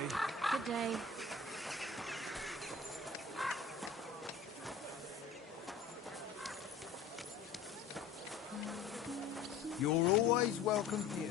Good day. You're always welcome here.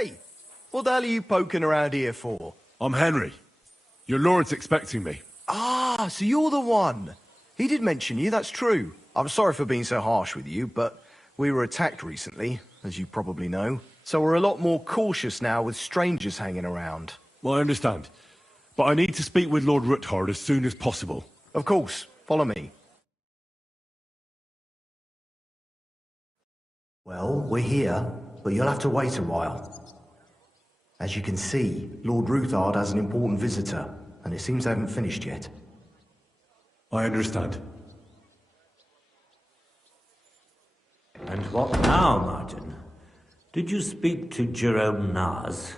Hey, what the hell are you poking around here for? I'm Henry. Your lord's expecting me. Ah, so you're the one. He did mention you, that's true. I'm sorry for being so harsh with you, but we were attacked recently, as you probably know. So we're a lot more cautious now with strangers hanging around. Well, I understand. But I need to speak with Lord Ruthard as soon as possible. Of course, follow me. Well, we're here, but you'll have to wait a while. As you can see, Lord Ruthard has an important visitor, and it seems they haven't finished yet. I understand. And what now, Martin? Did you speak to Jerome Nars?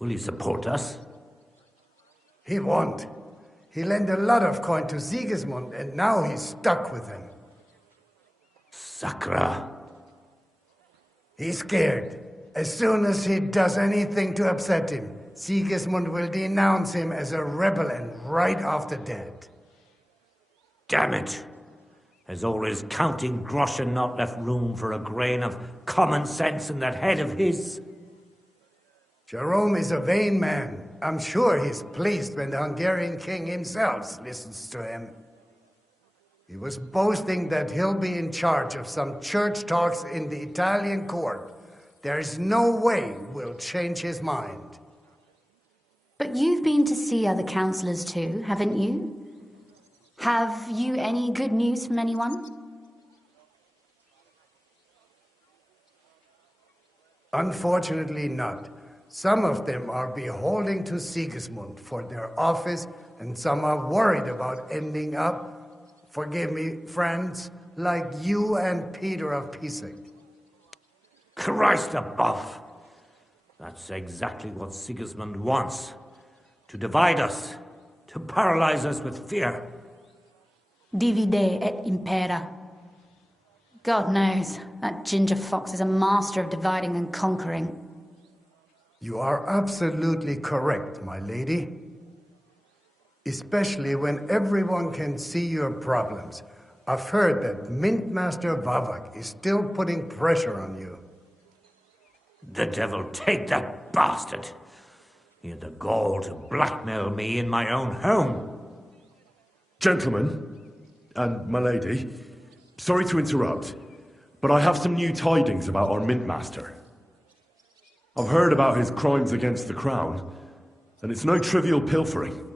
Will he support us? He won't. He lent a lot of coin to Sigismund, and now he's stuck with him. Sakra. He's scared. As soon as he does anything to upset him, Sigismund will denounce him as a rebel and right off the dead. Damn it! Has always counting groschen not left room for a grain of common sense in that head of his? Jerome is a vain man. I'm sure he's pleased when the Hungarian king himself listens to him. He was boasting that he'll be in charge of some church talks in the Italian court. There's no way we'll change his mind. But you've been to see other councillors too, haven't you? Have you any good news from anyone? Unfortunately not. Some of them are beholding to Sigismund for their office, and some are worried about ending up, forgive me, friends, like you and Peter of Pisek. Christ above! That's exactly what Sigismund wants. To divide us. To paralyze us with fear. Divide et impera. God knows, that ginger fox is a master of dividing and conquering. You are absolutely correct, my lady. Especially when everyone can see your problems. I've heard that Mintmaster Vavak is still putting pressure on you. The devil take that bastard! He had the gall to blackmail me in my own home. Gentlemen, and my lady, sorry to interrupt, but I have some new tidings about our Mint Master. I've heard about his crimes against the crown, and it's no trivial pilfering.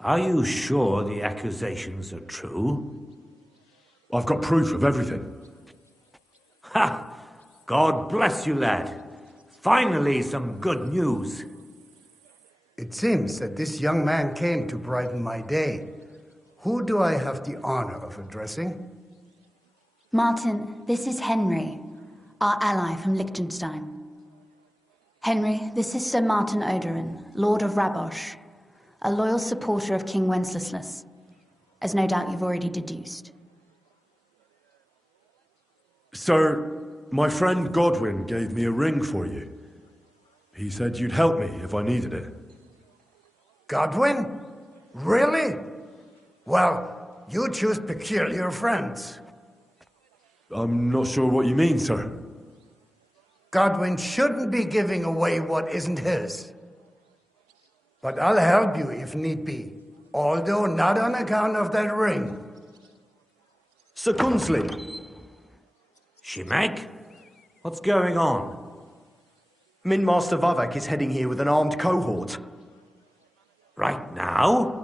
Are you sure the accusations are true? I've got proof of everything. Ha! God bless you, lad. Finally, some good news. It seems that this young man came to brighten my day. Who do I have the honor of addressing? Martin, this is Henry, our ally from Liechtenstein. Henry, this is Sir Martin Odorin, Lord of Rabosh, a loyal supporter of King Wenceslas, as no doubt you've already deduced. Sir, my friend Godwin gave me a ring for you. He said you'd help me if I needed it. Godwin? Really? Well, you choose peculiar friends. I'm not sure what you mean, sir. Godwin shouldn't be giving away what isn't his. But I'll help you if need be, although not on account of that ring. Sir Gunsling, Shimek? What's going on? Min Master Vavak is heading here with an armed cohort. Right now?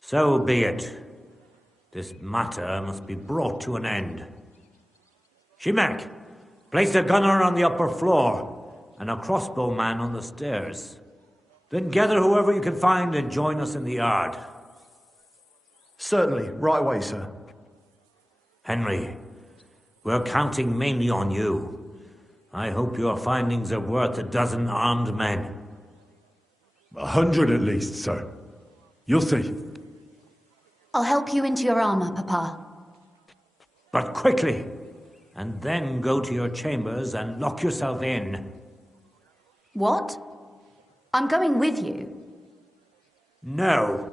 So be it. This matter must be brought to an end. Shimek, place a gunner on the upper floor and a crossbowman on the stairs. Then gather whoever you can find and join us in the yard. Certainly, right away, sir. Henry, we're counting mainly on you. I hope your findings are worth a dozen armed men. 100 at least, sir. You'll see. I'll help you into your armor, Papa. But quickly, and then go to your chambers and lock yourself in. What? I'm going with you. No.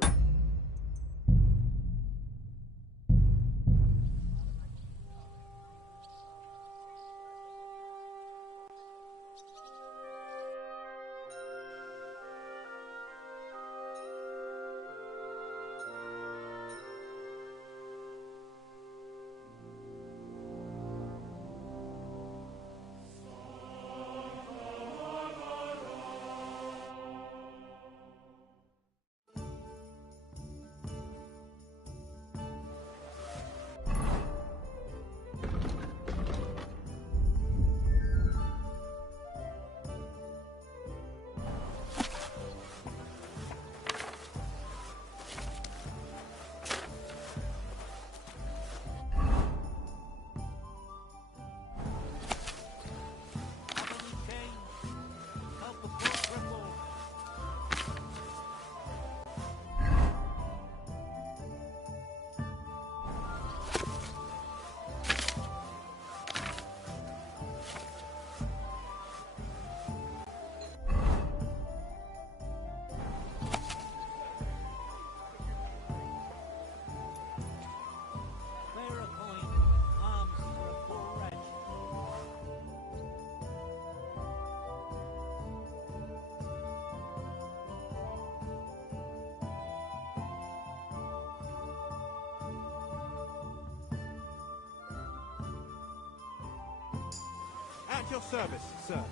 At your service, sir.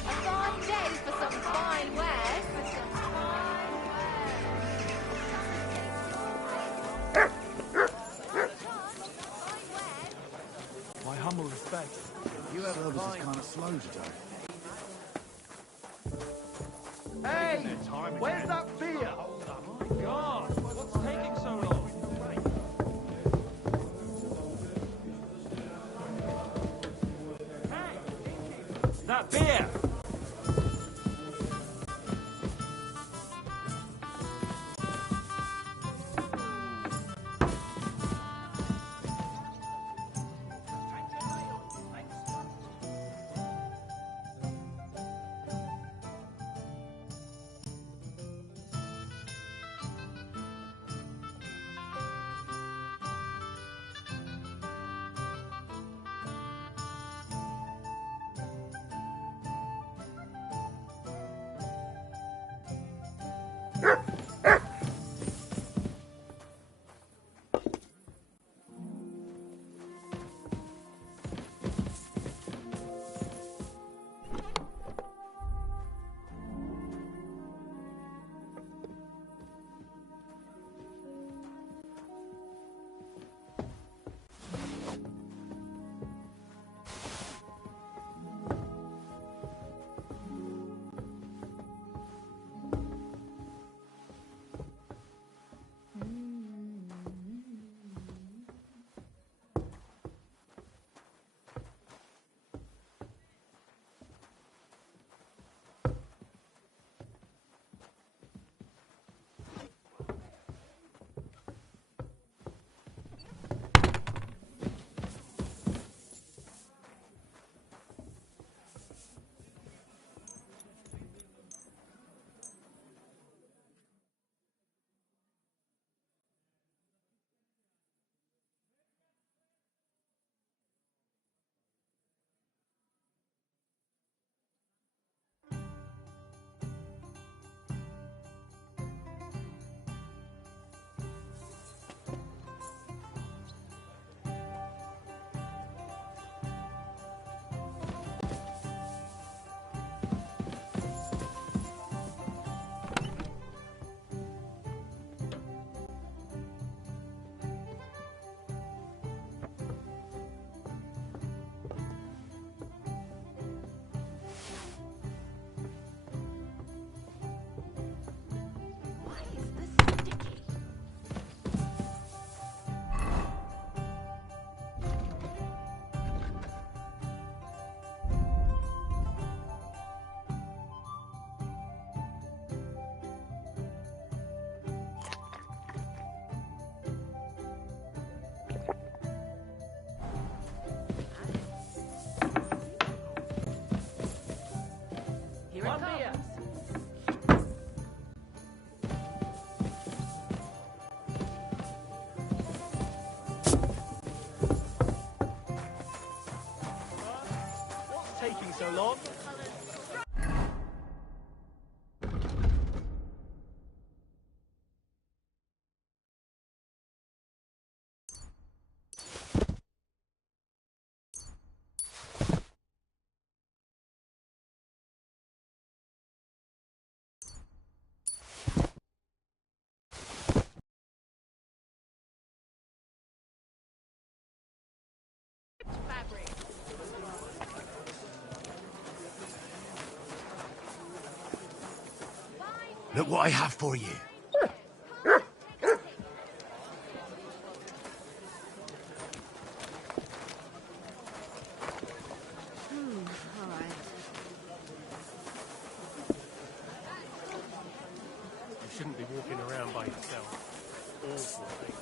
A fine day for some fine wares. My humble respects. You have service is kind of slow today. Hey! Where's that beer? Oh my God! What's taking so long? Hey! That beer! What's taking so long? Look what I have for you. You shouldn't be walking around by yourself. Awful thing.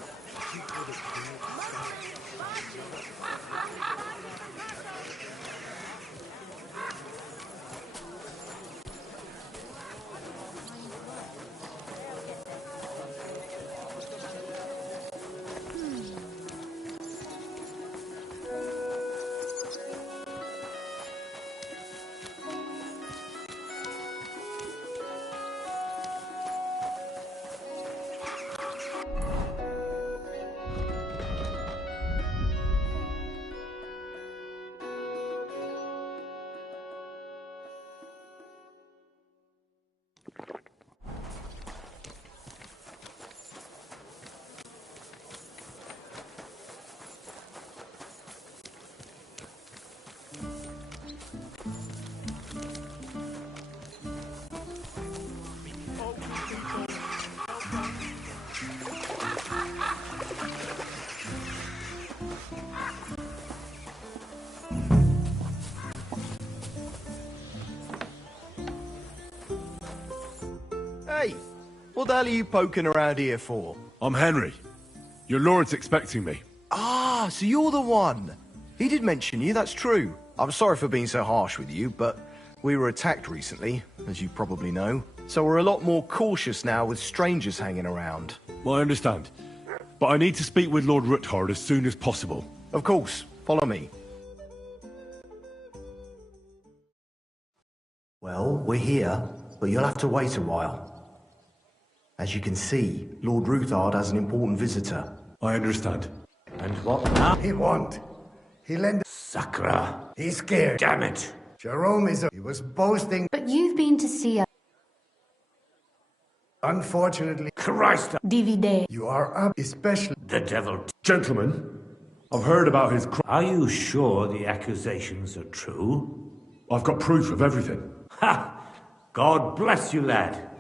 Hey, what the hell are you poking around here for? I'm Henry. Your lord's expecting me. Ah, so you're the one. He did mention you, that's true. I'm sorry for being so harsh with you, but we were attacked recently, as you probably know. So we're a lot more cautious now with strangers hanging around. Well, I understand. But I need to speak with Lord Ruthard as soon as possible. Of course, follow me. Well, we're here, but you'll have to wait a while. As you can see, Lord Ruthard has an important visitor. I understand. And what now? He won't. He lend. Sakra. He's scared. Damn it. Jerome is a. He was boasting. But you've been to see a Unfortunately, Christ. DVD. you are up, especially. The devil. Gentlemen, I've heard about his Are you sure the accusations are true? I've got proof of everything. Ha! God bless you, lad.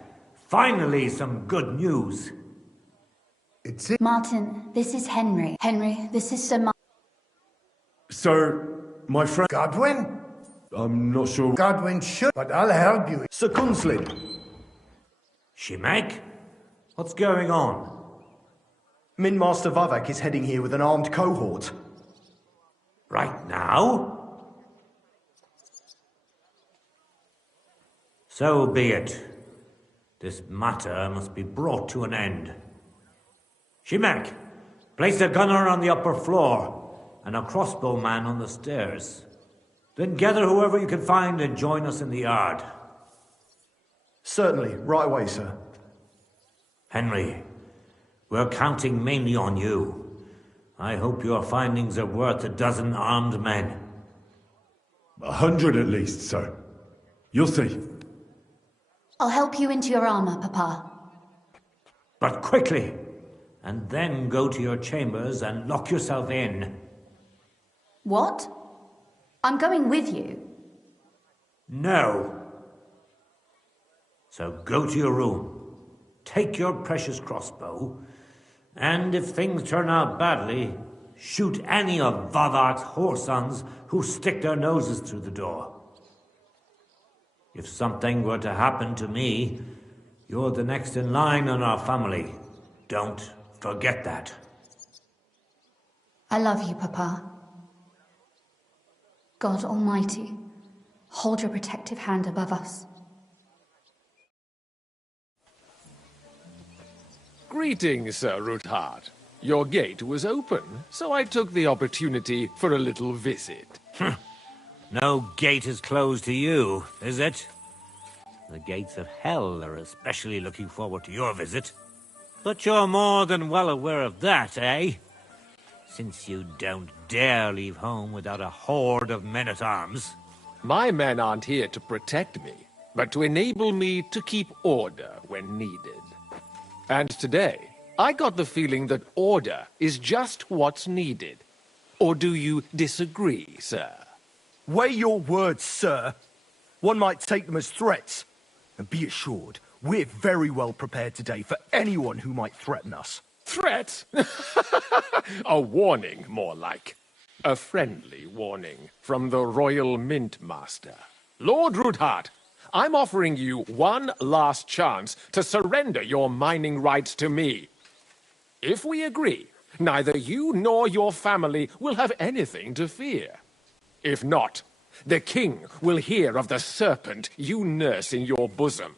Finally, some good news. It's it. Martin, this is Henry. Henry, this is Sir Martin. Sir, my friend... Godwin? I'm not sure... Godwin should, but I'll help you. Sir Kunslin, Shimek? What's going on? Min Master Vavak is heading here with an armed cohort. Right now? So be it. This matter must be brought to an end. Shimek, place a gunner on the upper floor and a crossbowman on the stairs. Then gather whoever you can find and join us in the yard. Certainly, right away, sir. Henry, we're counting mainly on you. I hope your findings are worth 12 armed men. 100 at least, sir. You'll see. I'll help you into your armor, Papa. But quickly, and then go to your chambers and lock yourself in. What? I'm going with you. No. So go to your room, take your precious crossbow, and if things turn out badly, shoot any of Vavak's whoresons who stick their noses through the door. If something were to happen to me, you're the next in line in our family. Don't forget that. I love you, Papa. God Almighty, hold your protective hand above us. Greetings, Sir Ruthard. Your gate was open, so I took the opportunity for a little visit. No gate is closed to you, is it? The gates of hell are especially looking forward to your visit. But you're more than well aware of that, eh? Since you don't dare leave home without a horde of men-at-arms. My men aren't here to protect me, but to enable me to keep order when needed. And today, I got the feeling that order is just what's needed. Or do you disagree, sir? Weigh your words, sir. One might take them as threats. And be assured, we're very well prepared today for anyone who might threaten us. Threat? A warning, more like. A friendly warning from the Royal Mint Master. Lord Ruthard, I'm offering you one last chance to surrender your mining rights to me. If we agree, neither you nor your family will have anything to fear. If not, the king will hear of the serpent you nurse in your bosom.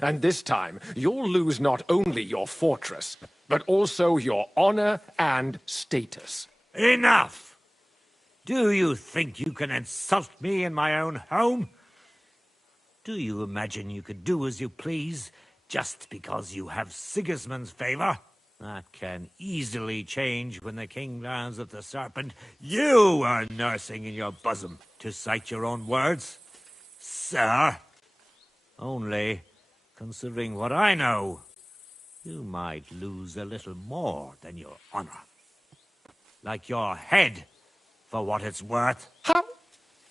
And this time, you'll lose not only your fortress, but also your honor and status. Enough! Do you think you can insult me in my own home? Do you imagine you could do as you please just because you have Sigismund's favor? That can easily change when the king learns of the serpent you are nursing in your bosom, to cite your own words, sir. Only, considering what I know, you might lose a little more than your honor. Like your head, for what it's worth.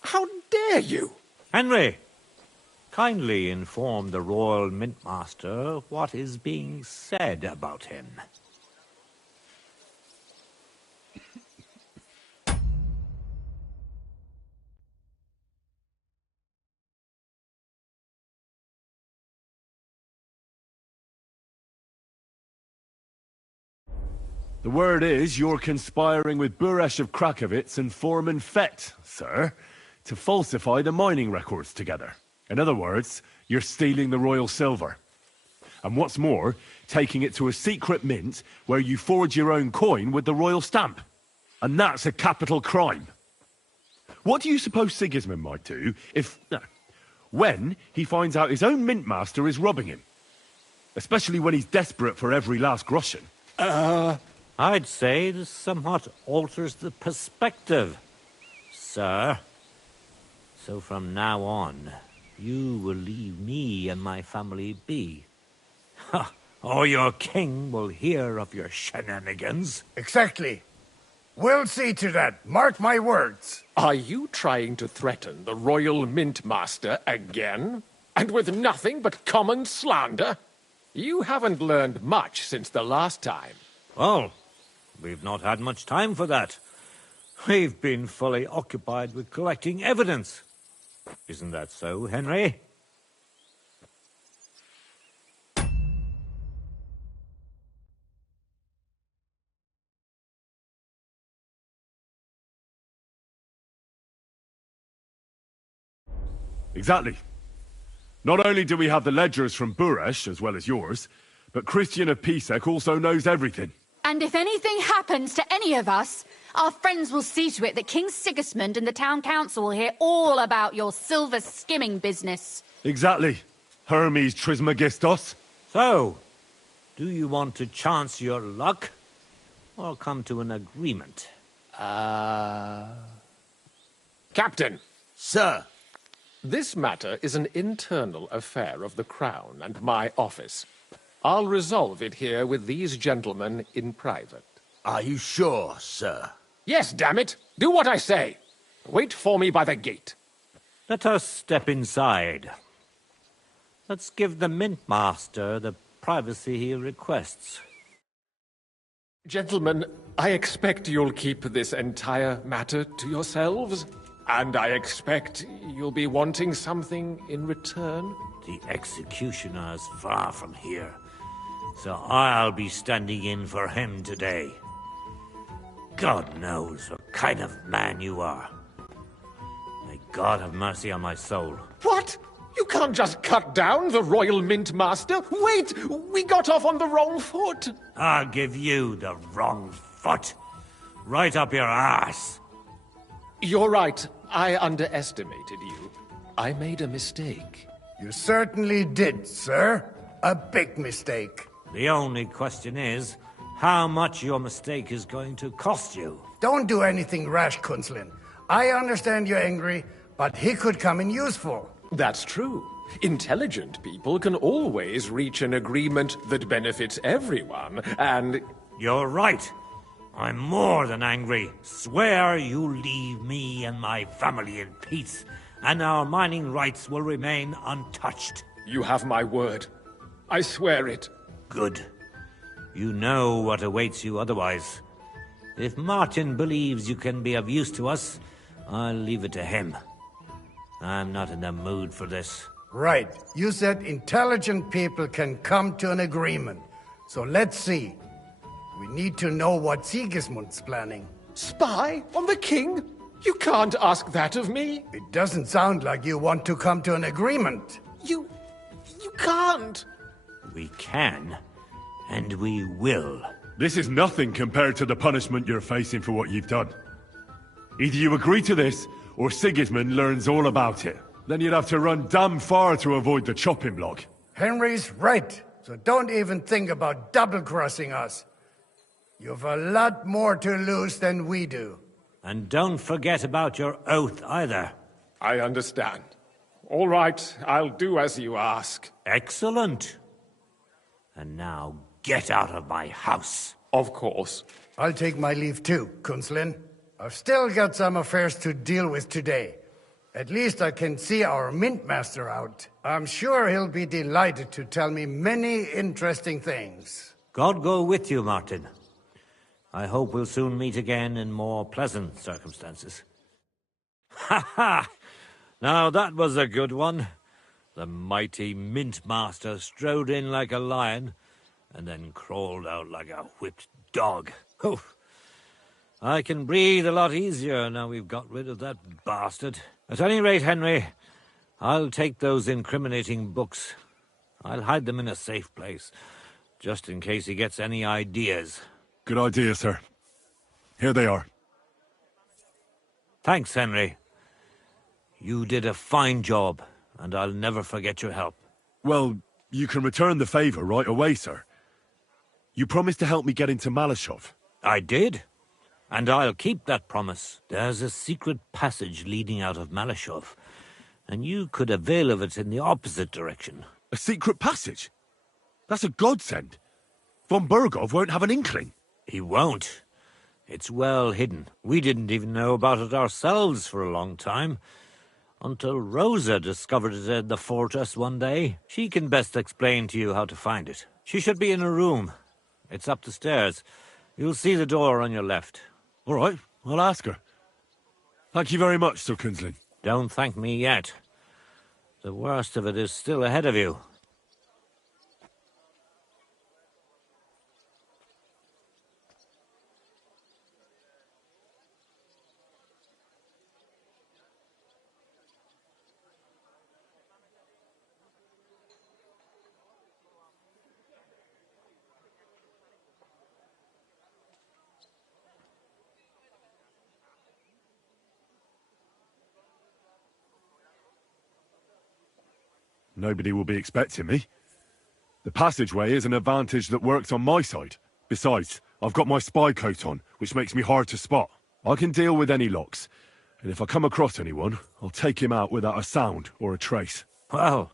How dare you? Henry, kindly inform the Royal Mintmaster what is being said about him. The word is you're conspiring with Buresh of Krakowitz and Foreman Fett, sir, to falsify the mining records together. In other words, you're stealing the royal silver. And what's more, taking it to a secret mint where you forge your own coin with the royal stamp. And that's a capital crime. What do you suppose Sigismund might do if... when he finds out his own mint master is robbing him? Especially when he's desperate for every last groschen. I'd say this somewhat alters the perspective, sir. So from now on, you will leave me and my family be. Or your king will hear of your shenanigans. Exactly. We'll see to that. Mark my words. Are you trying to threaten the Royal Mint Master again? And with nothing but common slander? You haven't learned much since the last time. Well, we've not had much time for that. We've been fully occupied with collecting evidence. Isn't that so, Henry? Exactly. Not only do we have the ledgers from Buresh, as well as yours, but Christian of Pisek also knows everything. And if anything happens to any of us, our friends will see to it that King Sigismund and the town council will hear all about your silver skimming business. Exactly. Hermes Trismegistos. So, do you want to chance your luck, or come to an agreement? Captain! Sir! This matter is an internal affair of the Crown and my office. I'll resolve it here with these gentlemen in private. Are you sure, sir? Yes, damn it! Do what I say! Wait for me by the gate. Let us step inside. Let's give the Mint Master the privacy he requests. Gentlemen, I expect you'll keep this entire matter to yourselves. And I expect you'll be wanting something in return. The executioner is far from here, so I'll be standing in for him today. God knows what kind of man you are. May God have mercy on my soul. What? You can't just cut down the Royal Mint Master. Wait! We got off on the wrong foot. I'll give you the wrong foot. Right up your ass. You're right. I underestimated you. I made a mistake. You certainly did, sir. A big mistake. The only question is, how much your mistake is going to cost you. Don't do anything rash, Kunslin. I understand you're angry, but he could come in useful. That's true. Intelligent people can always reach an agreement that benefits everyone, and... You're right. I'm more than angry. Swear you leave me and my family in peace, and our mining rights will remain untouched. You have my word. I swear it. Good. You know what awaits you otherwise. If Martin believes you can be of use to us, I'll leave it to him. I'm not in the mood for this. Right. You said intelligent people can come to an agreement. So let's see. We need to know what Sigismund's planning. Spy on the king? You can't ask that of me. It doesn't sound like you want to come to an agreement. You can't. We can, and we will. This is nothing compared to the punishment you're facing for what you've done. Either you agree to this, or Sigismund learns all about it. Then you'd have to run damn far to avoid the chopping block. Henry's right, so don't even think about double-crossing us. You've a lot more to lose than we do. And don't forget about your oath either. I understand. All right, I'll do as you ask. Excellent. And now get out of my house. Of course. I'll take my leave too, Kunslin. I've still got some affairs to deal with today. At least I can see our Mint Master out. I'm sure he'll be delighted to tell me many interesting things. God go with you, Martin. I hope we'll soon meet again in more pleasant circumstances. Ha ha! Now that was a good one. The mighty Mint Master strode in like a lion, and then crawled out like a whipped dog. Oof. I can breathe a lot easier now we've got rid of that bastard. At any rate, Henry, I'll take those incriminating books. I'll hide them in a safe place, just in case he gets any ideas. Good idea, sir. Here they are. Thanks, Henry. You did a fine job, and I'll never forget your help. Well, you can return the favor right away, sir. You promised to help me get into Malashov. I did. And I'll keep that promise. There's a secret passage leading out of Malashov, and you could avail of it in the opposite direction. A secret passage? That's a godsend. Von Bergov won't have an inkling. He won't. It's well hidden. We didn't even know about it ourselves for a long time, until Rosa discovered it in the fortress one day. She can best explain to you how to find it. She should be in her room. It's up the stairs. You'll see the door on your left. All right, I'll ask her. Thank you very much, Sir Kunslin. Don't thank me yet. The worst of it is still ahead of you. Nobody will be expecting me. The passageway is an advantage that works on my side. Besides, I've got my spy coat on, which makes me hard to spot. I can deal with any locks, and if I come across anyone, I'll take him out without a sound or a trace. Well,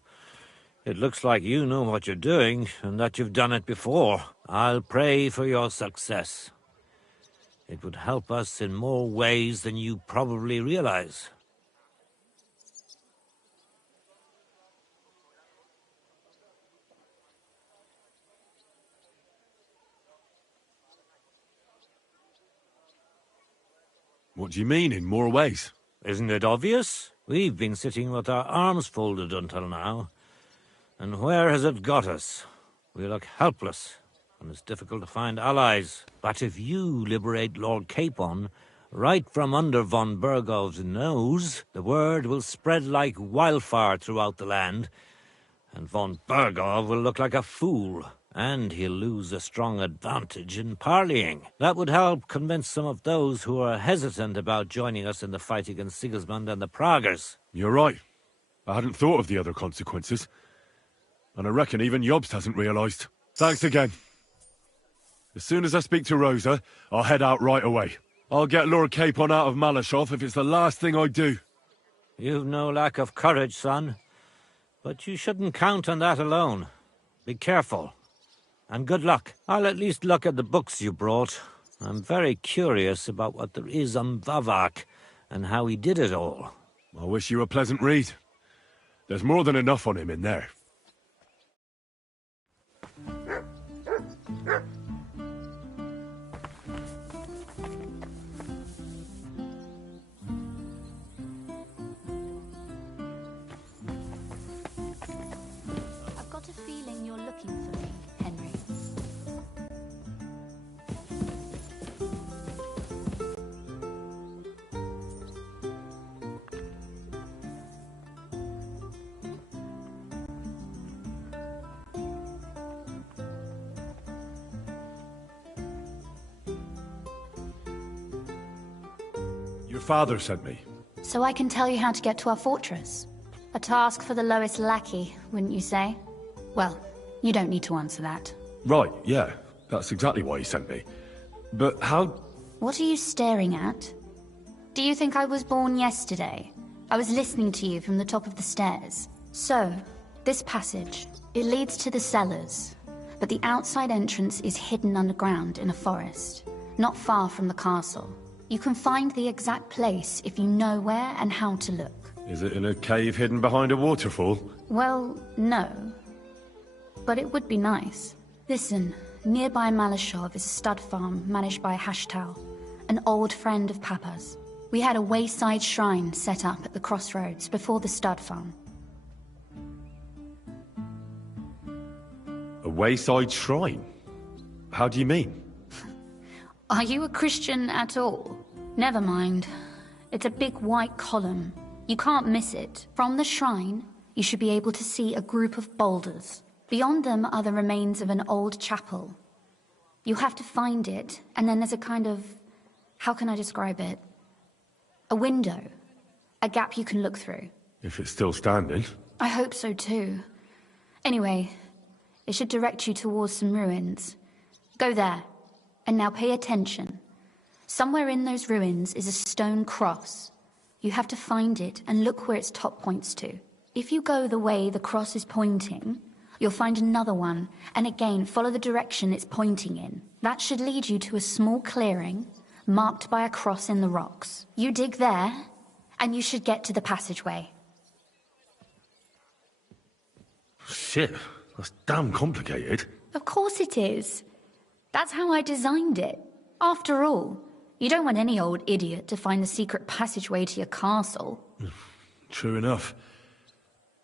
it looks like you know what you're doing, and that you've done it before. I'll pray for your success. It would help us in more ways than you probably realize. What do you mean, in more ways? Isn't it obvious? We've been sitting with our arms folded until now. And where has it got us? We look helpless, and it's difficult to find allies. But if you liberate Lord Capon, Right from under von Burgov's nose, the word will spread like wildfire throughout the land, and von Burgov will look like a fool, and he'll lose a strong advantage in parleying. That would help convince some of those who are hesitant about joining us in the fight against Sigismund and the Praguers. You're right. I hadn't thought of the other consequences. And I reckon even Jobst hasn't realised. Thanks again. As soon as I speak to Rosa, I'll head out right away. I'll get Lord Capon out of Malashov if it's the last thing I do. You've no lack of courage, son. But you shouldn't count on that alone. Be careful. And good luck. I'll at least look at the books you brought. I'm very curious about what there is on Vavak, and how he did it all. I wish you a pleasant read. There's more than enough on him in there. I've got a feeling you're looking for me, Henry. Your father sent me. So I can tell you how to get to our fortress. A task for the lowest lackey, wouldn't you say? Well, you don't need to answer that. Right, yeah. That's exactly why he sent me. But how... What are you staring at? Do you think I was born yesterday? I was listening to you from the top of the stairs. So, this passage, it leads to the cellars, but the outside entrance is hidden underground in a forest, not far from the castle. You can find the exact place if you know where and how to look. Is it in a cave hidden behind a waterfall? Well, no. But it would be nice. Listen, nearby Malashov is a stud farm managed by Hashtal, an old friend of Papa's. We had a wayside shrine set up at the crossroads before the stud farm. A wayside shrine? How do you mean? Are you a Christian at all? Never mind. It's a big white column. You can't miss it. From the shrine, you should be able to see a group of boulders. Beyond them are the remains of an old chapel. You have to find it, and then there's a kind of... how can I describe it? A window. A gap you can look through. If it's still standing. I hope so too. Anyway, it should direct you towards some ruins. Go there. And now pay attention. Somewhere in those ruins is a stone cross. You have to find it and look where its top points to. If you go the way the cross is pointing, you'll find another one, and again follow the direction it's pointing in. That should lead you to a small clearing, marked by a cross in the rocks. You dig there, and you should get to the passageway. Shit, that's damn complicated. Of course it is. That's how I designed it. After all, you don't want any old idiot to find the secret passageway to your castle. True enough.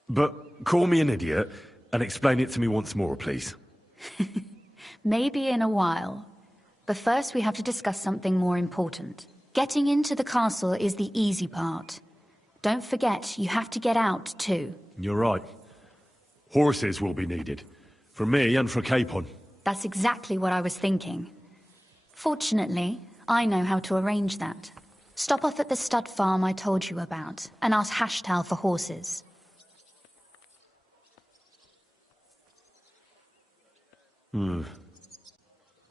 But call me an idiot and explain it to me once more, please. Maybe in a while. But first we have to discuss something more important. Getting into the castle is the easy part. Don't forget, you have to get out too. You're right. Horses will be needed. For me and for Capon. That's exactly what I was thinking. Fortunately, I know how to arrange that. Stop off at the stud farm I told you about, and ask Hashtal for horses.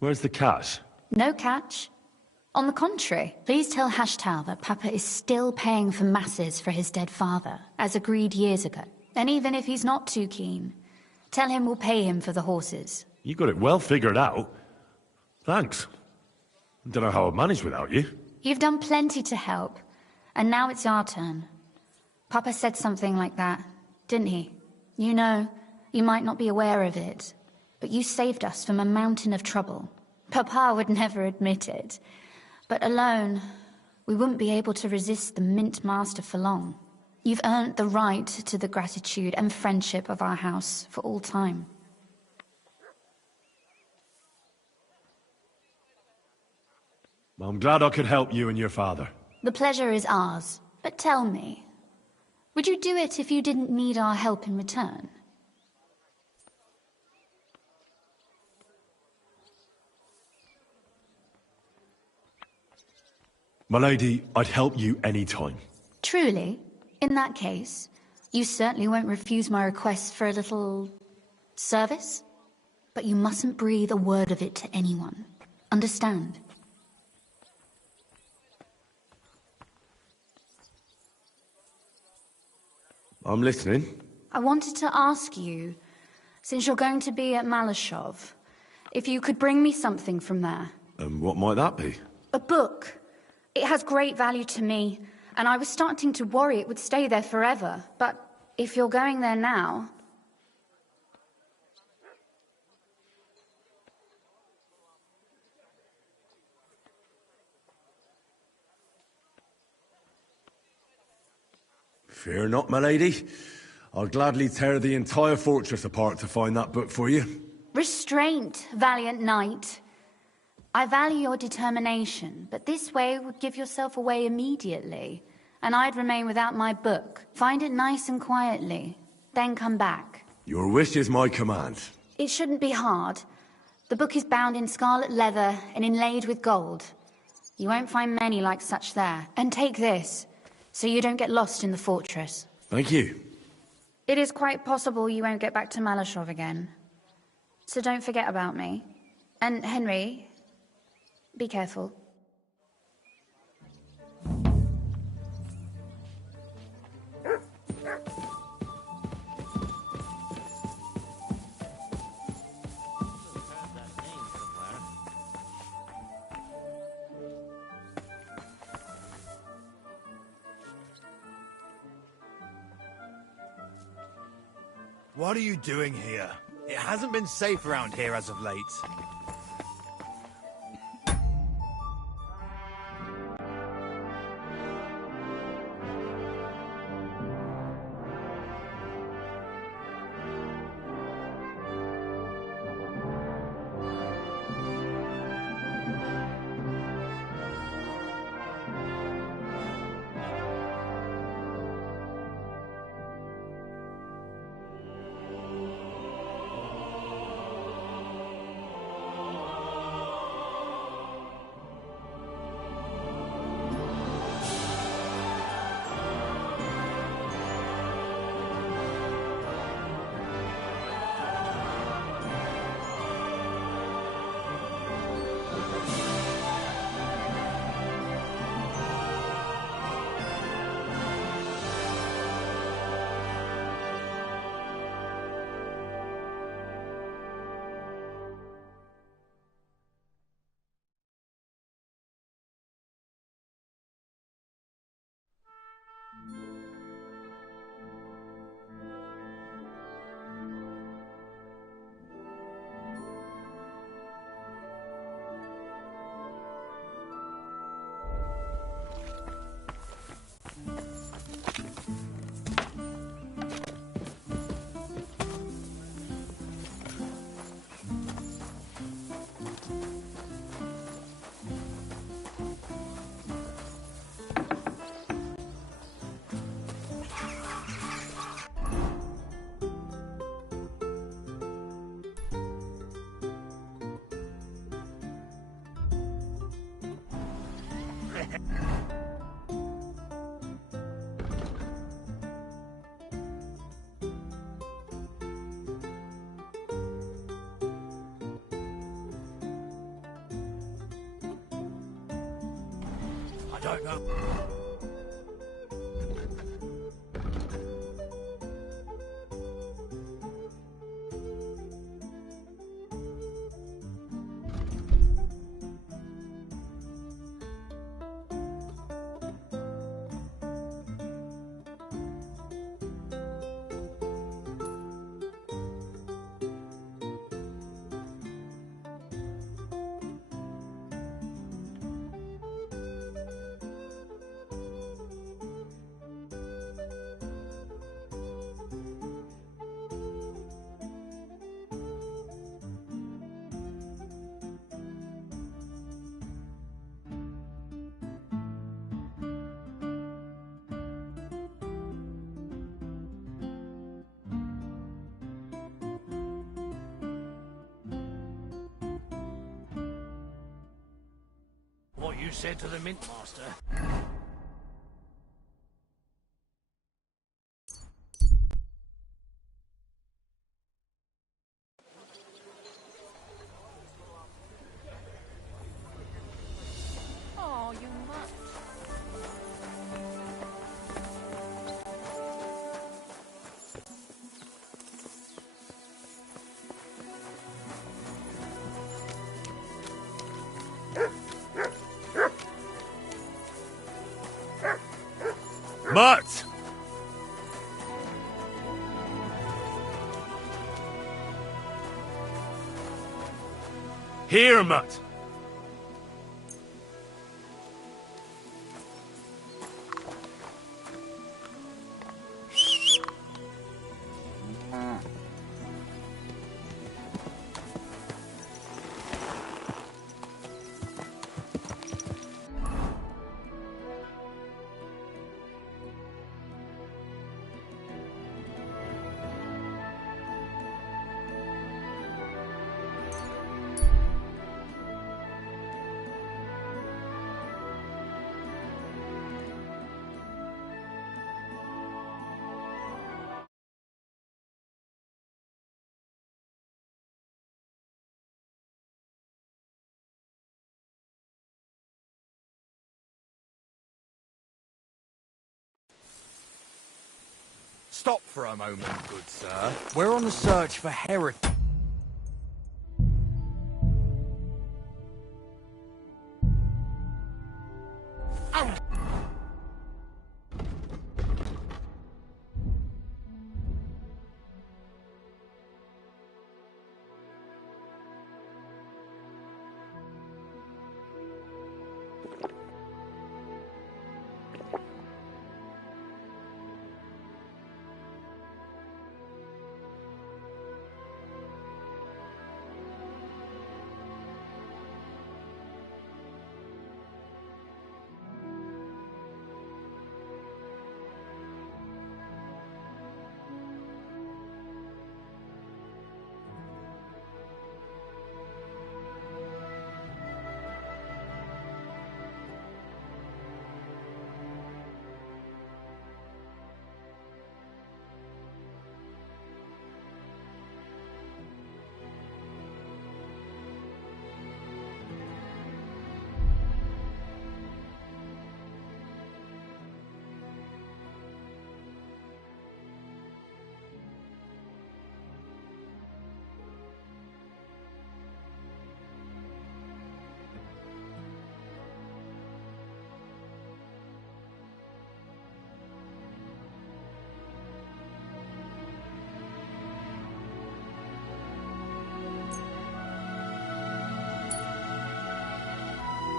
Where's the cash? No catch. On the contrary, please tell Hashtal that Papa is still paying for masses for his dead father, as agreed years ago. And even if he's not too keen, tell him we'll pay him for the horses. You got it well figured out. Thanks. Don't know how I'd manage without you. You've done plenty to help, and now it's our turn. Papa said something like that, didn't he? You know, you might not be aware of it, but you saved us from a mountain of trouble. Papa would never admit it, but alone, we wouldn't be able to resist the Mint Master for long. You've earned the right to the gratitude and friendship of our house for all time. I'm glad I could help you and your father. The pleasure is ours. But tell me, would you do it if you didn't need our help in return? My lady, I'd help you any time. Truly? In that case, you certainly won't refuse my request for a little service? But you mustn't breathe a word of it to anyone. Understand? I'm listening. I wanted to ask you, since you're going to be at Malashov, if you could bring me something from there. What might that be? A book. It has great value to me, and I was starting to worry it would stay there forever. But if you're going there now... Fear not, my lady. I'll gladly tear the entire fortress apart to find that book for you. Restraint, valiant knight. I value your determination, but this way would give yourself away immediately, and I'd remain without my book. Find it nice and quietly, then come back. Your wish is my command. It shouldn't be hard. The book is bound in scarlet leather and inlaid with gold. You won't find many like such there. And take this, so you don't get lost in the fortress. Thank you. It is quite possible you won't get back to Malashov again. So don't forget about me. And Henry, be careful. What are you doing here? It hasn't been safe around here as of late. I don't know. you said to the Mint Master. Oh, you must. Mutt! Here, Mutt! Stop for a moment, good sir. We're on the search for heretics.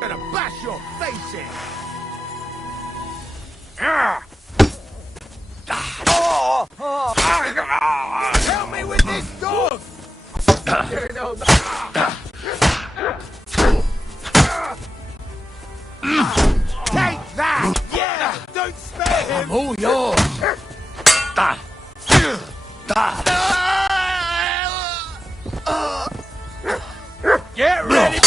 Gonna bash your face in! Help me with this dog! Take that! Yeah! Don't spare him! I'm all yours! Get ready!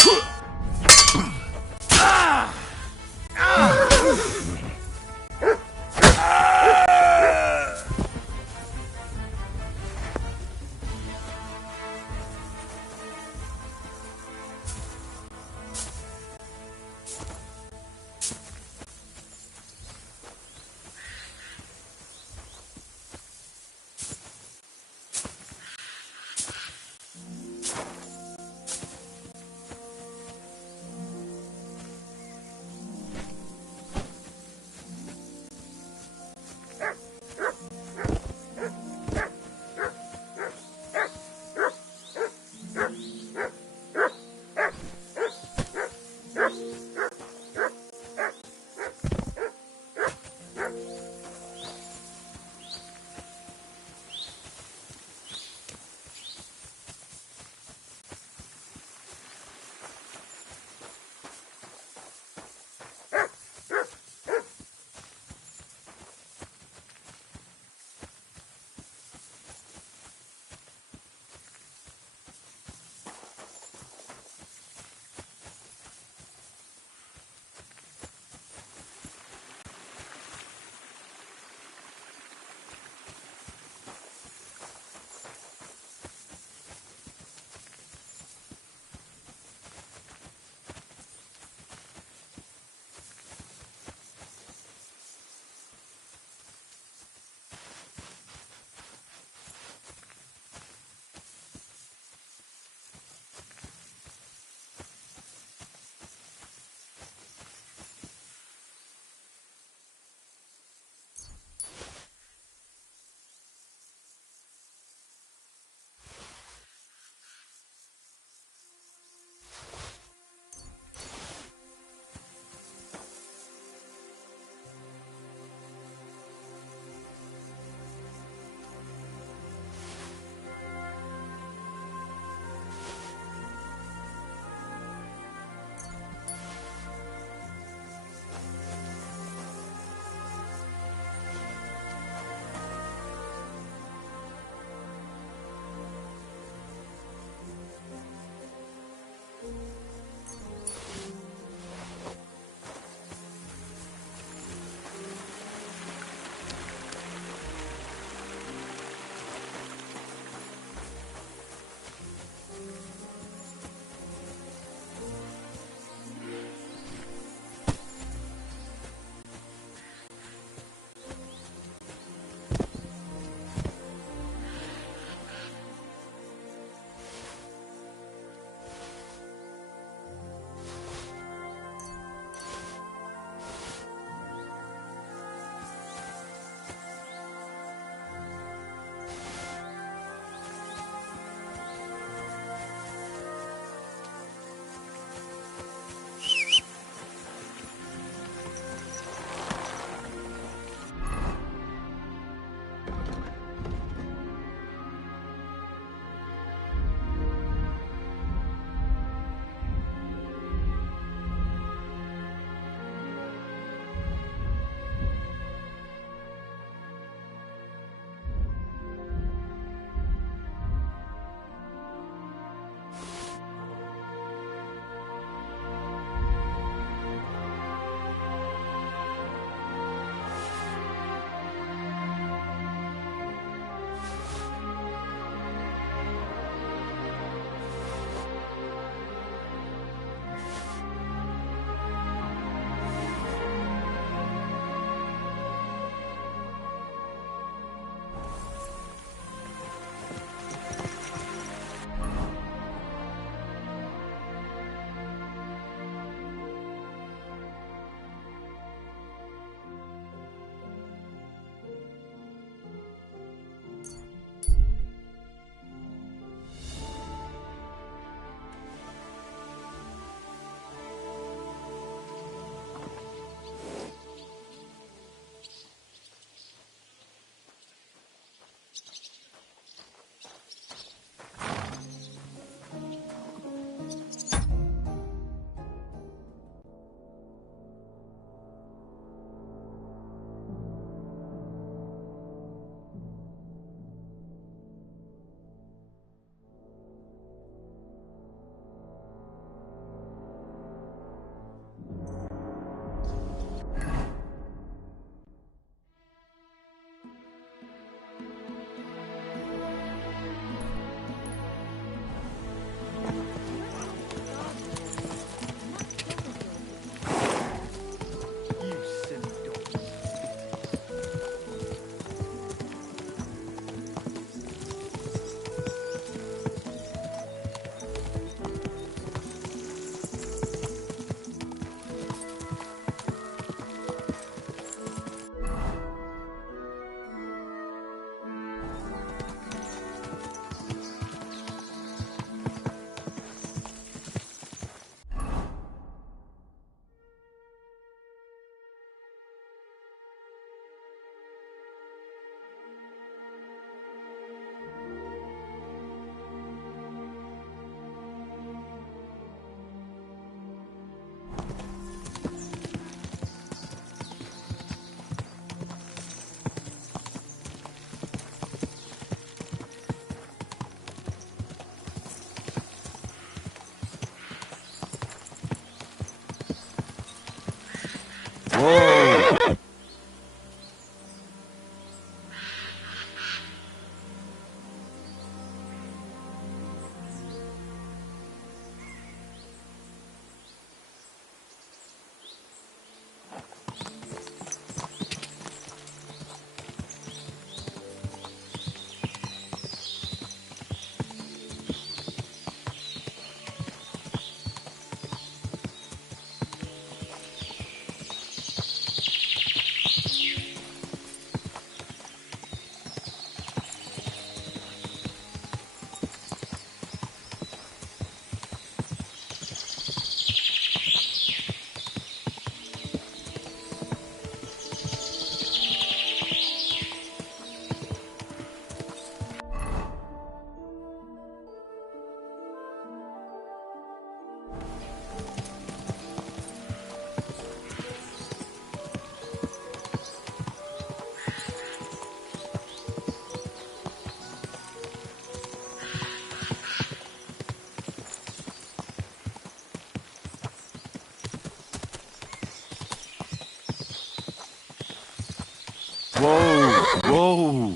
Whoa! Whoa!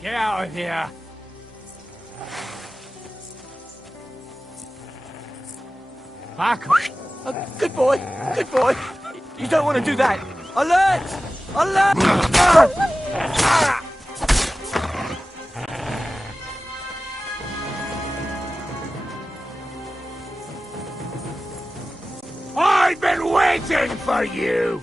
Get out of here! Back! Good boy! Good boy! You don't want to do that! Alert! Alert! I've been waiting for you!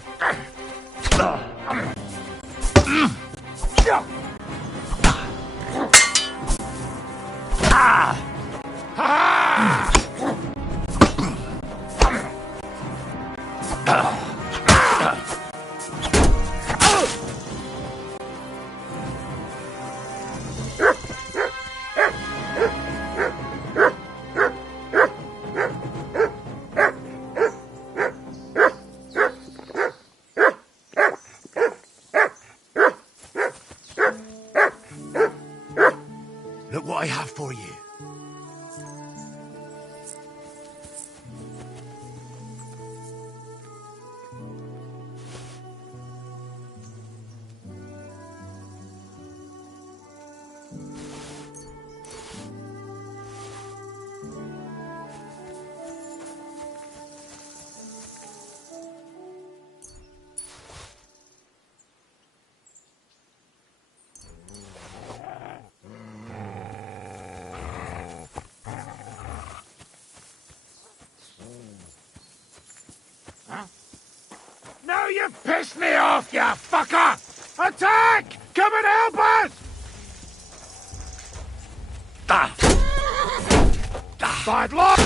Look what I have for you. Now you've pissed me off, you fucker! Attack! Come and help us! Bad luck!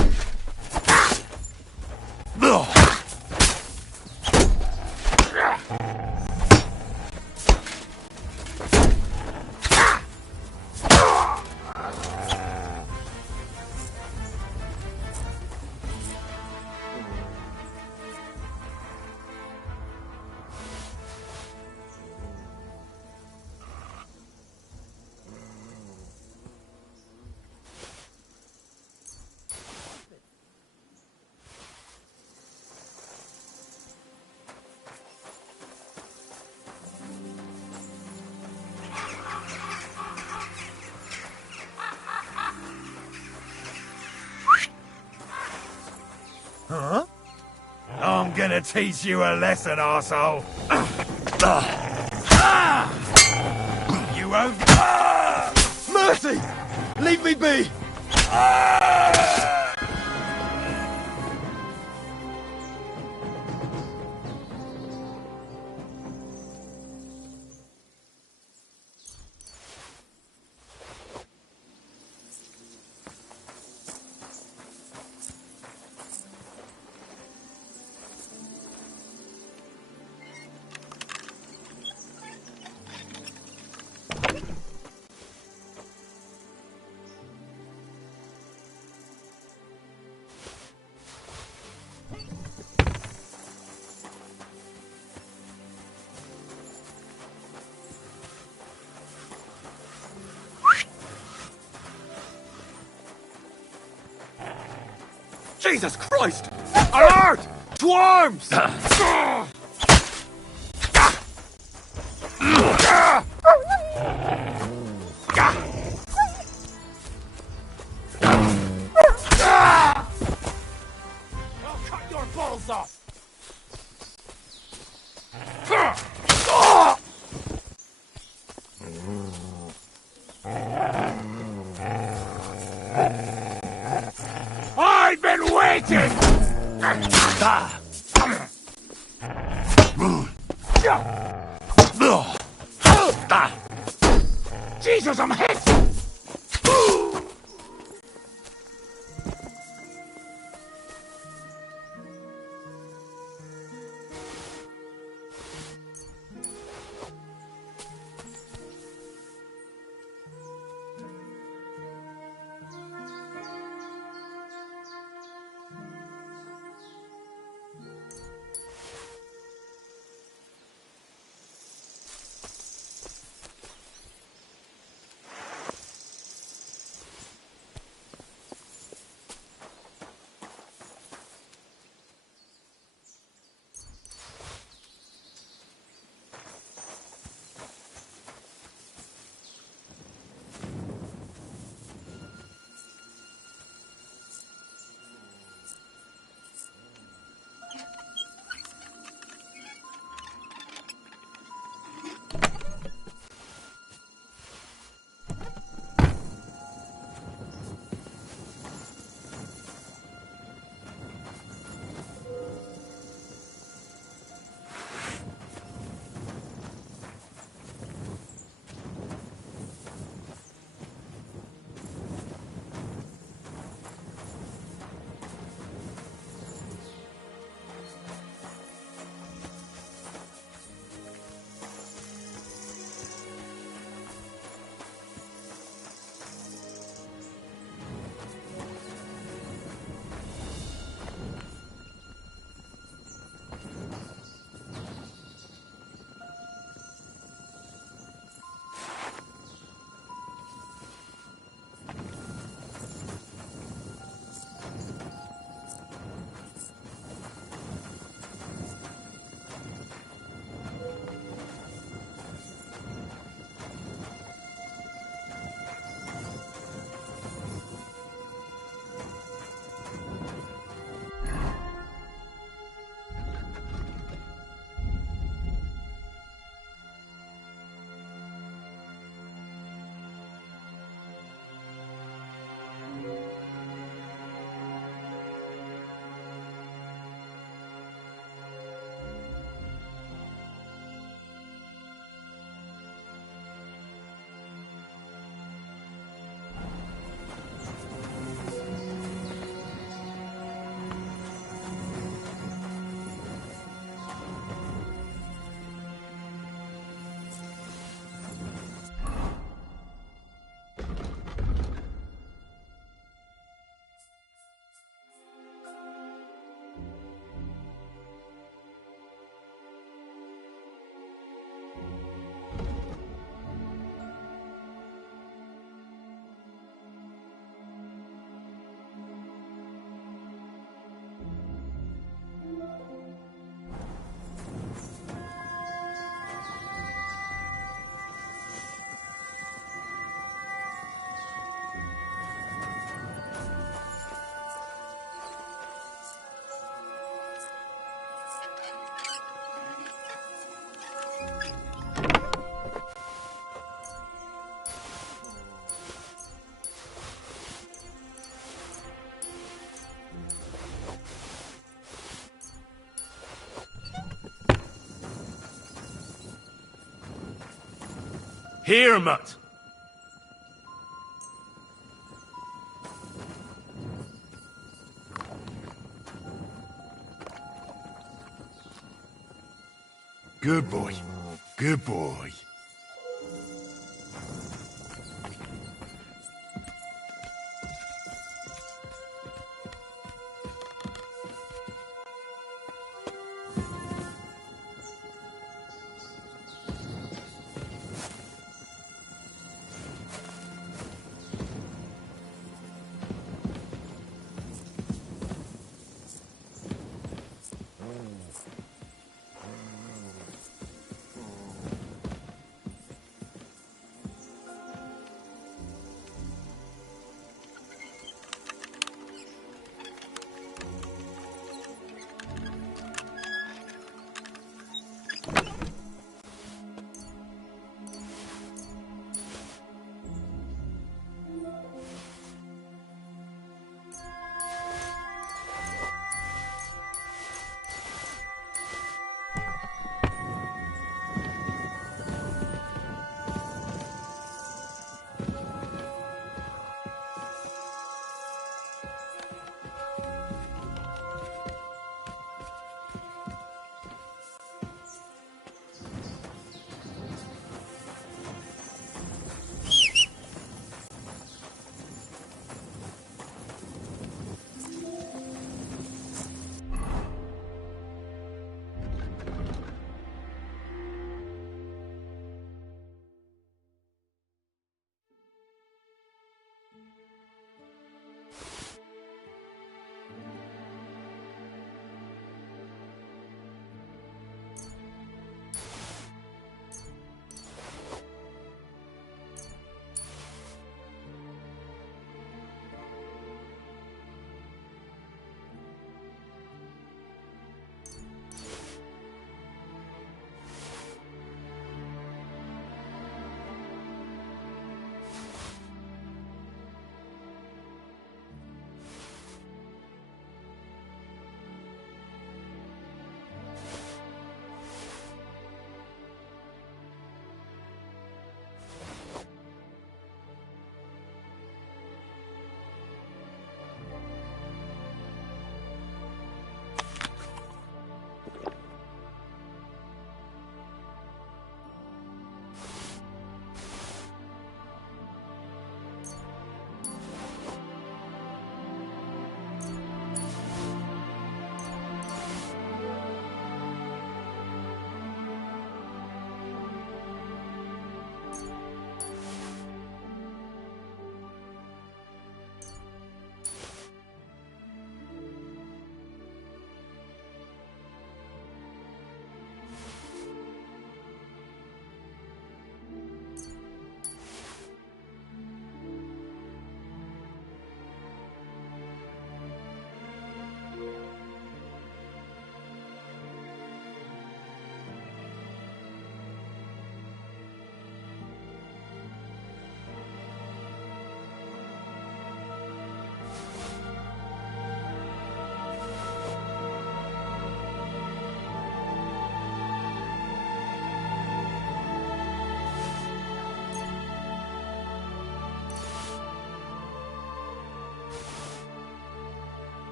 teach you a lesson, arsehole. You won't... Mercy! Leave me be! Jesus Christ! Alert! To arms! I'll cut your balls off! I've been waiting! Jesus, I'm hit! Hermot! Good boy. Good boy.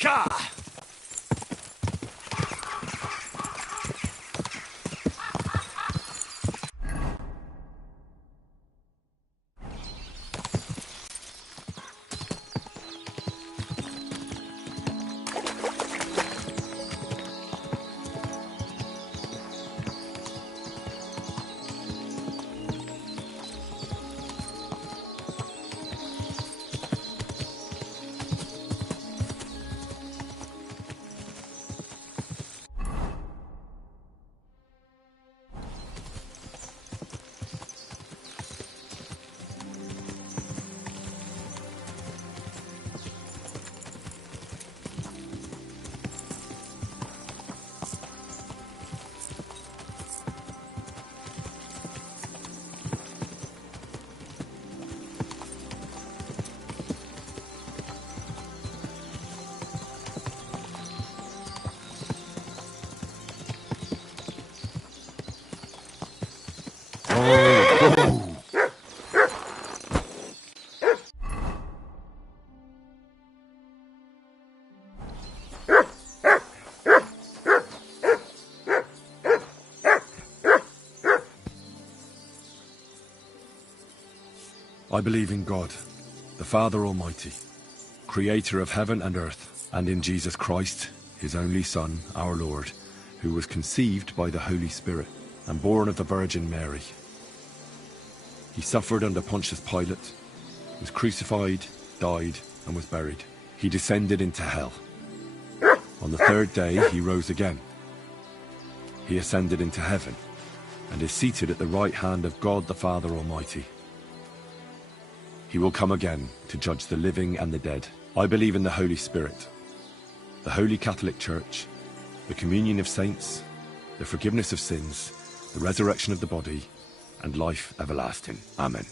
Ka! I believe in God, the Father Almighty, creator of heaven and earth, and in Jesus Christ, his only Son, our Lord, who was conceived by the Holy Spirit and born of the Virgin Mary. He suffered under Pontius Pilate, was crucified, died, and was buried. He descended into hell. On the third day, he rose again. He ascended into heaven and is seated at the right hand of God the Father Almighty. He will come again to judge the living and the dead. I believe in the Holy Spirit, the Holy Catholic Church, the communion of saints, the forgiveness of sins, the resurrection of the body, and life everlasting. Amen.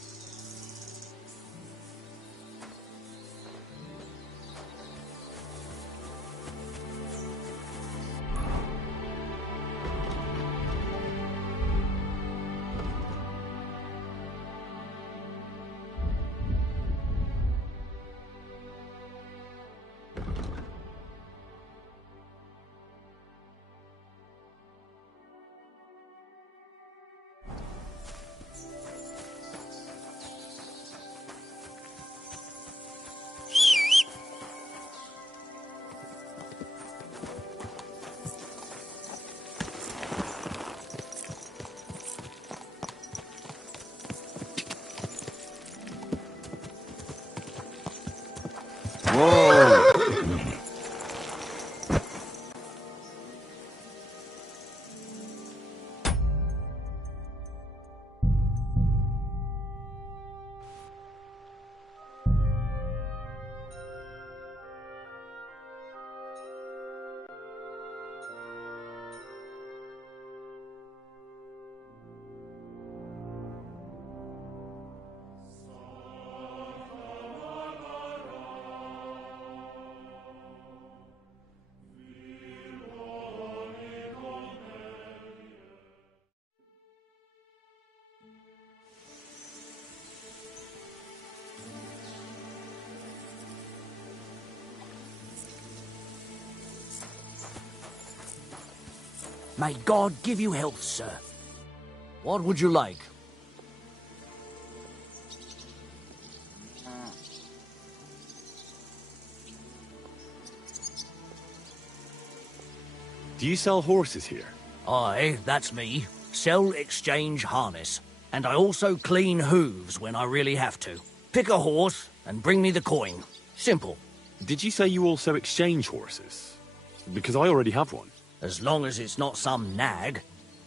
May God give you health, sir. What would you like? Do you sell horses here? Aye, that's me. Sell, exchange, harness. And I also clean hooves when I really have to. Pick a horse and bring me the coin. Simple. Did you say you also exchange horses? Because I already have one. As long as it's not some nag,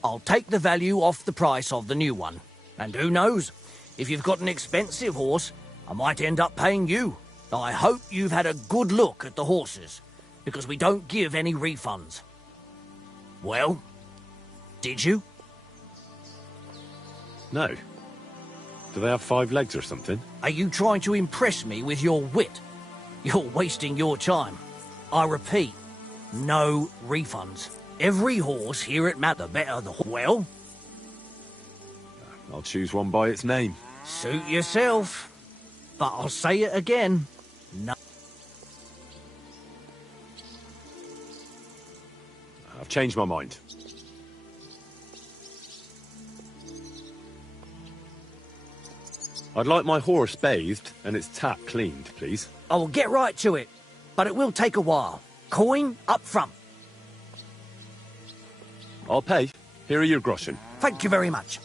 I'll take the value off the price of the new one. And who knows, if you've got an expensive horse, I might end up paying you. I hope you've had a good look at the horses, because we don't give any refunds. Well, did you? No. Do they have 5 legs or something? Are you trying to impress me with your wit? You're wasting your time. I repeat, no refunds. Every horse here at Mat, the better the... Well? I'll choose one by its name. Suit yourself. But I'll say it again. No. changed my mind. I'd like my horse bathed and its tap cleaned, please. I will get right to it, but it will take a while. Coin up front. I'll pay. Here are your groschen. Thank you very much.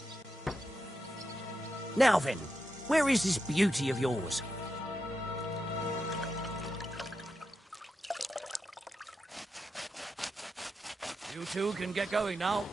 Now then, where is this beauty of yours? You two can get going now.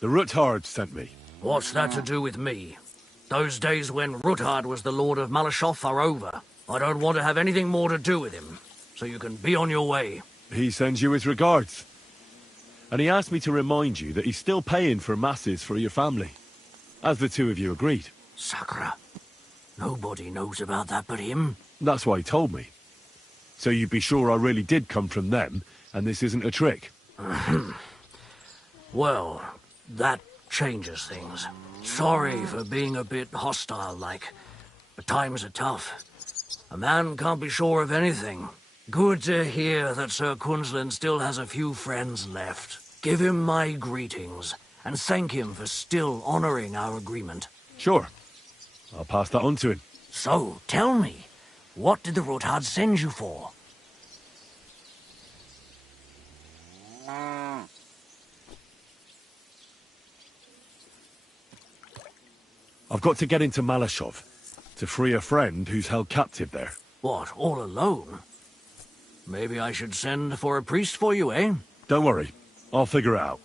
The Ruthard sent me. What's that to do with me? Those days when Ruthard was the Lord of Malashoff are over. I don't want to have anything more to do with him, so you can be on your way. He sends you his regards. And he asked me to remind you that he's still paying for masses for your family, as the two of you agreed. Sakura. Nobody knows about that but him. That's why he told me. So you'd be sure I really did come from them, and this isn't a trick. Well, that changes things. Sorry for being a bit hostile-like, but times are tough. A man can't be sure of anything. Good to hear that Sir Quinlan still has a few friends left. Give him my greetings, and thank him for still honoring our agreement. Sure. I'll pass that on to him. So, tell me, what did the Ruthard send you for? I've got to get into Malashov to free a friend who's held captive there. What, all alone? Maybe I should send for a priest for you, eh? Don't worry. I'll figure it out.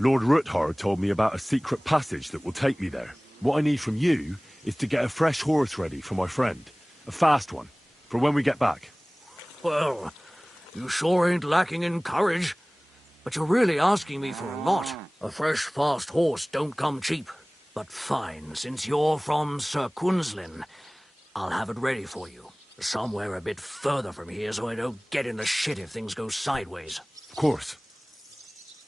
Lord Ruthard told me about a secret passage that will take me there. What I need from you is to get a fresh horse ready for my friend. A fast one, for when we get back. Well, you sure ain't lacking in courage. But you're really asking me for a lot. A fresh, fast horse don't come cheap. But fine, since you're from Sir Quinlan, I'll have it ready for you. Somewhere a bit further from here so I don't get in the shit if things go sideways. Of course.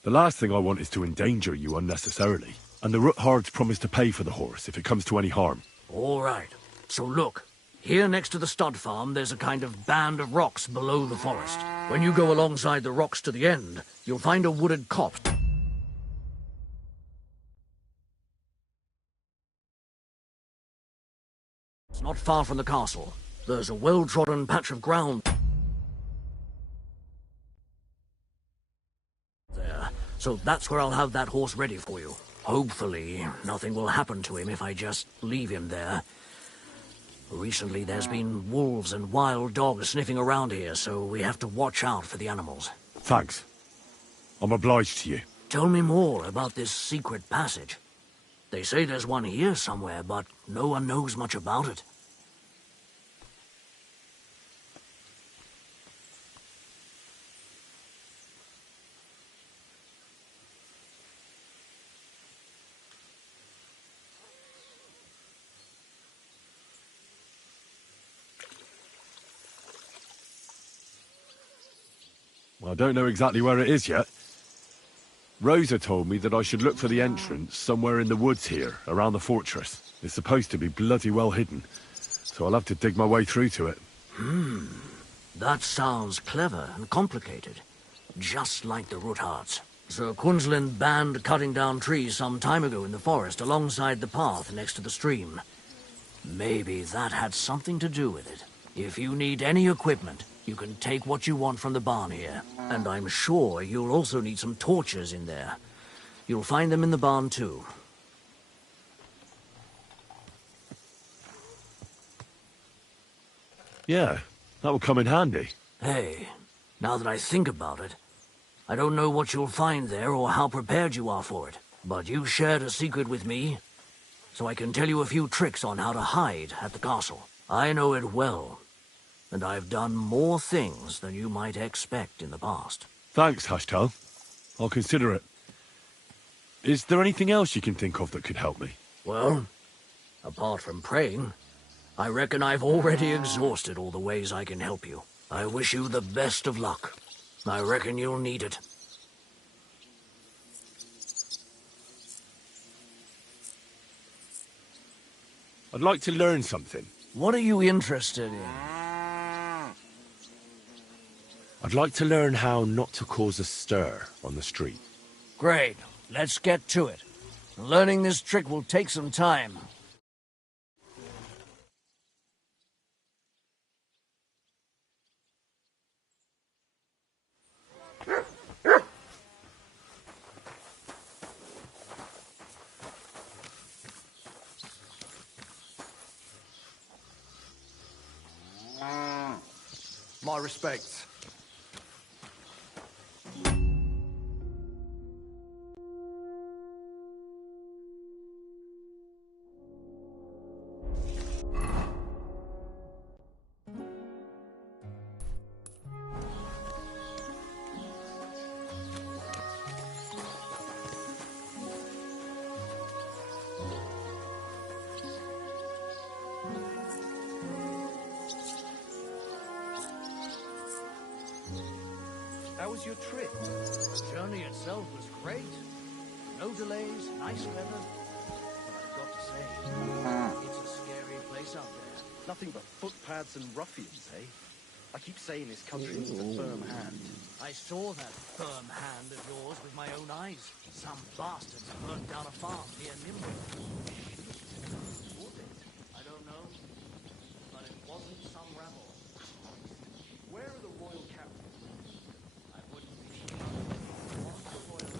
The last thing I want is to endanger you unnecessarily. And the Ruthards promised to pay for the horse if it comes to any harm. All right. So look, here next to the stud farm there's a kind of band of rocks below the forest. When you go alongside the rocks to the end, you'll find a wooded copse. It's not far from the castle. There's a well-trodden patch of ground there, so that's where I'll have that horse ready for you. Hopefully, nothing will happen to him if I just leave him there. Recently, there's been wolves and wild dogs sniffing around here, so we have to watch out for the animals. Thanks. I'm obliged to you. Tell me more about this secret passage. They say there's one here somewhere, but no one knows much about it. I don't know exactly where it is yet. Rosa told me that I should look for the entrance somewhere in the woods here, around the fortress. It's supposed to be bloody well hidden, so I'll have to dig my way through to it. That sounds clever and complicated. Just like the Ruthards. Sir Quinlan banned cutting down trees some time ago in the forest alongside the path next to the stream. Maybe that had something to do with it. If you need any equipment, you can take what you want from the barn here. And I'm sure you'll also need some torches in there. You'll find them in the barn too. Yeah, that will come in handy. Hey, now that I think about it, I don't know what you'll find there or how prepared you are for it. But you shared a secret with me, so I can tell you a few tricks on how to hide at the castle. I know it well. and I've done more things than you might expect in the past. Thanks, Hashtal. I'll consider it. Is there anything else you can think of that could help me? Well, apart from praying, I reckon I've already exhausted all the ways I can help you. I wish you the best of luck. I reckon you'll need it. I'd like to learn something. What are you interested in? I'd like to learn how not to cause a stir on the street. Great. Let's get to it. Learning this trick will take some time. My respects. How was your trip? The journey itself was great. No delays, nice weather. But I've got to say, it's a scary place out there. Nothing but footpads and ruffians, eh? I keep saying this country needs a firm hand. I saw that firm hand of yours with my own eyes. Some bastards burnt down a farm near Nimble. I don't know, but it wasn't some rebel. Where are the royal captains? I wouldn't be sure. What's the royal?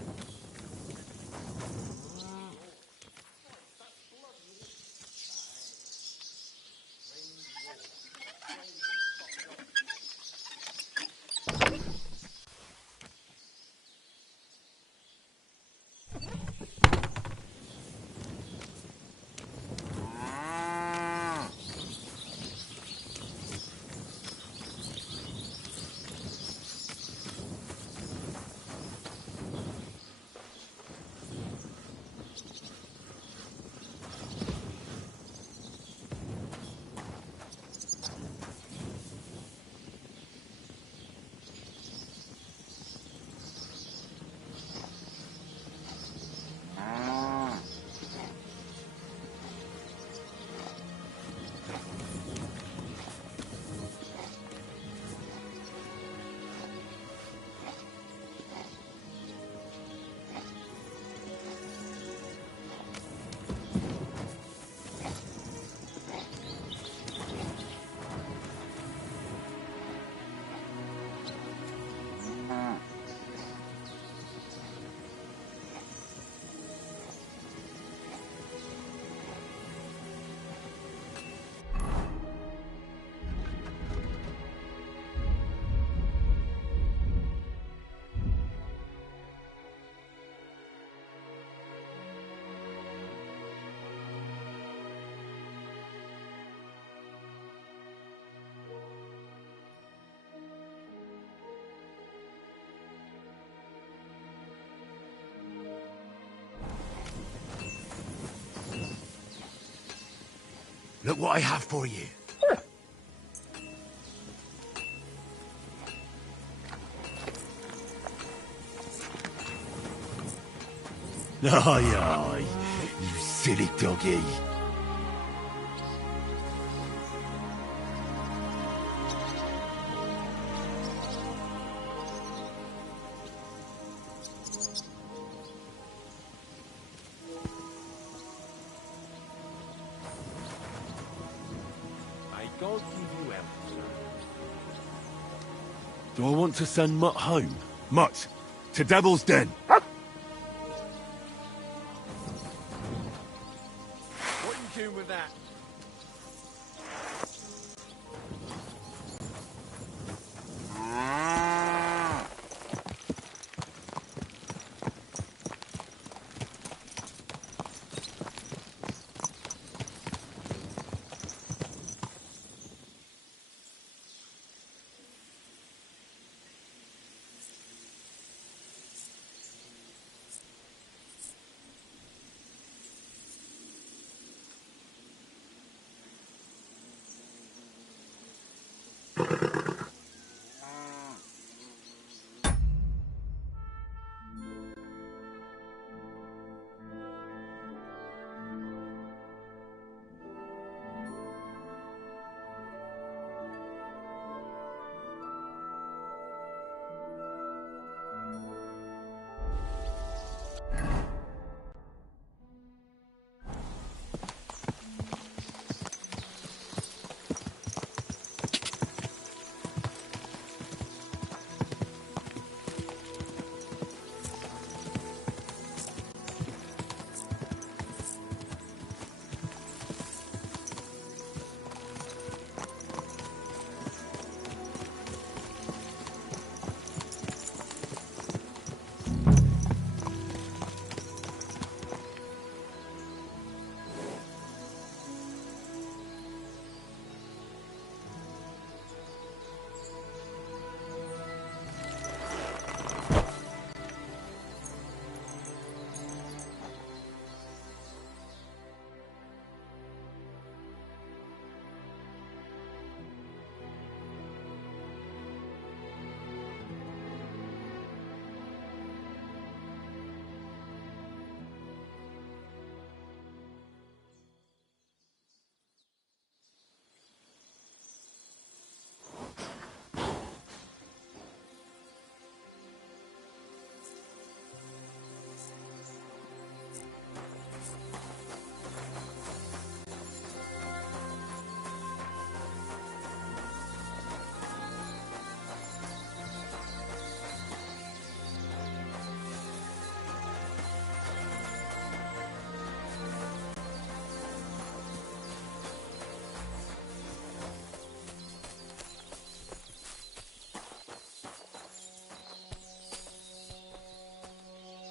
Look what I have for you. Aye, aye, you silly doggy. God give you help, sir. Do I want to send Mutt home? Mutt, to Devil's Den. What are you doing with that?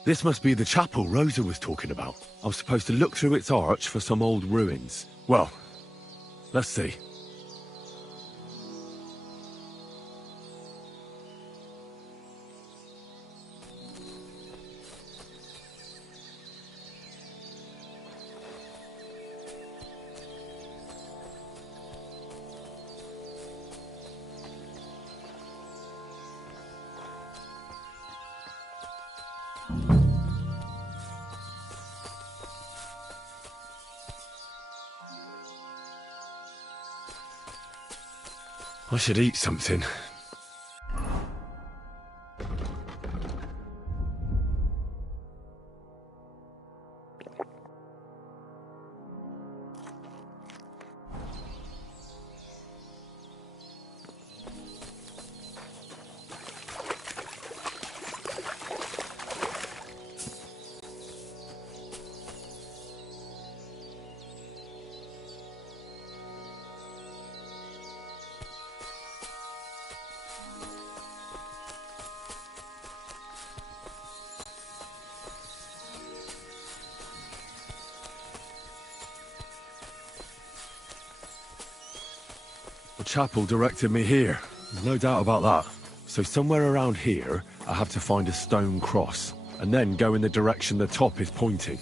This must be the chapel Rosa was talking about. I'm supposed to look through its arch for some old ruins. Well, let's see. I should eat something. The chapel directed me here. There's no doubt about that. So somewhere around here, I have to find a stone cross, and then go in the direction the top is pointing.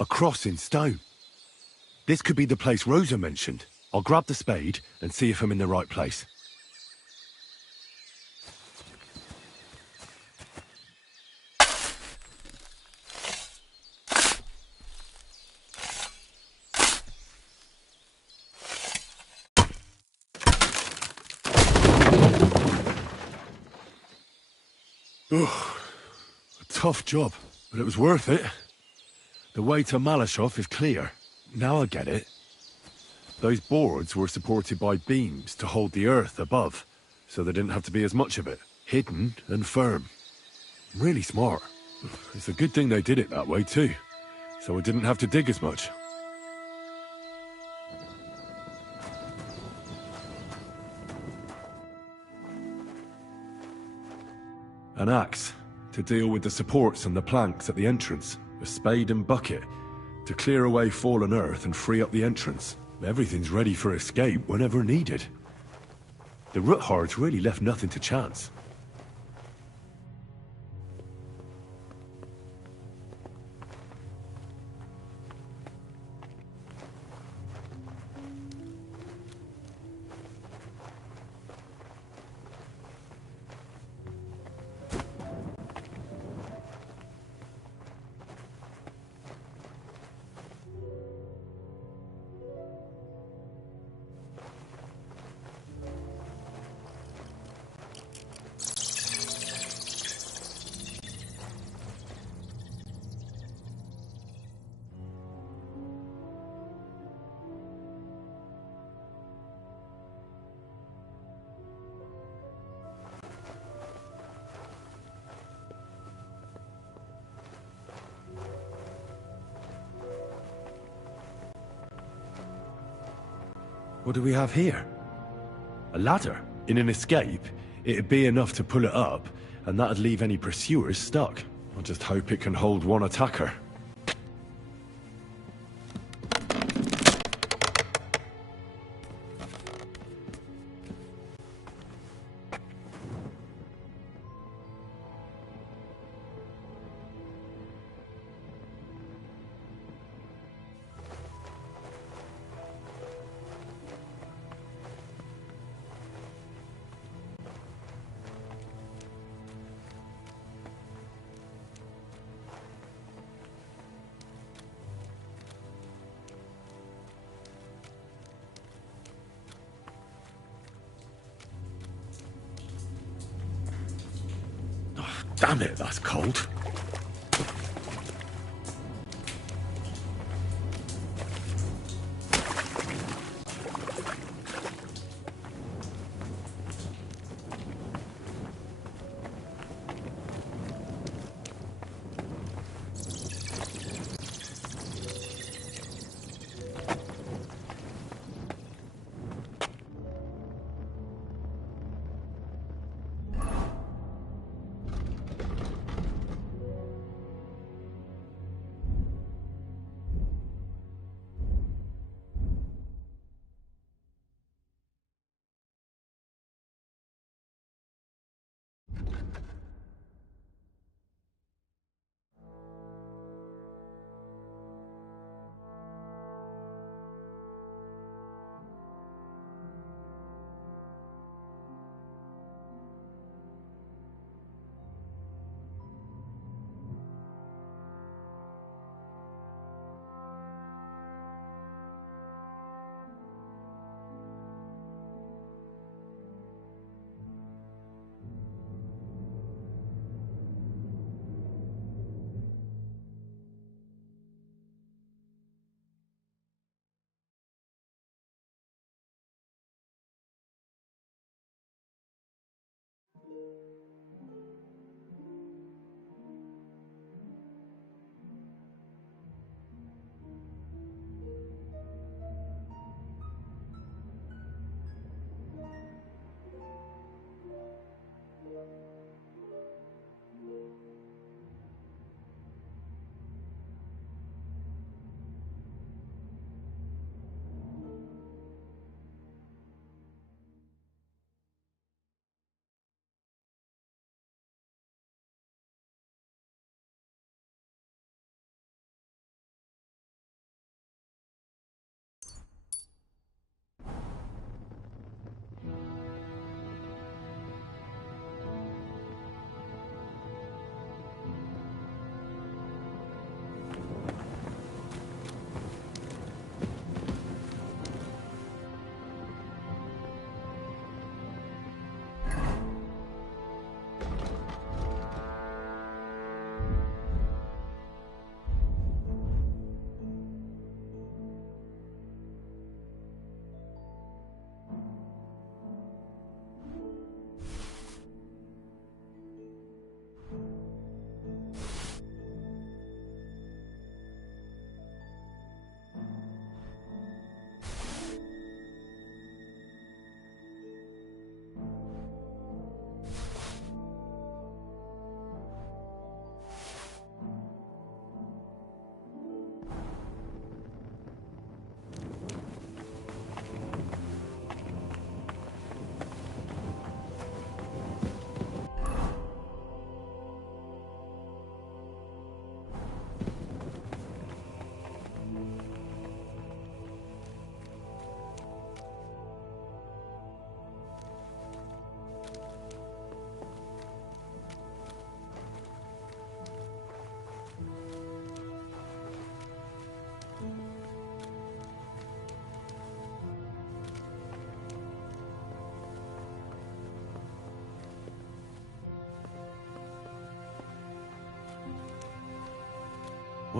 A cross in stone. This could be the place Rosa mentioned. I'll grab the spade and see if I'm in the right place. Ugh, a tough job, but it was worth it. The way to Malashov is clear. Now I get it. Those boards were supported by beams to hold the earth above, so there didn't have to be as much of it. Hidden and firm. Really smart. It's a good thing they did it that way too, so I didn't have to dig as much. An axe, to deal with the supports and the planks at the entrance. A spade and bucket, to clear away fallen earth and free up the entrance. Everything's ready for escape whenever needed. The Roothards really left nothing to chance. What do we have here? A ladder? In an escape, it'd be enough to pull it up, and that'd leave any pursuers stuck. I just hope it can hold one attacker. Damn it, that's cold.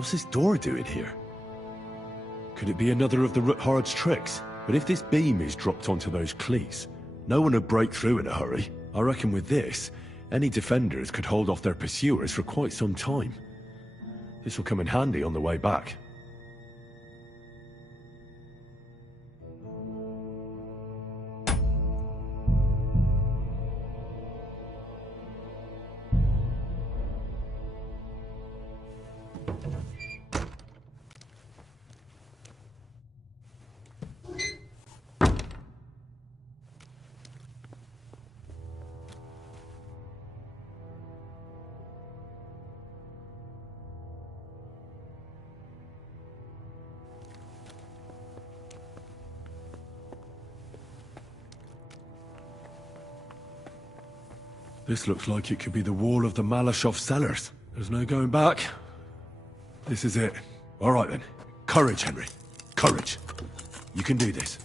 What's this door doing here? Could it be another of the Ruthard's tricks? But if this beam is dropped onto those cleats, no one would break through in a hurry. I reckon with this, any defenders could hold off their pursuers for quite some time. This will come in handy on the way back. This looks like it could be the wall of the Malashov cellars. There's no going back. This is it. All right then. Courage, Henry. Courage. You can do this.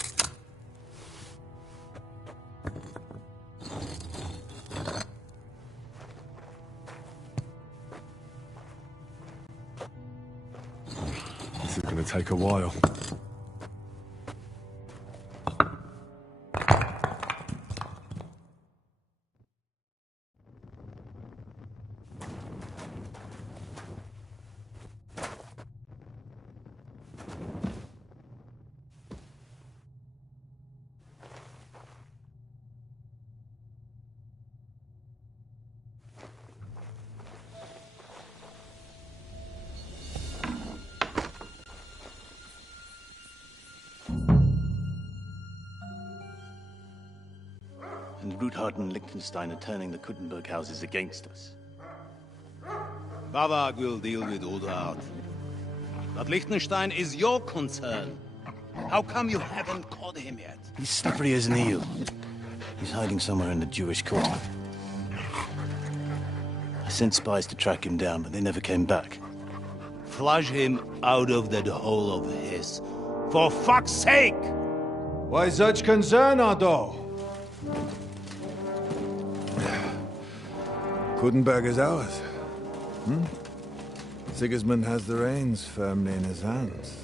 This is going to take a while. And Ruthard and Liechtenstein are turning the Kuttenberg houses against us. Bavag will deal with Ruthard. But Liechtenstein is your concern. How come you haven't caught him yet? He's slippery as an eel. He's hiding somewhere in the Jewish quarter. I sent spies to track him down, but they never came back. Flush him out of that hole of his. For fuck's sake! Why such concern, Otto? Kuttenberg is ours. Sigismund has the reins firmly in his hands.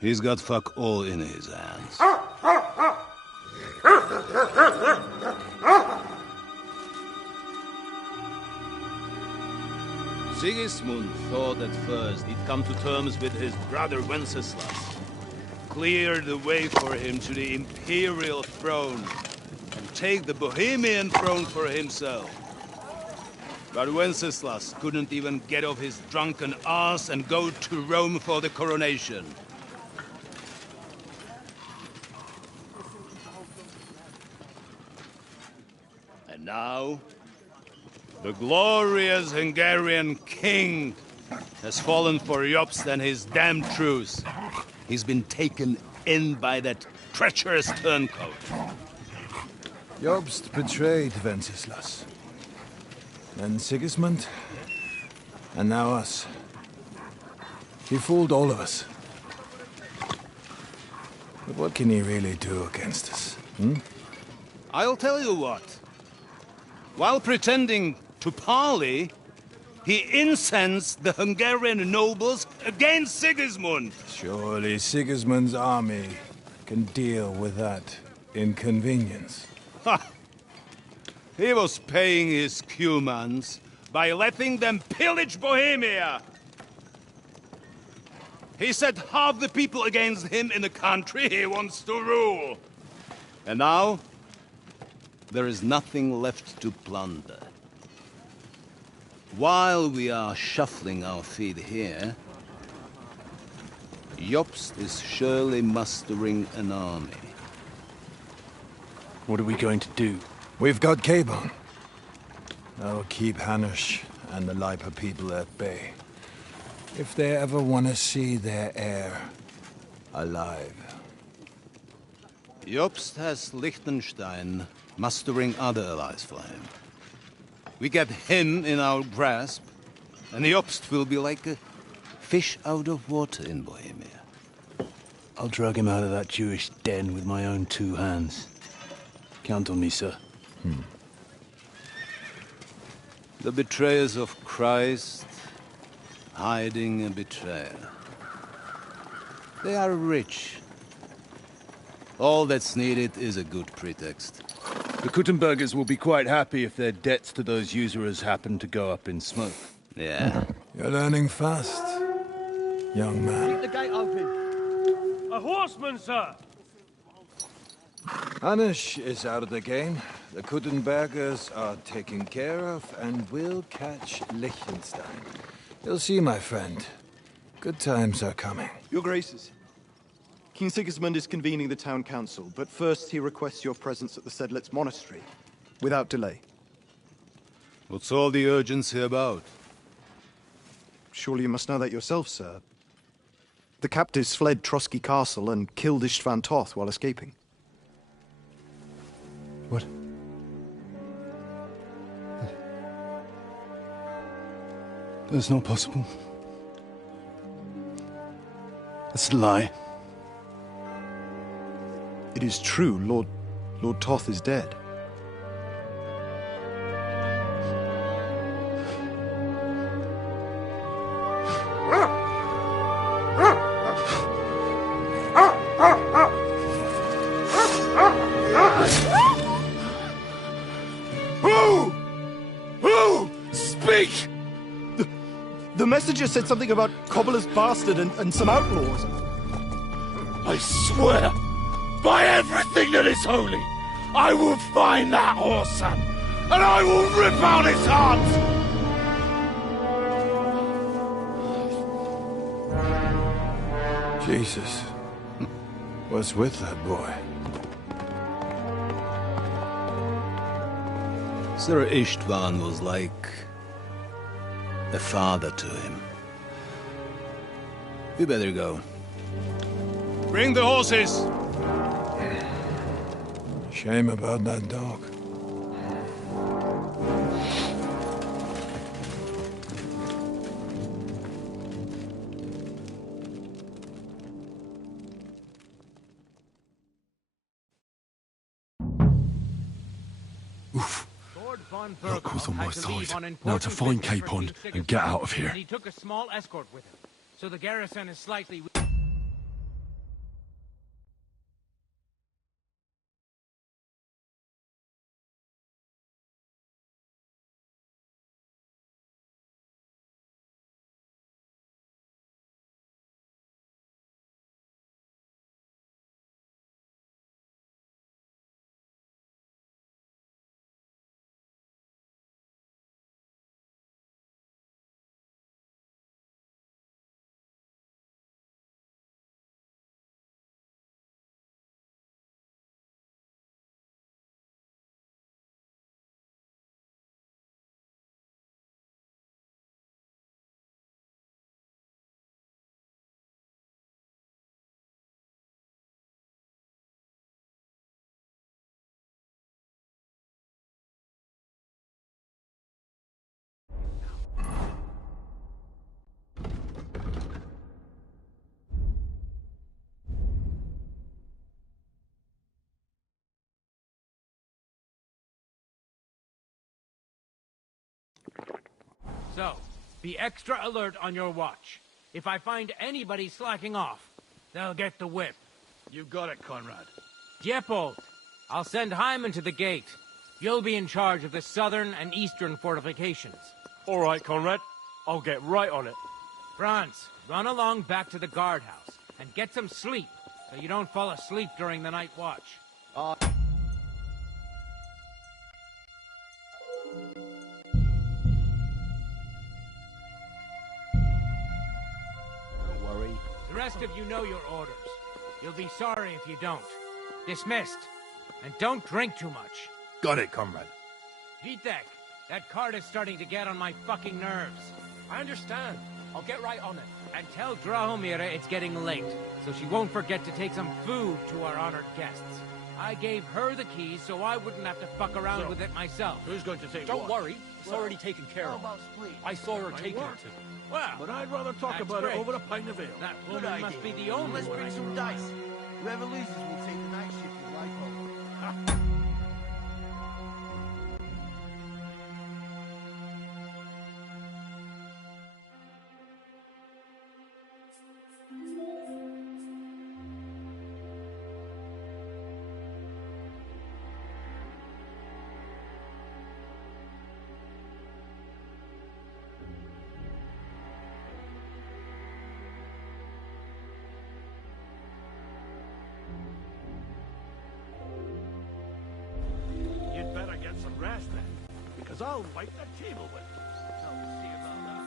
He's got fuck all in his hands. Sigismund thought at first he'd come to terms with his brother Wenceslas, clear the way for him to the imperial throne, and take the Bohemian throne for himself. But Wenceslas couldn't even get off his drunken ass and go to Rome for the coronation. And now, the glorious Hungarian king has fallen for Jobst and his damned truce. He's been taken in by that treacherous turncoat. Jobst betrayed Wenceslas. Then Sigismund, and now us. He fooled all of us. But what can he really do against us, I'll tell you what. While pretending to parley, he incensed the Hungarian nobles against Sigismund. Surely Sigismund's army can deal with that inconvenience. Ha! He was paying his Cumans by letting them pillage Bohemia. He set half the people against him in the country he wants to rule. And now, there is nothing left to plunder. While we are shuffling our feet here, Jobst is surely mustering an army. What are we going to do? We've got Cabon. That'll keep Hanush and the Leipa people at bay. If they ever want to see their heir alive. Jobst has Liechtenstein mustering other allies for him. We get him in our grasp, and Jobst will be like a fish out of water in Bohemia. I'll drag him out of that Jewish den with my own two hands. Count on me, sir. The betrayers of Christ, hiding a betrayer. They are rich. All that's needed is a good pretext. The Kuttenbergers will be quite happy if their debts to those usurers happen to go up in smoke. Yeah. You're learning fast, young man. Keep the gate open. A horseman, sir! Anish is out of the game. The Kuttenbergers are taken care of and will catch Liechtenstein. You'll see, my friend. Good times are coming. Your Graces, King Sigismund is convening the town council, but first he requests your presence at the Sedlitz monastery, without delay. What's all the urgency about? Surely you must know that yourself, sir. The captives fled Trotsky Castle and killed Istvan Toth while escaping. What? That's not possible. That's a lie. It is true, Lord Toth is dead. Who? Speak! The messenger said something about Cobbler's bastard and some outlaws. I swear, by everything that is holy, I will find that whoreson, and I will rip out his heart! Jesus. What's with that boy? Sir Istvan was like a father to him. We better go. Bring the horses! Shame about that dog. Luck was on my side. Now to find Capon and get out of here. He took a small escort with him, so the garrison is slightly... So, be extra alert on your watch. If I find anybody slacking off, they'll get the whip. You got it, Conrad. Diepold, I'll send Hyman to the gate. You'll be in charge of the southern and eastern fortifications. All right, Conrad. I'll get right on it. Franz, run along back to the guardhouse and get some sleep so you don't fall asleep during the night watch. Don't worry. The rest of you know your orders. You'll be sorry if you don't. Dismissed. And don't drink too much. Got it, comrade. Vitek, that cart is starting to get on my fucking nerves. I understand. I'll get right on it. And tell Drahomira it's getting late, so she won't forget to take some food to our honored guests. I gave her the keys so I wouldn't have to fuck around with it myself. Who's going to take Don't what? worry. It's already taken care of. I saw her taking it to. Well, But I'd rather talk that's about great. it over a pint of ale. That woman must be the only Let's one bring I some can dice. rely on. Whoever loses will take the night shift with Lipo. I'll wipe the table with it. No, see about that.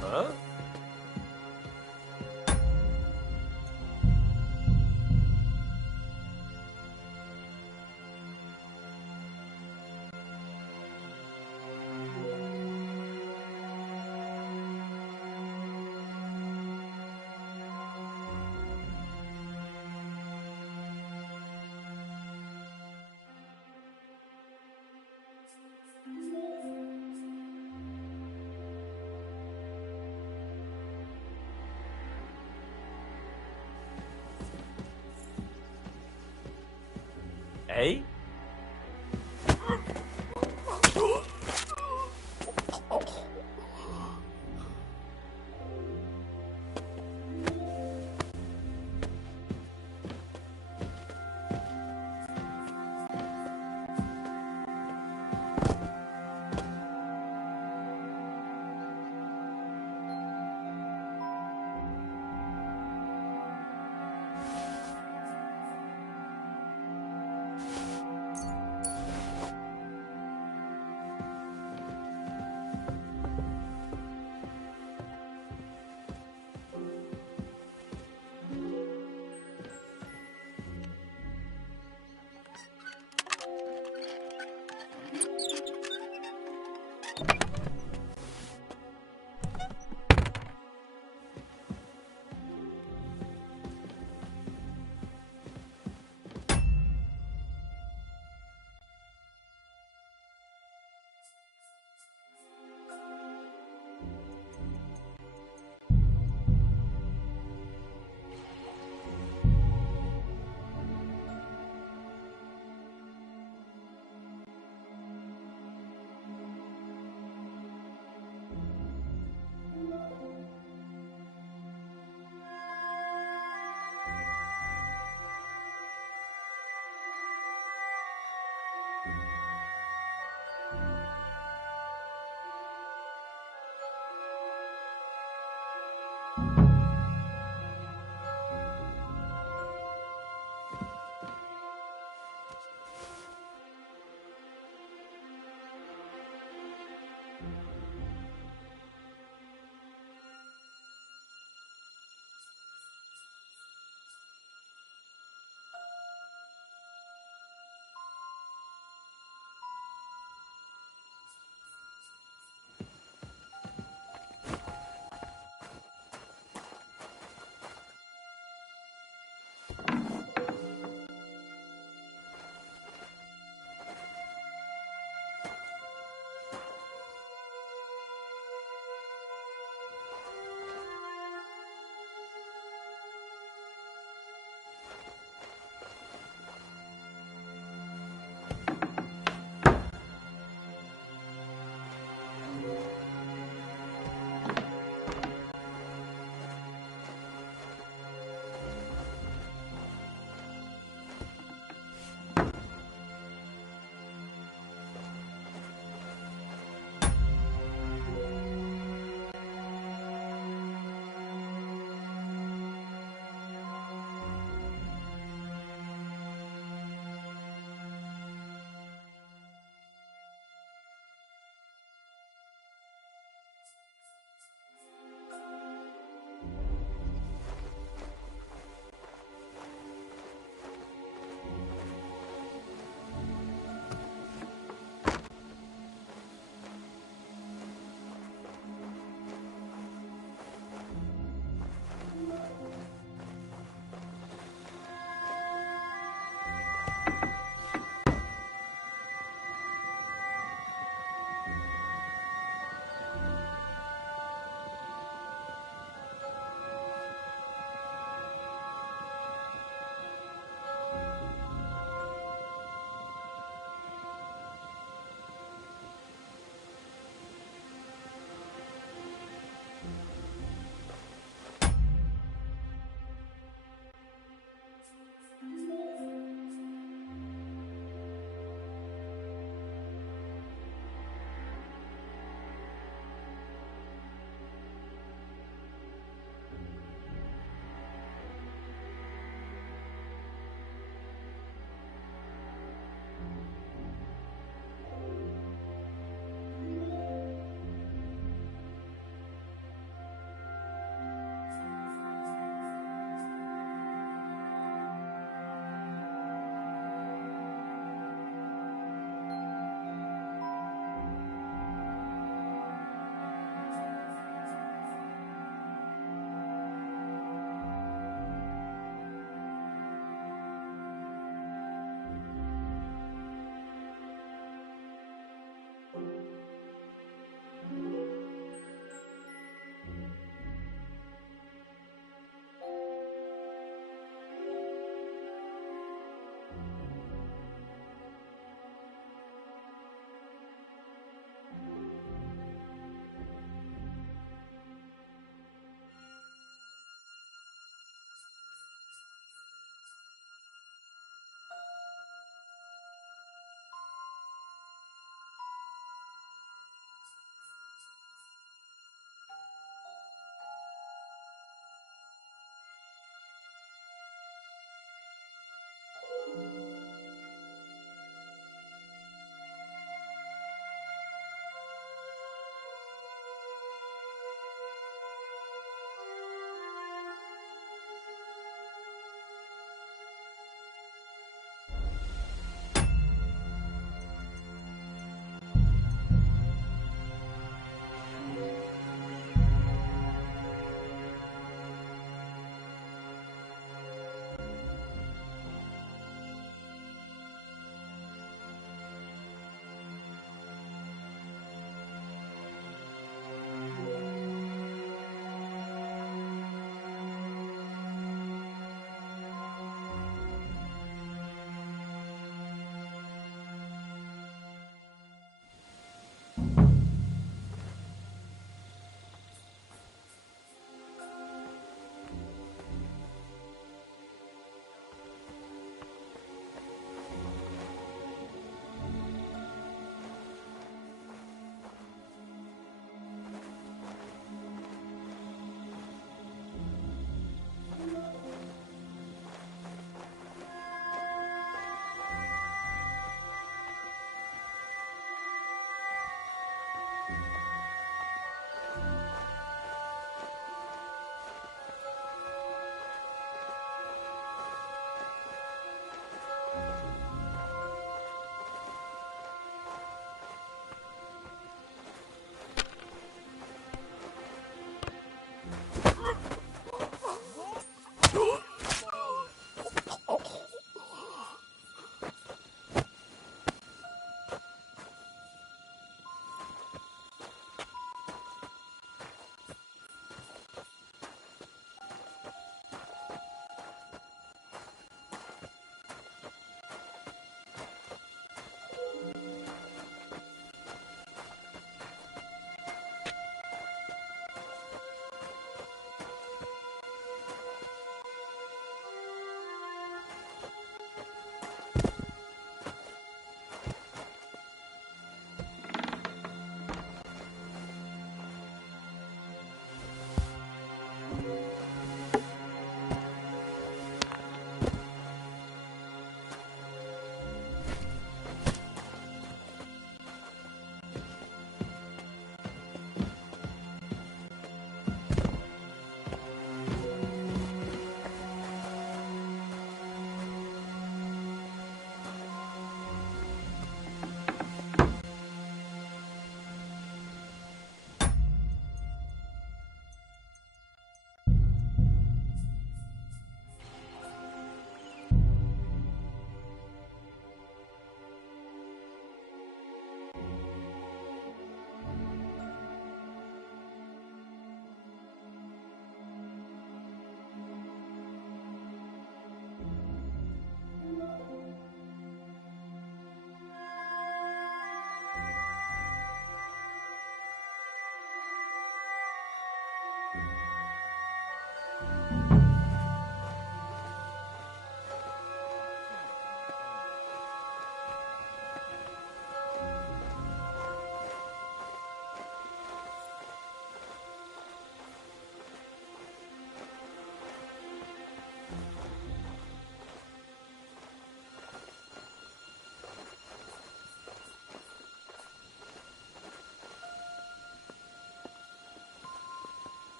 Huh? Eh?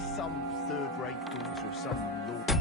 She's some third-rate daughter of some lord.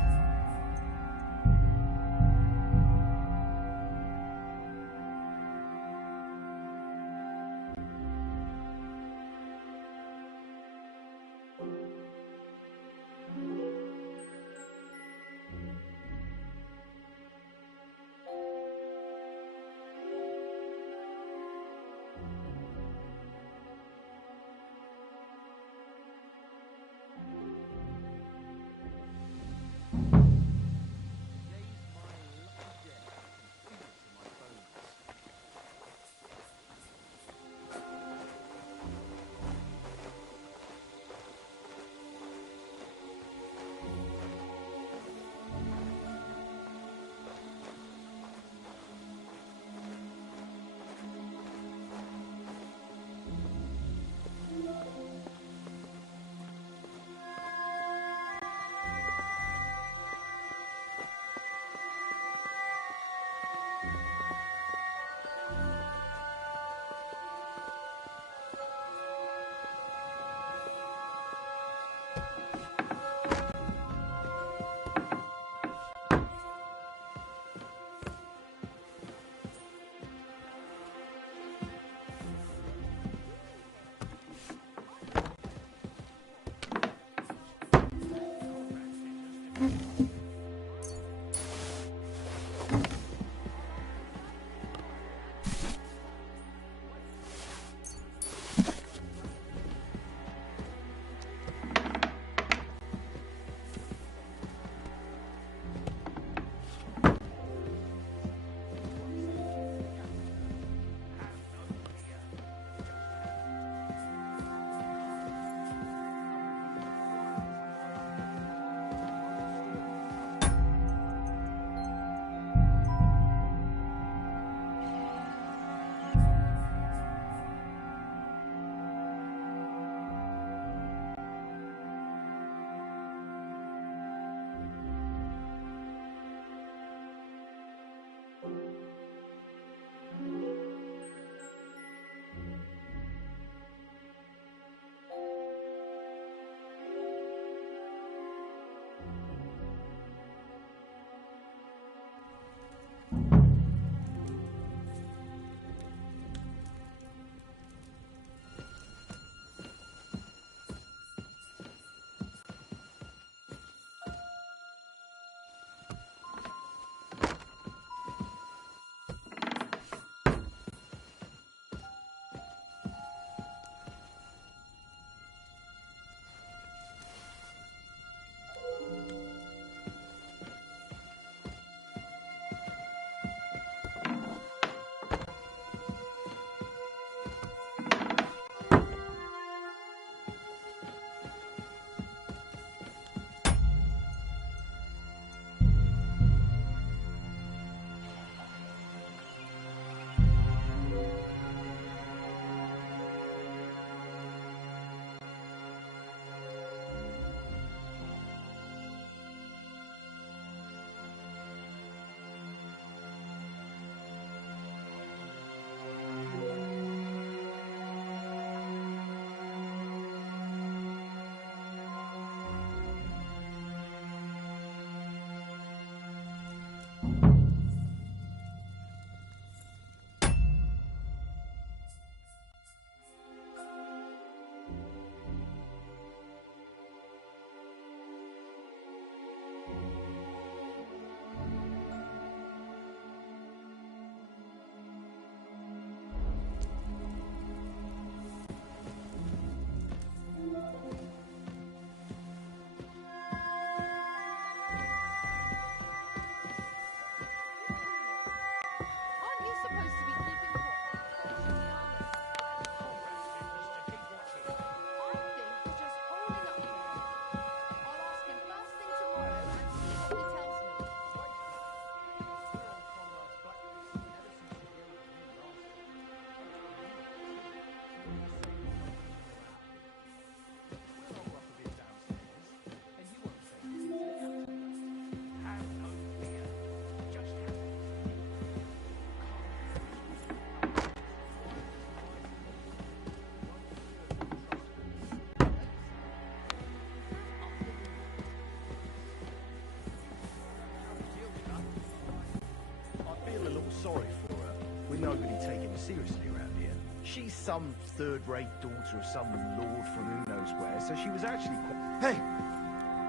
don't really take it seriously around here. She's some third-rate daughter of some lord from who knows where, so she was actually quite... Hey!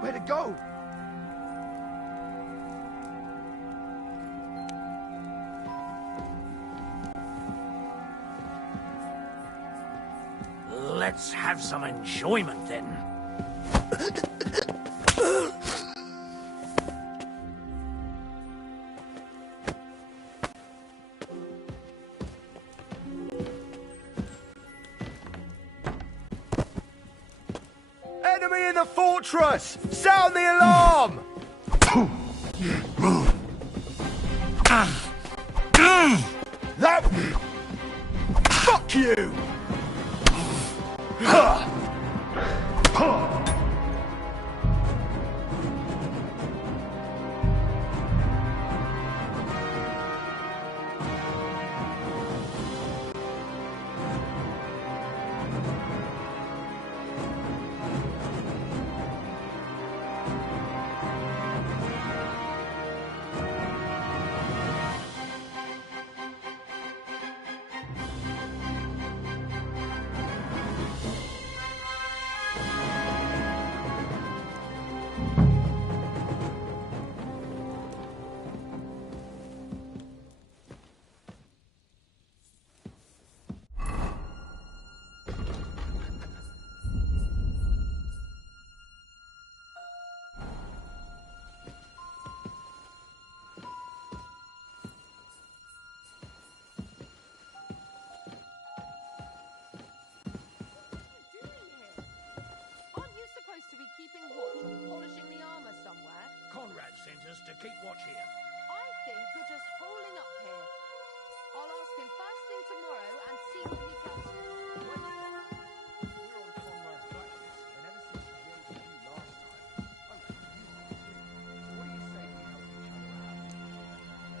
Where'd it go? Let's have some enjoyment then. Enemy in the fortress! Sound the alarm! That... Fuck you! Conrad sent us to keep watch here. I think you're just holding up here. I'll ask him first thing tomorrow and see what he tells me. We're on Conrad's blacklist, and ever since we gave you last time... Oh, you are too. So what do you say we help each other out?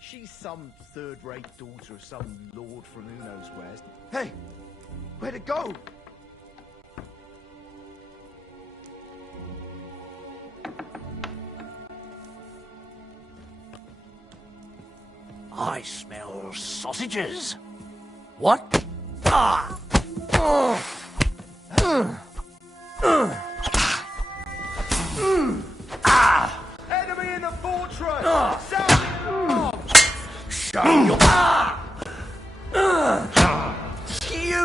She's some third-rate daughter of some lord from who knows where. Hey! Where'd it go? I smell sausages. What? Ah! Enemy in the fortress! Sound the alarm! Show your...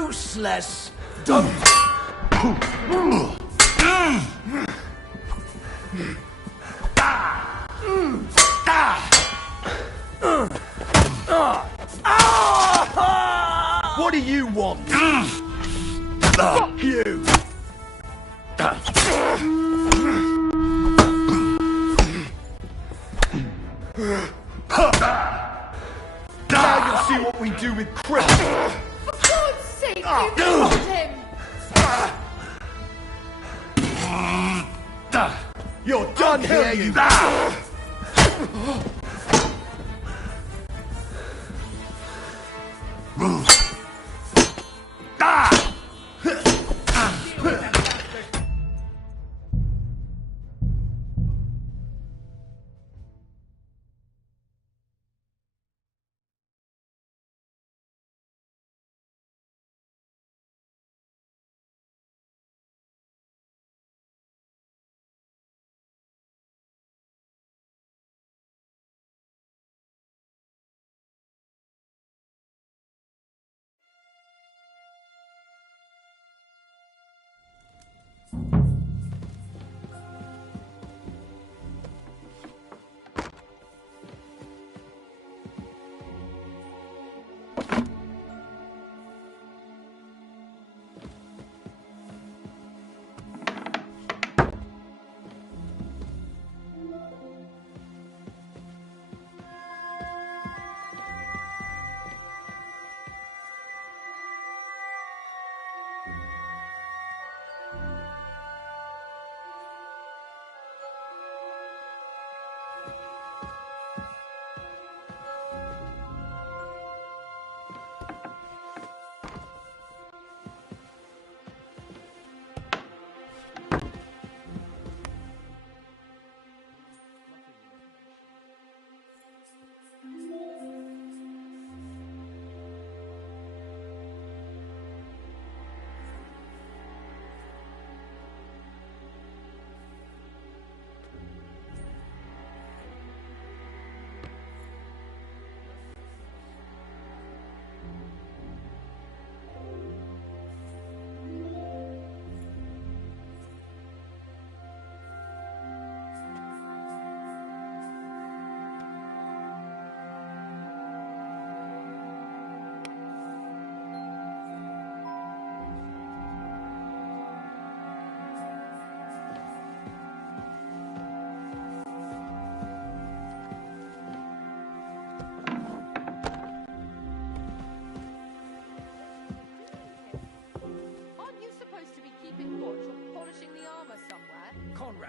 Useless! Don't... What do you want? Fuck you! Now you'll see what we do with Chris! For God's sake, you killed him! You're done here, you...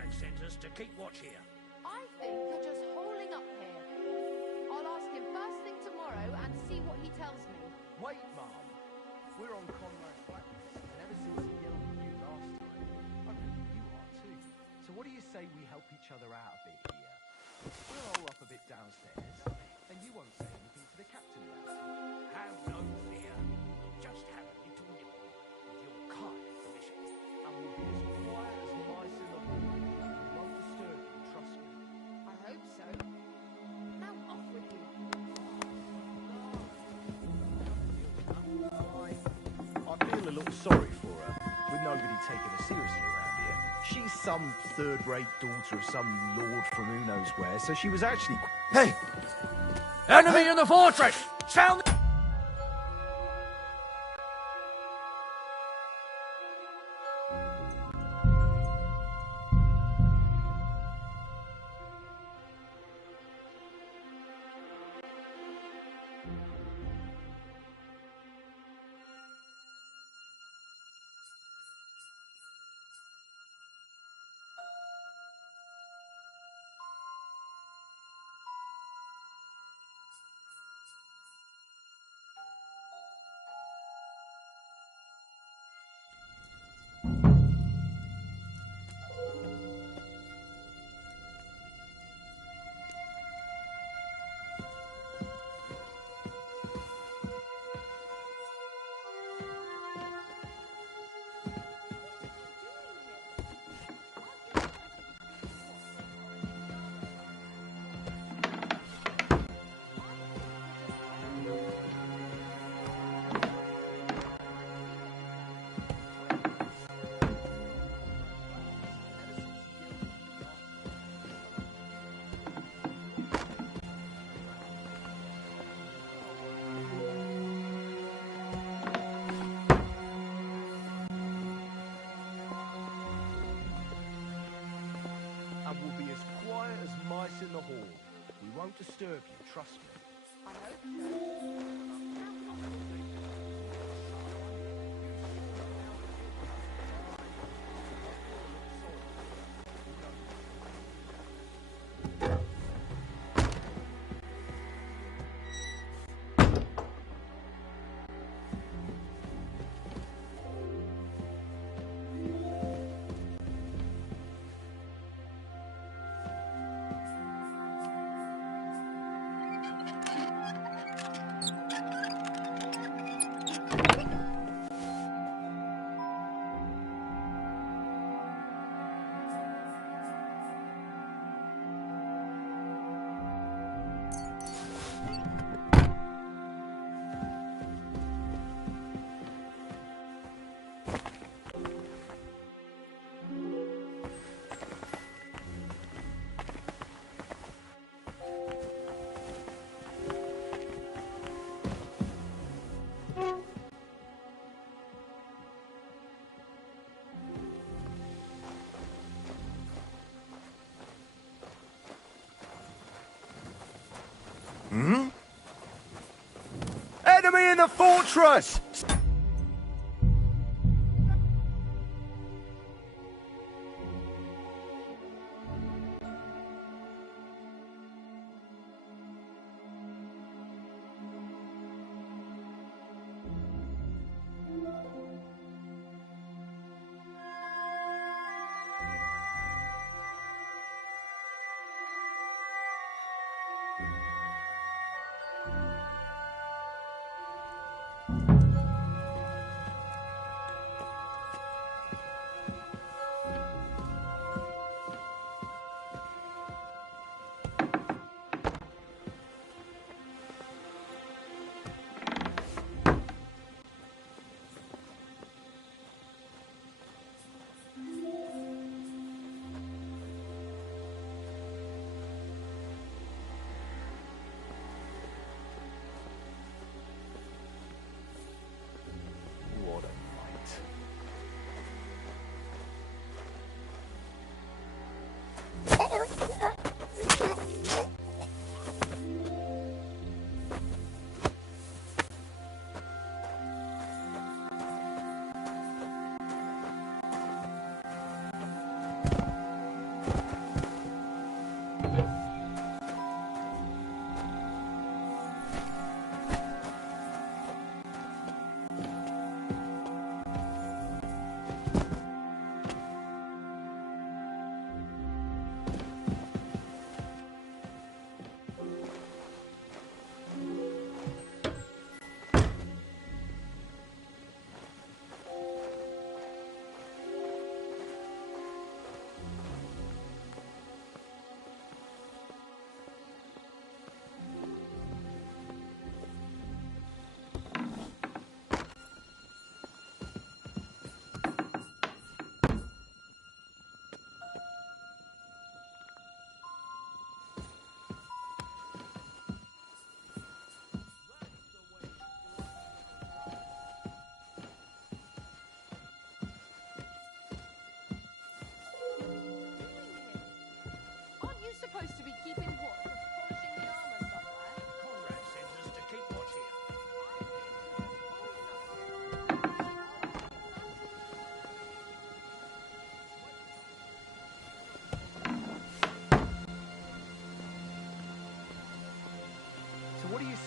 Rudhard sent us to keep watch here. I think you're just holding up here. I'll ask him first thing tomorrow and see what he tells me. Wait, Mum. We're on Conrad's blacklist, and ever since he yelled at you last time, I believe you are too. So what do you say we help each other out a bit here? We'll roll up a bit downstairs, and you won't say anything to the captain about it. Have no fear. We'll just have a little nibble, with your kind permission. And we'll be as quiet as mice in the hall. We won't disturb you, trust me. I hope so. Now off with you. I feel a little sorry for her, with nobody taking her seriously around here. She's some third-rate daughter of some lord from who knows where, so she was actually... Hey! Enemy in the fortress! Sound the... And we'll be as quiet as mice in the hall. We won't disturb you, trust me. I hope so. Now off with you. Hmm? Enemy in the fortress!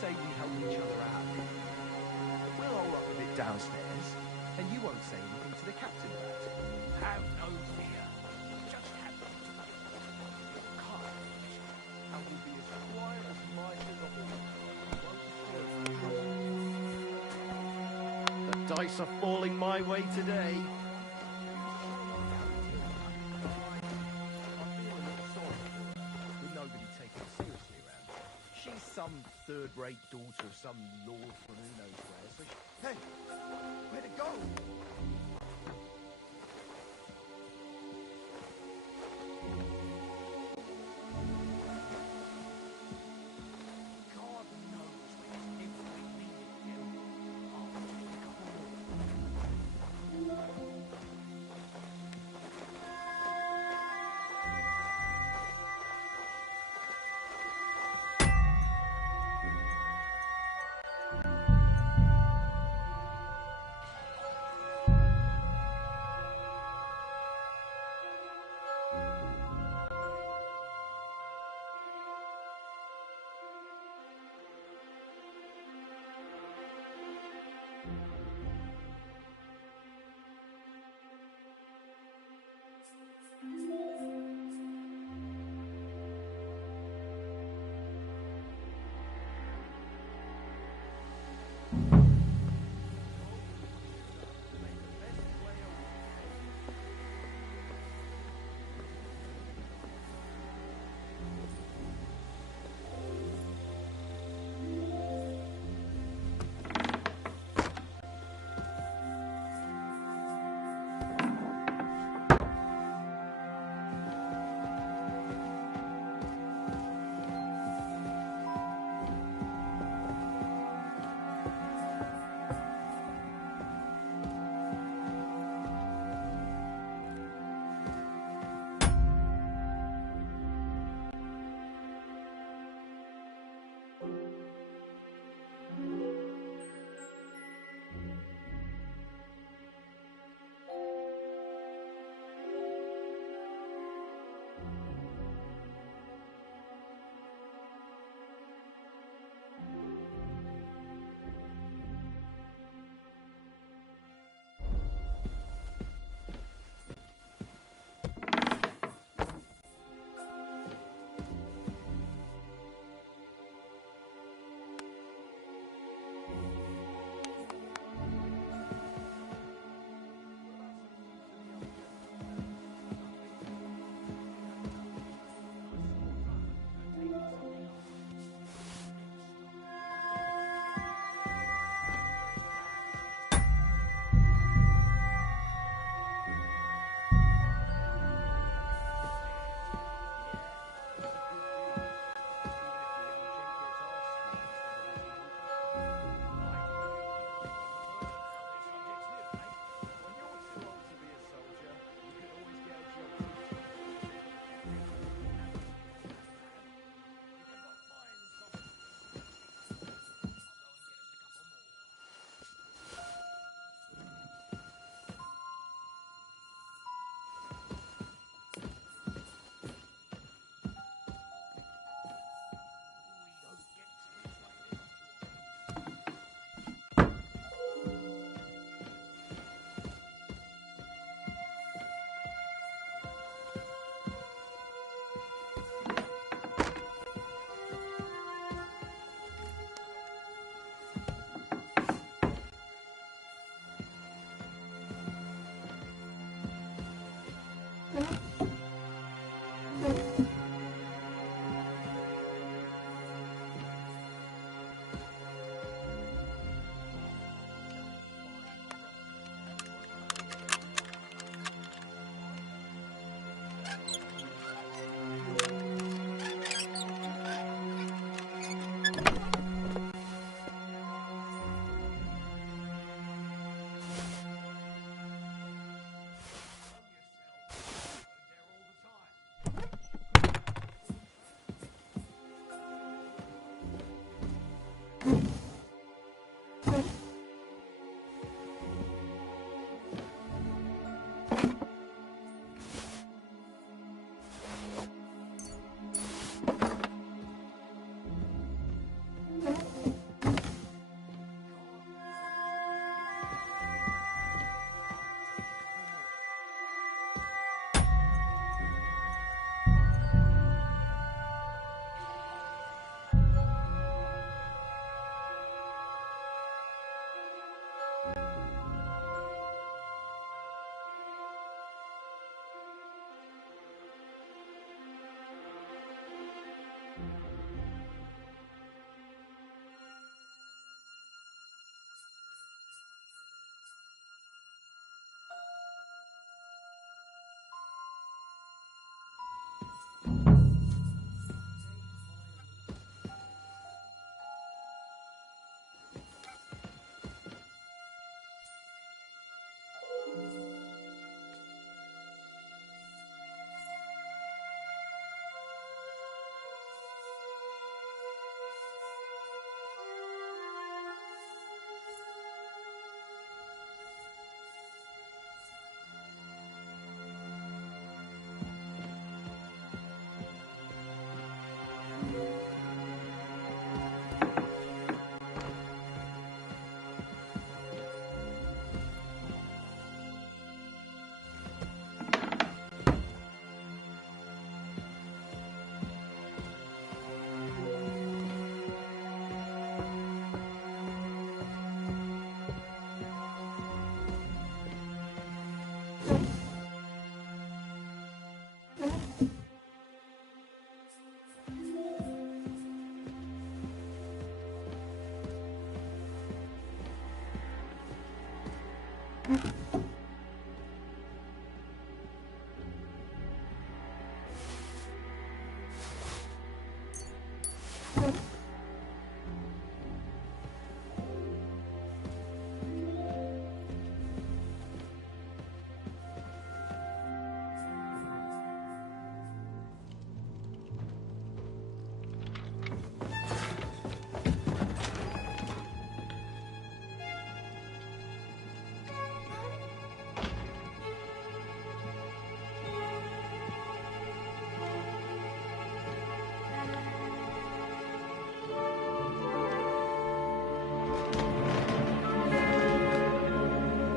say we help each other out. We'll hole up a bit downstairs, and you won't say anything to the captain about it. Have no fear. Just have And we'll be as quiet as mice in the hall. The dice are falling my way today. Some third-rate daughter of some lord from who knows where. So hey, where to go? God knows if we needed him.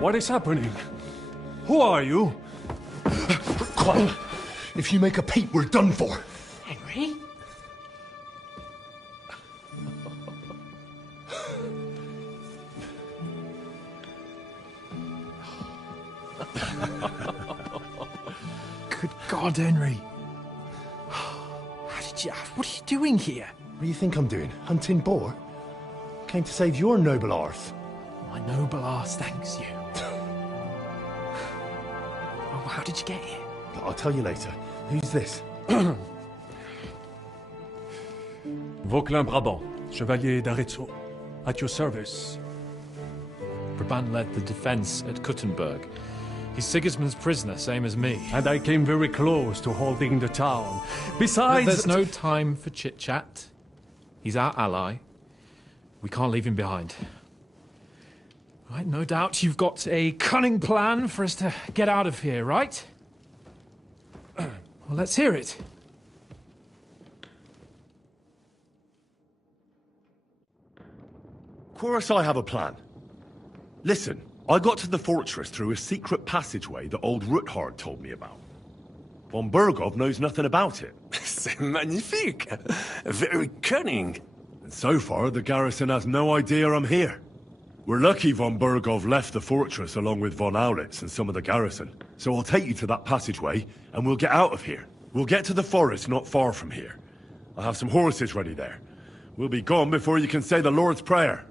What is happening? Who are you? Quiet. If you make a peep, we're done for. Henry? Good God, Henry. What are you doing here? What do you think I'm doing? Hunting boar? Came to save your noble arse. My noble arse thanks you. Oh, how did you get here? I'll tell you later. Who's this? Vauquelin Brabant, Chevalier d'Arezzo, at your service. Brabant led the defense at Kuttenberg. He's Sigismund's prisoner, same as me. And I came very close to holding the town. Besides... There's no time for chit-chat. He's our ally. We can't leave him behind. Right, no doubt you've got a cunning plan for us to get out of here, right? Well, let's hear it. Of course I have a plan. Listen, I got to the fortress through a secret passageway that old Ruthard told me about. Von Burgov knows nothing about it. C'est magnifique! Very cunning. And so far, the garrison has no idea I'm here. We're lucky von Burgov left the fortress along with von Aulitz and some of the garrison. So I'll take you to that passageway, and we'll get out of here. We'll get to the forest not far from here. I have some horses ready there. We'll be gone before you can say the Lord's Prayer.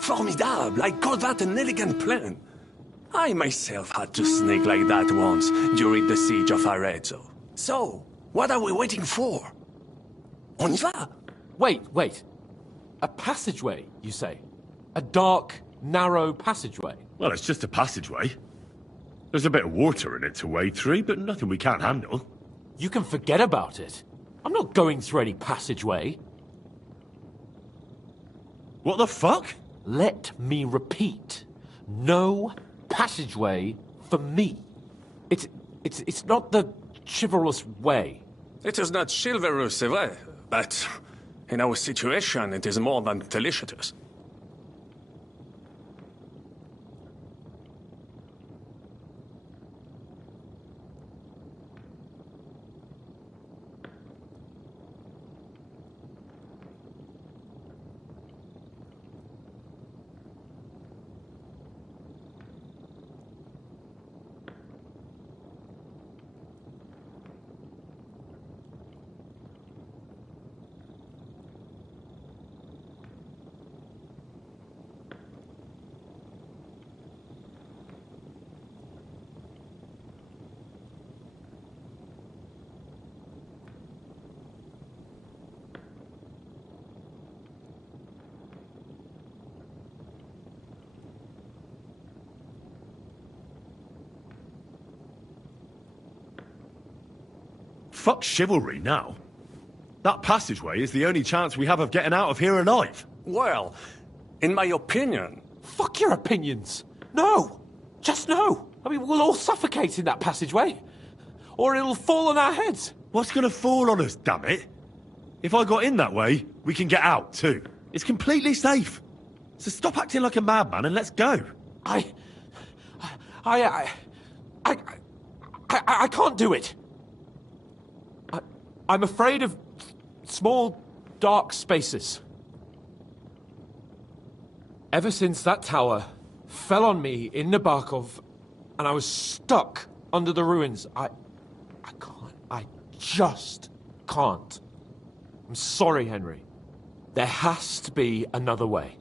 Formidable! I call that an elegant plan. I myself had to sneak like that once during the siege of Arezzo. So, what are we waiting for? On y va! Wait. A passageway, you say? A dark, narrow passageway? Well, it's just a passageway. There's a bit of water in it to wade through, but nothing we can't handle. You can forget about it. I'm not going through any passageway. What the fuck? Let me repeat. No passageway for me. It's not the chivalrous way. It is not chivalrous, c'est vrai, but in our situation, it is more than delicious. Fuck chivalry now. That passageway is the only chance we have of getting out of here alive. Well, in my opinion... Fuck your opinions! No! Just no! I mean, we'll all suffocate in that passageway. Or it'll fall on our heads. What's gonna fall on us, damn it? If I got in that way, we can get out, too. It's completely safe. So stop acting like a madman and let's go. I can't do it. I'm afraid of small, dark spaces. Ever since that tower fell on me in Nabokov, and I was stuck under the ruins, I just can't. I'm sorry, Henry. There has to be another way.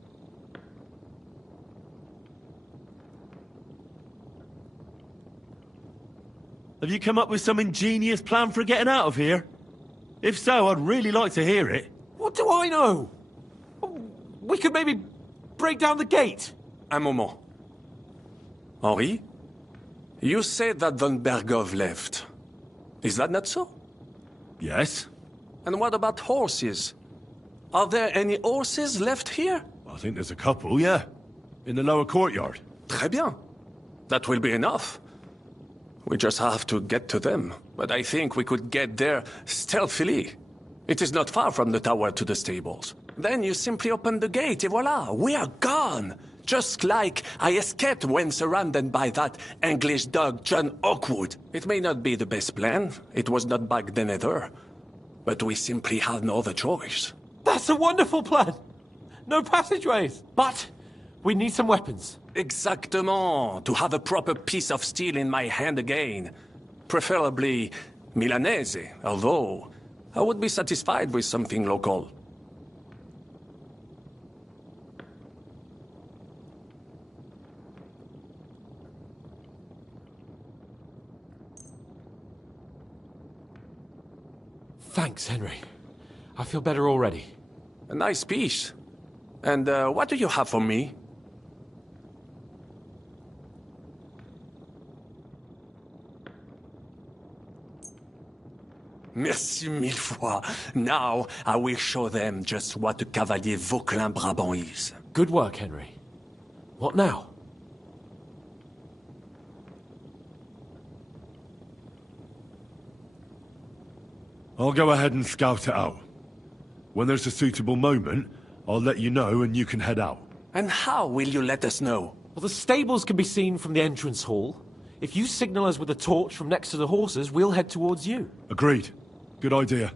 Have you come up with some ingenious plan for getting out of here? If so, I'd really like to hear it. What do I know? We could maybe break down the gate. Un moment. Henri? You said that Von Bergov left. Is that not so? Yes. And what about horses? Are there any horses left here? I think there's a couple, yeah. In the lower courtyard. Très bien. That will be enough. We just have to get to them. But I think we could get there stealthily. It is not far from the tower to the stables. Then you simply open the gate, et voila, we are gone! Just like I escaped when surrounded by that English dog John Oakwood. It may not be the best plan. It was not back then either. But we simply had no other choice. That's a wonderful plan! No passageways! But we need some weapons. Exactement. To have a proper piece of steel in my hand again. Preferably Milanese, although I would be satisfied with something local. Thanks, Henry. I feel better already. A nice piece. And what do you have for me? Merci mille fois. Now I will show them just what a Cavalier Vauquelin-Brabant is. Good work, Henry. What now? I'll go ahead and scout it out. When there's a suitable moment, I'll let you know and you can head out. And how will you let us know? Well, the stables can be seen from the entrance hall. If you signal us with a torch from next to the horses, we'll head towards you. Agreed. Good idea.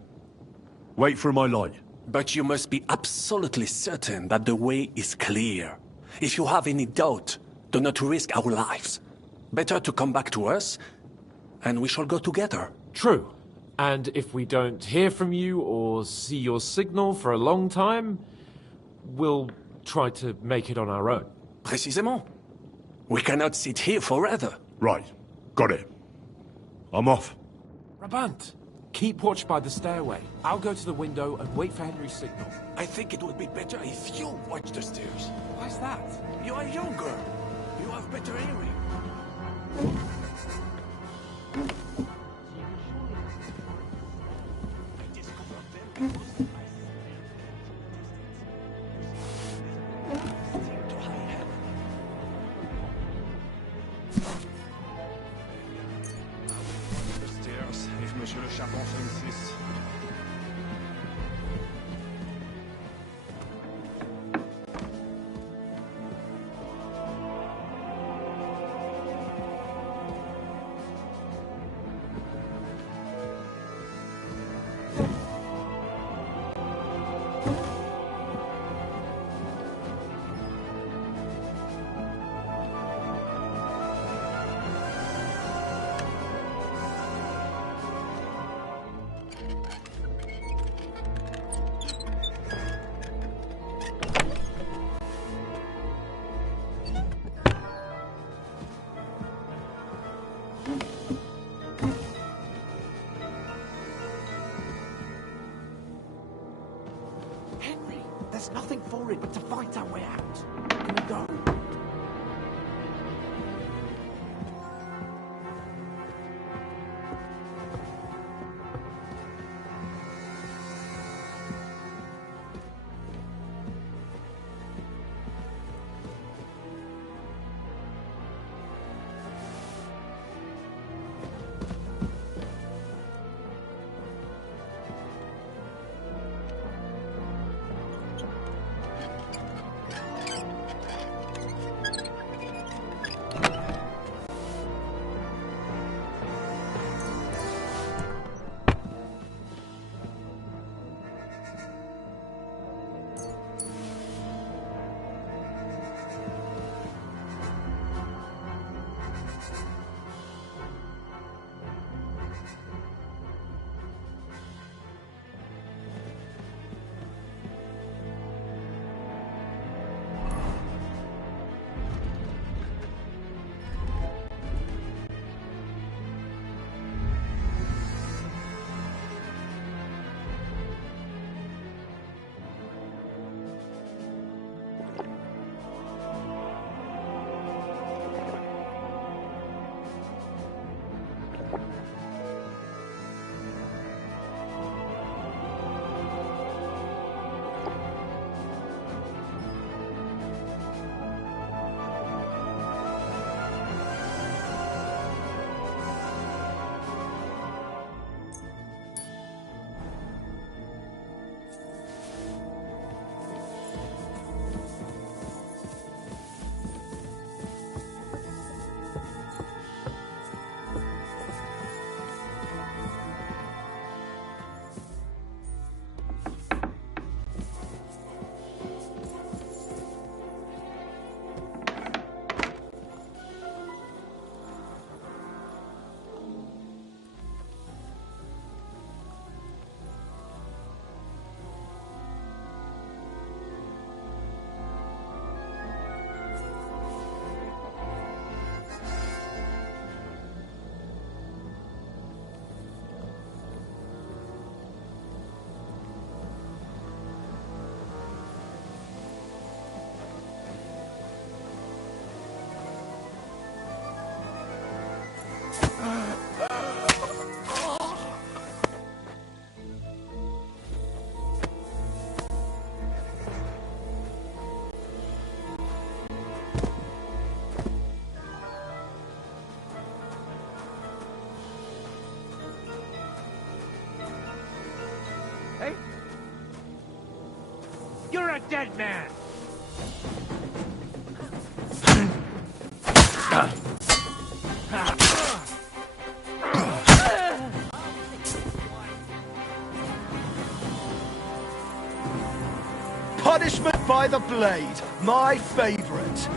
Wait for my light. But you must be absolutely certain that the way is clear. If you have any doubt, do not risk our lives. Better to come back to us, and we shall go together. True. And if we don't hear from you or see your signal for a long time, we'll try to make it on our own. Précisément. We cannot sit here forever. Right. Got it. I'm off. Rabant, keep watch by the stairway. I'll go to the window and wait for Henry's signal. I think it would be better if you watch the stairs. Why's that? You are younger. You have better hearing. Monsieur le Chapon insiste. There's nothing for it but to fight our way out. Can we go? Hey? You're a dead man! Punishment by the blade, my favourite.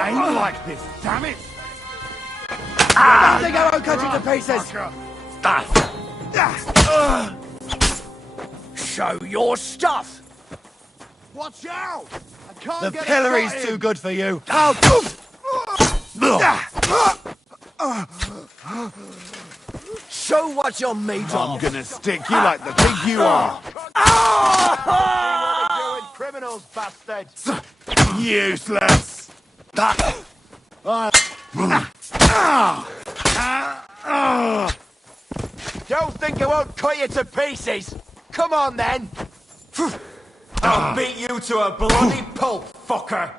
Ain't like this, damn it! I think I won't cut you to pieces! Show your stuff! Watch out! I can't The get pillory's a shot too in. good for you. Show what you're made of. I'm gonna stick you like the pig you are. Criminals, bastard! Useless. Don't think I won't cut you to pieces! Come on, then! I'll beat you to a bloody pulp, fucker!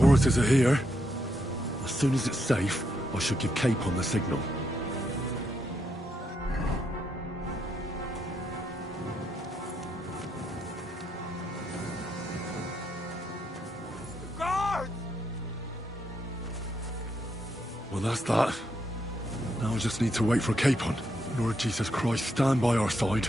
Horses are here. As soon as it's safe, I shall give Capon the signal. Guard! Well, that's that. Now I just need to wait for Capon. Lord Jesus Christ, stand by our side.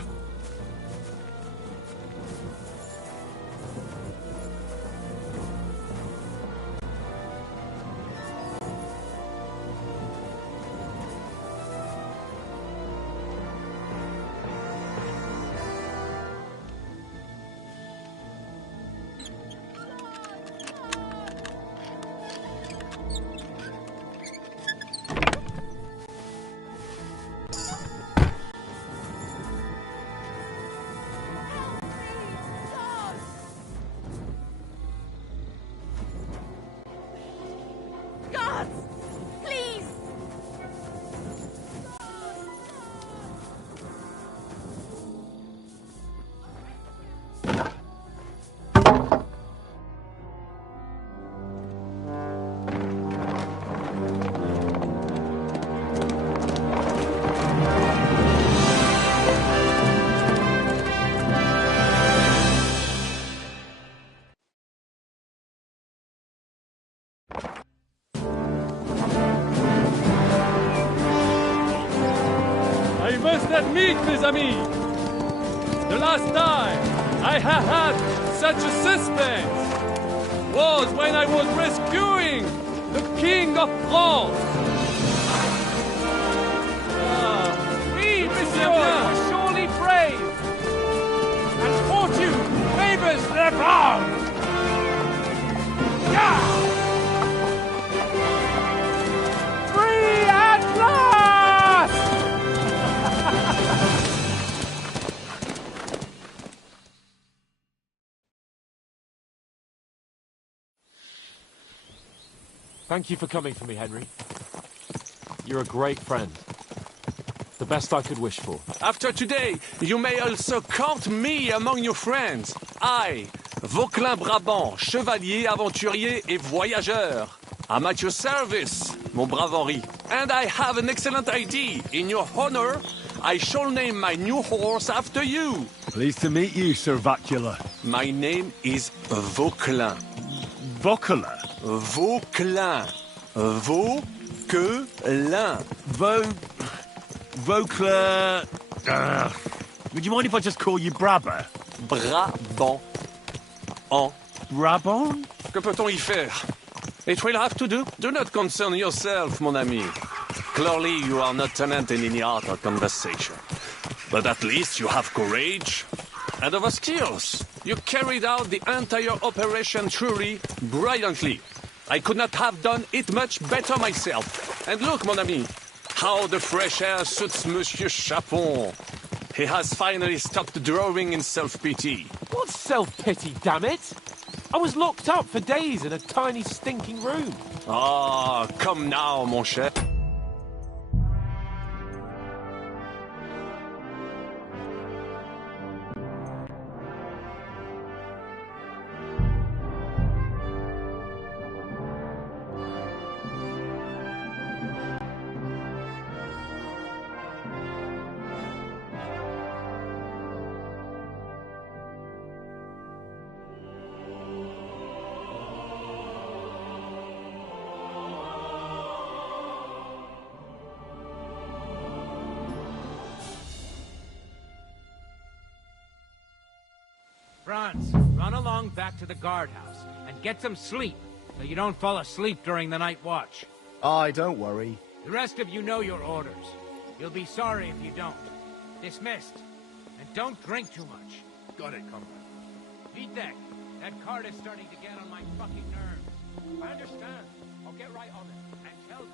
Guards! Please! I must admit, mes amis, the last time I have had such a suspense was when I was rescuing the King of France. We, monsieur, are surely brave! And fortune favors the bold! Yeah! Free at last! Thank you for coming for me, Henry. You're a great friend. The best I could wish for. After today, you may also count me among your friends. I Vauquelin Brabant, chevalier, aventurier et voyageur. I'm at your service, mon brave Henri. And I have an excellent idea. In your honor, I shall name my new horse after you. Pleased to meet you, Sir Vacula. My name is Vauquelin. Vauquelin? Vauquelin. Vauquelin. Vauquelin... would you mind if I just call you Brabber? Brabant. En. Brabant? Que peut-on y faire? It will have to do. Do not concern yourself, mon ami. Clearly, you are not tenant in any art or conversation. But at least you have courage and other skills. You carried out the entire operation truly brilliantly. I could not have done it much better myself. And look, mon ami, how the fresh air suits Monsieur Chapon. He has finally stopped drawing in self-pity. What self-pity, damn it? I was locked up for days in a tiny stinking room. Ah, come now, mon cher. Franz, run along back to the guardhouse and get some sleep so you don't fall asleep during the night watch. Aye, don't worry. The rest of you know your orders. You'll be sorry if you don't. Dismissed. And don't drink too much. Got it, comrade. Vitek, that card is starting to get on my fucking nerves. I understand. I'll get right on it. And tell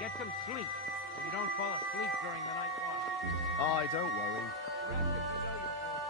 Get some sleep so you don't fall asleep during the night watch. Aye, don't worry. The rest of you know your orders.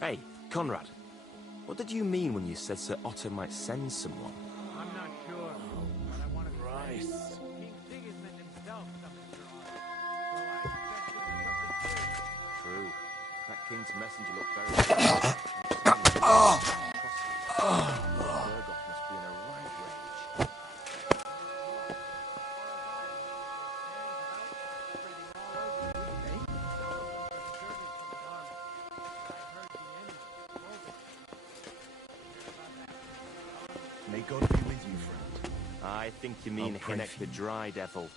Hey, Conrad. What did you mean when you said Sir Otto might send someone? I'm not sure, but I want to be ready. King Sigismund himself summoned Sir Otto, so I expect it'll be something serious. True. That king's messenger looked very... Burgoth must be in a right rage. May God be with you, friend. I think you mean I'll pray Hinnock for the you. Dry Devil.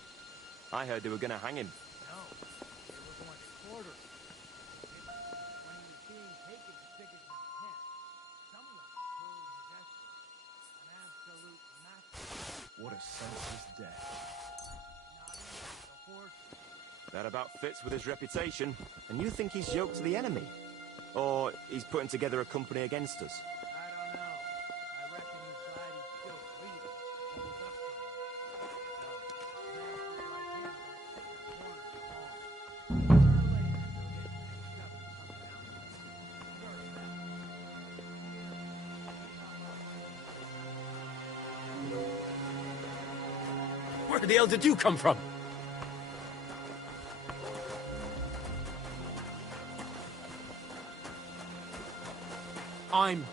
I heard they were going to hang him. No, they were going to quarter him. When he was being taken to Sigismund's tent, someone told his escort, an absolute master. What a senseless death. The horse. That about fits with his reputation. And you think he's yoked to the enemy? Or he's putting together a company against us? I don't know. I reckon he's glad he's still breathing. Holds up for him. Masters like him don't sit in corners alone. Sooner or later, he'll get mixed up in something else. Sure of that. Where the hell did you come from? I'm...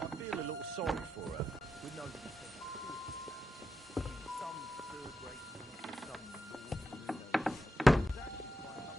I feel a little sorry for her. With nobody to some third-rate or some lord. It's actually quite up.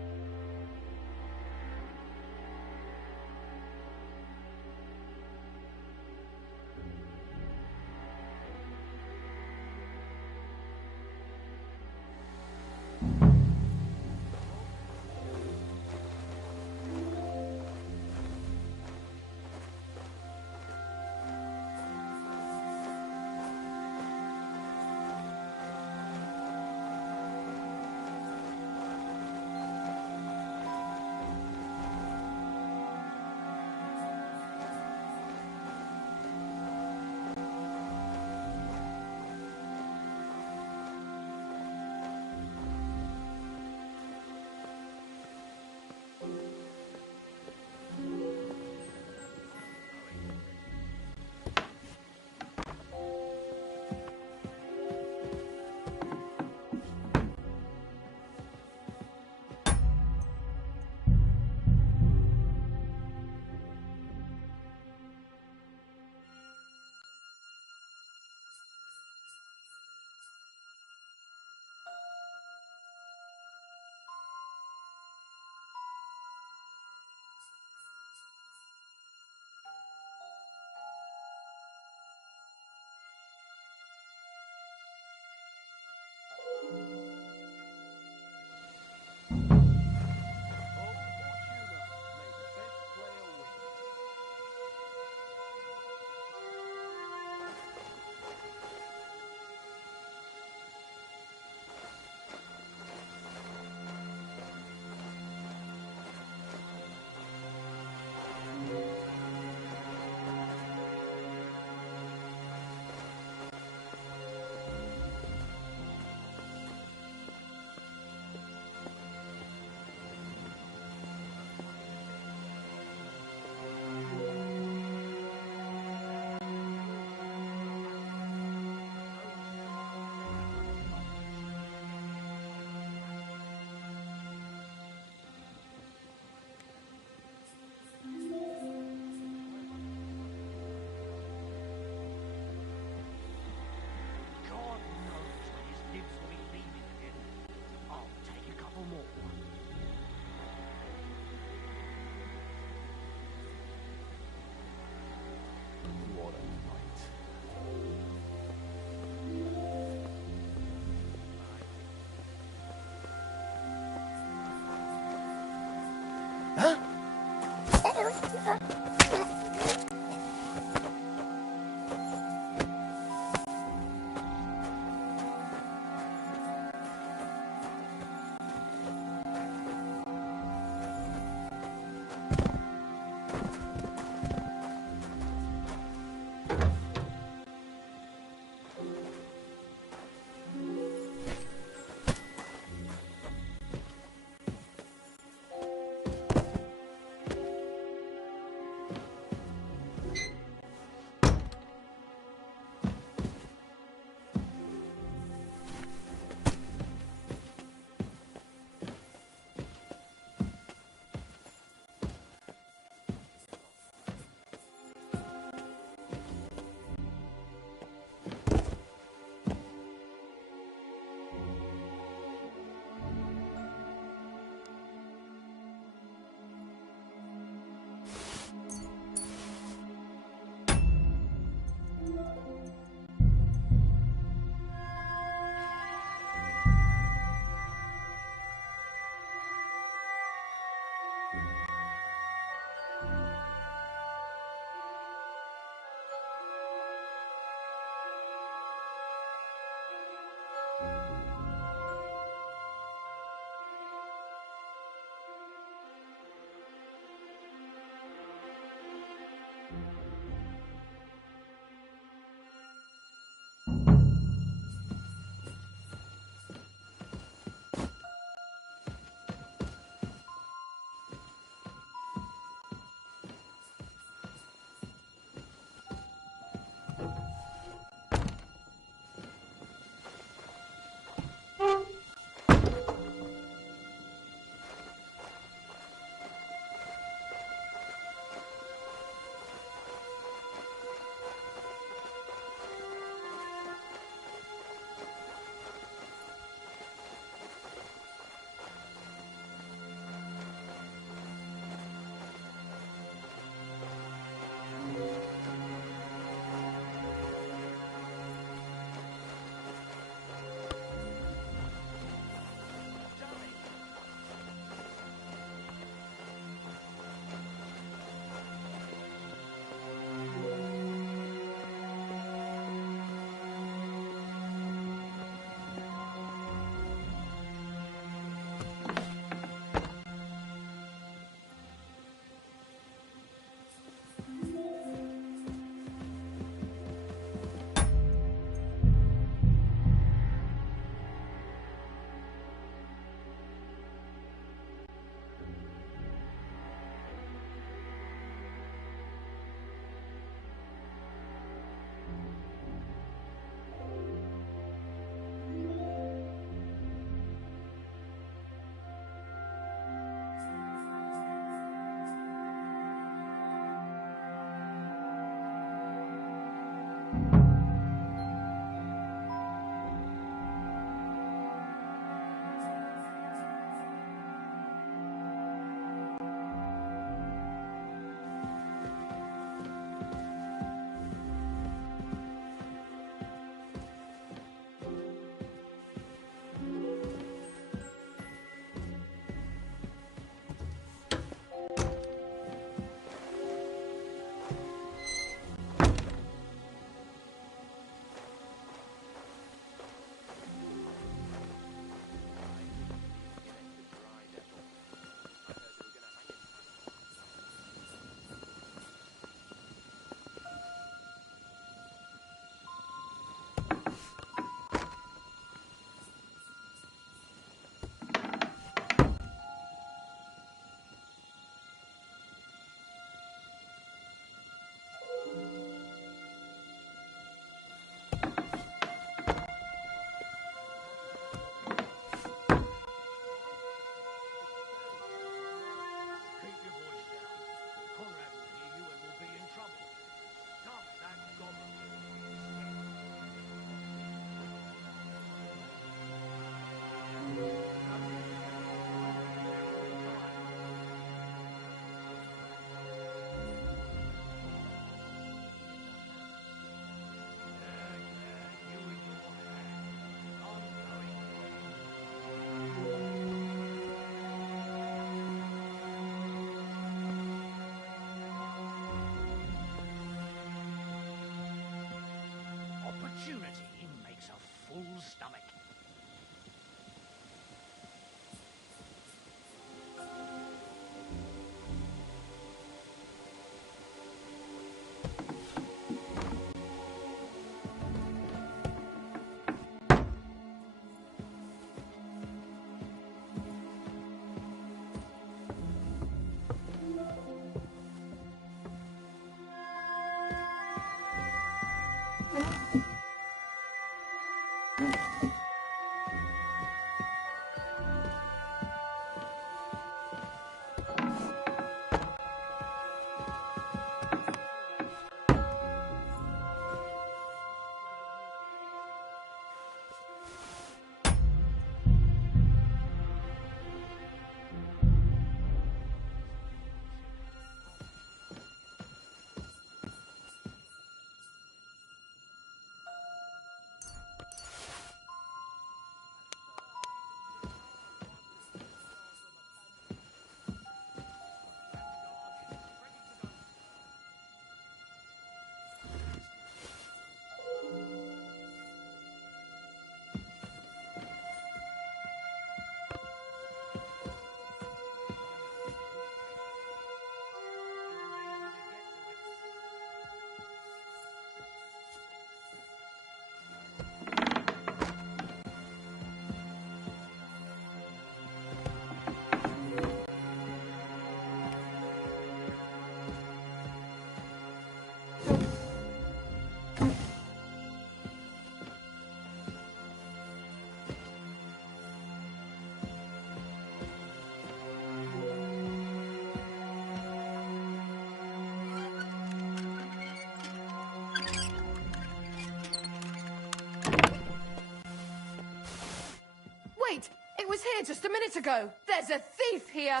here just a minute ago. There's a thief here.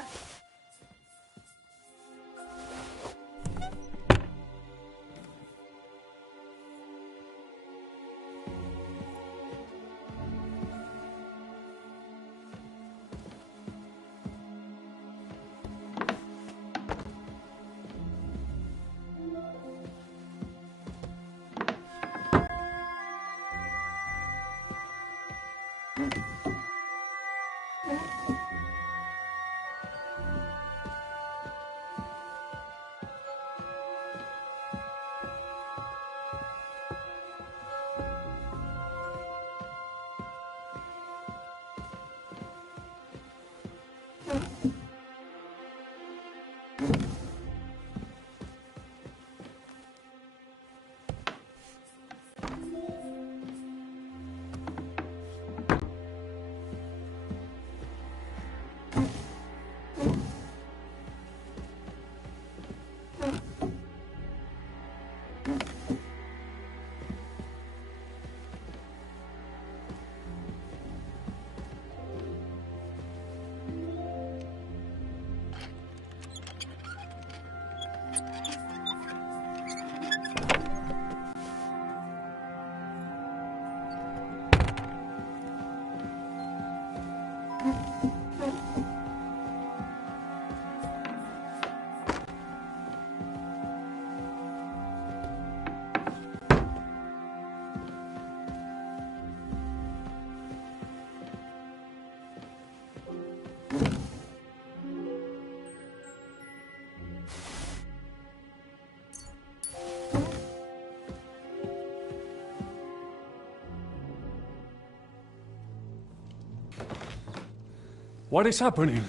What is happening?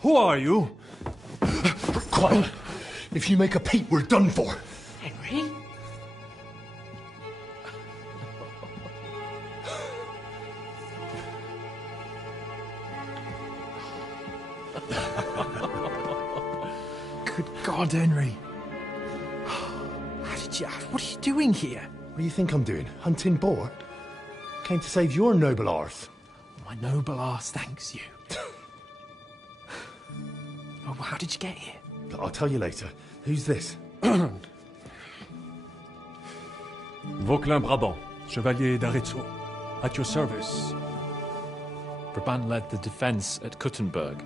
Who are you? Quiet. If you make a peep, we're done for. Henry? Good God, Henry. What are you doing here? What do you think I'm doing? Hunting boar? Came to save your noble arse. My noble arse thanks you. Oh, how did you get here? I'll tell you later. Who's this? Vauquelin Brabant, Chevalier d'Arezzo. At your service. Brabant led the defense at Kuttenberg.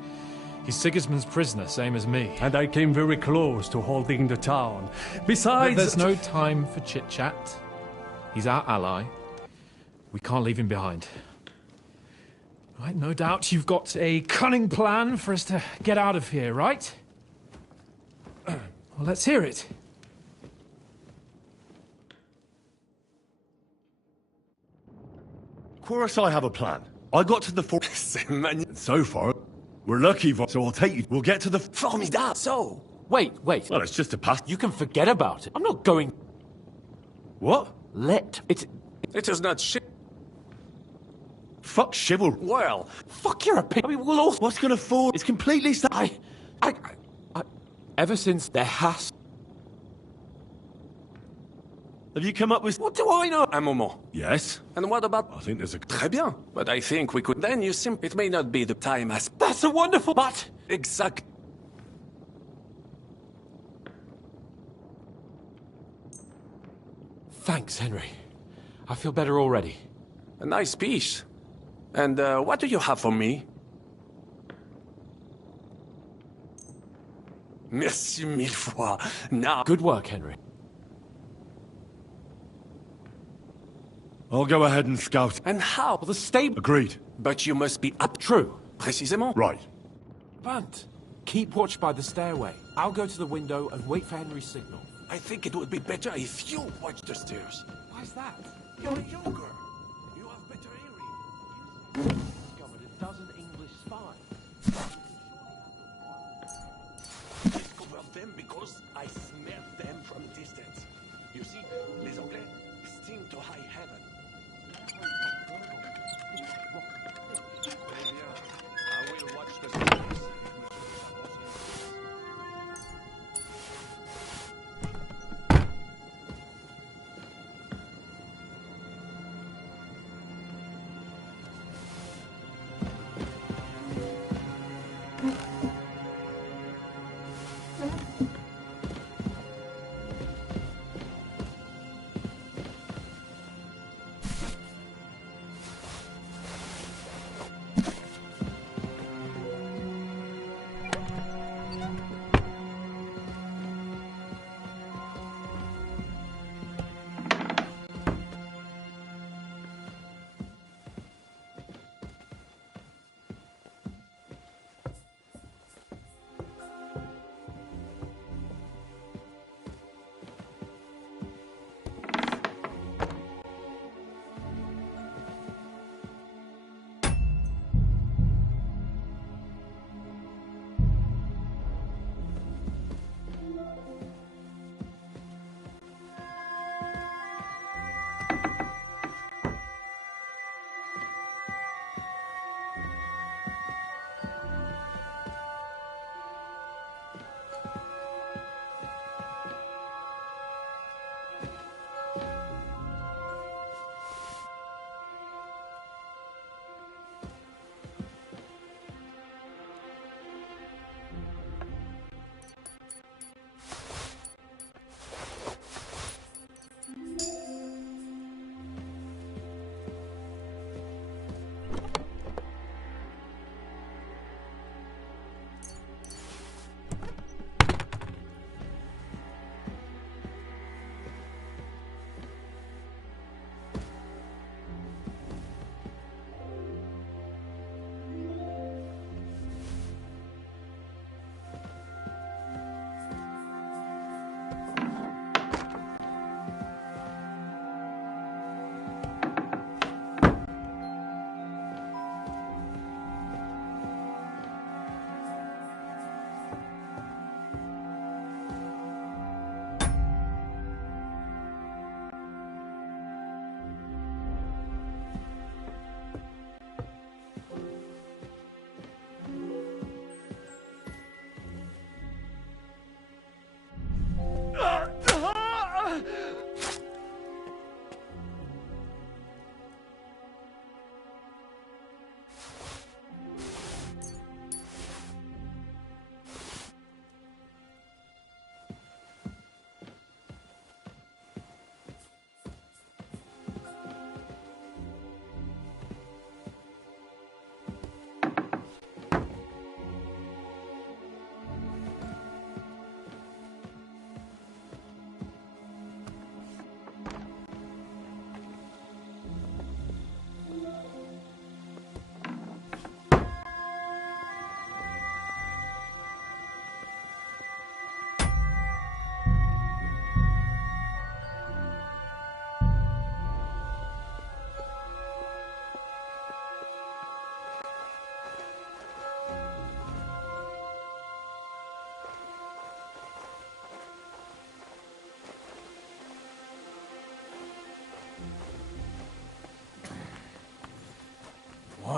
He's Sigismund's prisoner, same as me. And I came very close to holding the town. Besides... There's no time for chit-chat. He's our ally. We can't leave him behind. Right, no doubt you've got a cunning plan for us to get out of here, right? Well, let's hear it. Of course I have a plan. I got to the forest. So far, we're lucky, so I'll take you. We'll get to the... Formidable! So, wait. Well, it's just a pass. You can forget about it. I'm not going... What? Let it... It is not shit. Fuck chivalry. Well, fuck your opinion. I mean, we'll all... What's gonna fall? It's completely... Ever since there has... Have you come up with... What do I know? Un moment. Yes? And what about... I think there's a... Très bien. But I think we could... Then you simply... It may not be the time as... That's a wonderful... But... Exact... Thanks, Henry. I feel better already. A nice piece. And what do you have for me? Merci mille fois. Now... Good work, Henry. I'll go ahead and scout. And how? The stable... Agreed. But you must be up... True. Précisément. Right. Bunt, keep watch by the stairway. I'll go to the window and wait for Henry's signal. I think it would be better if you watch the stairs. Why's that? You're younger. You have better hearing. Discovered a dozen English spies. Discover them because I smell them from distance. You see, les Anglais sting to high heaven. I will watch the stairs.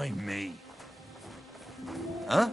Mind me. Huh?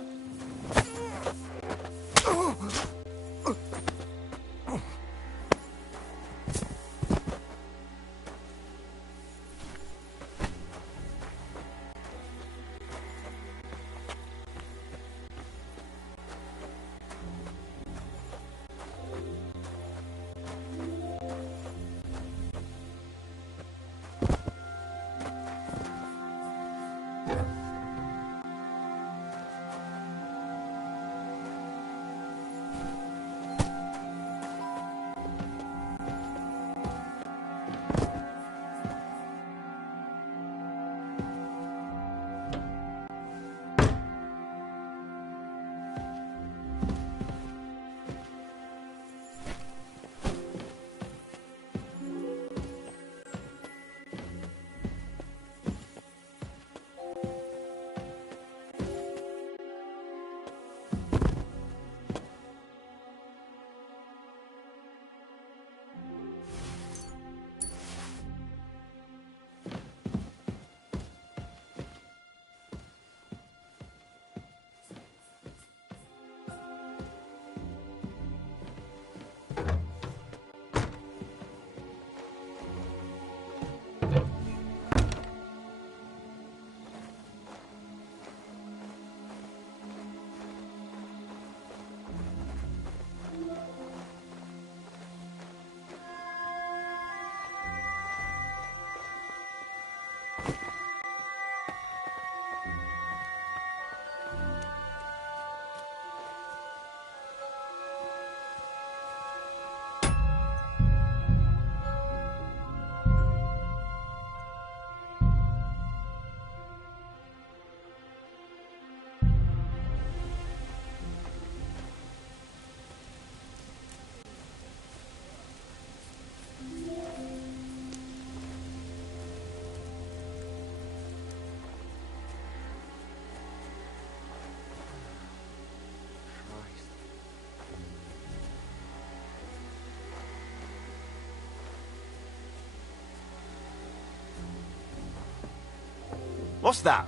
What's that?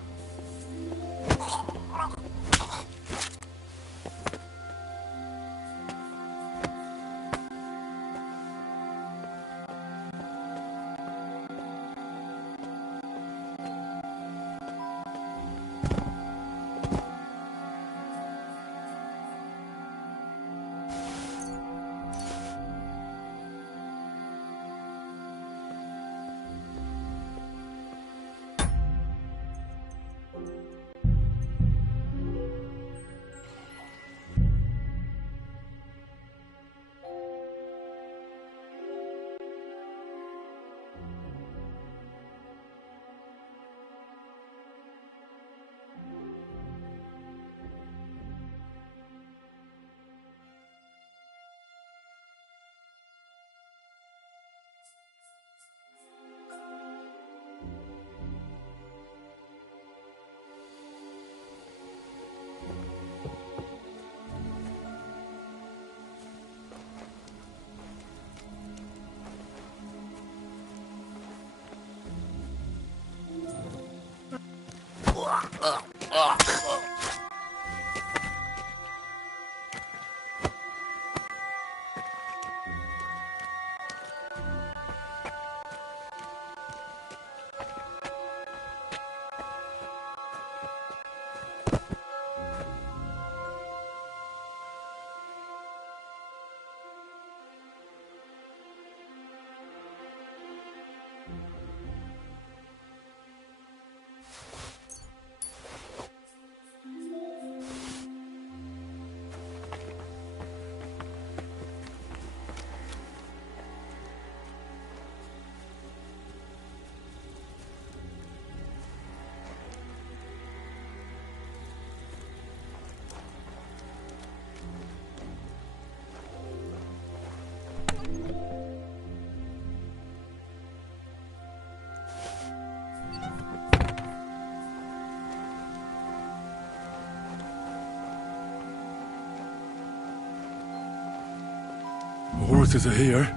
The horses are here.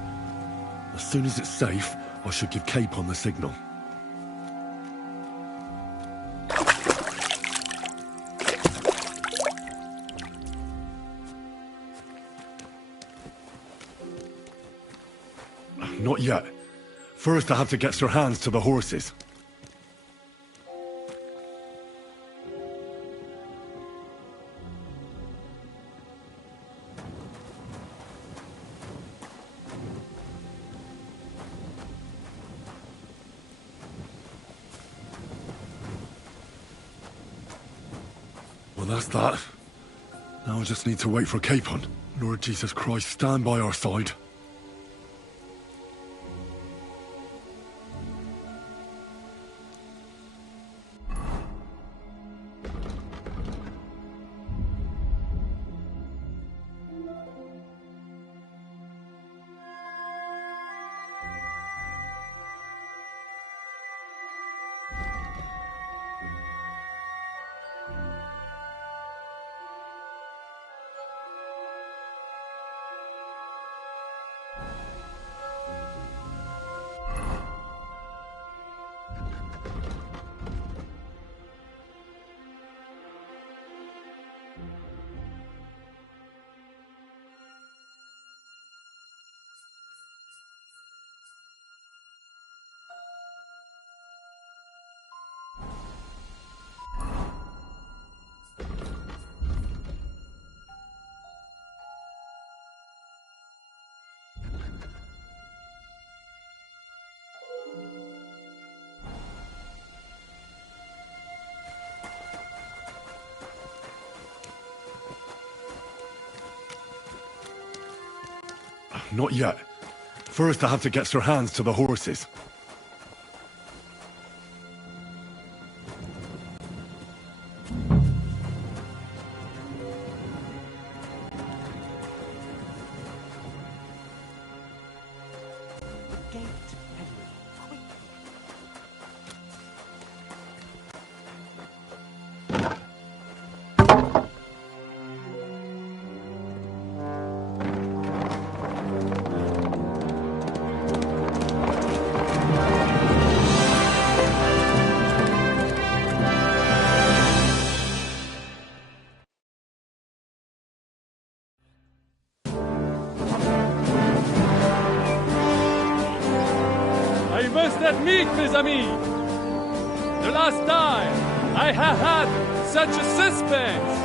As soon as it's safe, I should give Capon the signal. Not yet. First, I have to get Sir Hans to the horses. Well, that's that. Now I just need to wait for Capon. Lord Jesus Christ, stand by our side. Not yet. First, I have to get Sir Hans to the horses. I must admit, mes amis, the last time I have had such a suspense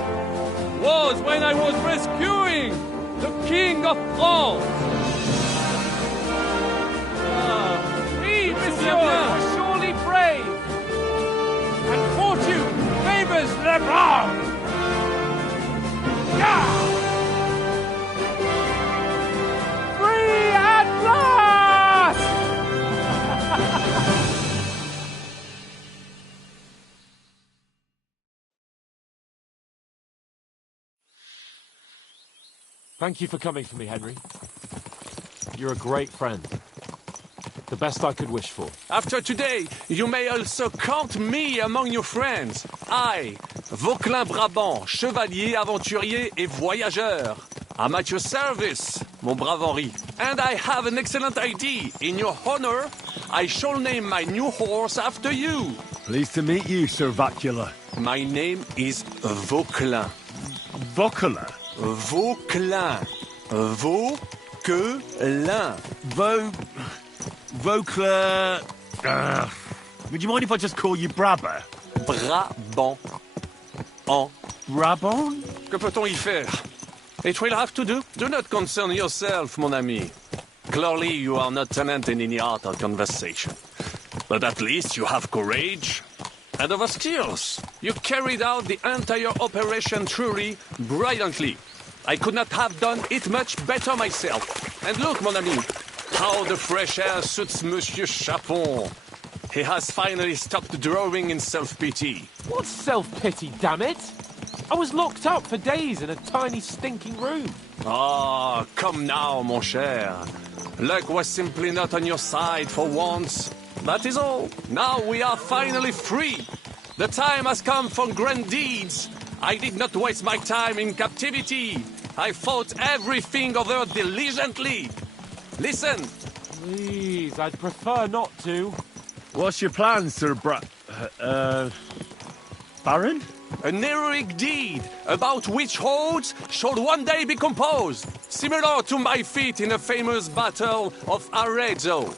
was when I was rescuing the King of France. Oui, monsieur, you're surely brave. And fortune favors le brave. Yeah! Free at last! Thank you for coming for me, Henry. You're a great friend. The best I could wish for. After today, you may also count me among your friends. I, Vauquelin-Brabant, chevalier, aventurier et voyageur. I'm at your service, mon brave Henri. And I have an excellent idea. In your honor, I shall name my new horse after you. Pleased to meet you, Sir Vacula. My name is Vauquelin. Vauquelin? Vauquelin. Vauquelin. Vauquelin... would you mind if I just call you Brabber? Brabant. En. Brabant? Que peut-on y faire? It will have to do. Do not concern yourself, mon ami. Clearly, you are not tenant in any art or conversation. But at least you have courage and other skills. You carried out the entire operation truly brilliantly. I could not have done it much better myself. And look, mon ami, how the fresh air suits Monsieur Chapon. He has finally stopped drawing in self-pity. What self-pity, damn it? I was locked up for days in a tiny stinking room. Ah, come now, mon cher. Luck was simply not on your side for once. That is all. Now we are finally free. The time has come for grand deeds. I did not waste my time in captivity. I fought everything over diligently. Listen. Please, I'd prefer not to. What's your plan, Sir Baron? An heroic deed about which oaths should one day be composed, similar to my feat in the famous Battle of Arezzo.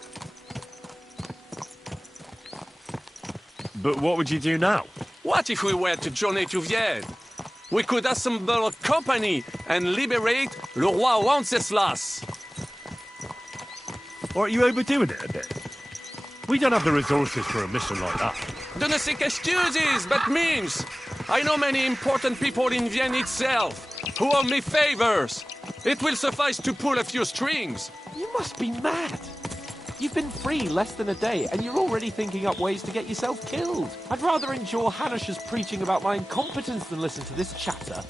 But what would you do now? What if we were to journey to Vienne? We could assemble a company and liberate Le Roi Wenceslas. Aren't you overdoing it a bit? We don't have the resources for a mission like that. De ne sais qu'excuses, but means. I know many important people in Vienne itself, who owe me favors. It will suffice to pull a few strings. You must be mad. You've been free less than a day, and you're already thinking up ways to get yourself killed. I'd rather endure Hanish's preaching about my incompetence than listen to this chatter.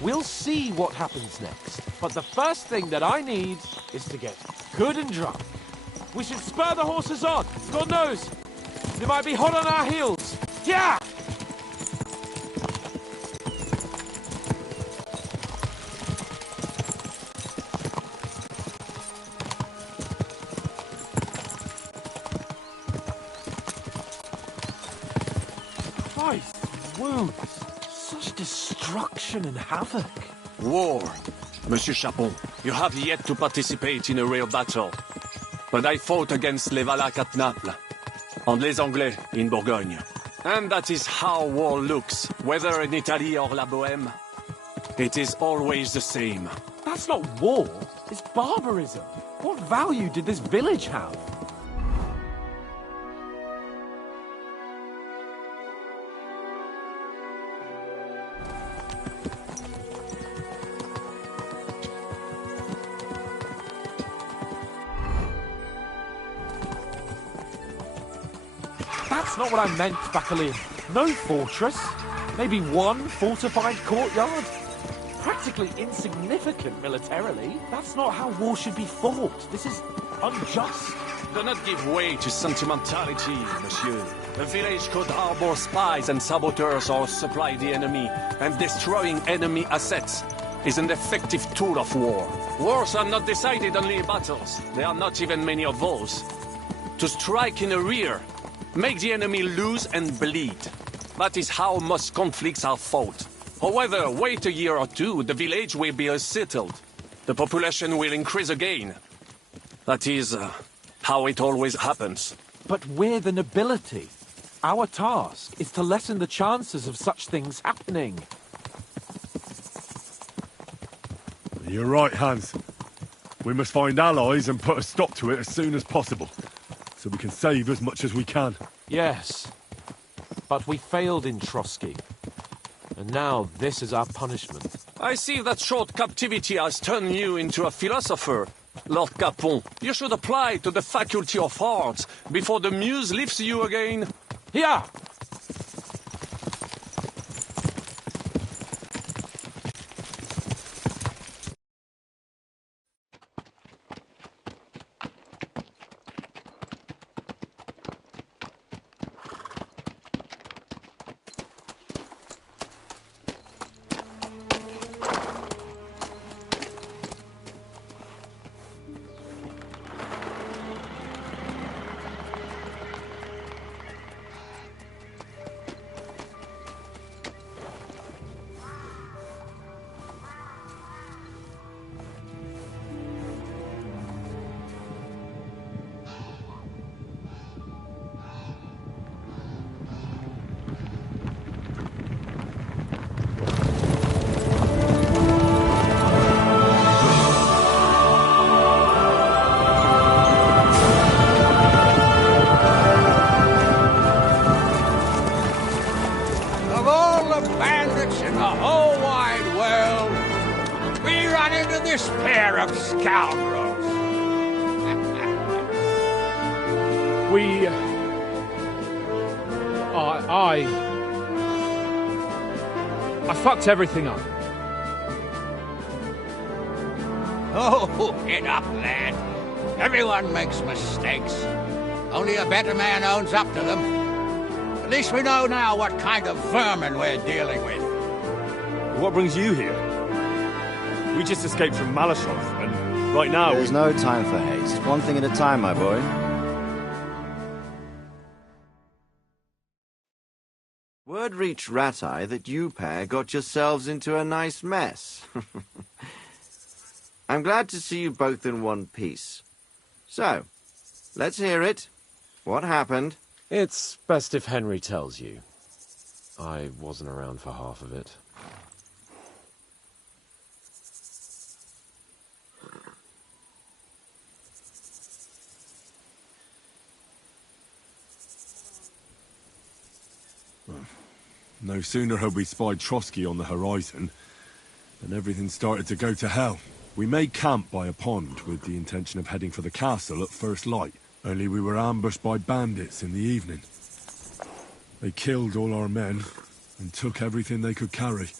We'll see what happens next, but the first thing that I need is to get good and drunk. We should spur the horses on. God knows, they might be hot on our heels. Yeah! Christ's wounds. Such destruction and havoc. War. Monsieur Chapon, you have yet to participate in a real battle. But I fought against les Valaques at Naples, and les Anglais in Bourgogne. And that is how war looks, whether in Italy or La Bohème. It is always the same. That's not war, it's barbarism. What value did this village have? That's not what I meant, Bacalian. No fortress. Maybe one fortified courtyard. Practically insignificant militarily. That's not how war should be fought. This is unjust. Do not give way to sentimentality, monsieur. A village could harbor spies and saboteurs or supply the enemy, and destroying enemy assets is an effective tool of war. Wars are not decided only in battles. There are not even many of those. To strike in the rear, make the enemy lose and bleed. That is how most conflicts are fought. However, wait a year or two, the village will be settled. The population will increase again. That is how it always happens. But we're the nobility. Our task is to lessen the chances of such things happening. You're right, Hans. We must find allies and put a stop to it as soon as possible, so we can save as much as we can. Yes, but we failed in Trotsky. And now this is our punishment. I see that short captivity has turned you into a philosopher, Lord Capon. You should apply to the Faculty of Arts before the muse lifts you again. Here! I fucked everything up. Oh, get up, lad. Everyone makes mistakes. Only a better man owns up to them. At least we know now what kind of vermin we're dealing with. What brings you here? We just escaped from Malashov, and right now There's no time for haste. One thing at a time, my boy. Word reached Rat-Eye that you pair got yourselves into a nice mess. I'm glad to see you both in one piece. So, let's hear it. What happened? It's best if Henry tells you. I wasn't around for half of it. No sooner had we spied Trotsky on the horizon than everything started to go to hell. We made camp by a pond with the intention of heading for the castle at first light. Only we were ambushed by bandits in the evening. They killed all our men and took everything they could carry,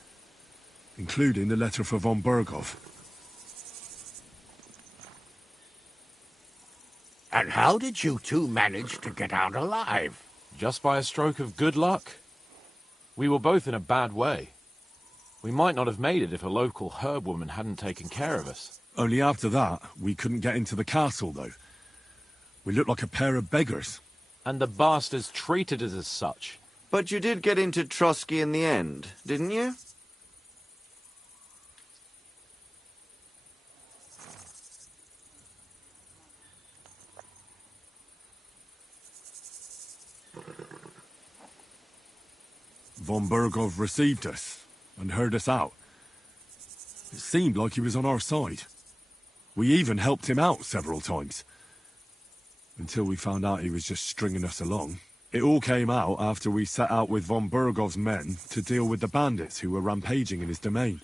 including the letter for von Berghoff. And how did you two manage to get out alive? Just by a stroke of good luck. We were both in a bad way. We might not have made it if a local herb woman hadn't taken care of us. Only after that, we couldn't get into the castle, though. We looked like a pair of beggars. And the bastards treated us as such. But you did get into Trotsky in the end, didn't you? Von Berghoff received us and heard us out. It seemed like he was on our side. We even helped him out several times. Until we found out he was just stringing us along. It all came out after we set out with von Berghoff's men to deal with the bandits who were rampaging in his domain.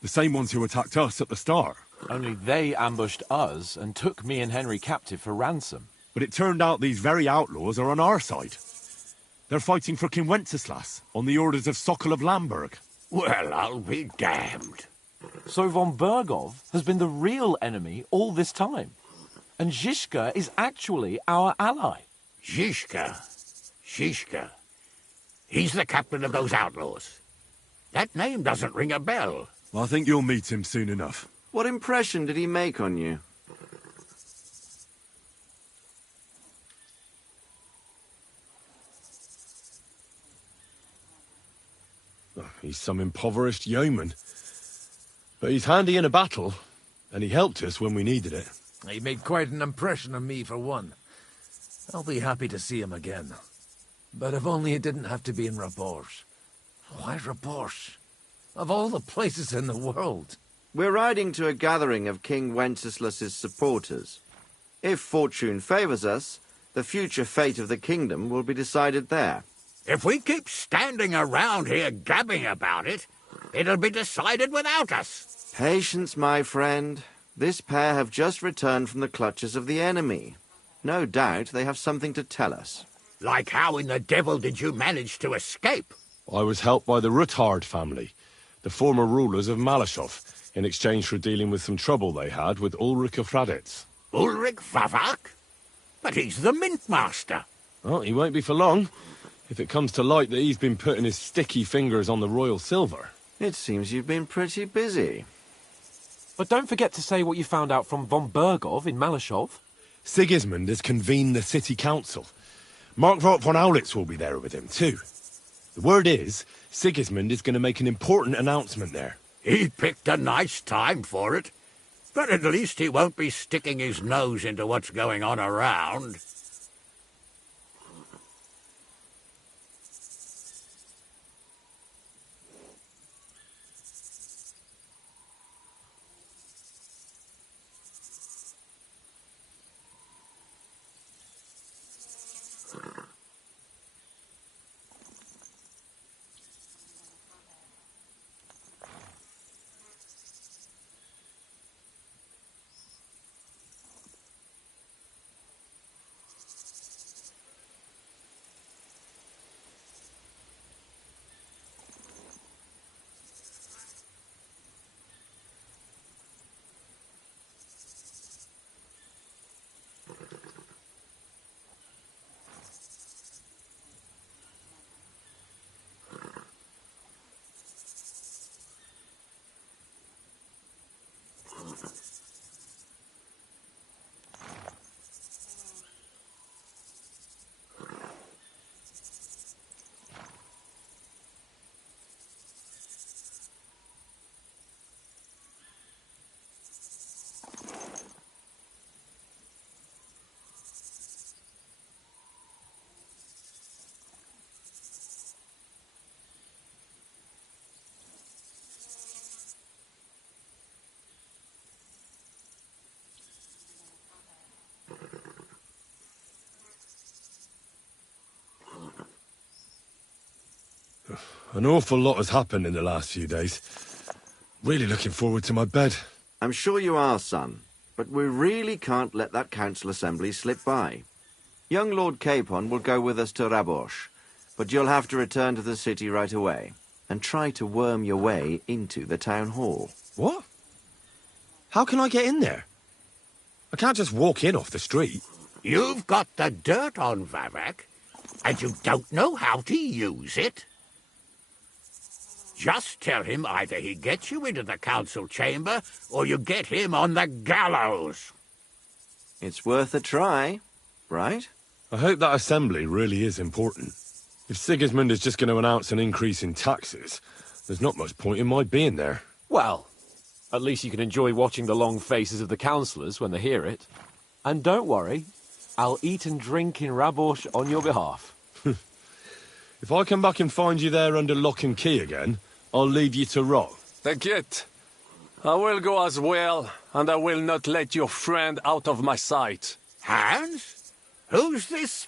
The same ones who attacked us at the start. Only they ambushed us and took me and Henry captive for ransom. But it turned out these very outlaws are on our side. They're fighting for King Wenceslas on the orders of Sokol of Lamberg. Well, I'll be damned. So von Berghoff has been the real enemy all this time. And Zizka is actually our ally. Zizka. He's the captain of those outlaws. That name doesn't ring a bell. I think you'll meet him soon enough. What impression did he make on you? He's some impoverished yeoman. But he's handy in a battle, and he helped us when we needed it. He made quite an impression on me, for one. I'll be happy to see him again. But if only it didn't have to be in Rabours. Why Rabours? Of all the places in the world. We're riding to a gathering of King Wenceslas's supporters. If fortune favors us, the future fate of the kingdom will be decided there. If we keep standing around here gabbing about it, it'll be decided without us. Patience, my friend. This pair have just returned from the clutches of the enemy. No doubt they have something to tell us. Like how in the devil did you manage to escape? I was helped by the Ruthard family, the former rulers of Malashov, in exchange for dealing with some trouble they had with Ulrich of Raditz. Ulrich Vavak? But he's the mint master. Well, he won't be for long, if it comes to light that he's been putting his sticky fingers on the royal silver. It seems you've been pretty busy. But don't forget to say what you found out from von Berghoff in Malashov. Sigismund has convened the city council. Markvart von Aulitz will be there with him, too. The word is, Sigismund is going to make an important announcement there. He picked a nice time for it. But at least he won't be sticking his nose into what's going on around. An awful lot has happened in the last few days. Really looking forward to my bed. I'm sure you are, son, but we really can't let that council assembly slip by. Young Lord Capon will go with us to Rabosh, but you'll have to return to the city right away and try to worm your way into the town hall. What? How can I get in there? I can't just walk in off the street. You've got the dirt on Vavak, and you don't know how to use it? Just tell him either he gets you into the council chamber, or you get him on the gallows. It's worth a try, right? I hope that assembly really is important. If Sigismund is just going to announce an increase in taxes, there's not much point in my being there. Well, at least you can enjoy watching the long faces of the councillors when they hear it. And don't worry, I'll eat and drink in Rabosh on your behalf. If I come back and find you there under lock and key again, I'll leave you to rot. Take I will go as well, and I will not let your friend out of my sight. Hans? Who's this?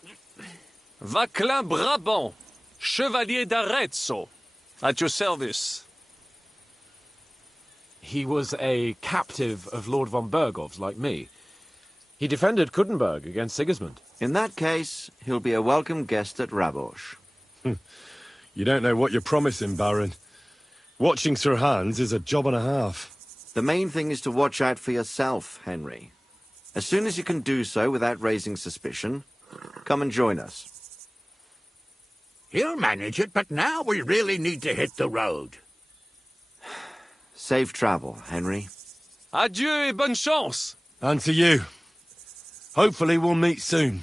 Vaclin Brabant, Chevalier d'Arezzo, at your service. He was a captive of Lord von Bergov's, like me. He defended Kuddenberg against Sigismund. In that case, he'll be a welcome guest at Rabosh. You don't know what you're promising, Baron. Watching Sir Hans is a job and a half. The main thing is to watch out for yourself, Henry. As soon as you can do so without raising suspicion, come and join us. He'll manage it, but now we really need to hit the road. Safe travel, Henry. Adieu et bonne chance. And to you. Hopefully we'll meet soon.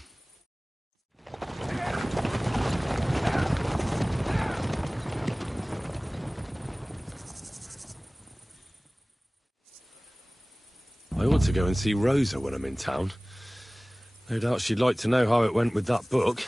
I ought to go and see Rosa when I'm in town. No doubt she'd like to know how it went with that book.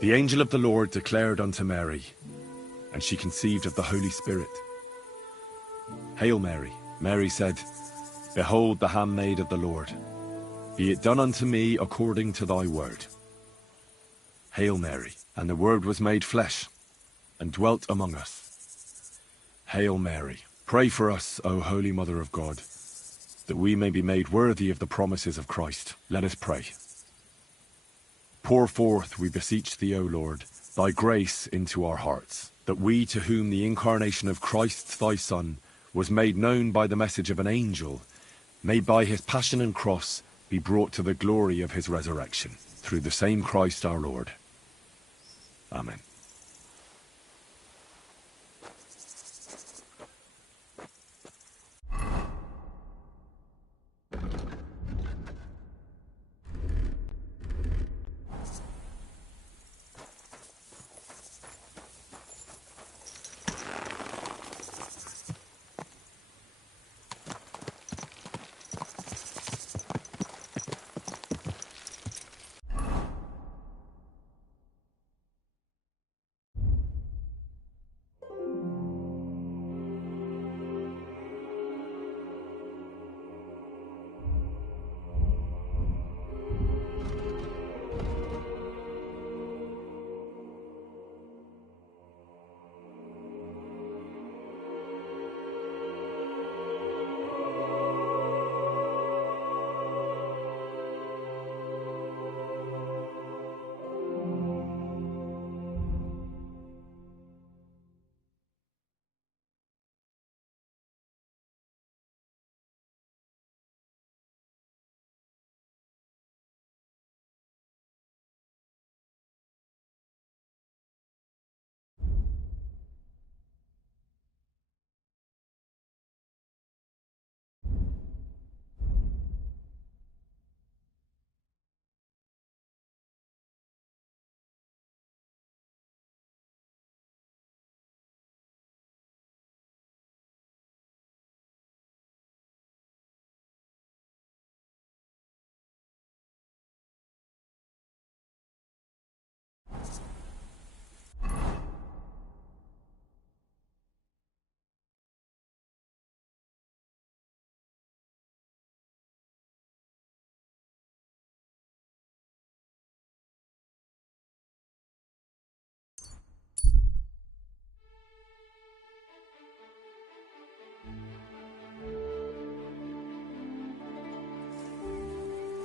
The angel of the Lord declared unto Mary, and she conceived of the Holy Spirit. Hail Mary, Mary said, Behold the handmaid of the Lord. Be it done unto me according to thy word. Hail Mary, and the Word was made flesh, and dwelt among us. Hail Mary, pray for us, O Holy Mother of God, that we may be made worthy of the promises of Christ. Let us pray. Pour forth, we beseech thee, O Lord, thy grace into our hearts, that we, to whom the incarnation of Christ thy Son was made known by the message of an angel, may by his passion and cross be brought to the glory of his resurrection, through the same Christ our Lord. Amen.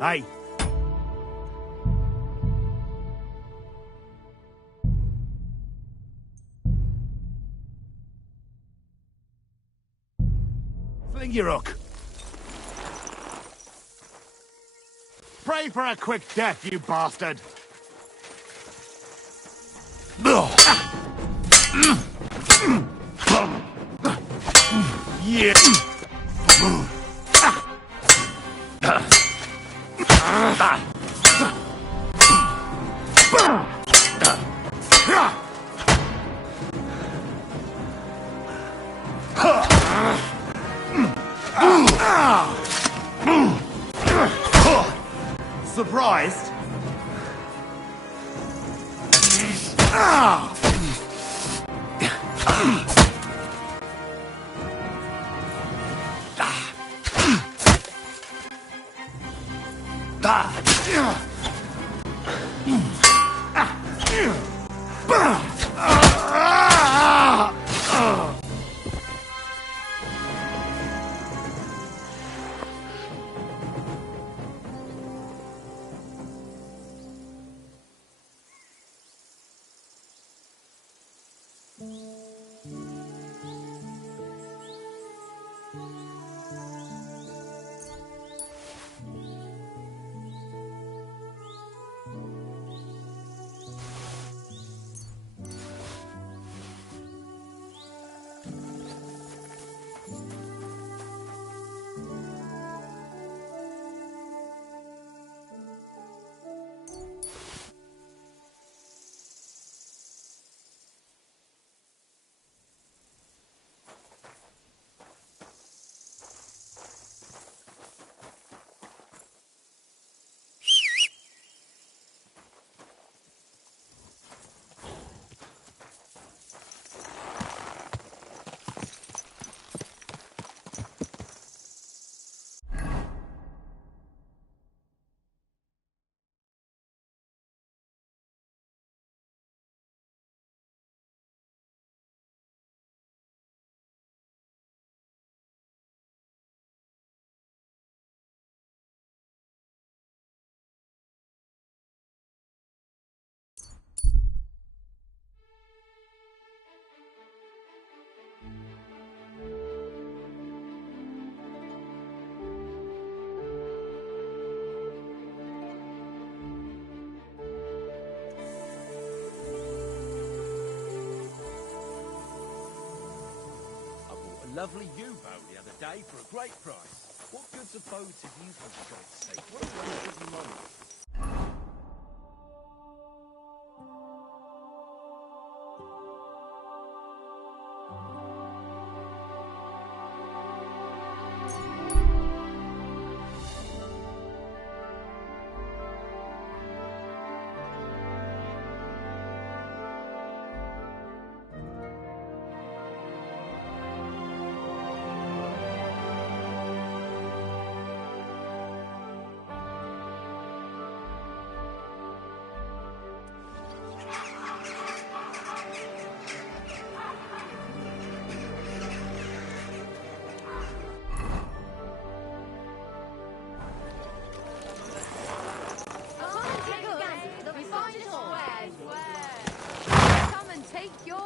Hey! Fling your hook. Pray for a quick death, you bastard! Yeah! Surprised? Lovely U-boat the other day for a great price. What goods of boats have you, for God's sake? What a waste of money. Come and take your...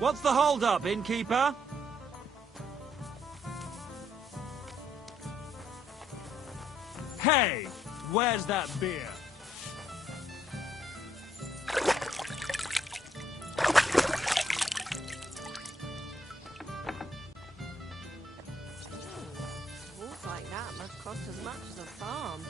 What's the hold-up, innkeeper? Hey, where's that beer? Walls like that must cost as much as a farm.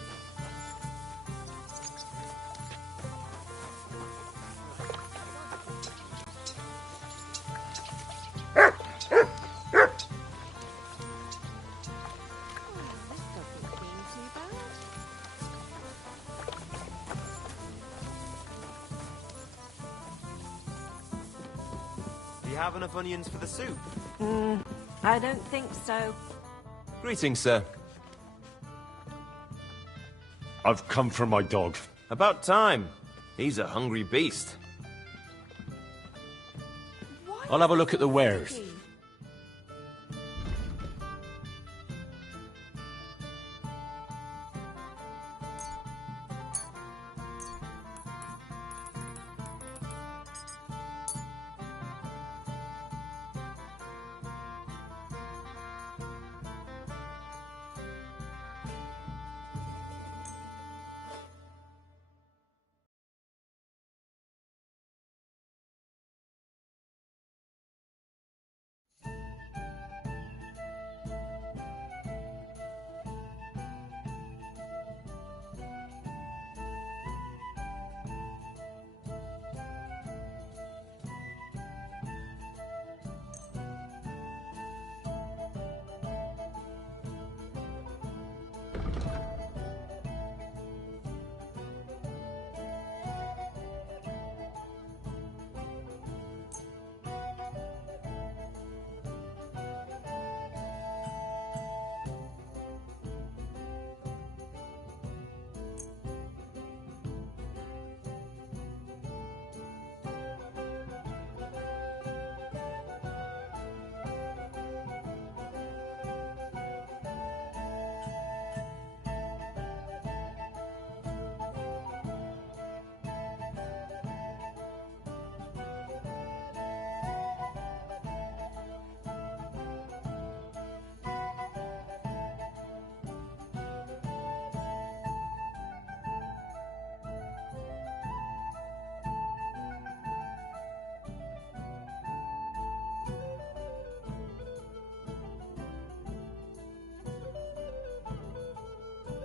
Do you have enough onions for the soup? I don't think so. Greetings, sir. I've come for my dog. About time. He's a hungry beast. I'll have a look at the wares.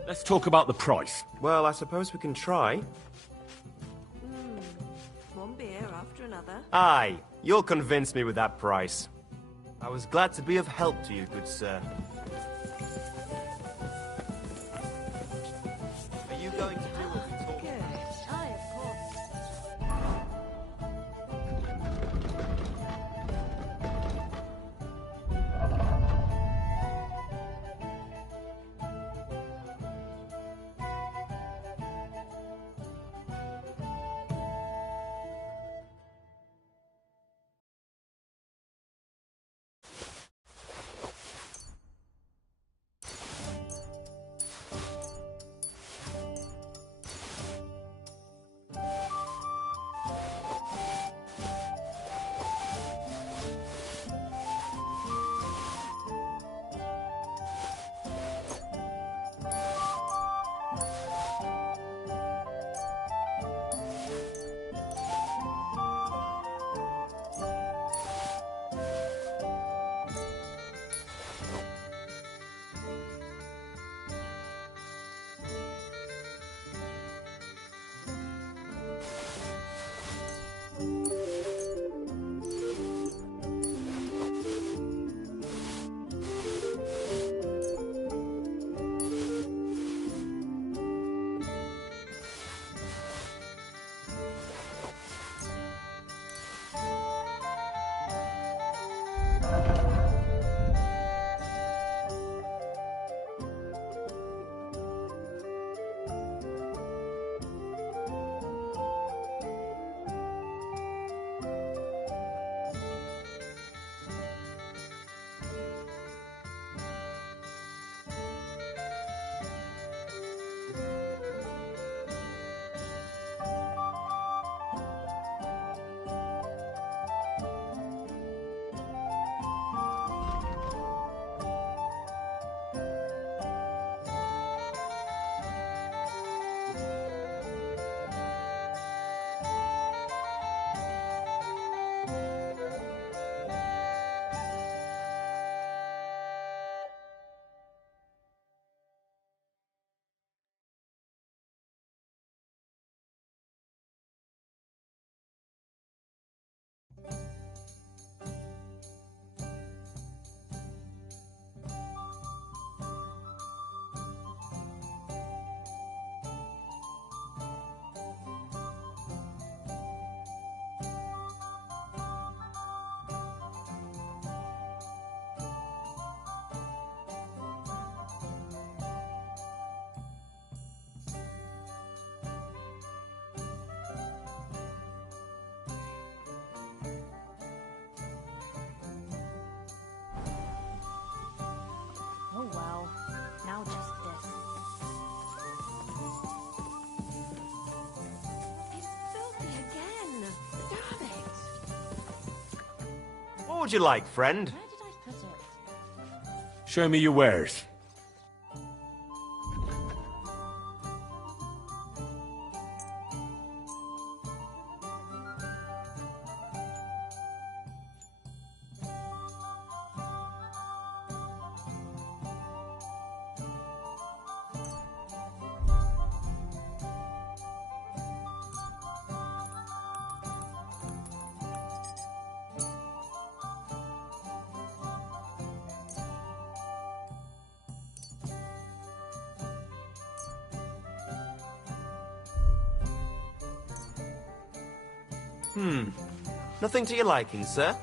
Let's talk about the price. Well, I suppose we can try. One beer after another. Aye, you'll convince me with that price. I was glad to be of help to you, good sir. Are you going to do what we told you? Aye, of course. would you like, friend? Show me your wares. Nothing to your liking, sir?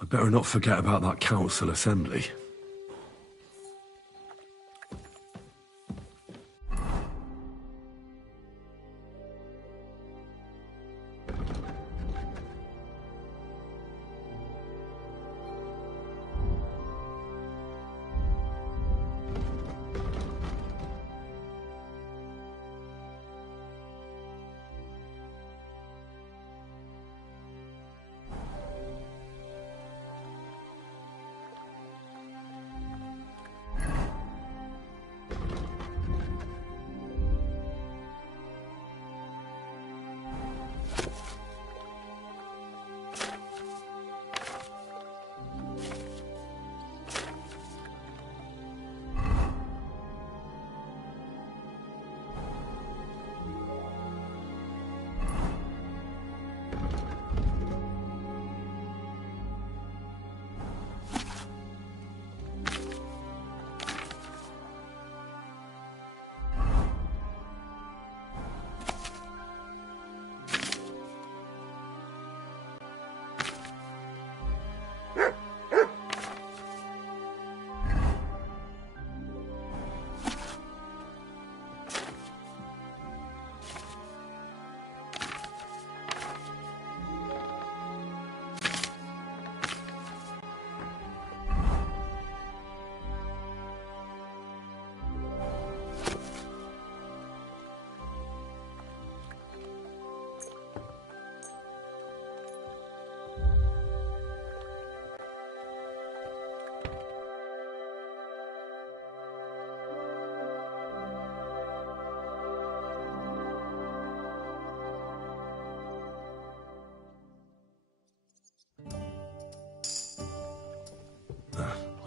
I better not forget about that council assembly.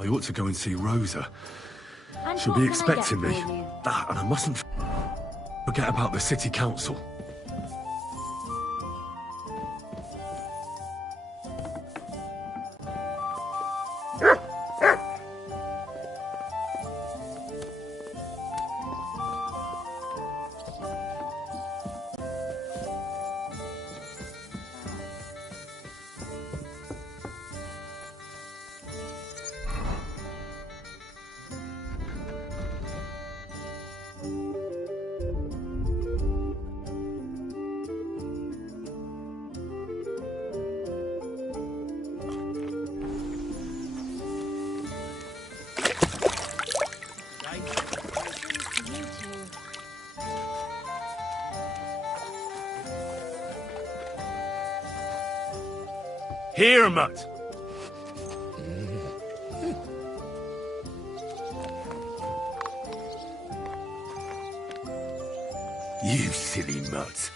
I ought to go and see Rosa. And She'll what be can I get expecting me. for you? That, and I mustn't forget about the city council. Here, Mutt. You silly mutt.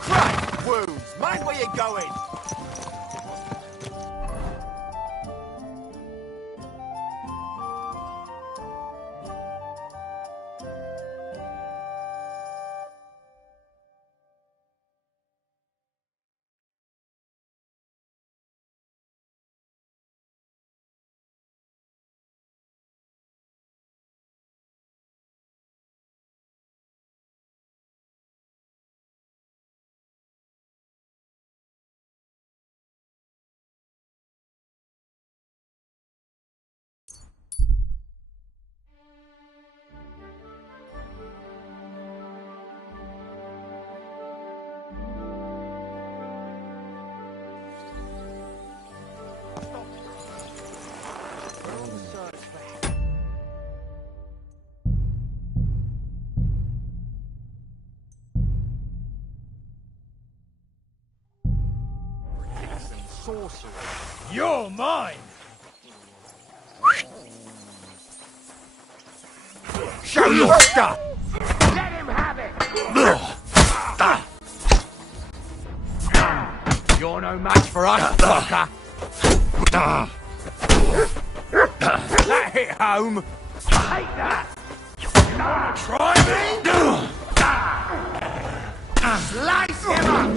Christ, wounds! Mind where you're going! Sorcery. You're mine! Show your stuff! Let him have it! You're no match for us, fucker! That hit home! Take that! Try me? Slice him up!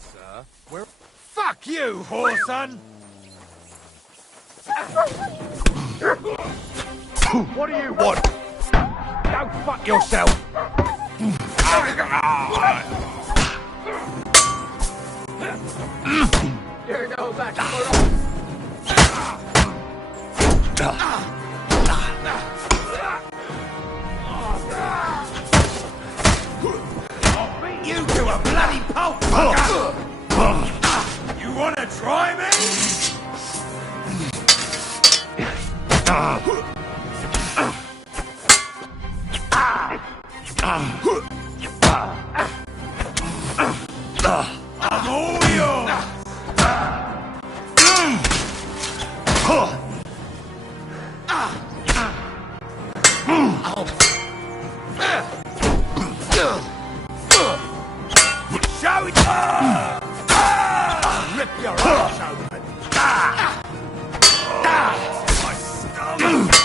sir. We're... Fuck you, whoreson! What do you want? Go fuck yourself! You're no match I'll beat you to a bloody pulp, fucker! You wanna try me? I'm all yours! Show it! Rip your ass open! My stomach!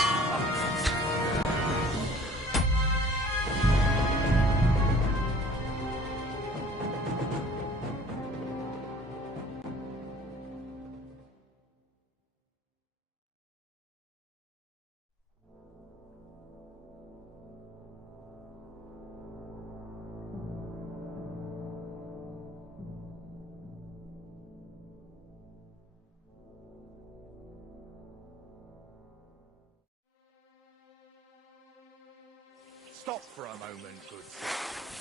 Stop for a moment, good sir.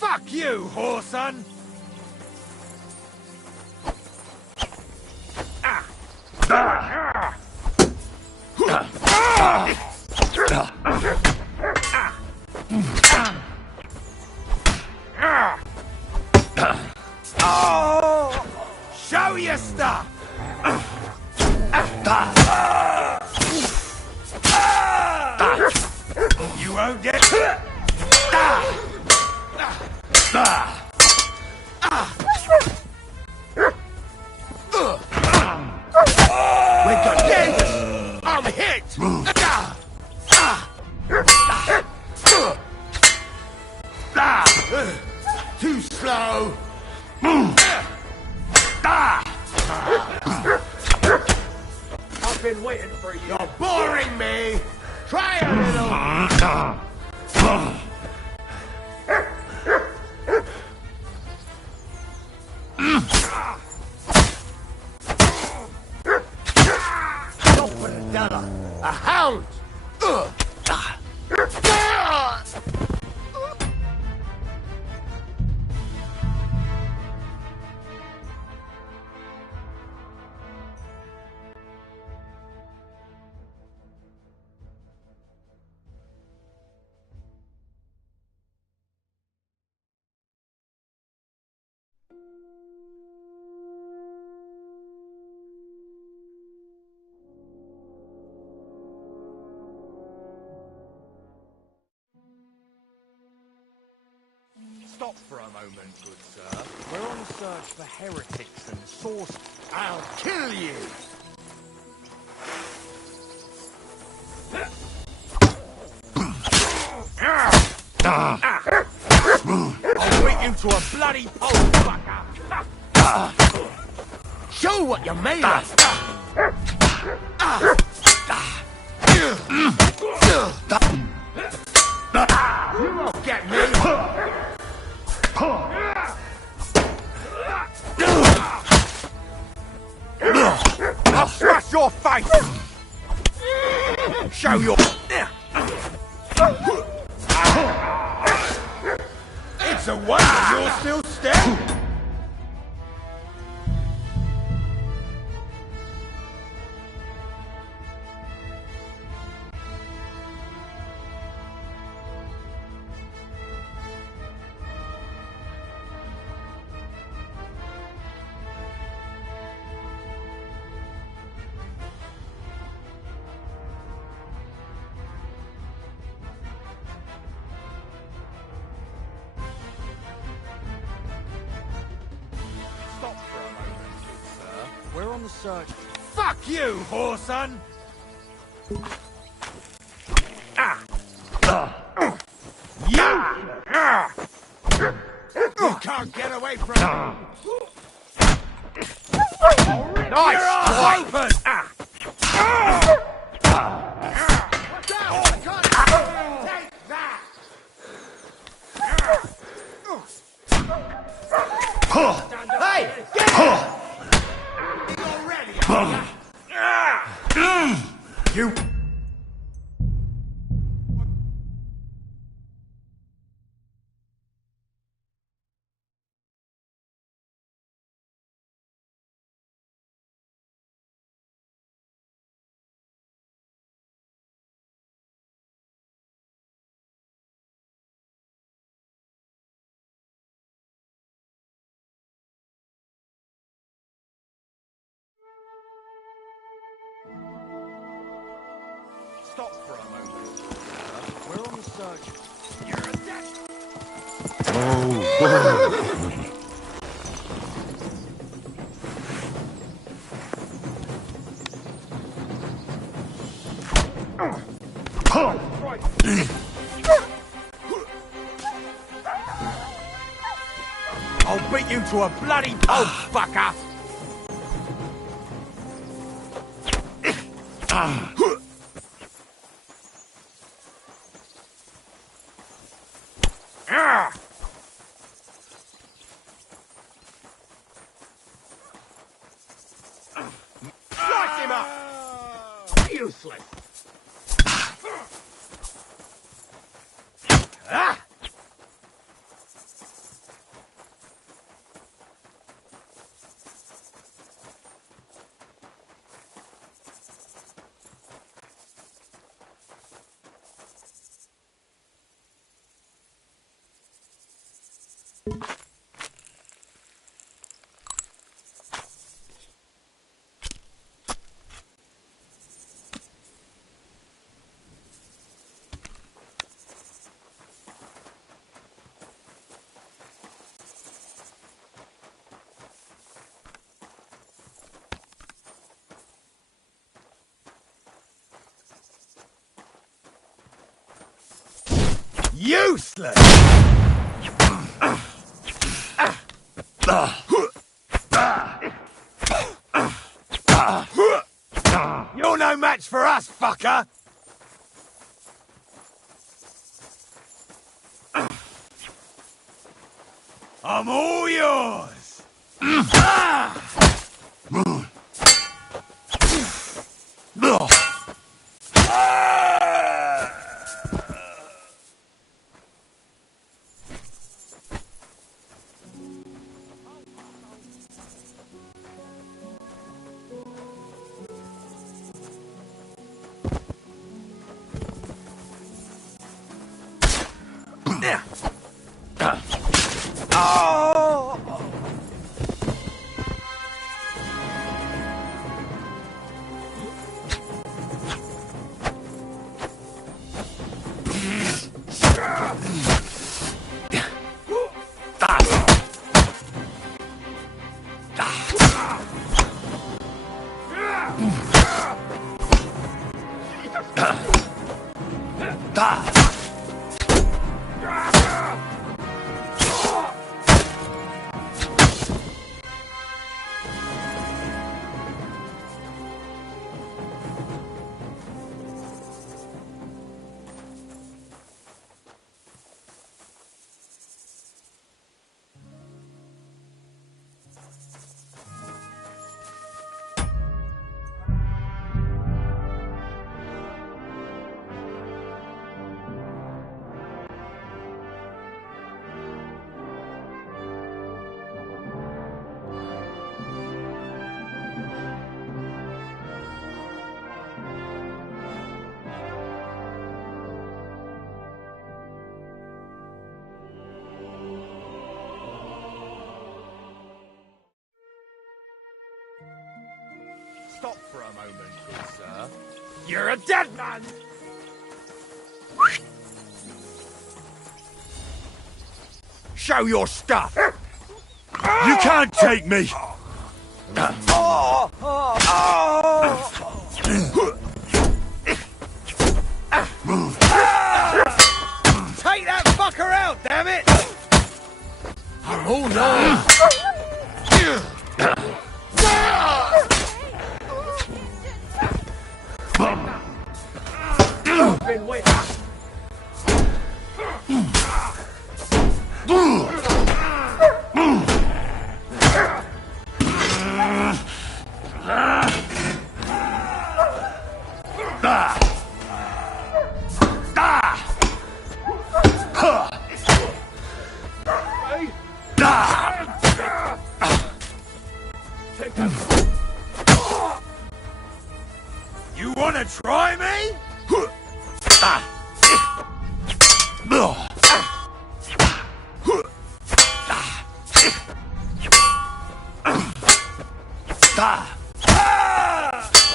Fuck you, whoreson! Oh! Show your stuff! You won't get... We're good. Yes! I'm hit! Too slow! I've been waiting for you. You're boring me! Try a little! Not for a dollar. A hound! Stop for a moment, good sir. We're on a search for heretics and source. I'll kill you! I'll beat you to a bloody pulp, fucker! Show what you're made of! You won't get me! I'll smash your face! Show your... It's a wonder you're still standing! We're on the search. Fuck you, whoreson! You! You can't get away from me! Nice strike! Hey! Get You... Stop for a moment. We're on the search. You're a dead... I'll beat you to a bloody pulp, fucker! Slice him up! Useless! Useless! You're no match for us, fucker! I'm all yours! Stop for a moment, good sir. You're a dead man! Show your stuff! You can't take me! Take that fucker out, damn it! I'm all yours!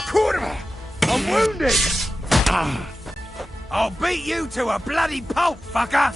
Kurva! I'm wounded! I'll beat you to a bloody pulp, fucker!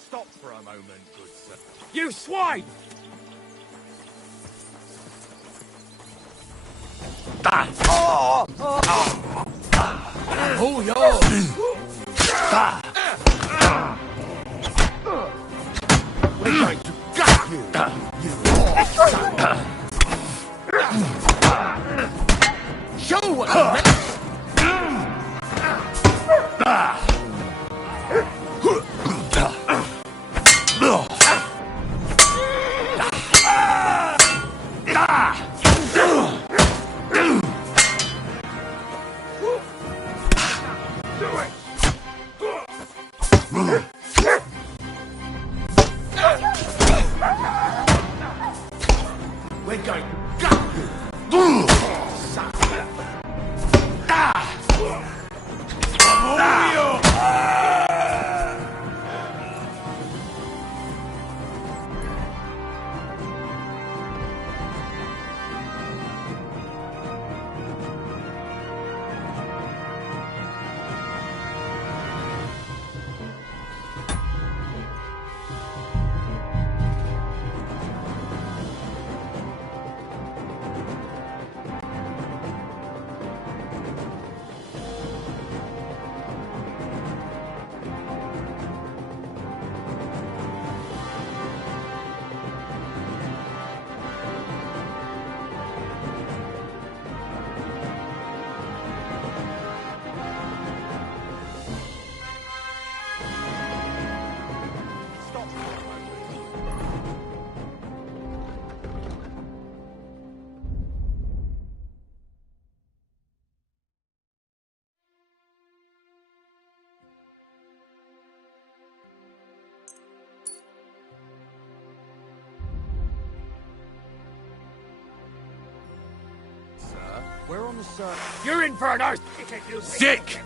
Stop for a moment, good sir. You swine! Who yours? We're going to gut you, you son. Show what you meant. We're going to gut you. Son. We're on the search. You're in for an earth. Sick!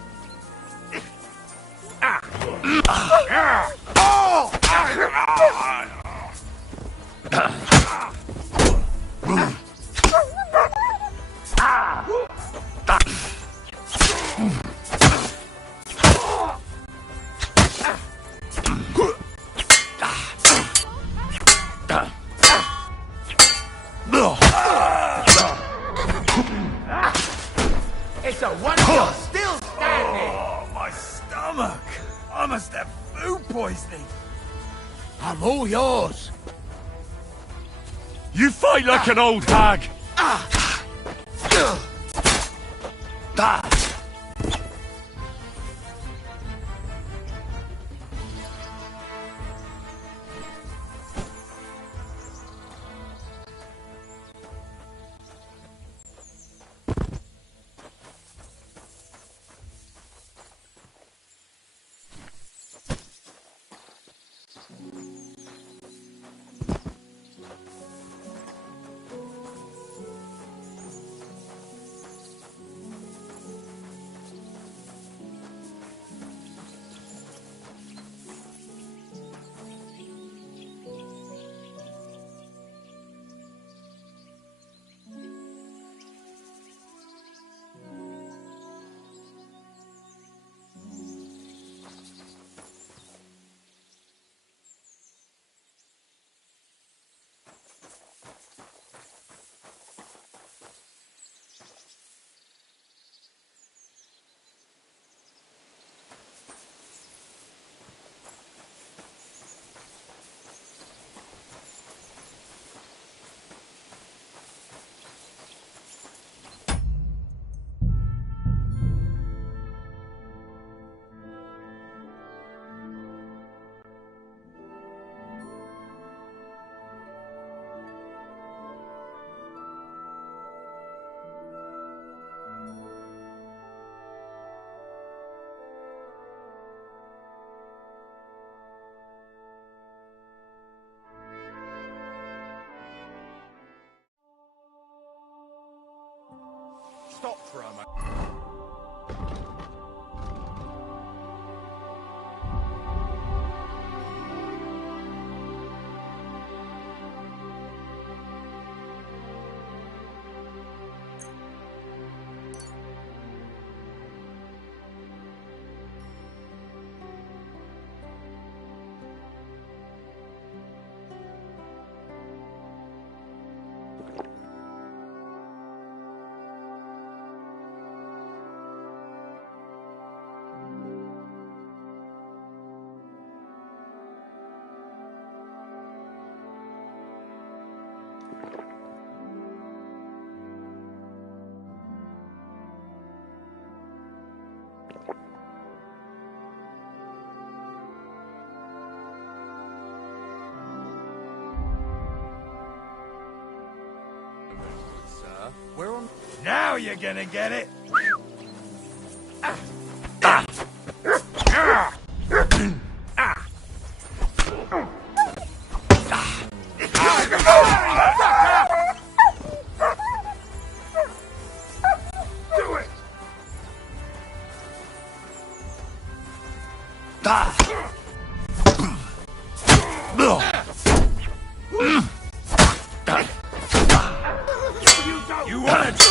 It's a wonder you're still standing. Oh, my stomach! I must have food poisoning. I'm all yours. You fight like an old hag! stop for a moment. We're on. Now you're gonna get it. Do it! You want it?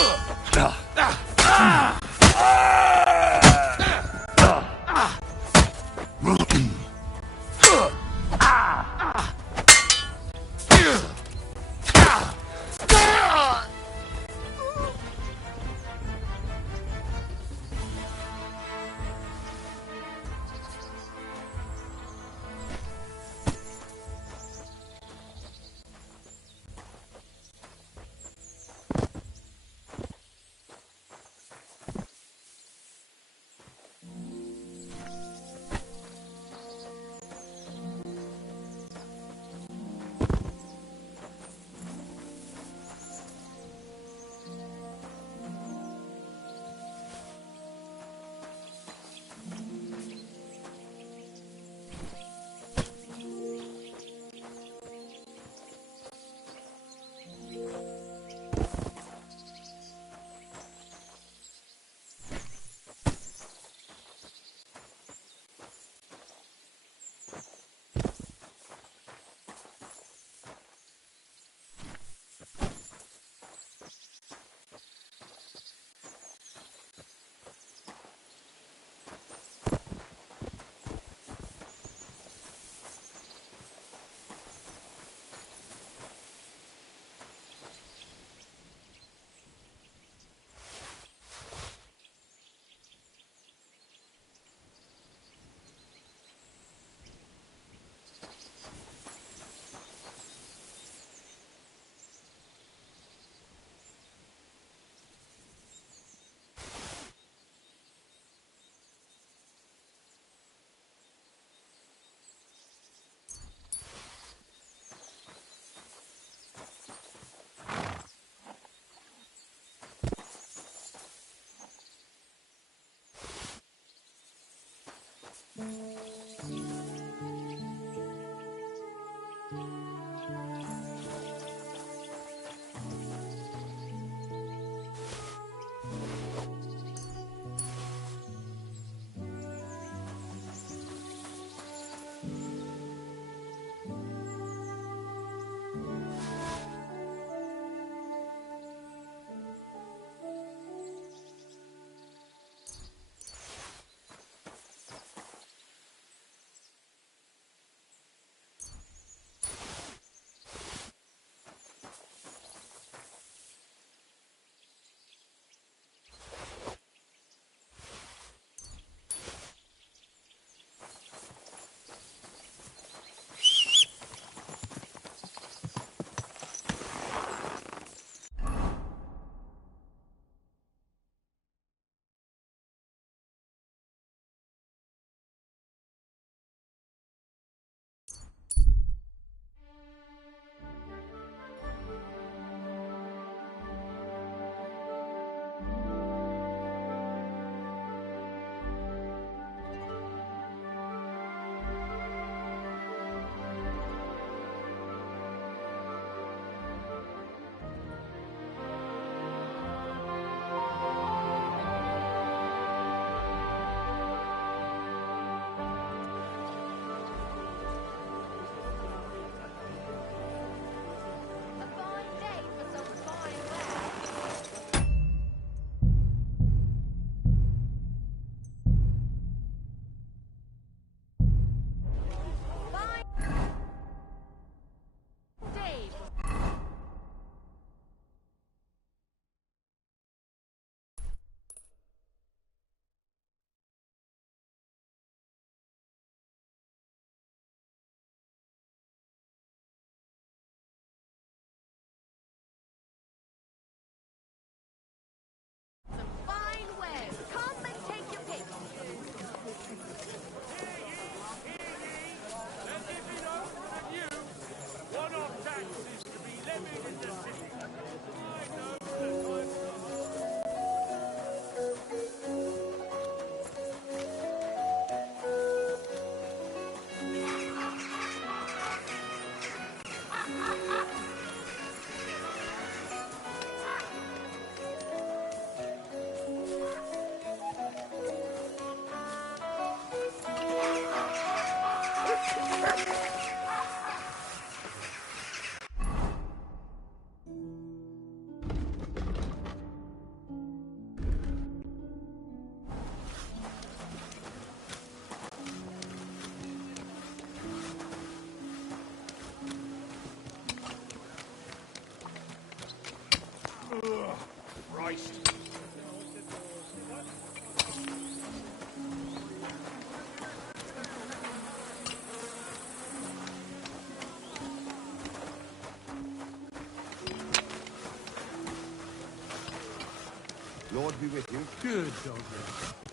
Christ. Lord be with you. Good, Dogger.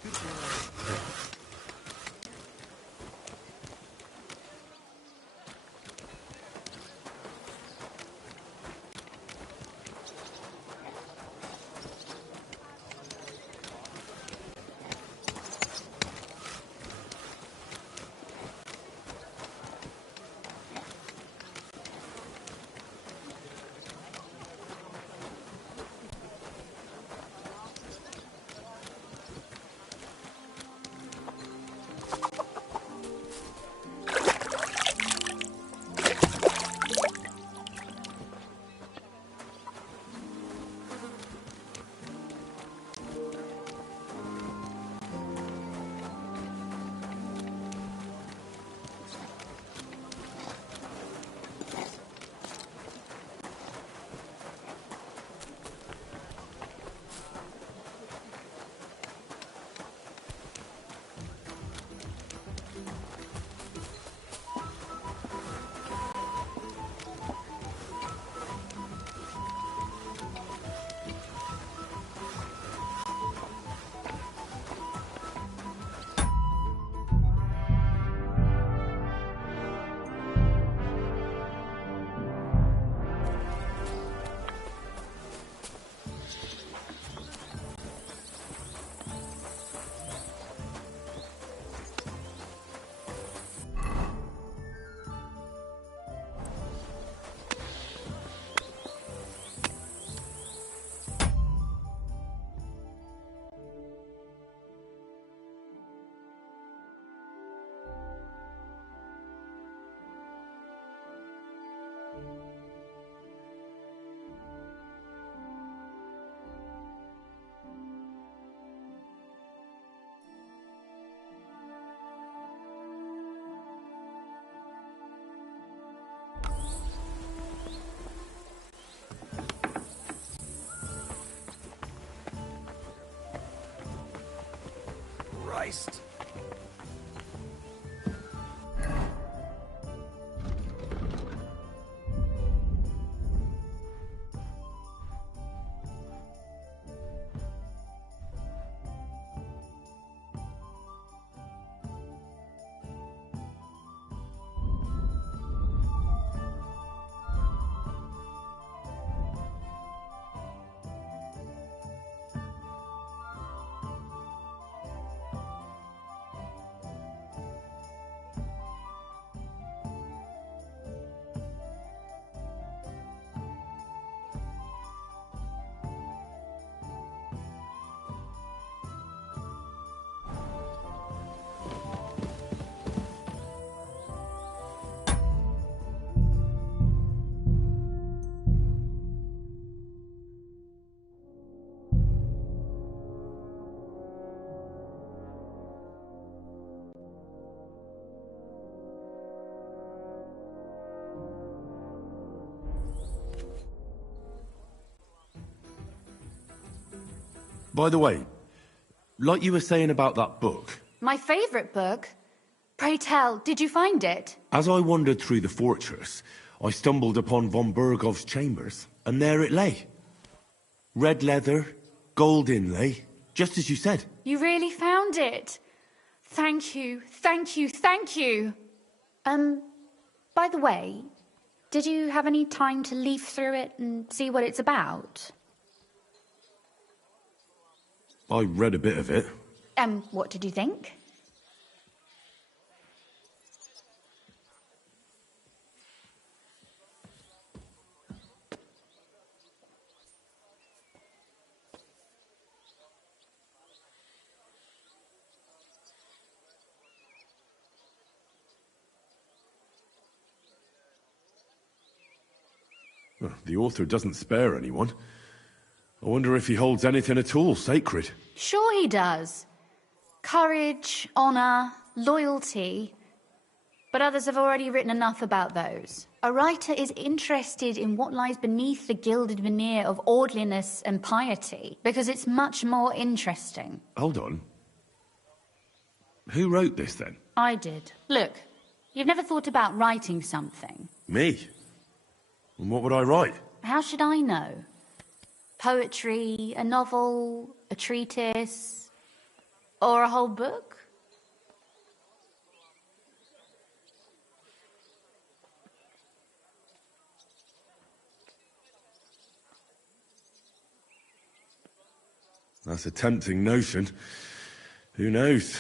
Good boy. Christ. By the way, like you were saying about that book, My favourite book? Pray tell, did you find it? as I wandered through the fortress, I stumbled upon von Bergov's chambers, and there it lay. Red leather, gold inlay, just as you said. You really found it? Thank you, thank you, thank you. By the way, did you have any time to leaf through it and see what it's about? I read a bit of it. What did you think? The author doesn't spare anyone. I wonder if he holds anything at all sacred. Sure he does. Courage, honour, loyalty. But others have already written enough about those. A writer is interested in what lies beneath the gilded veneer of orderliness and piety, because it's much more interesting. Hold on. Who wrote this, then? I did. Look, you've never thought about writing something. Me? And what would I write? How should I know? Poetry, a novel, a treatise, or a whole book? That's a tempting notion. Who knows?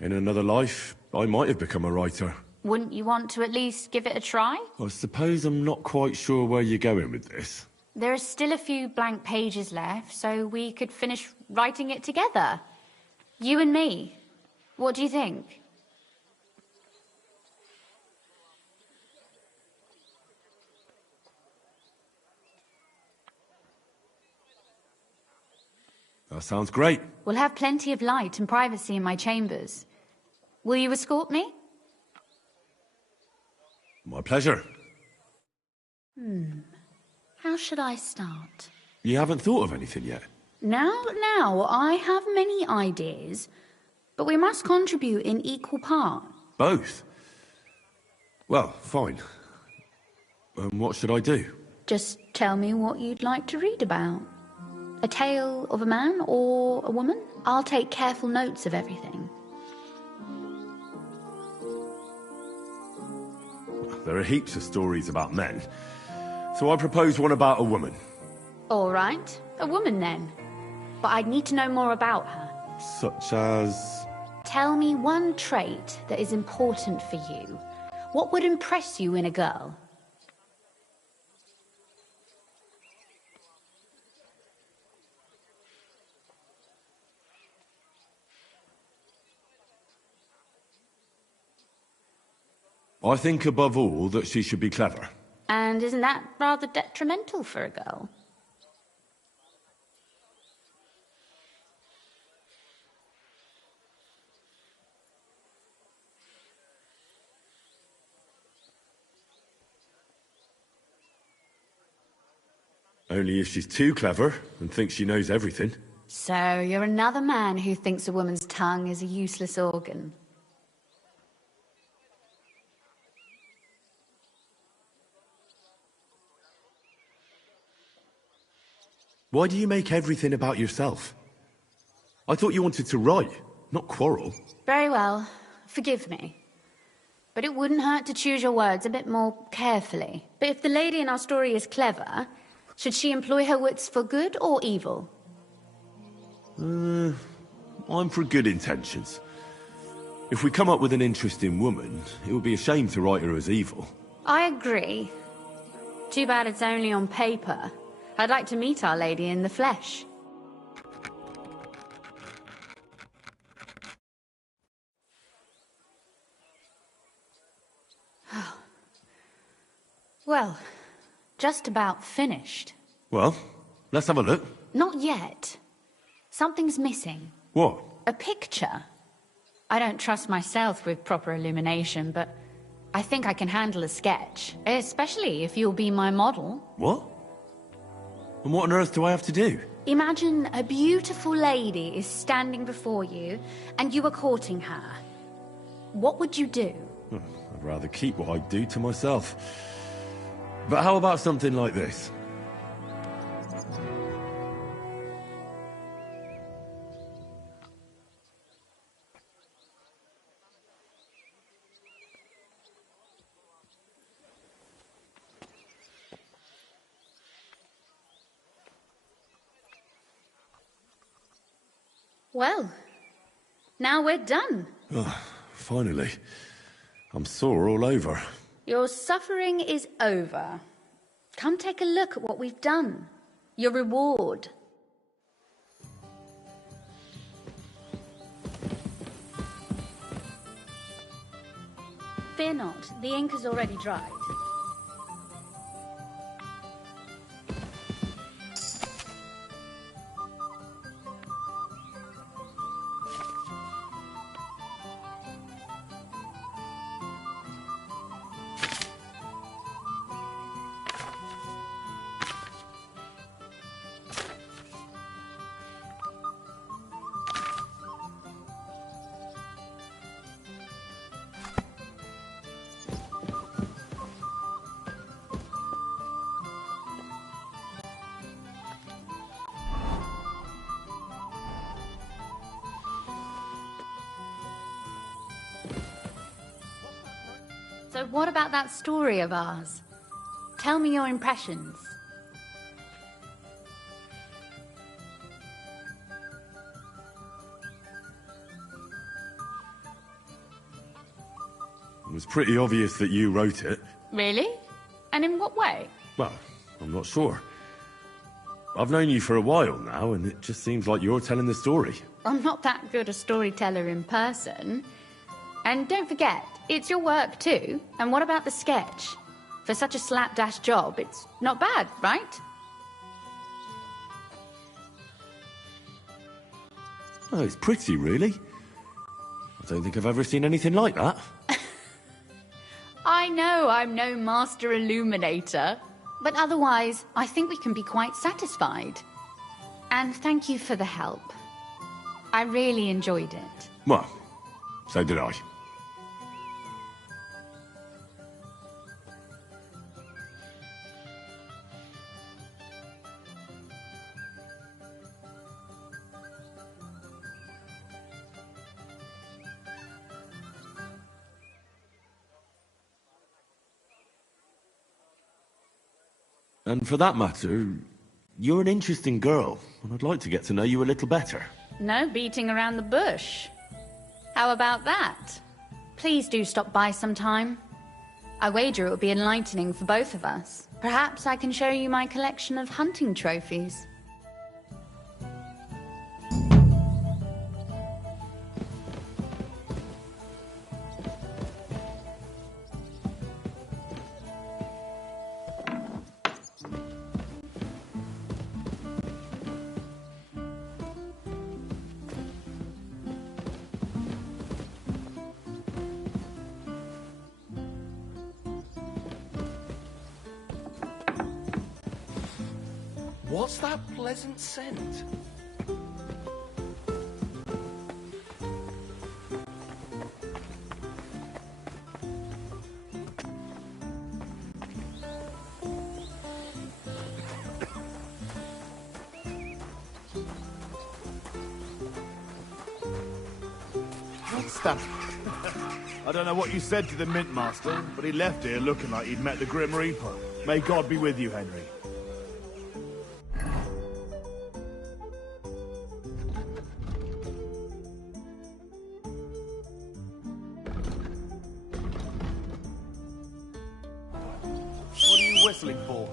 In another life, I might have become a writer. Wouldn't you want to at least give it a try? I suppose I'm not quite sure where you're going with this. There are still a few blank pages left, so we could finish writing it together. You and me. What do you think? That sounds great. We'll have plenty of light and privacy in my chambers. Will you escort me? My pleasure. How should I start? You haven't thought of anything yet? Now, I have many ideas, but we must contribute in equal part. Both? Well, fine. What should I do? Just tell me what you'd like to read about. A tale of a man or a woman? I'll take careful notes of everything. There are heaps of stories about men. So I propose one about a woman. All right, a woman then. But I'd need to know more about her. Such as... Tell me one trait that is important for you. What would impress you in a girl? I think above all that she should be clever. And isn't that rather detrimental for a girl? Only if she's too clever and thinks she knows everything. So you're another man who thinks a woman's tongue is a useless organ. Why do you make everything about yourself? I thought you wanted to write, not quarrel. Very well. Forgive me. But it wouldn't hurt to choose your words a bit more carefully. But if the lady in our story is clever, should she employ her wits for good or evil? I'm for good intentions. If we come up with an interesting woman, it would be a shame to write her as evil. I agree. Too bad it's only on paper. I'd like to meet Our Lady in the flesh. Well, just about finished. Well, let's have a look. Not yet. Something's missing. What? A picture. I don't trust myself with proper illumination, but I think I can handle a sketch, especially if you'll be my model. What? And what on earth do I have to do? Imagine a beautiful lady is standing before you, and you are courting her. What would you do? I'd rather keep what I do to myself. But how about something like this? Well, now we're done. Oh, finally. I'm sore all over. Your suffering is over. Come take a look at what we've done. Your reward. Fear not, the ink has already dried. So what about that story of ours? Tell me your impressions. It was pretty obvious that you wrote it. Really? And in what way? Well, I'm not sure. I've known you for a while now, and it just seems like you're telling the story. I'm not that good a storyteller in person. And don't forget, it's your work too. And what about the sketch? For such a slapdash job, it's not bad, right? Oh, it's pretty, really. I don't think I've ever seen anything like that. I know I'm no master illuminator, but otherwise, I think we can be quite satisfied. And thank you for the help. I really enjoyed it. Well, so did I. And for that matter, you're an interesting girl, and I'd like to get to know you a little better. No beating around the bush. How about that? Please do stop by sometime. I wager it will be enlightening for both of us. Perhaps I can show you my collection of hunting trophies. What's that pleasant scent? What's that? I don't know what you said to the Mint Master, but he left here looking like he'd met the Grim Reaper. May God be with you, Henry. What are you whistling for?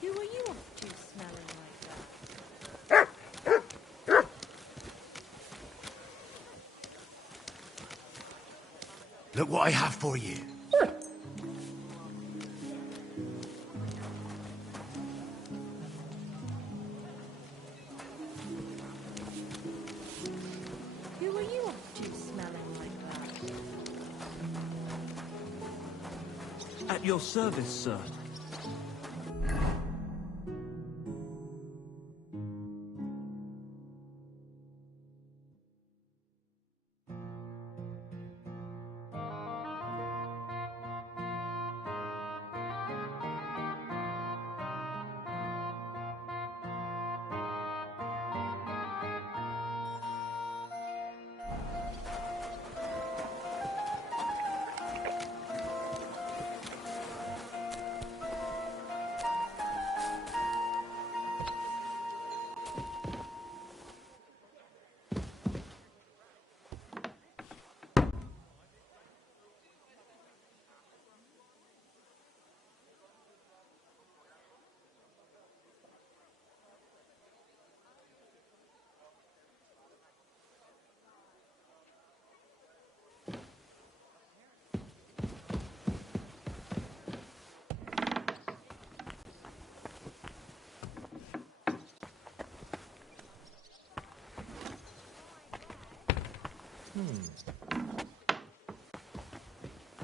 Who are you off to smelling like that? Look what I have for you. Who are you off to smelling like that? At your service, sir.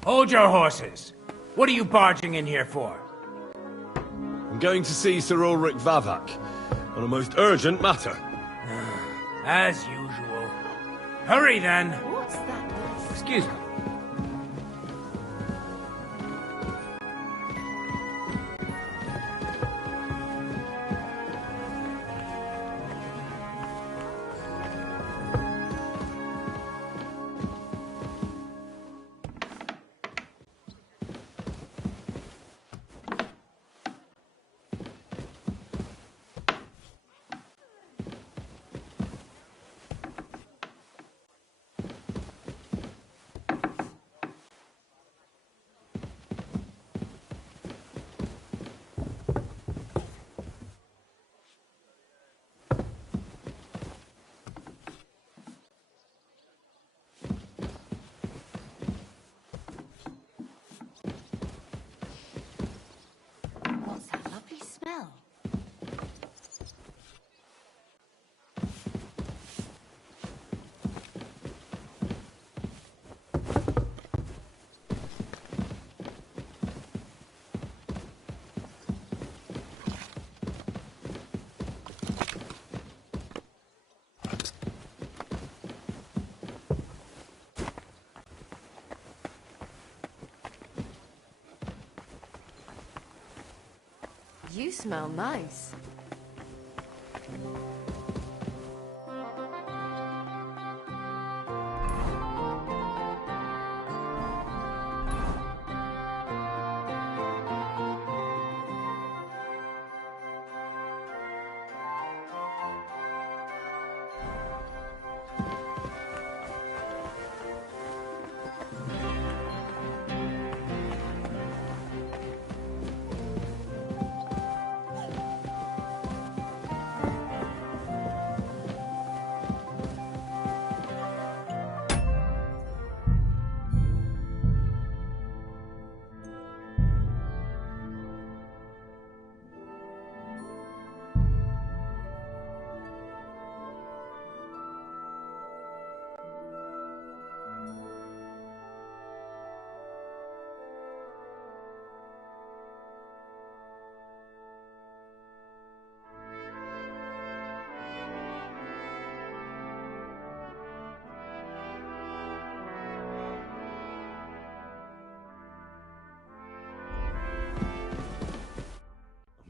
Hold your horses. What are you barging in here for? I'm going to see Sir Ulrich Vavak on a most urgent matter. As usual. Hurry then. What's that noise? Excuse me. What's that lovely smell? You smell nice.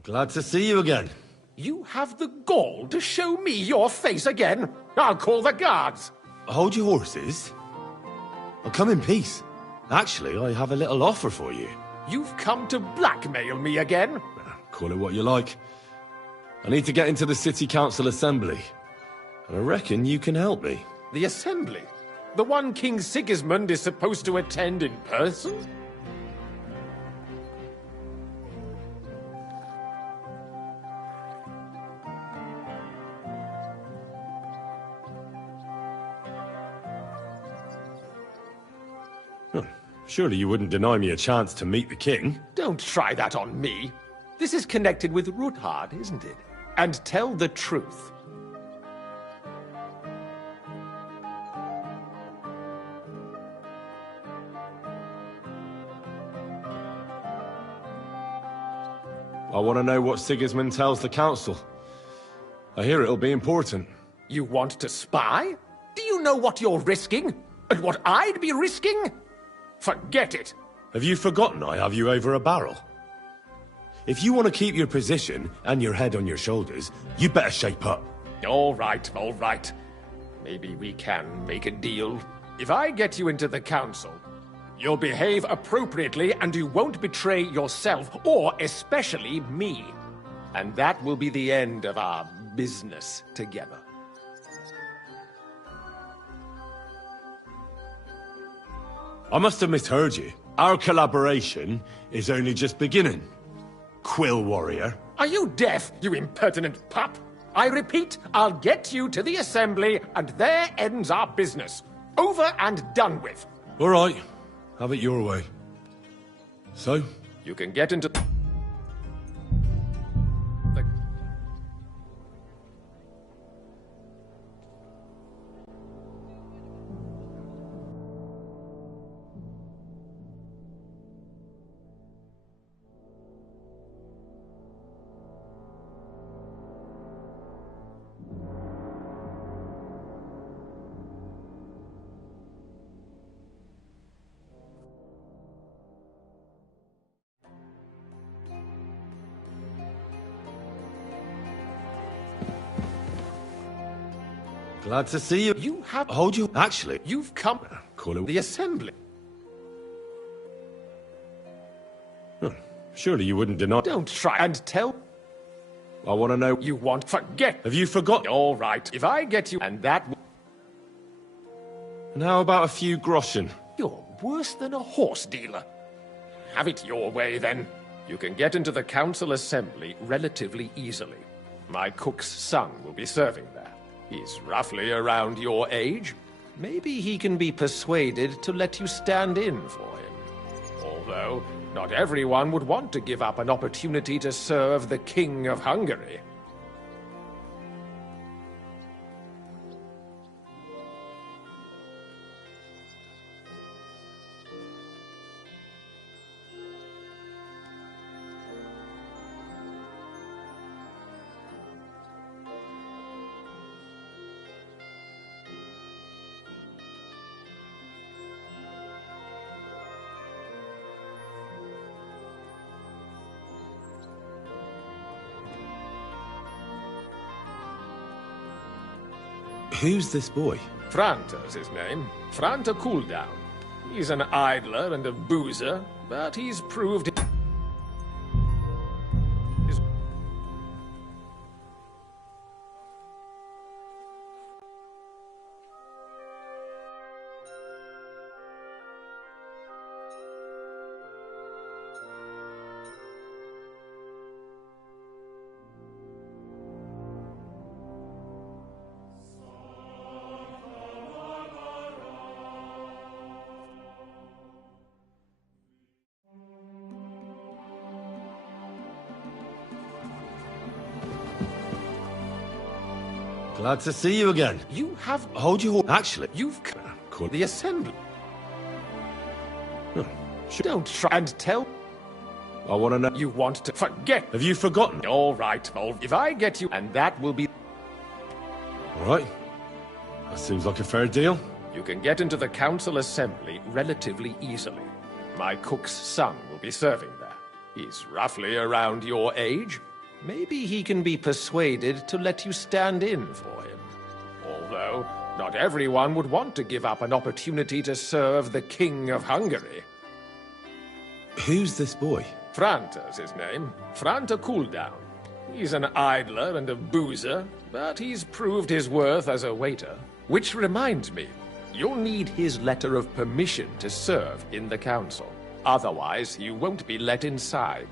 Glad to see you again. You have the gall to show me your face again? I'll call the guards. Hold your horses. I'll come in peace. Actually, I have a little offer for you. You've come to blackmail me again? Call it what you like. I need to get into the City Council Assembly. And I reckon you can help me. The Assembly? The one King Sigismund is supposed to attend in person? Surely you wouldn't deny me a chance to meet the king? Don't try that on me. This is connected with Ruthard, isn't it? And tell the truth. I want to know what Sigismund tells the council. I hear it'll be important. You want to spy? Do you know what you're risking? And what I'd be risking? Forget it. Have you forgotten I have you over a barrel? If you want to keep your position and your head on your shoulders, you better shape up. All right, all right. Maybe we can make a deal. If I get you into the council, you'll behave appropriately and you won't betray yourself, or especially me. And that will be the end of our business together. I must have misheard you. Our collaboration is only just beginning. Quill warrior. Are you deaf, you impertinent pup? I repeat, I'll get you to the assembly, and there ends our business. Over and done with. All right. Have it your way. So? You can get into... Glad to see you. You have... Hold you. Actually, You've come... call it The assembly. Surely you wouldn't deny. Don't try and tell... I want to know. You want... Forget... Have you forgotten? All right. If I get you... And that... And how about a few groschen? You're worse than a horse dealer. Have it your way, then. You can get into the council assembly relatively easily. My cook's son will be serving there. He's roughly around your age. Maybe he can be persuaded to let you stand in for him. Although, not everyone would want to give up an opportunity to serve the King of Hungary. Who's this boy? Franta's his name. Franta Cooldown. He's an idler and a boozer, but he's proved... Glad to see you again. You have... Hold you. Actually, You've... call The assembly. Sure. Don't try and tell... I want to know. You want to... Forget... Have you forgotten? All right, well, if I get you... And that will be... All right. That seems like a fair deal. You can get into the council assembly relatively easily. My cook's son will be serving there. He's roughly around your age. Maybe he can be persuaded to let you stand in for him. Although, not everyone would want to give up an opportunity to serve the King of Hungary. Who's this boy? Franta's his name. Franta Cooldown. He's an idler and a boozer, but he's proved his worth as a waiter. Which reminds me, you'll need his letter of permission to serve in the council. Otherwise, you won't be let inside.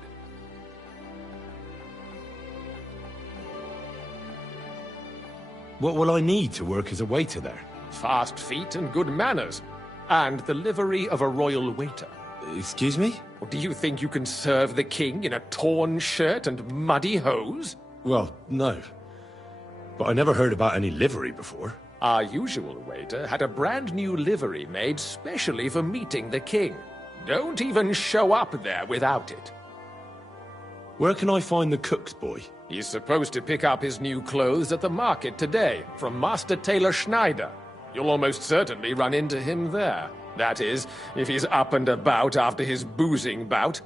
What will I need to work as a waiter there? Fast feet and good manners. And the livery of a royal waiter. Excuse me? Or do you think you can serve the king in a torn shirt and muddy hose? Well, no. But I never heard about any livery before. Our usual waiter had a brand new livery made specially for meeting the king. Don't even show up there without it. Where can I find the cook's boy? He's supposed to pick up his new clothes at the market today from Master Tailor Schneider. You'll almost certainly run into him there. That is, if he's up and about after his boozing bout.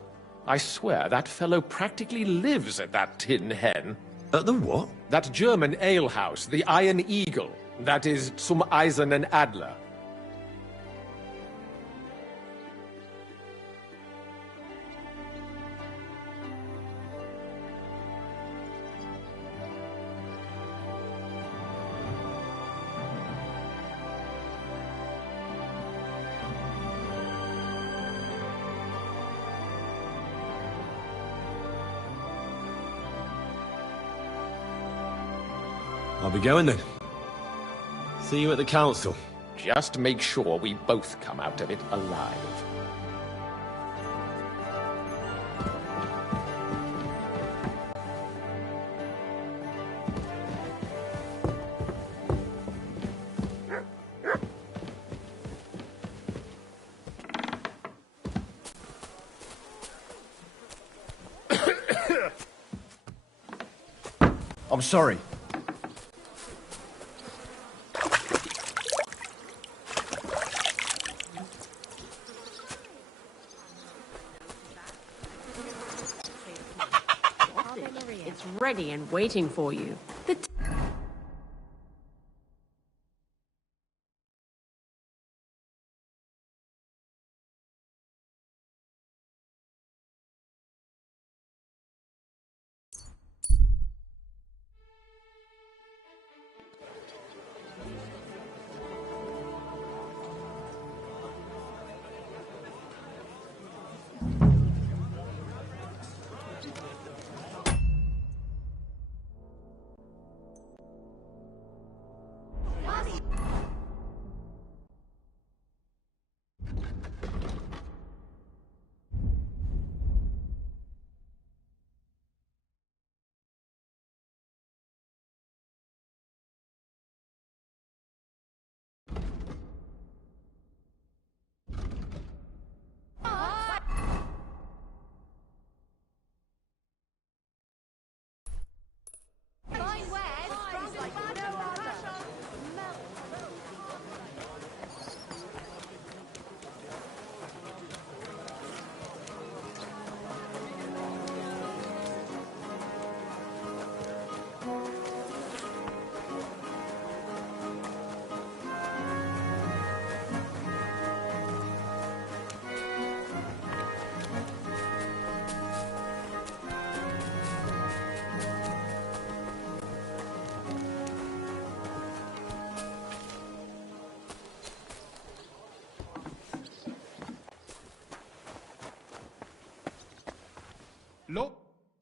I swear that fellow practically lives at that Tin Hen. At the what? That German alehouse, the Iron Eagle. That is Zum Eisernen Adler. I'll be going then. See you at the council. Just make sure we both come out of it alive. I'm sorry. It's ready and waiting for you.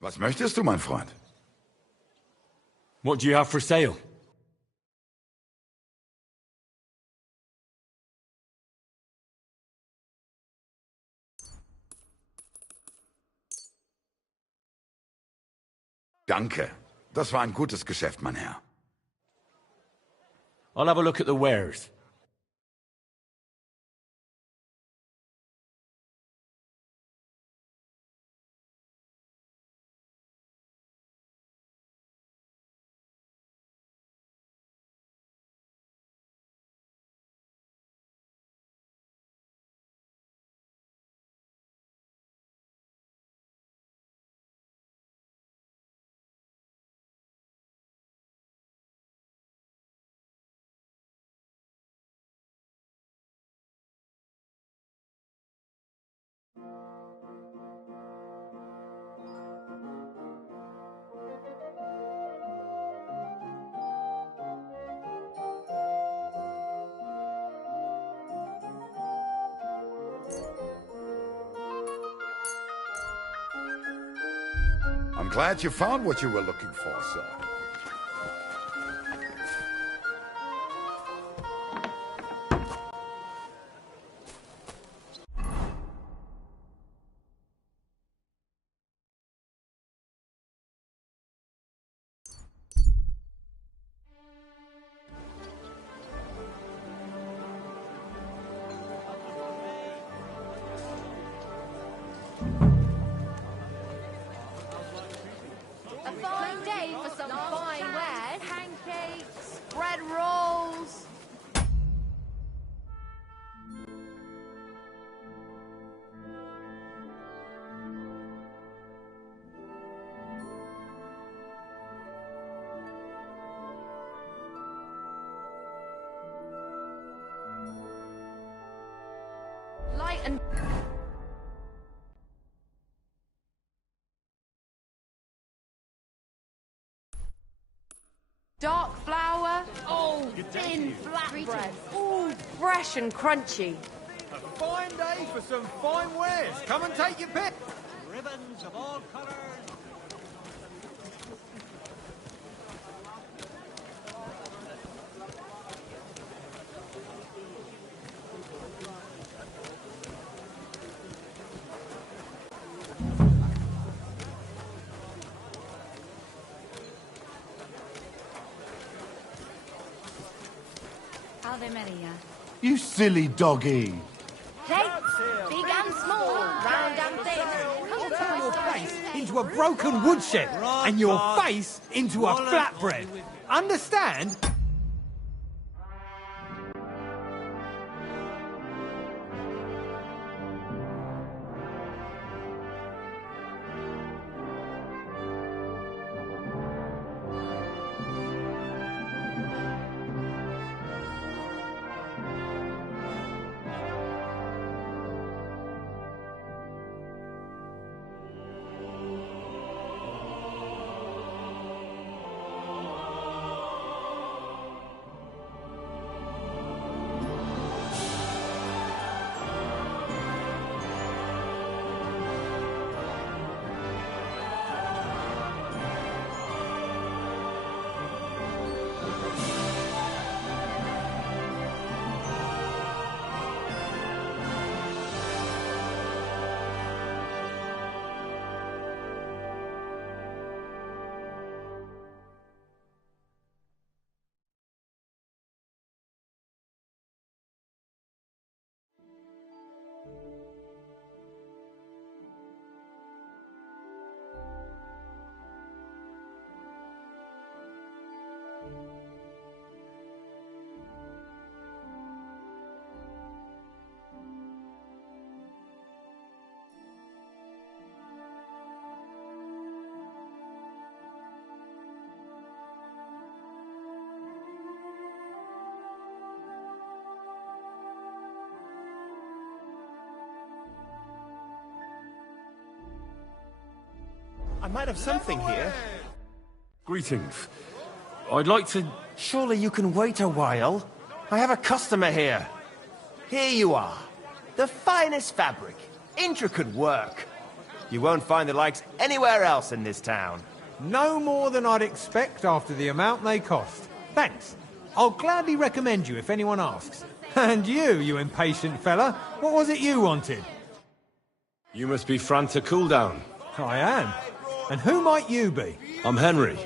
Was möchtest du, mein Freund? What do you have for sale? Danke. Das war ein gutes Geschäft, mein Herr. I'll have a look at the wares. I'm glad you found what you were looking for, sir. A fine day for some fine wares. Pancakes, bread rolls. Light and... dark flour. Oh, thin flatbread. Ooh, fresh and crunchy. A fine day for some fine wares. Come and take your pick. Ribbons of all colours. Ave Maria. You silly doggy. Plates, big and small, round and thick. I'll turn your face into a broken woodshed and your face into a flatbread. Understand? I might have something here. Greetings. I'd like to... Surely you can wait a while. I have a customer here. Here you are. The finest fabric. Intricate work. You won't find the likes anywhere else in this town. No more than I'd expect after the amount they cost. Thanks. I'll gladly recommend you if anyone asks. And you impatient fella, what was it you wanted? You must be Franta Cooldown. I am. And who might you be? I'm Henry.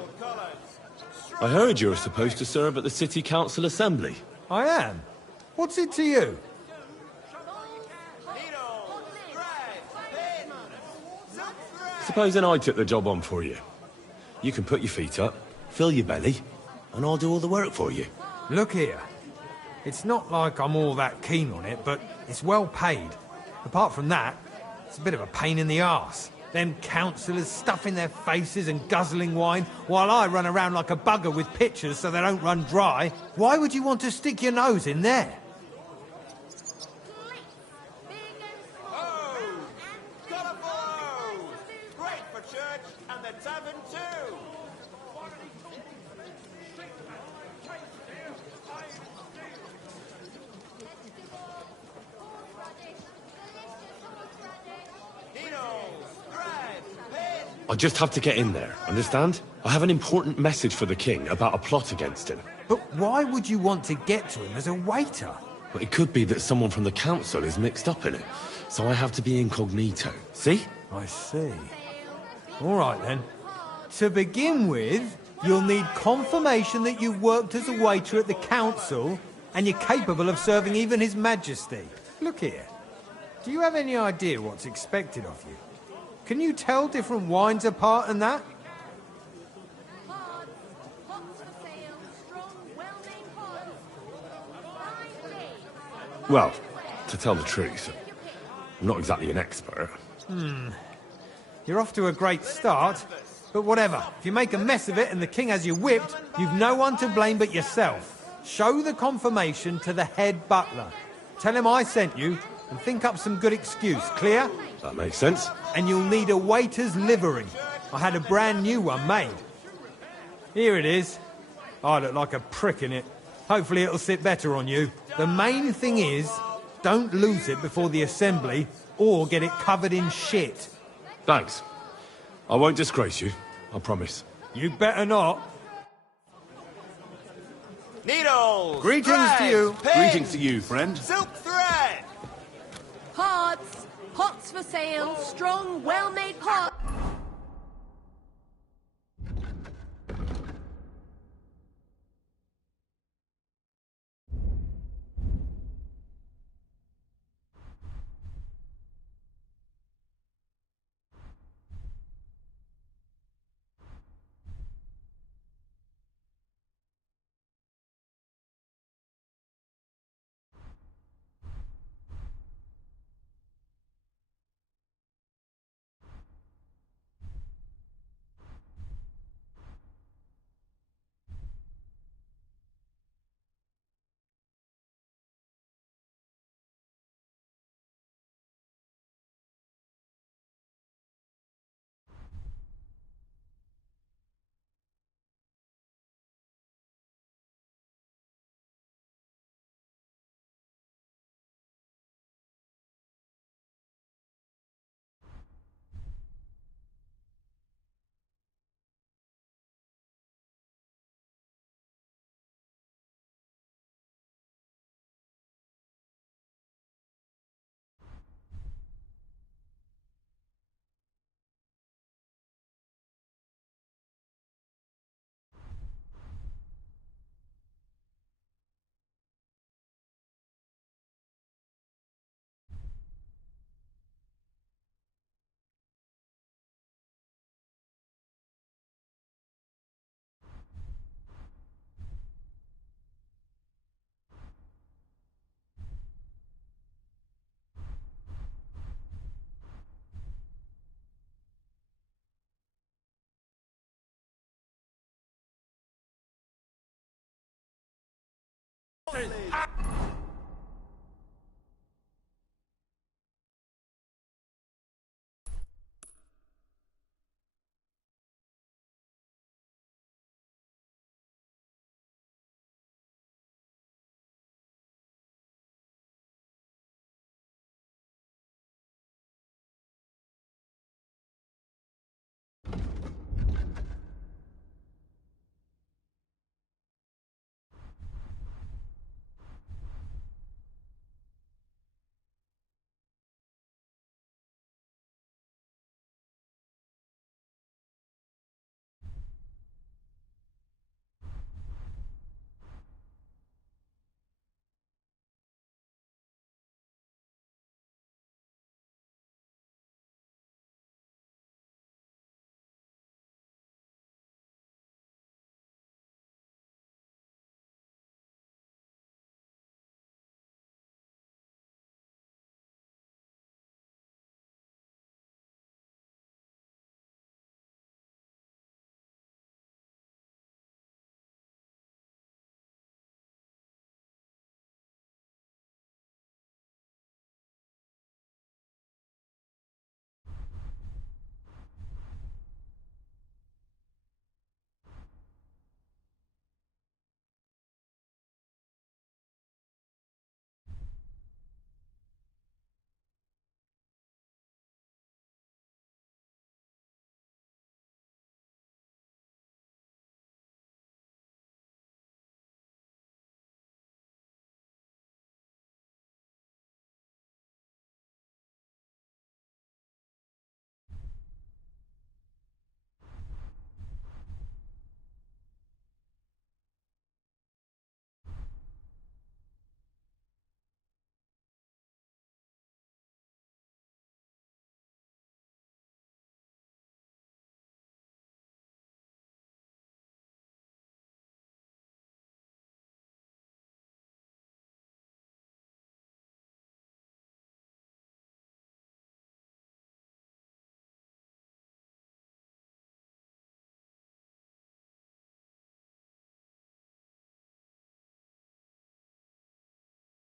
I heard you're supposed to serve at the City Council Assembly. I am. What's it to you? Supposing I took the job on for you. You can put your feet up, fill your belly, and I'll do all the work for you. Look here. It's not like I'm all that keen on it, but it's well paid. Apart from that, it's a bit of a pain in the arse. Them councillors stuffing their faces and guzzling wine, while I run around like a bugger with pitchers so they don't run dry. Why would you want to stick your nose in there? Great for church and the tavern too. I just have to get in there, understand? I have an important message for the king about a plot against him. But why would you want to get to him as a waiter? But it could be that someone from the council is mixed up in it, so I have to be incognito. See? I see. All right, then. To begin with, you'll need confirmation that you've worked as a waiter at the council and you're capable of serving even His Majesty. Look here. Do you have any idea what's expected of you? Can you tell different wines apart and that? Well, to tell the truth, I'm not exactly an expert. You're off to a great start, but whatever. If you make a mess of it and the king has you whipped, you've no one to blame but yourself. Show the confirmation to the head butler. Tell him I sent you and think up some good excuse. Clear? That makes sense. And you'll need a waiter's livery. I had a brand new one made. Here it is. I look like a prick in it. Hopefully it'll sit better on you. The main thing is, don't lose it before the assembly or get it covered in shit. Thanks. I won't disgrace you, I promise. You better not. Needles! Greetings to you. Pins, Greetings to you, friend. Silk thread! Pots! Pots for sale. Strong, well-made pots.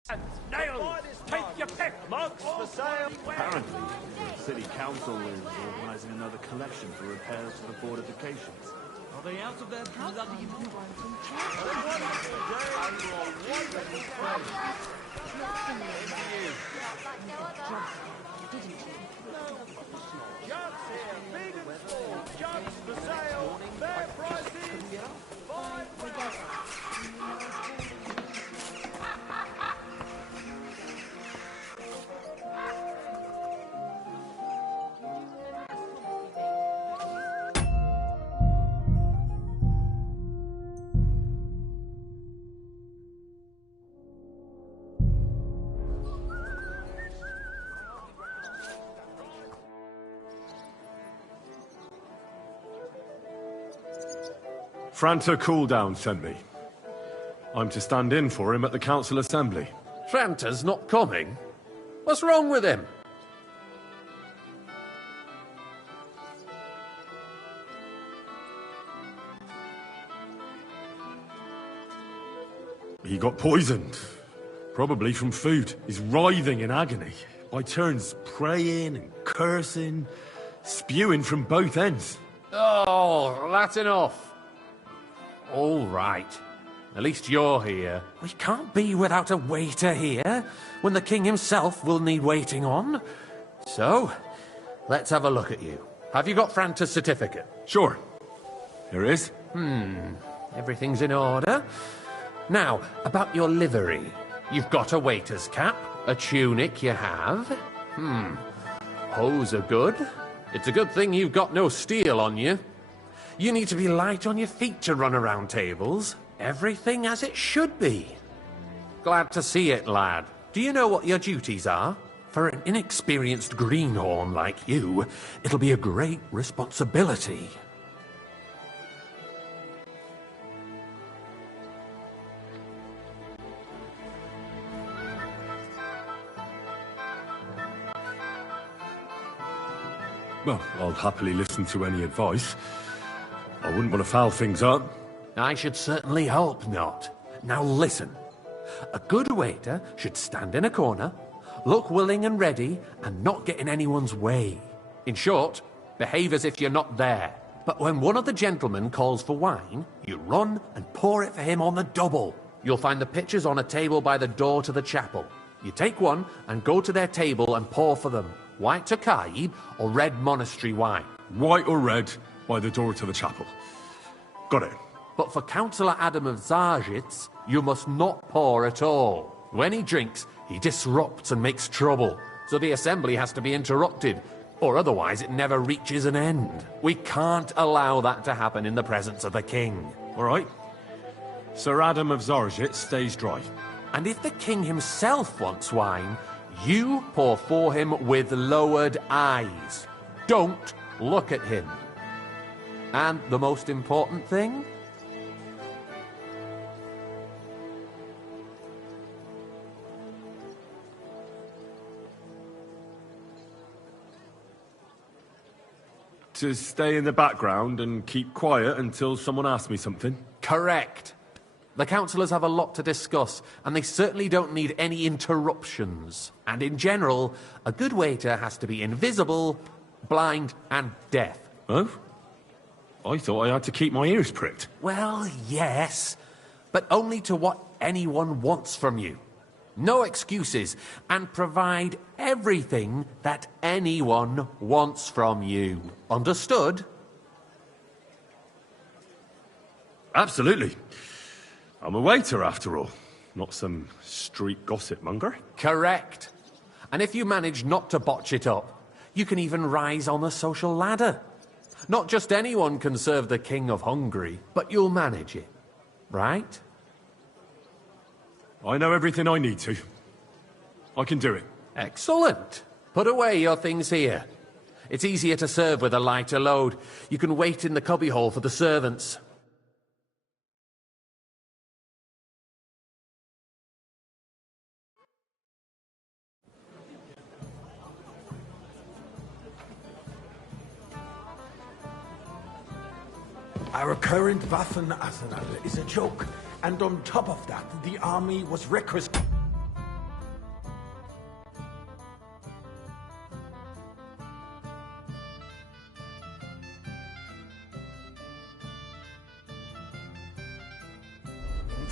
Nails! Take your pick! Mugs for sale! Apparently, the city council is organising another collection for repairs to the fortifications. Are they out of their bloody mind? Jugs here, big and small. Jugs for sale. Fair prices. Franta Cooldown sent me. I'm to stand in for him at the council assembly. Franta's not coming? What's wrong with him? He got poisoned. Probably from food. He's writhing in agony. By turns praying and cursing, spewing from both ends. Oh, that's enough. All right. At least you're here. We can't be without a waiter here, when the king himself will need waiting on. So, let's have a look at you. Have you got Franta's certificate? Sure. Here it is. Everything's in order. Now, about your livery. You've got a waiter's cap, a tunic you have. Hose are good. It's a good thing you've got no steel on you. You need to be light on your feet to run around tables. Everything as it should be. Glad to see it, lad. Do you know what your duties are? For an inexperienced greenhorn like you, it'll be a great responsibility. Well, I'll happily listen to any advice. I wouldn't want to foul things up. I should certainly hope not. Now listen. A good waiter should stand in a corner, look willing and ready, and not get in anyone's way. In short, behave as if you're not there. But when one of the gentlemen calls for wine, you run and pour it for him on the double. You'll find the pitchers on a table by the door to the chapel. You take one and go to their table and pour for them. White Tokaib or red monastery wine. White or red, by the door to the chapel. Got it. But for Councillor Adam of Zarzhitz, you must not pour at all. When he drinks, he disrupts and makes trouble. So the assembly has to be interrupted, or otherwise it never reaches an end. We can't allow that to happen in the presence of the king. All right. Sir Adam of Zarzhitz stays dry. And if the king himself wants wine, you pour for him with lowered eyes. Don't look at him. And the most important thing? To stay in the background and keep quiet until someone asks me something? Correct. The councillors have a lot to discuss, and they certainly don't need any interruptions. And in general, a good waiter has to be invisible, blind, and deaf. Oh? I thought I had to keep my ears pricked. Well, yes, but only to what anyone wants from you. No excuses, and provide everything that anyone wants from you. Understood? Absolutely. I'm a waiter, after all. Not some street gossip monger. Correct. And if you manage not to botch it up, you can even rise on the social ladder. Not just anyone can serve the King of Hungary, but you'll manage it. Right? I know everything I need to. I can do it. Excellent. Put away your things here. It's easier to serve with a lighter load. You can wait in the cubbyhole for the servants. Our current Waffen arsenal is a joke, and on top of that, the army was requisitioned.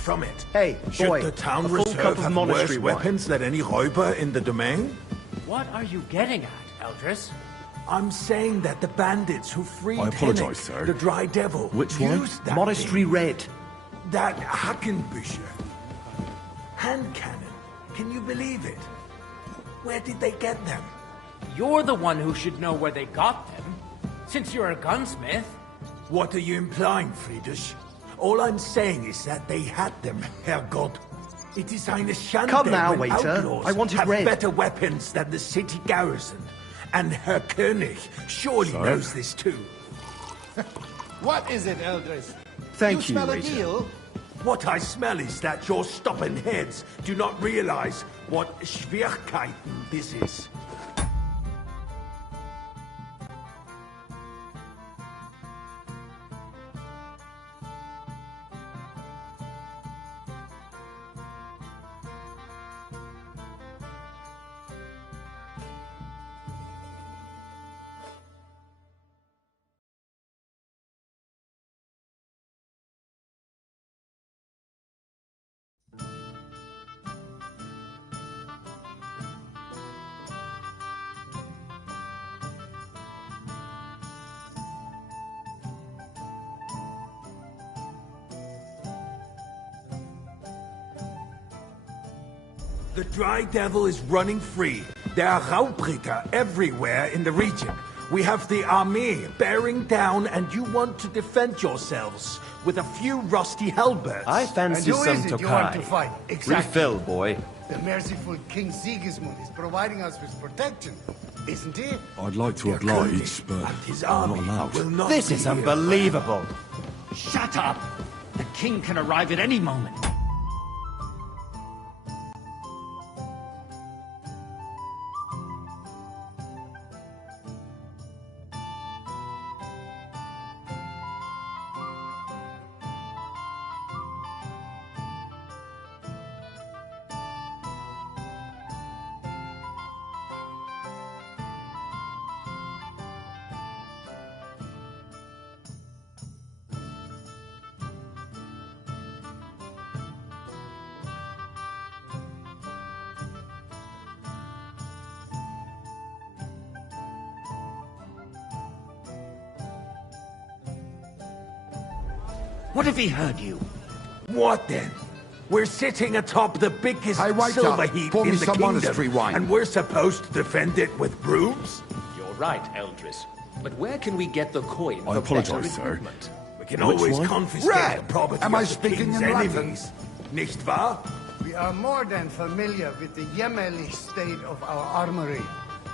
from it. Hey, Should boy, the town a full reserve cup of have monastery worse wine. weapons than any Räuber in the domain? What are you getting at, Eldris? I'm saying that the bandits who freed I apologize, Hennig, sir. the Dry Devil, Which one? used that Monastery thing. Red. That Hackenbücher. Hand cannon. Can you believe it? Where did they get them? You're the one who should know where they got them, since you're a gunsmith. What are you implying, Friedrich? All I'm saying is that they had them, Herrgott. It is eine Schande Come now, when waiter. outlaws I wanted have red. better weapons than the city garrison. And Herr König surely Sir? knows this too. What is it, Eldris? Thank you, smell a waiter. deal? What I smell is that your stubborn heads do not realize what Schwierigkeiten this is. The Dry Devil is running free. There are Raubritter everywhere in the region. We have the army bearing down, and you want to defend yourselves with a few rusty halberds. I fancy And who some is it you want to Tokai. fight? Exactly. Refill, boy. The merciful King Sigismund is providing us with protection, isn't he? I'd like to oblige, but His I'm army not will allowed. not This be is here. unbelievable. Shut up! The king can arrive at any moment. What if he heard you? What then? We're sitting atop the biggest Hey, waiter, silver heap pour me in the some kingdom, monastery wine. and we're supposed to defend it with brooms? You're right, Eldris. But where can we get the coin I for apologize, better sir. equipment? We can Which always one? confiscate Red! the property Am I of the speaking king's in Latin? enemies. Nicht wahr? We are more than familiar with the jämmerlich state of our armory.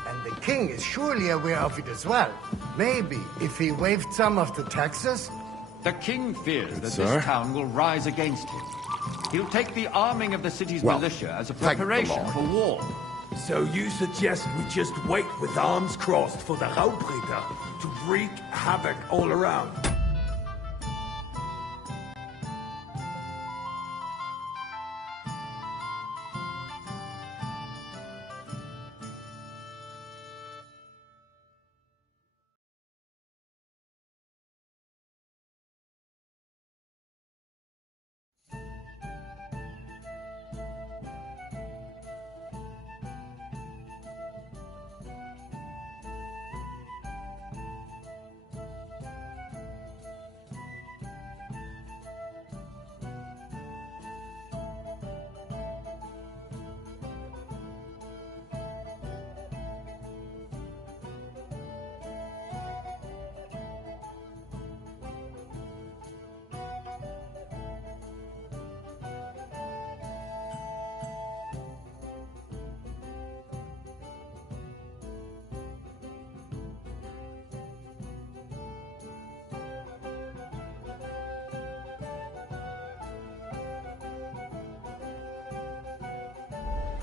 And the king is surely aware of it as well. Maybe if he waived some of the taxes? The king fears that sir. this town will rise against him. He'll take the arming of the city's Well, militia as a thank the preparation Lord. for war. So you suggest we just wait with arms crossed for the Raubritter to wreak havoc all around?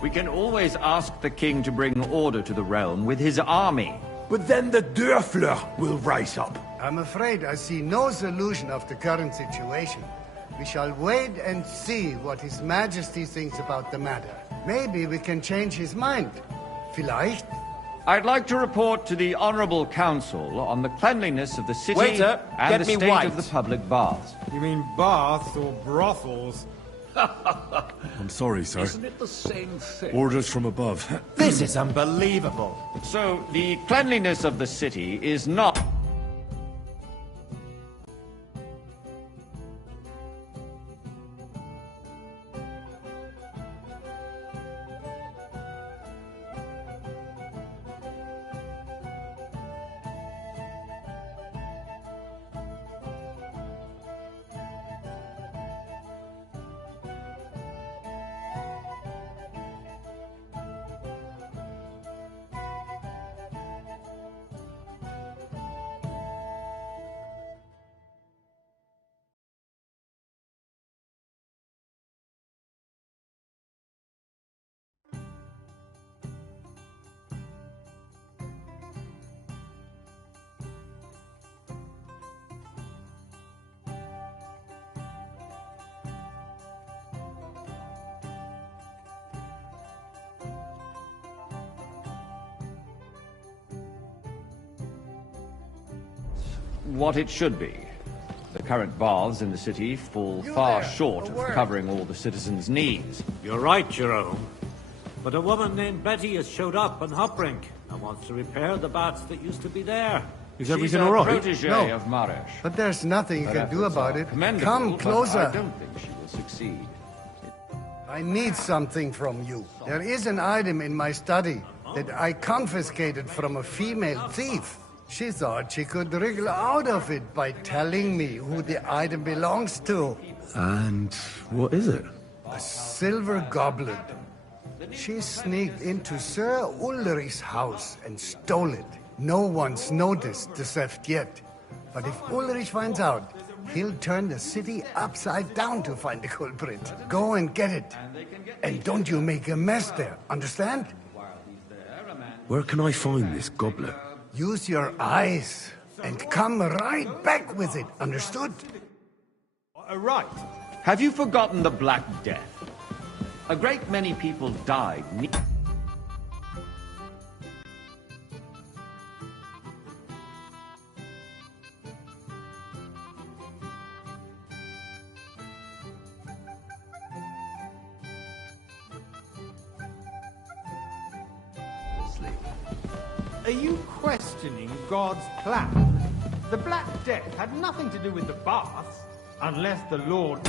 We can always ask the king to bring order to the realm with his army. But then the Dörfler will rise up. I'm afraid I see no solution of the current situation. We shall wait and see what His Majesty thinks about the matter. Maybe we can change his mind. Vielleicht? I'd like to report to the Honourable Council on the cleanliness of the city Waiter, and get the me state white. of the public baths. You mean baths or brothels? I'm sorry, sir. Isn't it the same thing? Orders from above. This is unbelievable. So, the cleanliness of the city is not... what it should be. The current baths in the city fall far short of covering all the citizens' needs. You're right, Jerome. But a woman named Betty has showed up on Hopbrink and wants to repair the baths that used to be there. Is everything all right? She's a protege of Marish. But there's nothing you can do about it. Come But closer. I don't think she will succeed. I need something from you. There is an item in my study that I confiscated from a female thief. She thought she could wriggle out of it by telling me who the item belongs to. And what is it? A silver goblet. She sneaked into Sir Ulrich's house and stole it. No one's noticed the theft yet. But if Ulrich finds out, he'll turn the city upside down to find the culprit. Go and get it. And don't you make a mess there, understand? Where can I find this goblet? Use your eyes and come right back with it, understood? Right. Have you forgotten the Black Death? A great many people died. Are you questioning God's plan? The Black Death had nothing to do with the baths, unless the Lord...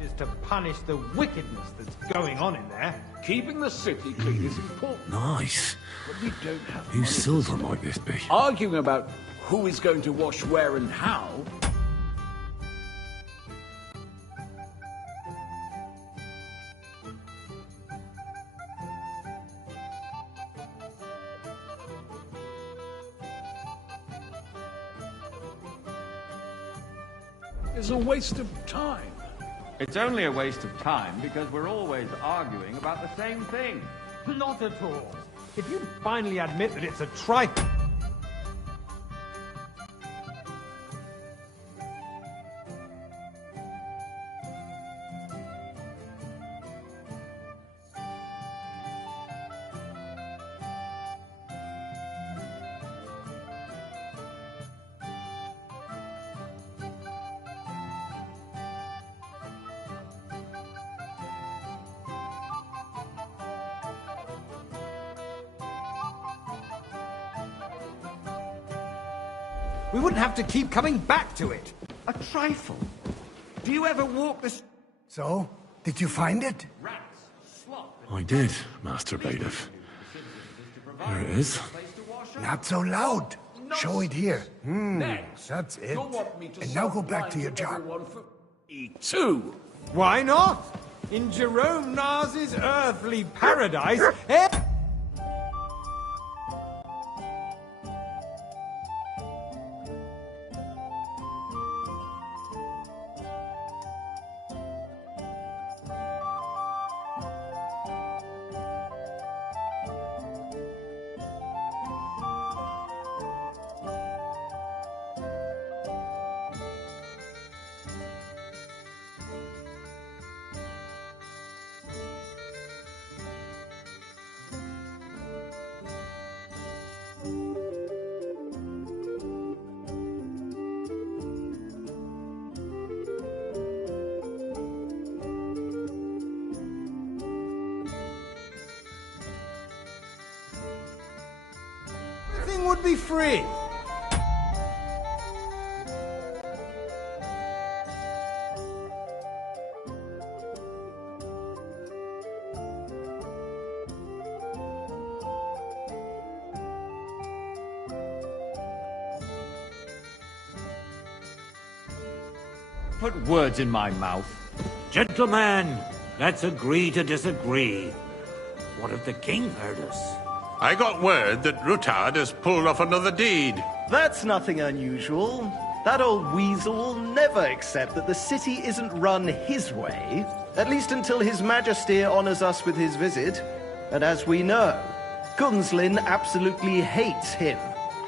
is to punish the wickedness that's going on in there. Keeping the city clean is important. Nice. But we don't have Whose silver might this be? Arguing about who is going to wash where and how. Is a waste of time. It's only a waste of time because we're always arguing about the same thing. Not at all. If you finally admit that it's a trifle... We wouldn't have to keep coming back to it. A trifle. Do you ever walk this... So, did you find it? I did, Master Bailiff. Here it is. Not so loud. Show it here. That's it. And now go back to your job. Two. Why not? In Jerome Nars's earthly paradise... would be free. Put words in my mouth. Gentlemen, let's agree to disagree. What if the king heard us? I got word that Rutard has pulled off another deed. That's nothing unusual. That old weasel will never accept that the city isn't run his way, at least until His Majesty honors us with his visit. And as we know, Gunslin absolutely hates him.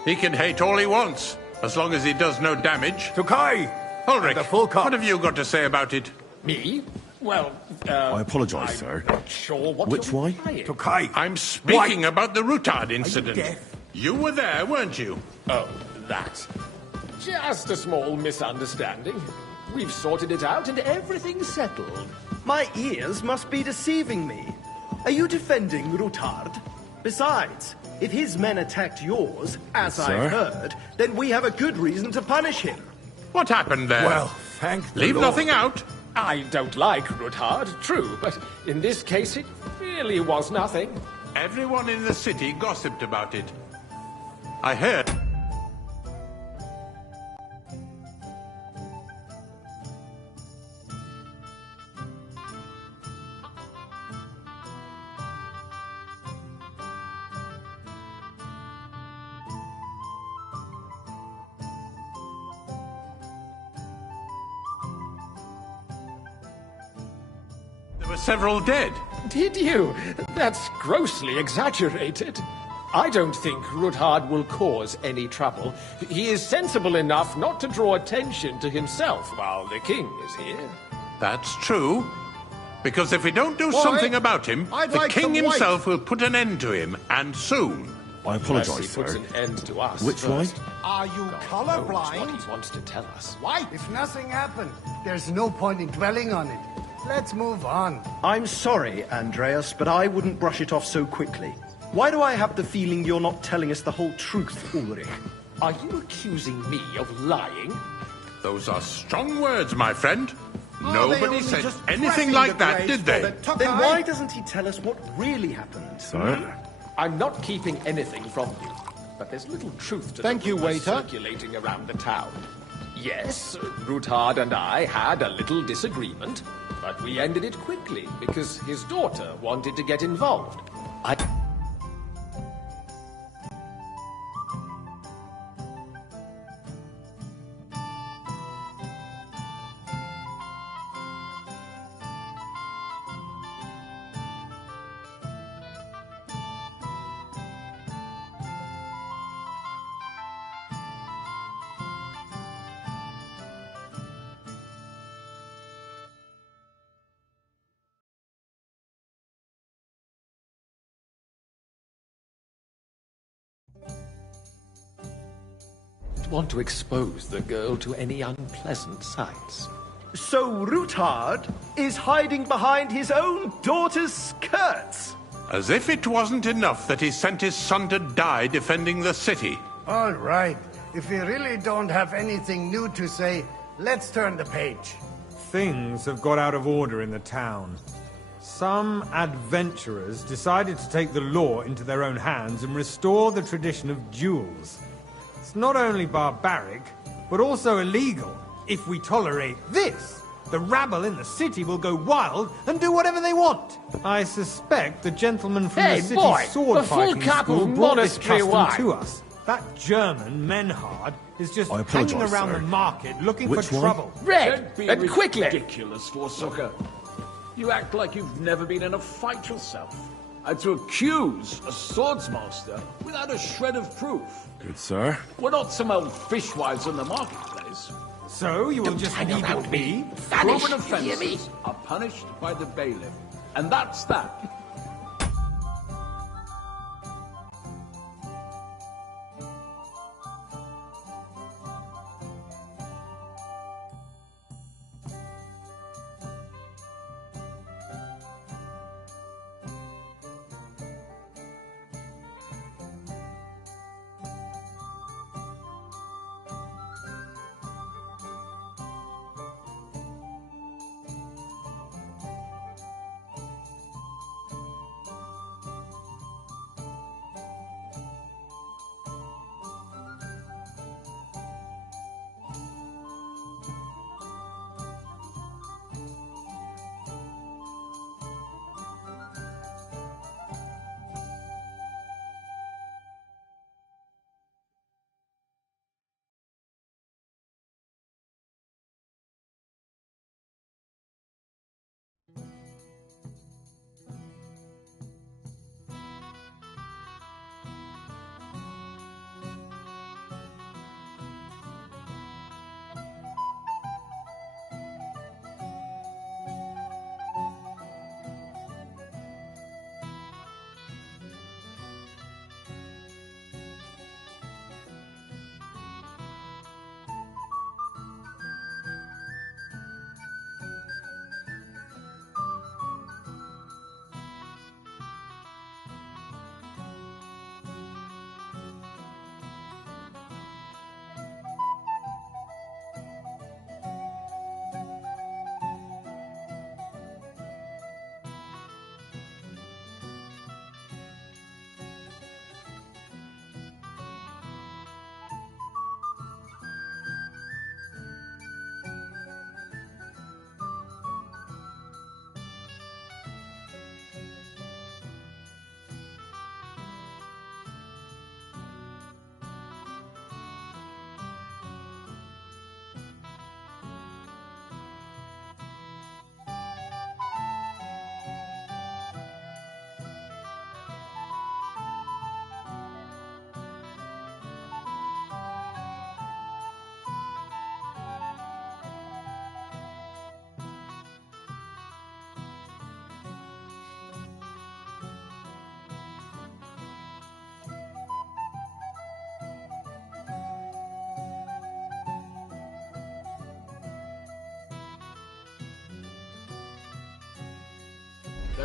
He can hate all he wants, as long as he does no damage. Tokai! Ulrich, what have you got to say about it? Me? Well, I apologise, sir. not sure what Which you're way? implying. Tokai! I'm speaking about the Rutard incident. deaf? You were there, weren't you? Oh, that. Just a small misunderstanding. We've sorted it out and everything's settled. My ears must be deceiving me. Are you defending Rutard? Besides, if his men attacked yours, as Sir? I've heard, then we have a good reason to punish him. What happened there? Well, thank the Leave Lord. nothing out. I don't like Rutard, true, but in this case it really was nothing. Everyone in the city gossiped about it. I heard. There were several dead. Did you? That's grossly exaggerated. I don't think Rutard will cause any trouble. He is sensible enough not to draw attention to himself while the king is here. That's true. Because if we don't do Why? something about him, I'd the like king some himself will put an end to him, and soon. I Unless apologise, he puts sir. an end to us Which way? first. Are you Knows what colorblind? he wants to tell us. Why? If nothing happened, there's no point in dwelling on it. Let's move on. I'm sorry, Andreas, but I wouldn't brush it off so quickly. Why do I have the feeling you're not telling us the whole truth, Ulrich? Are you accusing me of lying? Those are strong words, my friend. Are they Nobody only said just anything pressing like the that, grapes did for they? the Tokai? Then why doesn't he tell us what really happened? Sir? I'm not keeping anything from you, but there's little truth to Thank the you, rumors waiter. circulating around the town. Yes, Rutard and I had a little disagreement, but we ended it quickly because his daughter wanted to get involved. Want to expose the girl to any unpleasant sights. So Rutard is hiding behind his own daughter's skirts? As if it wasn't enough that he sent his son to die defending the city. All right. If we really don't have anything new to say, let's turn the page. Things have got out of order in the town. Some adventurers decided to take the law into their own hands and restore the tradition of duels. It's not only barbaric, but also illegal. If we tolerate this, the rabble in the city will go wild and do whatever they want. I suspect the gentleman from Hey, the city's boy, sword a full fighting cup school of brought this monastery custom wine. to us. That German, Menhard, is just I hanging apologise, around sir. the market looking Which for one? trouble. Red, and quickly! Ridiculous, Forsooker. You act like you've never been in a fight yourself. And to accuse a swordsmaster without a shred of proof. Good, sir. We're not some old fishwives in the marketplace. So you will just leave it be? Vanish, Proven you hear me? offences are punished by the bailiff. And that's that.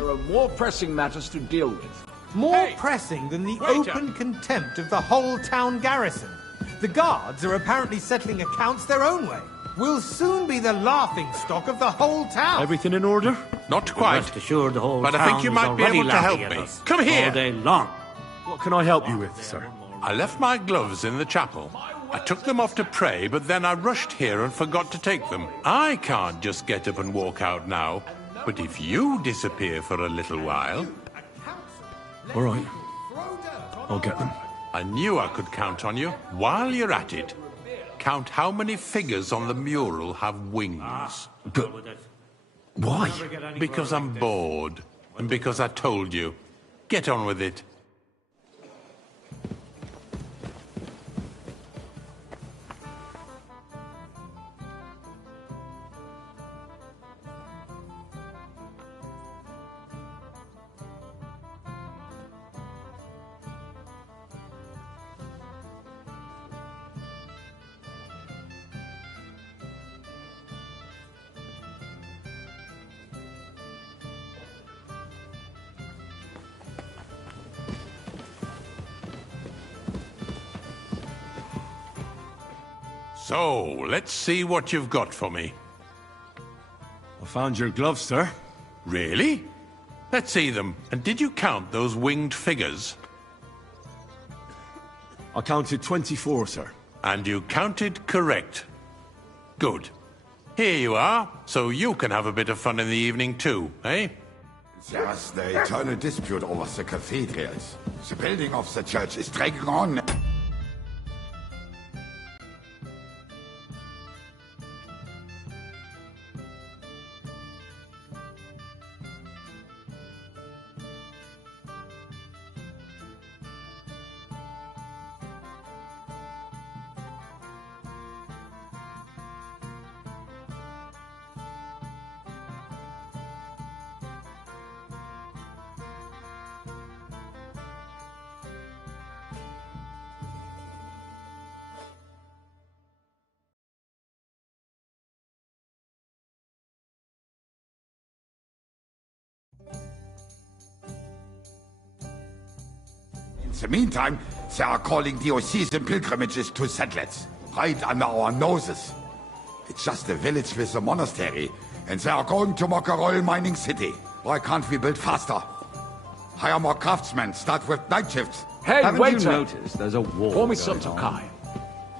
There are more pressing matters to deal with. More pressing than the open contempt of the whole town garrison. The guards are apparently settling accounts their own way. We'll soon be the laughing stock of the whole town. Everything in order? Not quite. Rest assured, the whole But I town think you is might be already able to help laughing at me. us Come here. all day long. What can I help you with, sir? I left my gloves in the chapel. I took them off to pray, but then I rushed here and forgot to take them. I can't just get up and walk out now. But if you disappear for a little while... All right. I'll get them. I knew I could count on you. While you're at it, count how many figures on the mural have wings. But why? Because I'm bored. And because I told you. Get on with it. So, let's see what you've got for me. I found your gloves, sir. Really? Let's see them. And did you count those winged figures? I counted 24, sir. And you counted correct. Good. Here you are, so you can have a bit of fun in the evening too, eh? There's the eternal dispute over the cathedrals. The building of the church is dragging on. In the meantime, they are calling diocesan pilgrimages to settlers, right under our noses. It's just a village with a monastery, and they are going to mock a royal mining city. Why can't we build faster? Hire more craftsmen, start with night shifts. Hey, Haven't waiter! you noticed there's a war Pour me going some on? Tokai.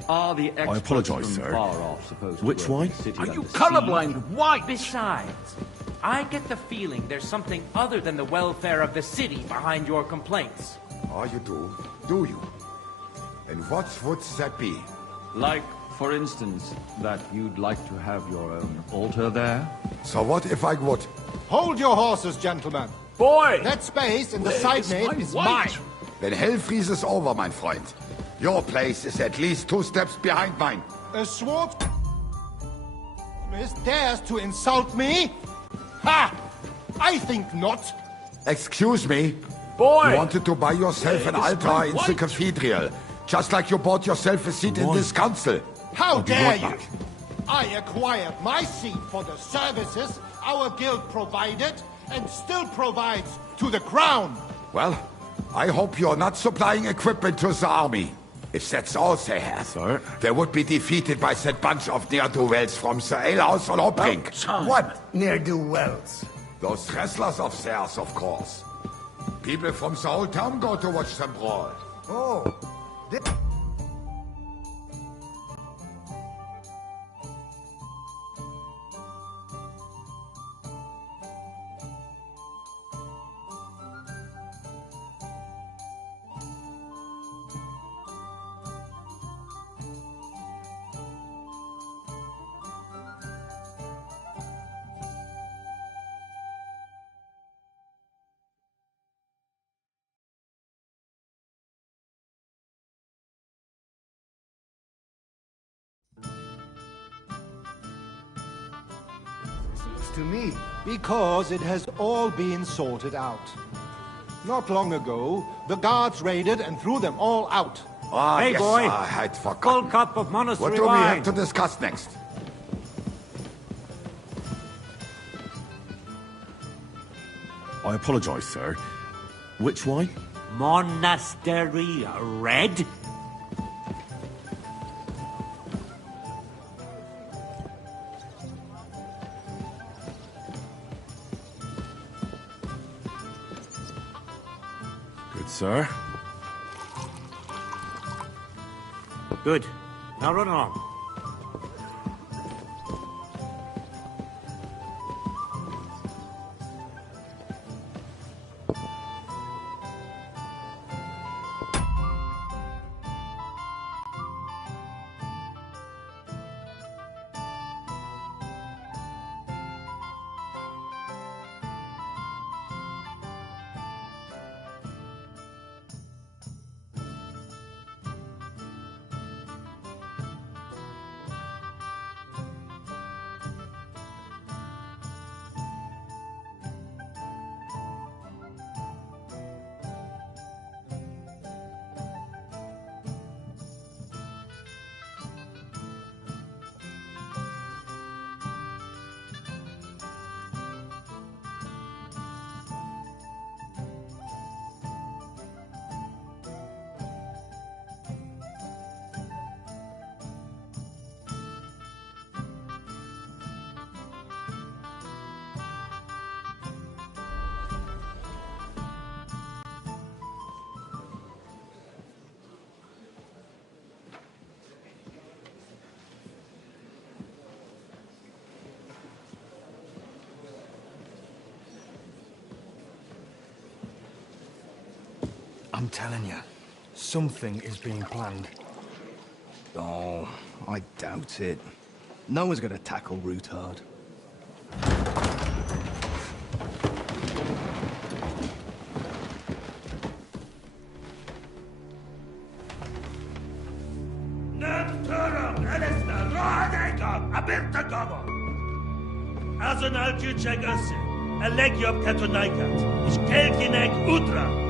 Are the experts I apologise, from sir. far off supposed Which to work wine? in the city Are you under colorblind? siege? White! Besides, I get the feeling there's something other than the welfare of the city behind your complaints. Oh, you do? Do you? And what would that be? Like, for instance, that you'd like to have your own altar there? So what if I would? Hold your horses, gentlemen. Boy! That space in the side nave is white. mine. Then hell freezes over, mein Freund. Your place is at least 2 steps behind mine. A sword dares to insult me? Ha! I think not. Excuse me? Boy! You wanted to buy yourself an altar in the cathedral, just like you bought yourself a seat in this council. How be dare right you? back. I acquired my seat for the services our guild provided and still provides to the crown. Well, I hope you're not supplying equipment to the army. If that's all they have, Sir? they would be defeated by that bunch of ne'er-do-wells from the alehouse on Hopbrink. What ne'er-do-wells? Those wrestlers of theirs, of course. People from the whole town go to watch them brawl. Oh, to me. Because it has all been sorted out. Not long ago, the guards raided and threw them all out. Ah, Hey, yes, boy. I had forgotten. Full cup of monastery What do we wine. have to discuss next? I apologize, sir. Which wine? Monastery Red? Good, sir. Good. Now run along. I'm telling you, something is being planned. Oh, I doubt it. No one's gonna tackle Ruthard. Azon al-Jucheg Asin, Elegiob Katonaikat, Ishkelkinek Utra.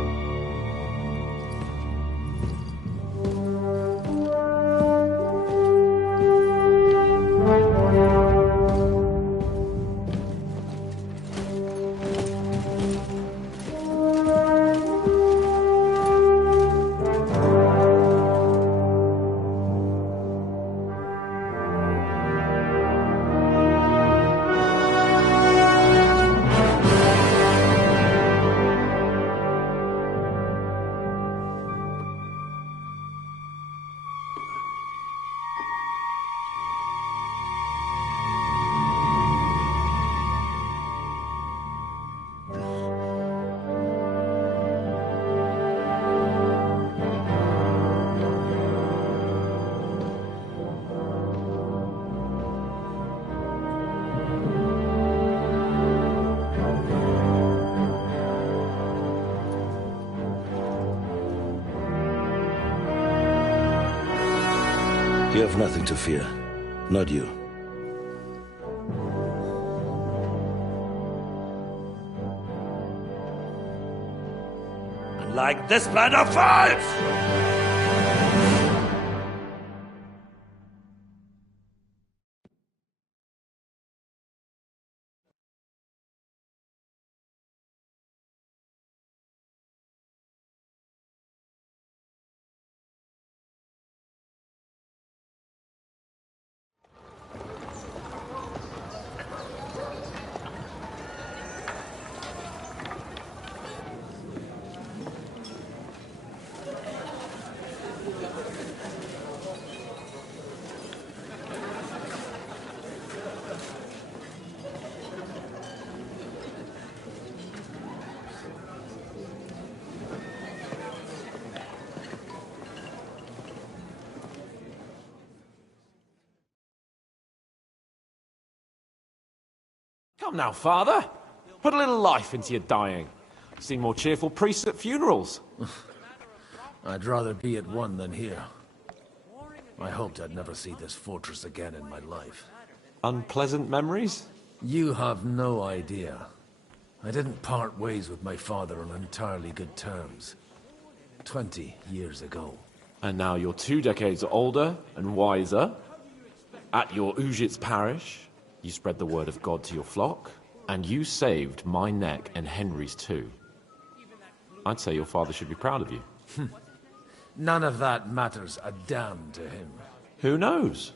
You have nothing to fear. Not you. Like this plan of false! Come now, Father. Put a little life into your dying. I've seen more cheerful priests at funerals. I'd rather be at one than here. I hoped I'd never see this fortress again in my life. Unpleasant memories? You have no idea. I didn't part ways with my father on entirely good terms. 20 years ago. And now you're 2 decades older and wiser. At your Ujit's parish, you spread the word of God to your flock. And you saved my neck and Henry's too. I'd say your father should be proud of you. None of that matters a damn to him. Who knows?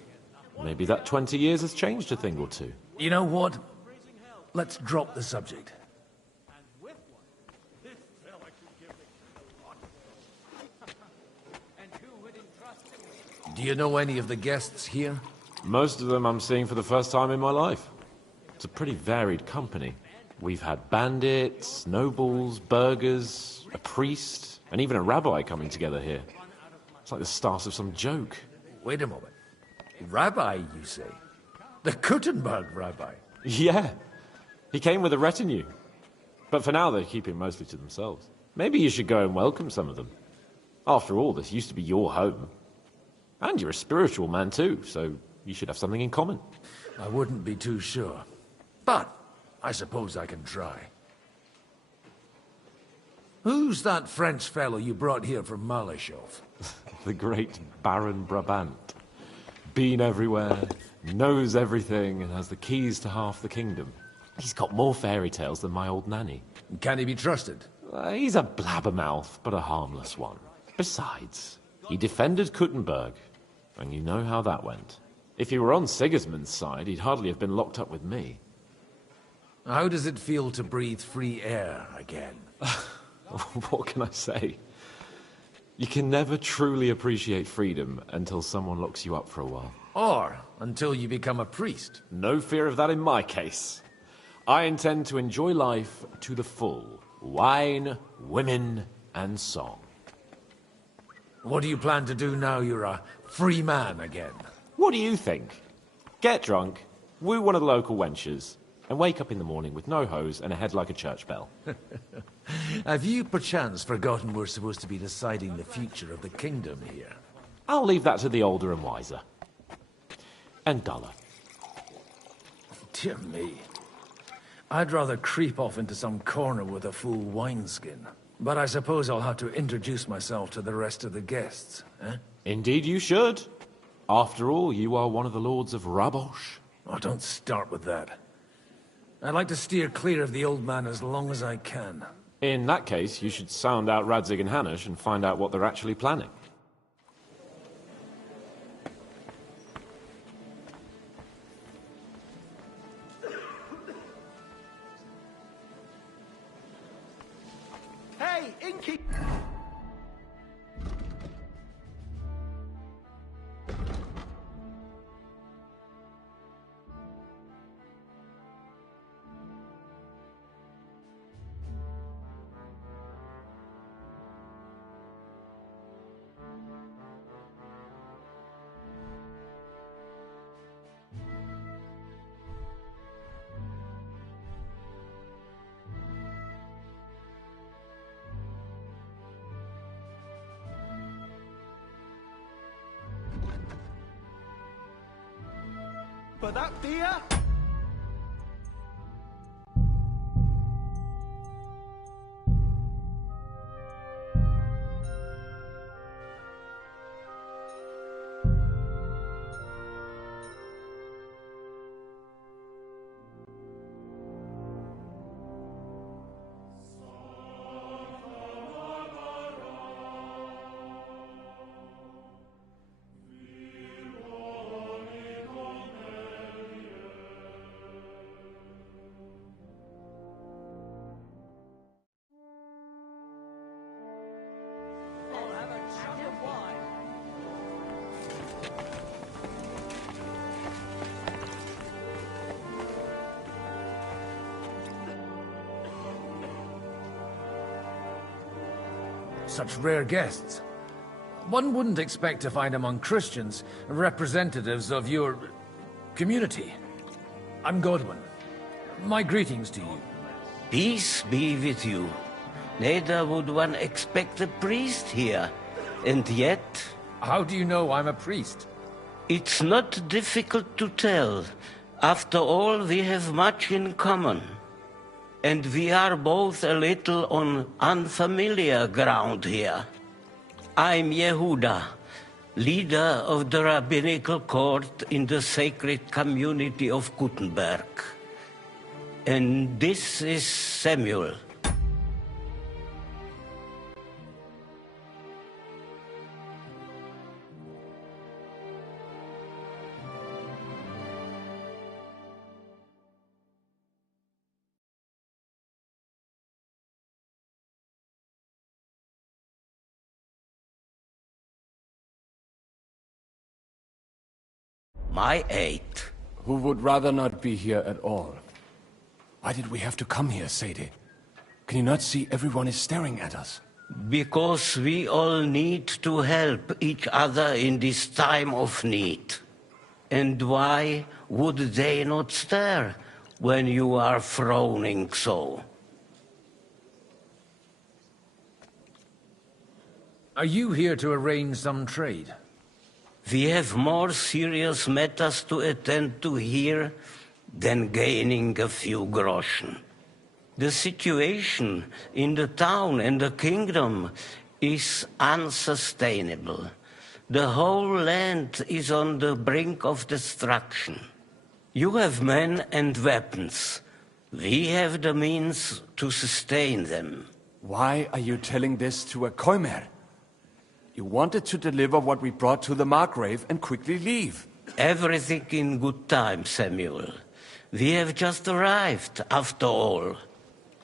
Maybe that 20 years has changed a thing or two. You know what? Let's drop the subject. Do you know any of the guests here? Most of them I'm seeing for the first time in my life. It's a pretty varied company. We've had bandits, nobles, burghers, a priest, and even a rabbi coming together here. It's like the start of some joke. Wait a moment. Rabbi, you say? The Kuttenberg rabbi? Yeah. He came with a retinue. But for now, they're keeping mostly to themselves. Maybe you should go and welcome some of them. After all, this used to be your home. And you're a spiritual man too, so you should have something in common. I wouldn't be too sure. But I suppose I can try. Who's that French fellow you brought here from Malashov? The great Baron Brabant. Been everywhere, knows everything, and has the keys to half the kingdom. He's got more fairy tales than my old nanny. Can he be trusted? He's a blabbermouth, but a harmless one. Besides, he defended Kuttenberg, and you know how that went. If he were on Sigismund's side, he'd hardly have been locked up with me. How does it feel to breathe free air again? What can I say? You can never truly appreciate freedom until someone locks you up for a while. Or until you become a priest. No fear of that in my case. I intend to enjoy life to the full. Wine, women, and song. What do you plan to do now you're a free man again? What do you think? Get drunk, woo one of the local wenches, and wake up in the morning with no hose and a head like a church bell. Have you perchance forgotten we're supposed to be deciding the future of the kingdom here? I'll leave that to the older and wiser. And duller. Dear me. I'd rather creep off into some corner with a full wineskin. But I suppose I'll have to introduce myself to the rest of the guests, eh? Indeed you should. After all, you are one of the lords of Rabosh. Oh, don't start with that. I'd like to steer clear of the old man as long as I can. In that case, you should sound out Radzig and Hanush and find out what they're actually planning. Hey, Inky! For that beer? Such rare guests. One wouldn't expect to find among Christians representatives of your community. I'm Godwin. My greetings to you. Peace be with you. Neither would one expect a priest here. And yet... How do you know I'm a priest? It's not difficult to tell. After all, we have much in common. And we are both a little on unfamiliar ground here. I'm Yehuda, leader of the rabbinical court in the sacred community of Kuttenberg. And this is Samuel. My 8. Who would rather not be here at all? Why did we have to come here, Sadie? Can you not see everyone is staring at us? Because we all need to help each other in this time of need. And why would they not stare when you are frowning so? Are you here to arrange some trade? We have more serious matters to attend to here than gaining a few groschen. The situation in the town and the kingdom is unsustainable. The whole land is on the brink of destruction. You have men and weapons. We have the means to sustain them. Why are you telling this to a Koimer? You wanted to deliver what we brought to the Margrave and quickly leave. Everything in good time, Samuel. We have just arrived, after all.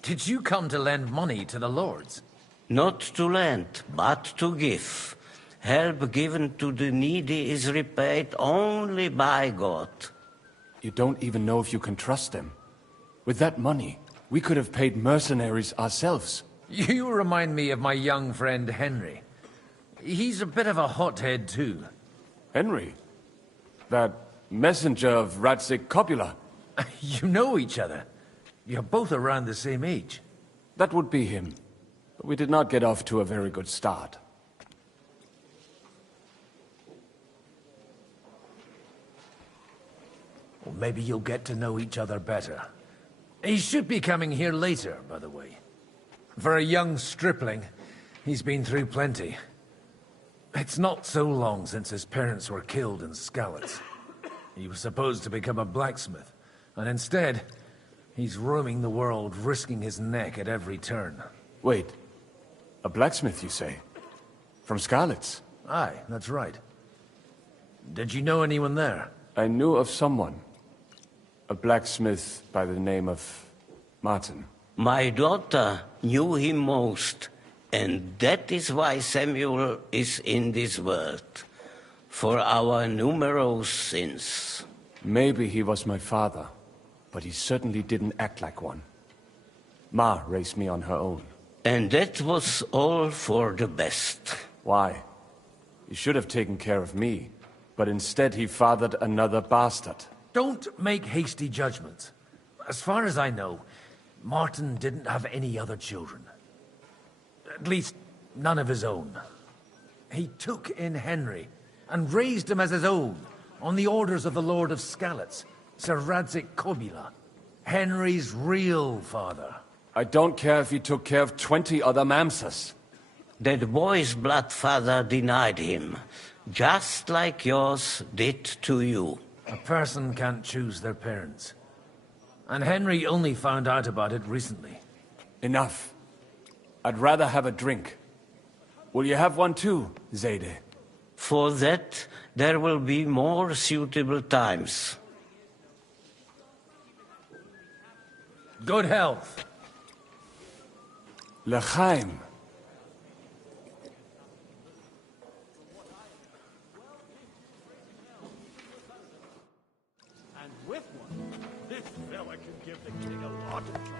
Did you come to lend money to the lords? Not to lend, but to give. Help given to the needy is repaid only by God. You don't even know if you can trust them. With that money, we could have paid mercenaries ourselves. You remind me of my young friend Henry. He's a bit of a hothead too. Henry? That messenger of Radzik Copula? You know each other. You're both around the same age. That would be him. But we did not get off to a very good start. Well, maybe you'll get to know each other better. He should be coming here later, by the way. For a young stripling, he's been through plenty. It's not so long since his parents were killed in Skalitz. He was supposed to become a blacksmith, and instead, he's roaming the world, risking his neck at every turn. Wait, a blacksmith, you say? From Skalitz? Aye, that's right. Did you know anyone there? I knew of someone. A blacksmith by the name of Martin. My daughter knew him most, and that is why Samuel is in this world. For our numerous sins. Maybe he was my father, but he certainly didn't act like one. Ma raised me on her own. And that was all for the best. Why? He should have taken care of me, but instead he fathered another bastard. Don't make hasty judgments. As far as I know, Martin didn't have any other children. At least, none of his own. He took in Henry and raised him as his own, on the orders of the Lord of Skalitz, Sir Radzik Kobila, Henry's real father. I don't care if he took care of 20 other Mamsas. That boy's blood father denied him, just like yours did to you. A person can't choose their parents. And Henry only found out about it recently. Enough. I'd rather have a drink. Will you have one too, Zayde? For that, there will be more suitable times. Good health. L'chaim. And with one, this fella can give the king a lot of trouble.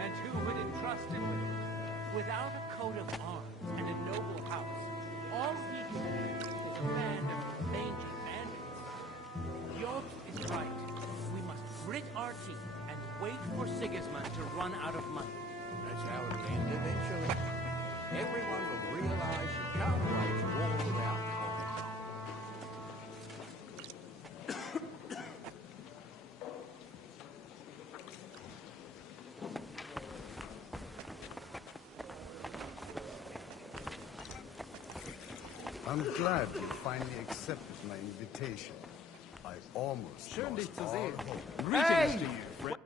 And who would entrust him with it? Without a coat of arms and a noble house, all he has is a band of mangy bandits. Yours is right. We must grit our teeth and wait for Sigismund to run out of money. That's how it ends eventually. Everyone will realize you can't wage war without coin. I'm glad you finally accepted my invitation. I I almost Schön, dich zu sehen. Greetings to you, friend.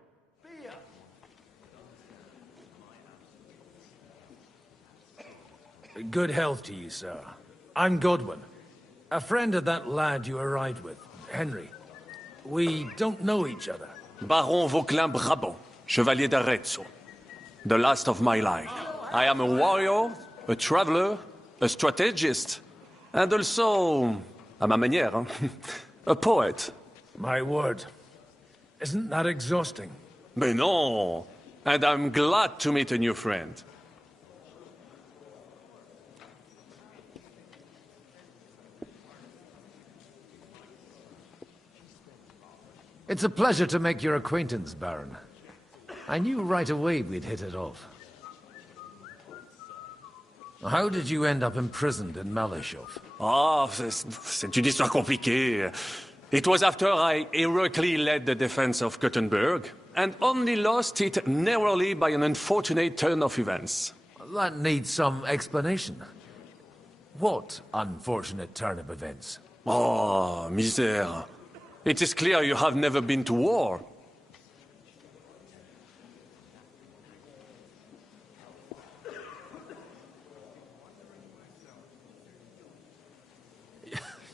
Good health to you, sir. I'm Godwin. A friend of that lad you arrived with, Henry. We don't know each other. Baron Vauquelin Brabant, Chevalier d'Arezzo. The last of my line. I am a warrior, a traveler, a strategist, and also, à ma manière, a poet. My word. Isn't that exhausting? Mais non! And I'm glad to meet a new friend. It's a pleasure to make your acquaintance, Baron. I knew right away we'd hit it off. How did you end up imprisoned in Malashov? Ah, c'est une histoire compliquée. It was after I heroically led the defense of Gothenburg, and only lost it narrowly by an unfortunate turn of events. That needs some explanation. What unfortunate turn of events? Oh, misère. It is clear you have never been to war.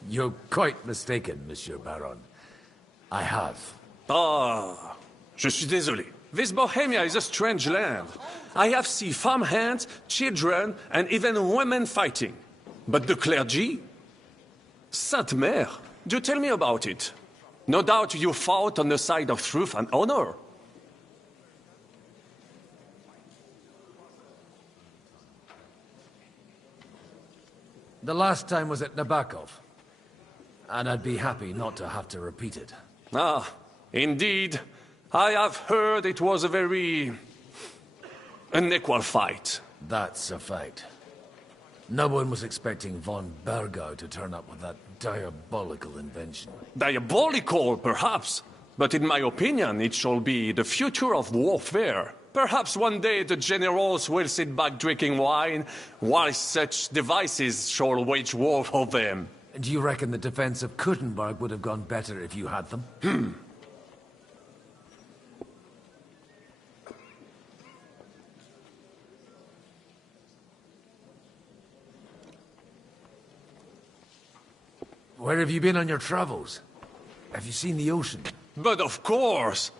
You're quite mistaken, Monsieur Baron. I have. Ah, je suis désolé. This Bohemia is a strange land. I have seen farmhands, children, and even women fighting. But the clergy? Sainte Mère, do tell me about it. No doubt you fought on the side of truth and honor. The last time was at Nabokov. And I'd be happy not to have to repeat it. Ah, indeed. I have heard it was a very unequal fight. That's a fact. No one was expecting von Bergau to turn up with that diabolical invention. Diabolical, perhaps. But in my opinion, it shall be the future of warfare. Perhaps one day the generals will sit back drinking wine, while such devices shall wage war for them. Do you reckon the defense of Kuttenberg would have gone better if you had them? Where have you been on your travels? Have you seen the ocean? But of course!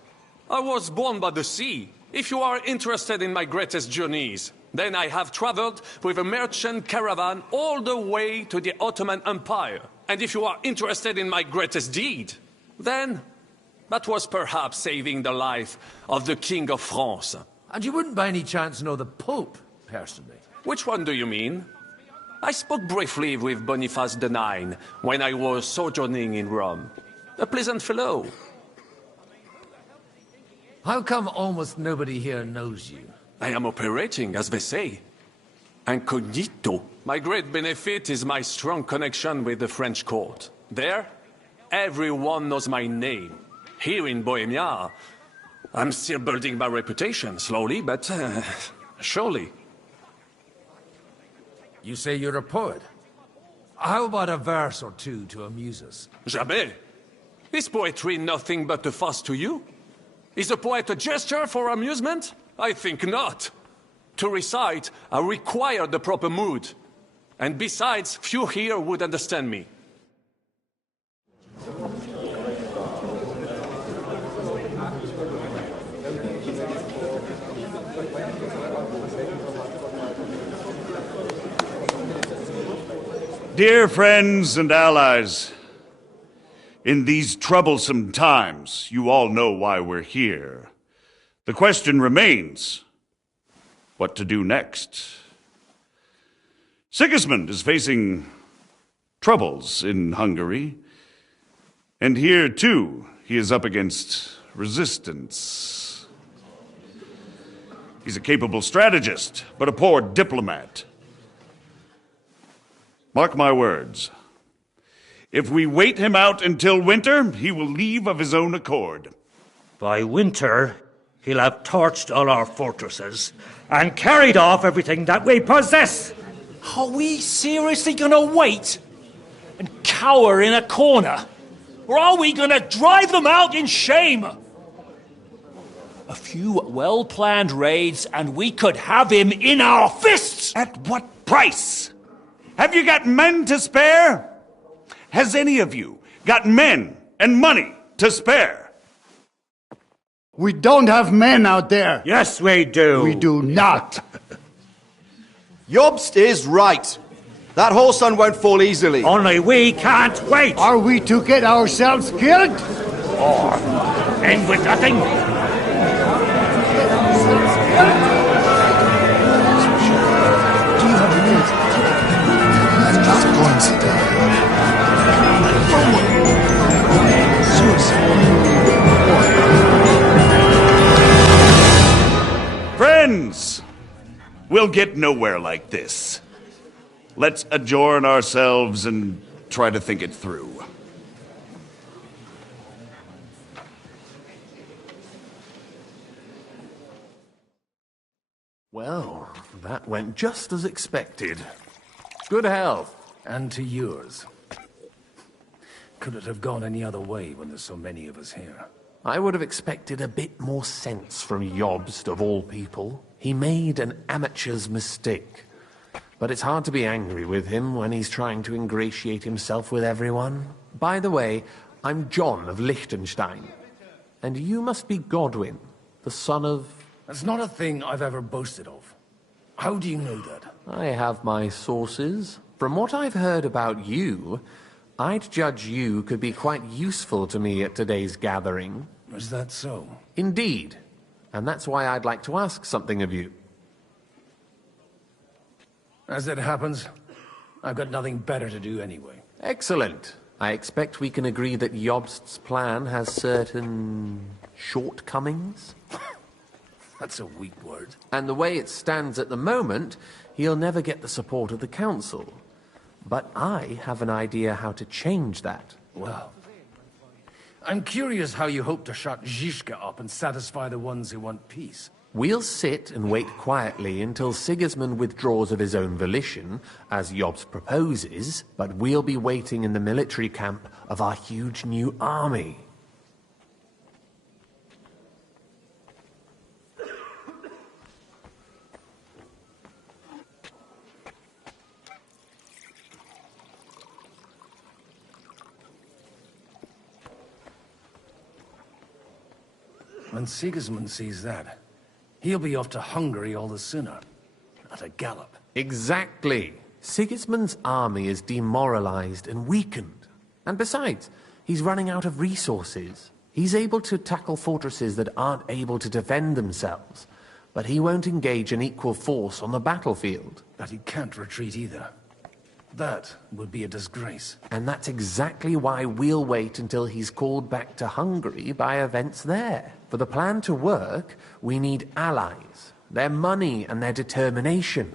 I was born by the sea. If you are interested in my greatest journeys, then I have traveled with a merchant caravan all the way to the Ottoman Empire. And if you are interested in my greatest deed, then that was perhaps saving the life of the King of France. And you wouldn't by any chance know the Pope, personally? Which one do you mean? I spoke briefly with Boniface IX when I was sojourning in Rome. A pleasant fellow. How come almost nobody here knows you? I am operating, as they say. Incognito. My great benefit is my strong connection with the French court. There, everyone knows my name. Here in Bohemia, I'm still building my reputation, slowly, but surely. You say you're a poet. How about a verse or two to amuse us? Jamais. Is poetry nothing but a farce to you? Is a poet a gesture for amusement? I think not. To recite, I require the proper mood. And besides, few here would understand me. Dear friends and allies, in these troublesome times, you all know why we're here. The question remains, what to do next? Sigismund is facing troubles in Hungary, and here, too, he is up against resistance. He's a capable strategist, but a poor diplomat. Mark my words. If we wait him out until winter, he will leave of his own accord. By winter, he'll have torched all our fortresses and carried off everything that we possess. Are we seriously gonna wait and cower in a corner Or are we gonna drive them out in shame? A few well-planned raids and we could have him in our fists! At what price? Have you got men to spare? Has any of you got men and money to spare? We don't have men out there. Yes, we do. We do not. Jobst is right. That whoreson won't fall easily. Only we can't wait. Are we to get ourselves killed? Or end with nothing? Just go and sit down. Friends, we'll get nowhere like this. Let's adjourn ourselves and try to think it through. Well, that went just as expected. Good health. And to yours. Could it have gone any other way when there's so many of us here? I would have expected a bit more sense from Jobst, of all people. He made an amateur's mistake. But it's hard to be angry with him when he's trying to ingratiate himself with everyone. By the way, I'm John of Liechtenstein. And you must be Godwin, the son of... That's not a thing I've ever boasted of. How do you know that? I have my sources. From what I've heard about you, I'd judge you could be quite useful to me at today's gathering. Is that so? Indeed. And that's why I'd like to ask something of you. As it happens, I've got nothing better to do anyway. Excellent. I expect we can agree that Jobst's plan has certain shortcomings. That's a weak word. And the way it stands at the moment, he'll never get the support of the council. But I have an idea how to change that. Well, I'm curious how you hope to shut Zizka up and satisfy the ones who want peace. We'll sit and wait quietly until Sigismund withdraws of his own volition, as Jobst proposes, but we'll be waiting in the military camp of our huge new army. When Sigismund sees that, he'll be off to Hungary all the sooner. At a gallop. Exactly. Sigismund's army is demoralized and weakened. And besides, he's running out of resources. He's able to tackle fortresses that aren't able to defend themselves. But he won't engage an equal force on the battlefield. But he can't retreat either. That would be a disgrace. And that's exactly why we'll wait until he's called back to Hungary by events there. For the plan to work, we need allies, their money and their determination.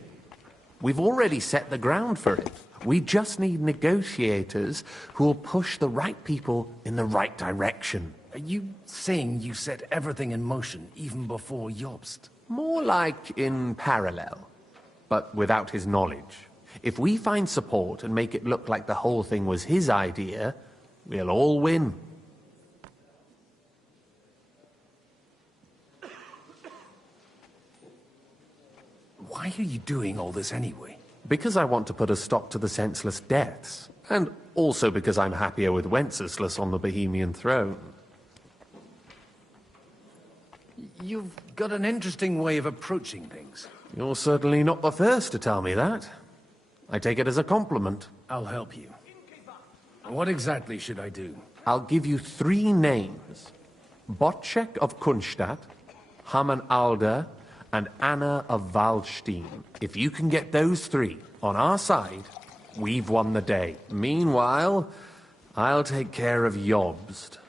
We've already set the ground for it. We just need negotiators who will push the right people in the right direction. Are you saying you set everything in motion even before Jobst? More like in parallel, but without his knowledge. If we find support and make it look like the whole thing was his idea, we'll all win. Why are you doing all this anyway? Because I want to put a stop to the senseless deaths. And also because I'm happier with Wenceslas on the Bohemian throne. You've got an interesting way of approaching things. You're certainly not the first to tell me that. I take it as a compliment. I'll help you. What exactly should I do? I'll give you 3 names. Botchek of Kunstadt, Haman Alder, and Anna of Waldstein. If you can get those 3 on our side, we've won the day. Meanwhile, I'll take care of Jobst.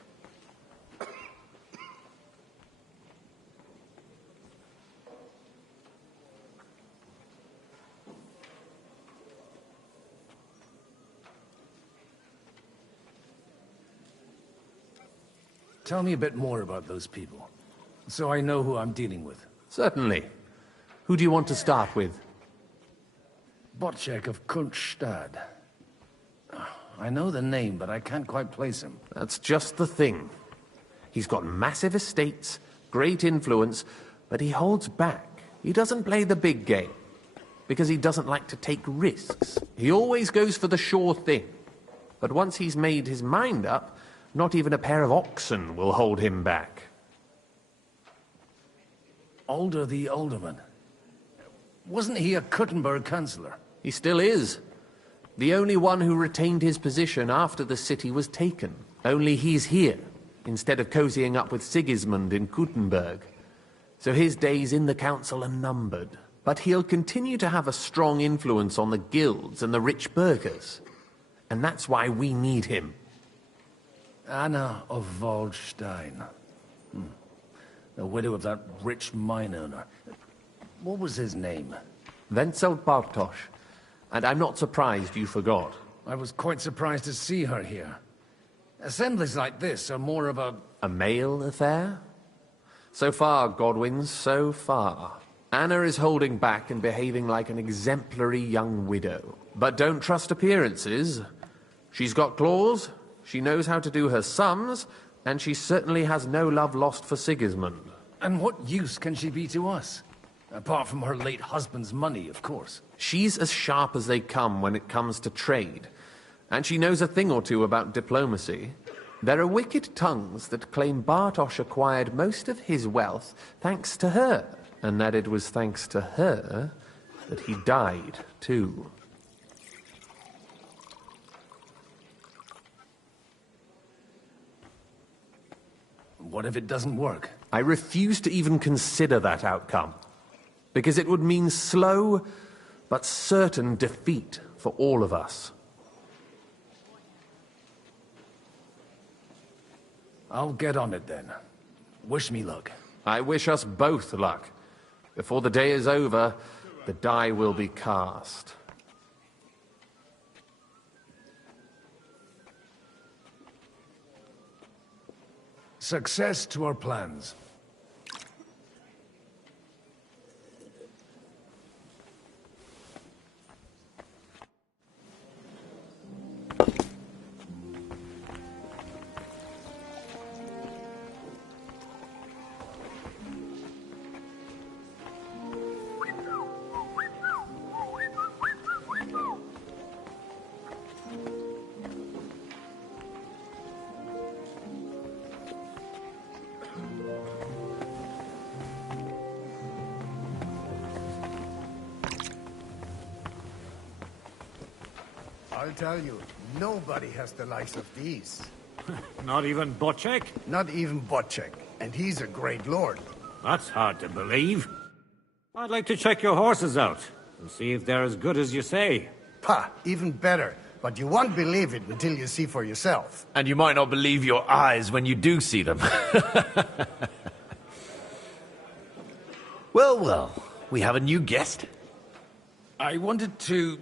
Tell me a bit more about those people, so I know who I'm dealing with. Certainly. Who do you want to start with? Botchek of Kunststadt. I know the name, but I can't quite place him. That's just the thing. He's got massive estates, great influence, but he holds back. He doesn't play the big game, because he doesn't like to take risks. He always goes for the sure thing. But once he's made his mind up, not even a pair of oxen will hold him back. Alder the Alderman. Wasn't he a Kuttenberg councillor? He still is. The only one who retained his position after the city was taken. Only he's here, instead of cozying up with Sigismund in Kuttenberg. So his days in the council are numbered. But he'll continue to have a strong influence on the guilds and the rich burghers. And that's why we need him. Anna of Waldstein. The widow of that rich mine owner. What was his name? Wenzel Bartosz. And I'm not surprised you forgot. I was quite surprised to see her here. Assemblies like this are more of a... A male affair? So far, Godwin, so far. Anna is holding back and behaving like an exemplary young widow. But don't trust appearances. She's got claws, she knows how to do her sums, and she certainly has no love lost for Sigismund. And what use can she be to us? Apart from her late husband's money, of course. She's as sharp as they come when it comes to trade. And she knows a thing or two about diplomacy. There are wicked tongues that claim Bartosz acquired most of his wealth thanks to her, and that it was thanks to her that he died, too. What if it doesn't work? I refuse to even consider that outcome, because it would mean slow but certain defeat for all of us. I'll get on it then. Wish me luck. I wish us both luck. Before the day is over, the die will be cast. Success to our plans. I'll tell you, nobody has the likes of these. Not even Bocek? Not even Bocek, and he's a great lord. That's hard to believe. I'd like to check your horses out, and see if they're as good as you say. Pah, even better. But you won't believe it until you see for yourself. And you might not believe your eyes when you do see them. Well, well, we have a new guest. I wanted to...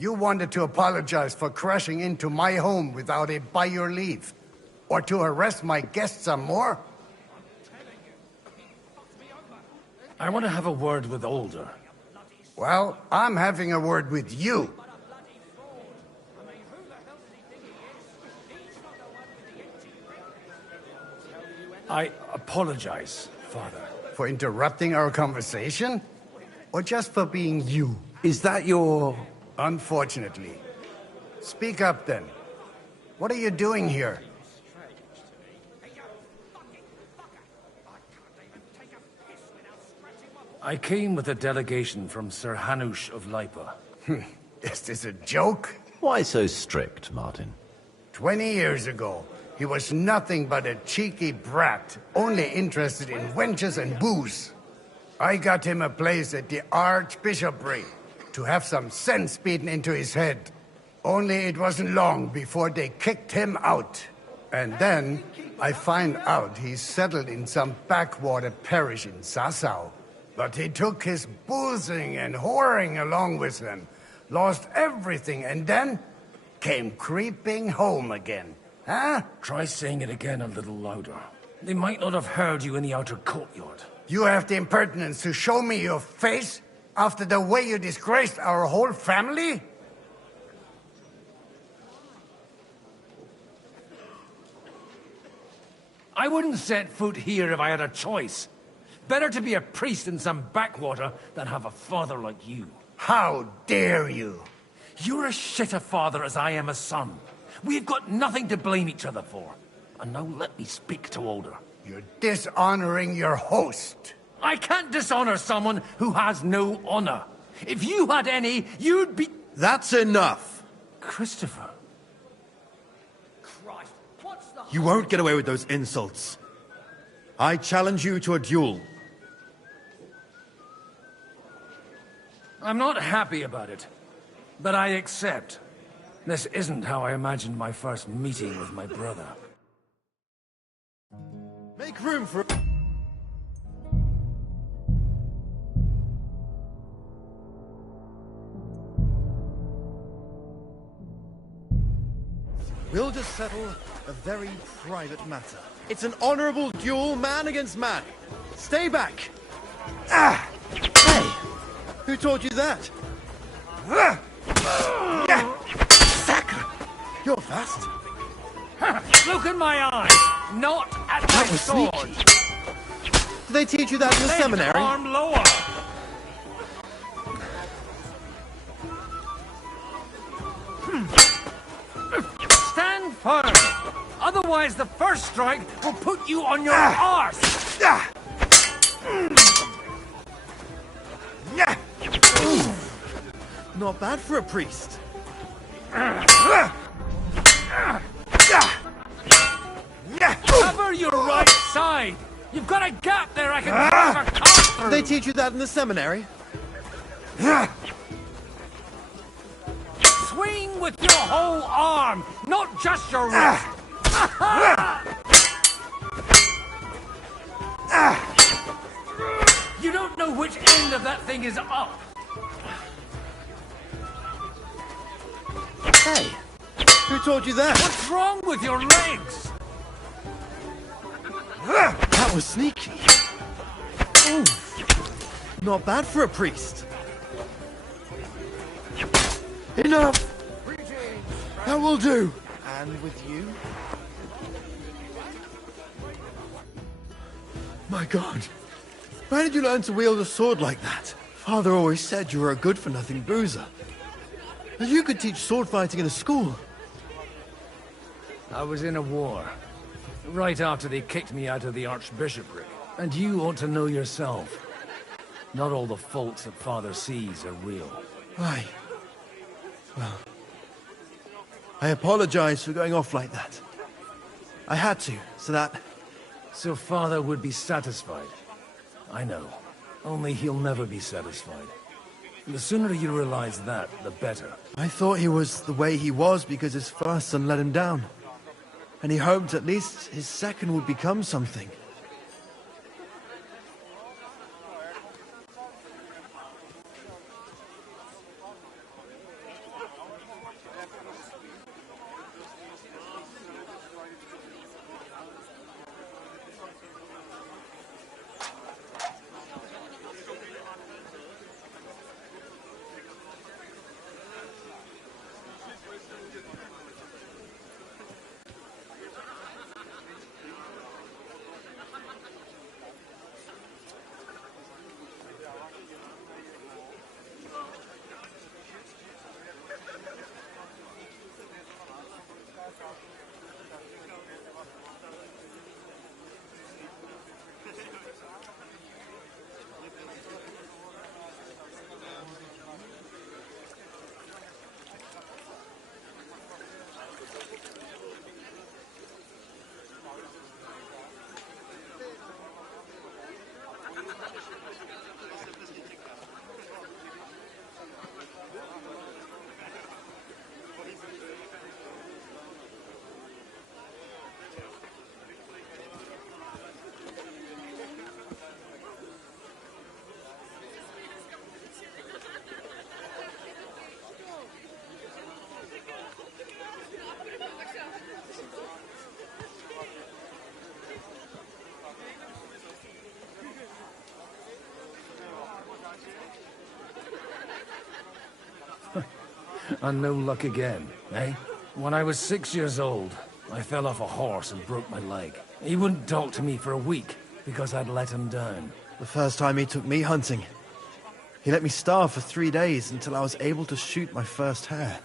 You wanted to apologize for crashing into my home without it by your leave. Or to harass my guests some more? I want to have a word with Alder. Well, I'm having a word with you. I apologize, Father. For interrupting our conversation? Or just for being you? Is that your... Unfortunately. Speak up, then. What are you doing here? I came with a delegation from Sir Hanush of Lipa. Is this a joke? Why so strict, Martin? 20 years ago, he was nothing but a cheeky brat, only interested in wenches and booze. I got him a place at the Archbishopric to have some sense beaten into his head. Only it wasn't long before they kicked him out. And then I find out he's settled in some backwater parish in Sassau. But he took his boozing and whoring along with him, lost everything, and then came creeping home again. Huh? Try saying it again a little louder. They might not have heard you in the outer courtyard. You have the impertinence to show me your face after the way you disgraced our whole family? I wouldn't set foot here if I had a choice. Better to be a priest in some backwater than have a father like you. How dare you? You're as shit a father as I am a son. We've got nothing to blame each other for. And now let me speak to Older. You're dishonoring your host. I can't dishonor someone who has no honor. If you had any, you'd be... That's enough. Christopher. Christ, what's the... You won't get away with those insults. I challenge you to a duel. I'm not happy about it, but I accept. This isn't how I imagined my first meeting with my brother. Make room for... We'll just settle a very private matter. It's an honorable duel, man against man. Stay back! Ah! Hey! Who taught you that? Sacre! You're fast. Look in my eyes, not at my sword. Did they teach you that in the Left seminary? arm lower. Stand firm. Otherwise, the first strike will put you on your arse. Not bad for a priest. Cover your right side. You've got a gap there I can drive a car through. Did they teach you that in the seminary? Swing with your whole arm, not just your wrist. You don't know which end of that thing is up. Hey, who taught you that? What's wrong with your legs? That was sneaky. Ooh, not bad for a priest. Enough! That will do. And with you? My God. Where did you learn to wield a sword like that? Father always said you were a good-for-nothing boozer. That you could teach sword fighting in a school. I was in a war. Right after they kicked me out of the archbishopric. And you ought to know yourself. Not all the faults that Father sees are real. Aye. Well, I apologize for going off like that. I had to, so that... So Father would be satisfied. I know. Only he'll never be satisfied. The sooner you realize that, the better. I thought he was the way he was because his first son let him down. And he hoped at least his second would become something. And no luck again, eh? When I was 6 years old, I fell off a horse and broke my leg. He wouldn't talk to me for a week because I'd let him down. The first time he took me hunting, he let me starve for 3 days until I was able to shoot my first hare.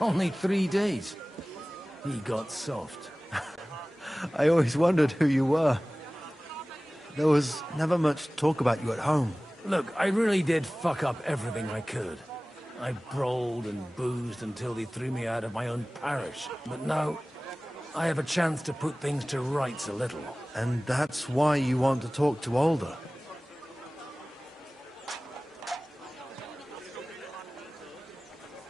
Only 3 days. He got soft. I always wondered who you were. There was never much talk about you at home. Look, I really did fuck up everything I could. I brawled and boozed until they threw me out of my own parish. But now, I have a chance to put things to rights a little. And that's why you want to talk to Alder.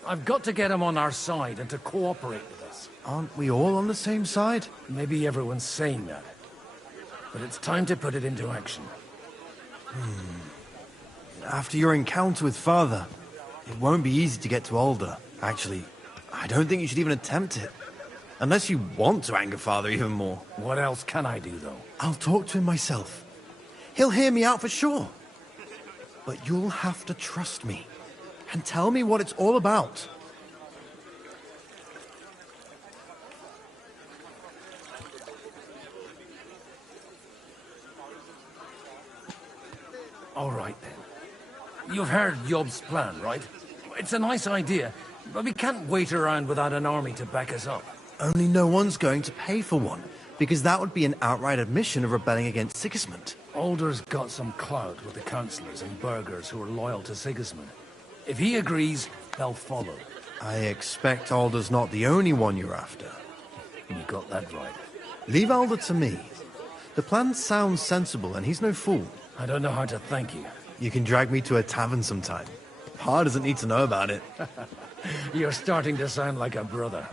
I've got to get him on our side and to cooperate with us. Aren't we all on the same side? Maybe everyone's saying that. But it's time to put it into action. After your encounter with Father, it won't be easy to get to Alder. Actually, I don't think you should even attempt it. Unless you want to anger Father even more. What else can I do, though? I'll talk to him myself. He'll hear me out for sure. But you'll have to trust me and tell me what it's all about. All right, then. You've heard Yob's plan, right? It's a nice idea, but we can't wait around without an army to back us up. Only no one's going to pay for one, because that would be an outright admission of rebelling against Sigismund. Alder's got some clout with the councillors and burghers who are loyal to Sigismund. If he agrees, they'll follow. I expect Alder's not the only one you're after. You got that right. Leave Alder to me. The plan sounds sensible, and he's no fool. I don't know how to thank you. You can drag me to a tavern sometime. Pa doesn't need to know about it. You're starting to sound like a brother.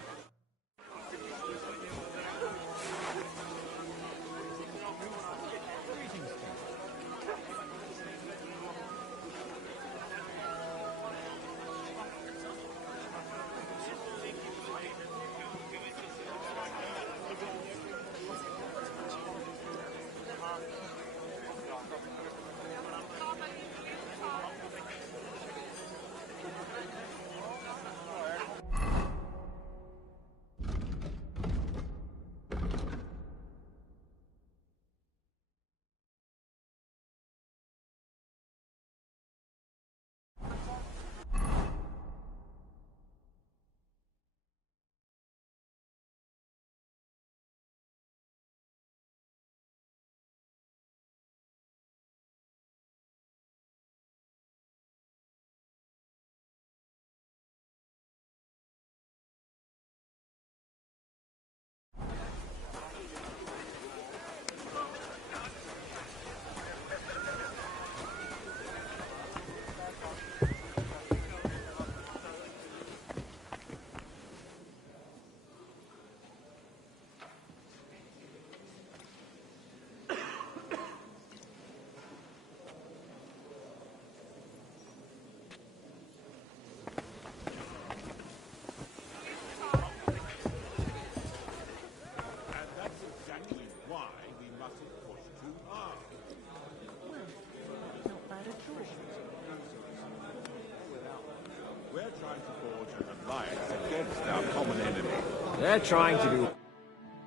They're trying to do...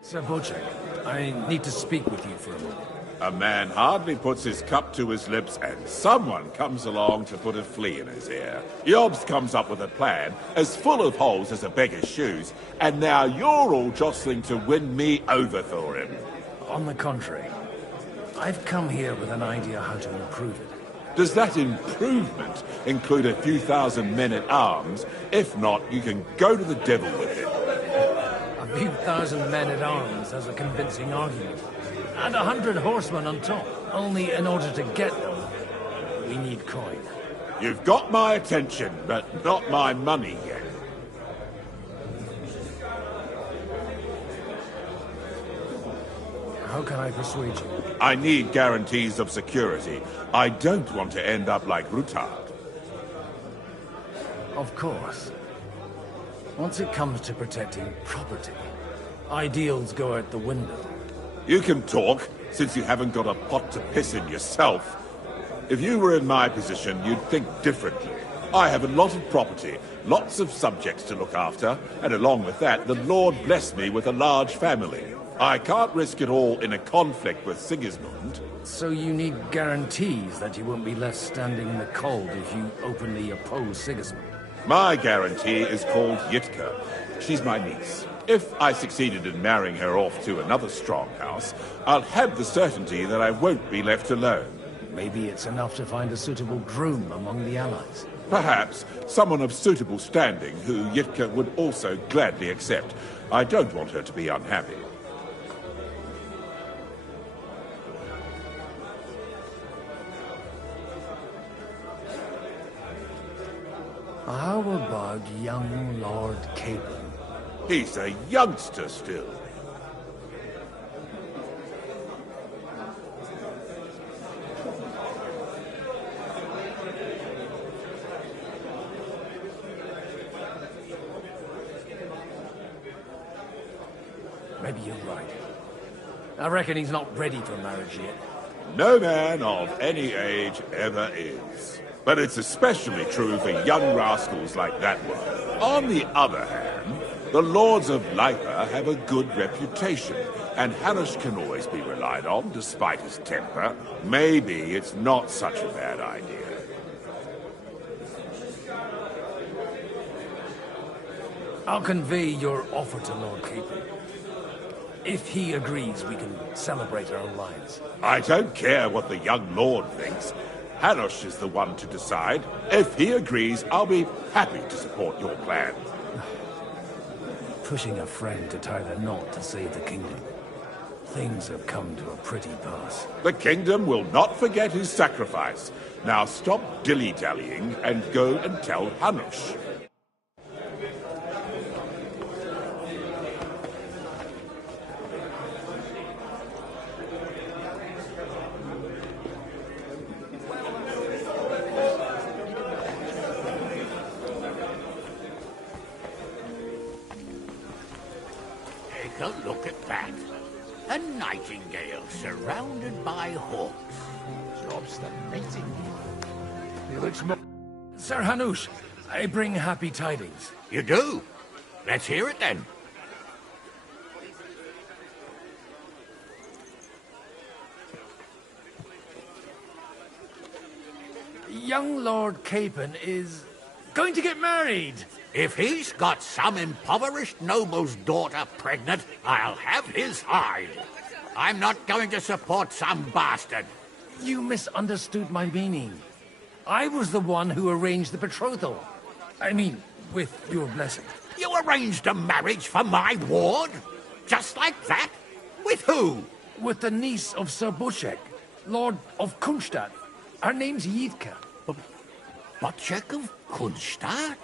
Sir Bochek, I need to speak with you for a moment. A man hardly puts his cup to his lips and someone comes along to put a flea in his ear. Yobs comes up with a plan as full of holes as a beggar's shoes, and now you're all jostling to win me over for him. On the contrary, I've come here with an idea how to improve it. Does that improvement include a few thousand men at arms? If not, you can go to the devil with it. A few thousand men at arms as a convincing argument. And 100 horsemen on top. Only in order to get them, we need coin. You've got my attention, but not my money yet. How can I persuade you? I need guarantees of security. I don't want to end up like Ruthard. Of course. Once it comes to protecting property, ideals go out the window. You can talk, since you haven't got a pot to piss in yourself. If you were in my position, you'd think differently. I have a lot of property, lots of subjects to look after, and along with that, the Lord blessed me with a large family. I can't risk it all in a conflict with Sigismund. So you need guarantees that you won't be left standing in the cold if you openly oppose Sigismund? My guarantee is called Yitka. She's my niece. If I succeeded in marrying her off to another strong house, I'll have the certainty that I won't be left alone. Maybe it's enough to find a suitable groom among the allies. Perhaps someone of suitable standing who Yitka would also gladly accept. I don't want her to be unhappy. How about young Lord Capon? He's a youngster still. Maybe you're right. I reckon he's not ready for marriage yet. No man of any age ever is. But it's especially true for young rascals like that one. On the other hand, the Lords of Lipa have a good reputation, and Hanush can always be relied on, despite his temper. Maybe it's not such a bad idea. I'll convey your offer to Lord Capon. If he agrees, we can celebrate our alliance. I don't care what the young lord thinks. Hanush is the one to decide. If he agrees, I'll be happy to support your plan. Pushing a friend to tie the knot to save the kingdom. Things have come to a pretty pass. The kingdom will not forget his sacrifice. Now stop dilly-dallying and go and tell Hanush. Take a look at that. A nightingale surrounded by hawks. Job's amazing. He looks more... Sir Hanush, I bring happy tidings. You do? Let's hear it then. Young Lord Capon is going to get married. If he's got some impoverished noble's daughter pregnant, I'll have his hide. I'm not going to support some bastard. You misunderstood my meaning. I was the one who arranged the betrothal. I mean, with your blessing. You arranged a marriage for my ward? Just like that? With who? With the niece of Sir Bushek, Lord of Kunstadt. Her name's Yitka. Bushek of Kunstadt?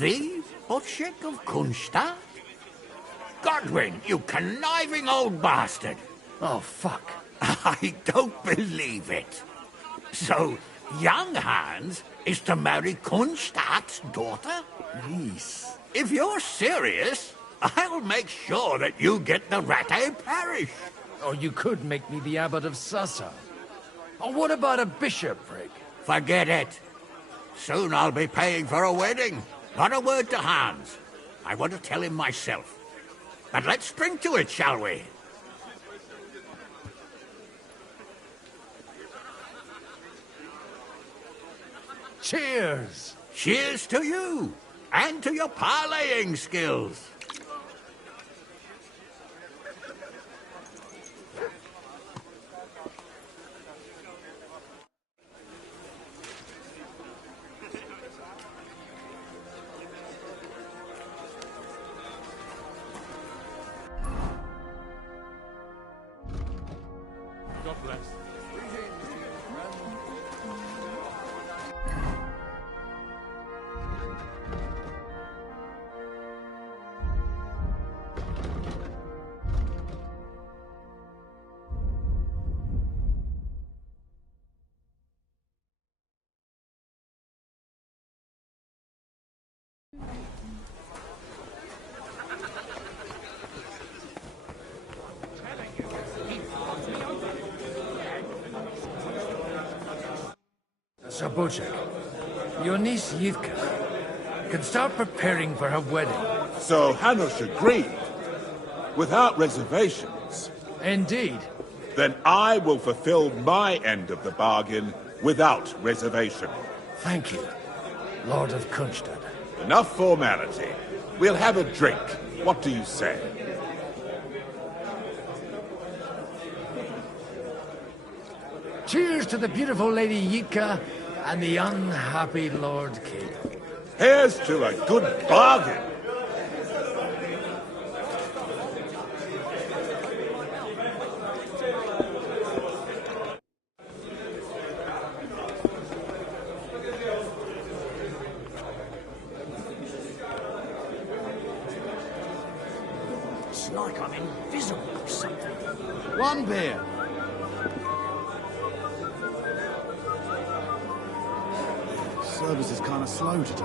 The Bushek of Kunstadt? Godwin, you conniving old bastard! Oh, fuck. I don't believe it. So, young Hans is to marry Kunstadt's daughter? Niece. If you're serious, I'll make sure that you get the Rattay parish. Or you could make me the abbot of Sassa. Or what about a bishopric? Forget it. Soon I'll be paying for a wedding. Not a word to Hans. I want to tell him myself. But let's drink to it, shall we? Cheers! Cheers to you, and to your parleying skills. God bless. Sir Bushek, your niece Yitka can start preparing for her wedding. So Hanush agreed. without reservations. Indeed. Then I will fulfill my end of the bargain without reservation. Thank you, Lord of Kunstad. Enough formality. We'll have a drink. What do you say? Cheers to the beautiful Lady Yitka and the unhappy Lord King. Here's to a good bargain. It's like I'm invisible or something. One beer. Service is kind of slow today.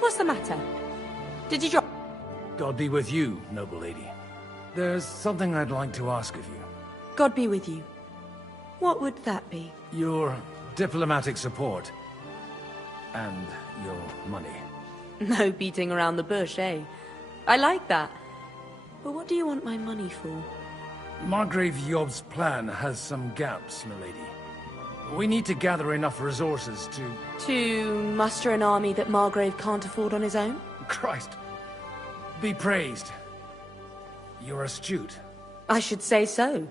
What's the matter? Did you drop? God be with you, noble lady. There's something I'd like to ask of you. God be with you. What would that be? Your diplomatic support. And your money. No beating around the bush, eh? I like that. But what do you want my money for? Margrave Yob's plan has some gaps, milady. We need to gather enough resources to... To muster an army that Margrave can't afford on his own? Christ. Be praised. You're astute. I should say so.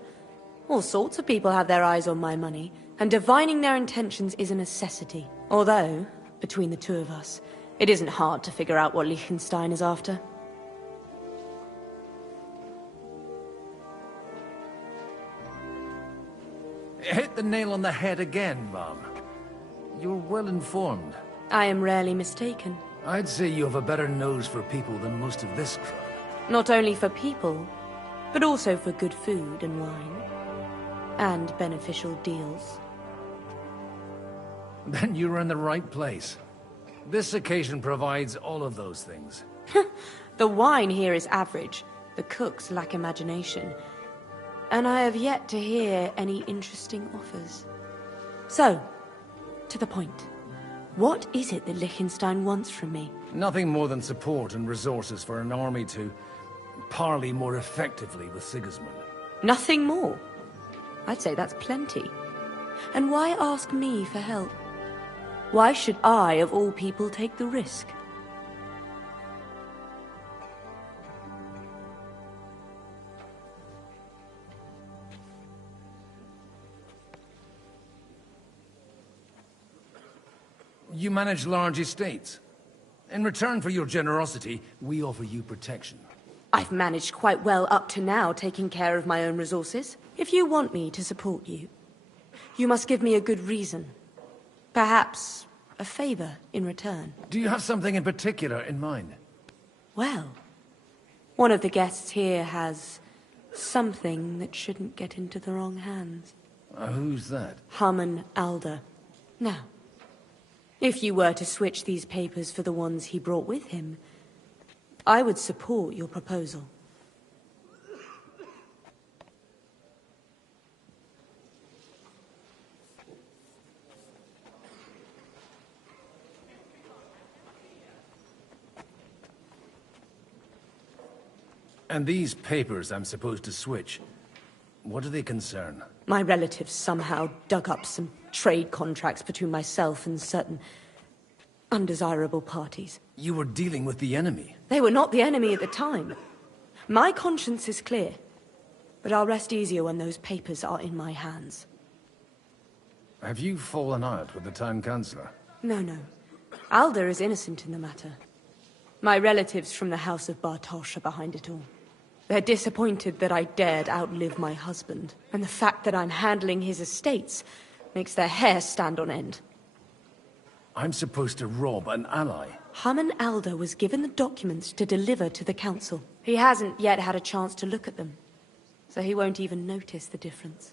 All sorts of people have their eyes on my money, and divining their intentions is a necessity. Although, between the two of us, it isn't hard to figure out what Liechtenstein is after. Hit the nail on the head again, Mom. You're well informed. I am rarely mistaken. I'd say you have a better nose for people than most of this crowd. Not only for people, but also for good food and wine. And beneficial deals. Then you're in the right place. This occasion provides all of those things. The wine here is average. The cooks lack imagination. And I have yet to hear any interesting offers. So, to the point. What is it that Liechtenstein wants from me? Nothing more than support and resources for an army to parley more effectively with Sigismund. Nothing more? I'd say that's plenty. And why ask me for help? Why should I, of all people, take the risk? You manage large estates. In return for your generosity, we offer you protection. I've managed quite well up to now, taking care of my own resources. If you want me to support you, you must give me a good reason. Perhaps a favor in return. Do you have something in particular in mind? Well, one of the guests here has something that shouldn't get into the wrong hands. Who's that? Harman Alder. Now, if you were to switch these papers for the ones he brought with him, I would support your proposal. And these papers I'm supposed to switch, what do they concern? My relatives somehow dug up some trade contracts between myself and certain undesirable parties. You were dealing with the enemy. They were not the enemy at the time. My conscience is clear, but I'll rest easier when those papers are in my hands. Have you fallen out with the town councillor? No. Alda is innocent in the matter. My relatives from the House of Bartosz are behind it all. They're disappointed that I dared outlive my husband, and the fact that I'm handling his estates makes their hair stand on end. I'm supposed to rob an ally. Haman Alda was given the documents to deliver to the council. He hasn't yet had a chance to look at them, so he won't even notice the difference.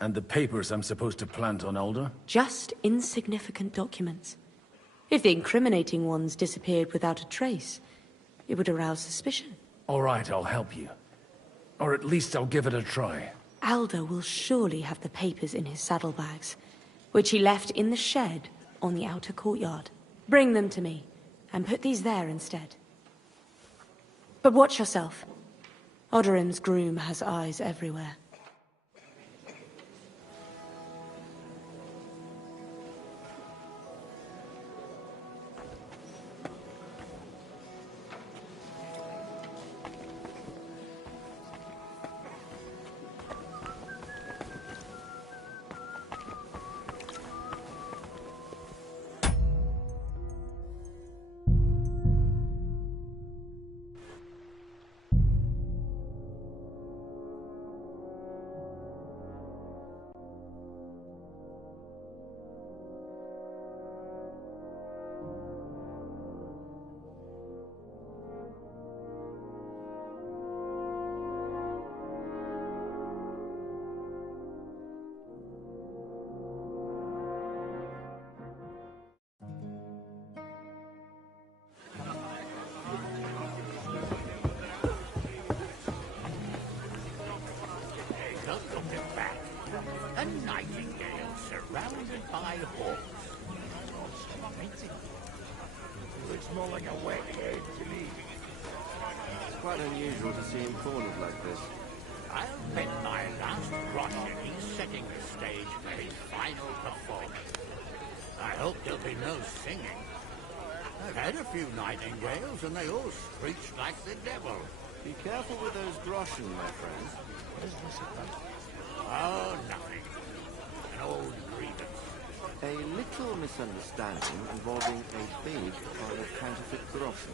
And the papers I'm supposed to plant on Alda? Just insignificant documents. If the incriminating ones disappeared without a trace, it would arouse suspicion. All right, I'll help you. Or at least I'll give it a try. Alda will surely have the papers in his saddlebags, which he left in the shed on the outer courtyard. Bring them to me, and put these there instead. But watch yourself. Odorim's groom has eyes everywhere. A nightingale surrounded by hawks. Looks more like a wet head to me. It's quite unusual to see him cornered like this. I'll bet my last groschen he's setting the stage for his final performance. I hope there'll be no singing. I've had a few nightingales and they all screeched like the devil. Be careful with those groschen, my friend. What is this about? Oh, nothing. An old grievance. A little misunderstanding involving a big pile of counterfeit groschen.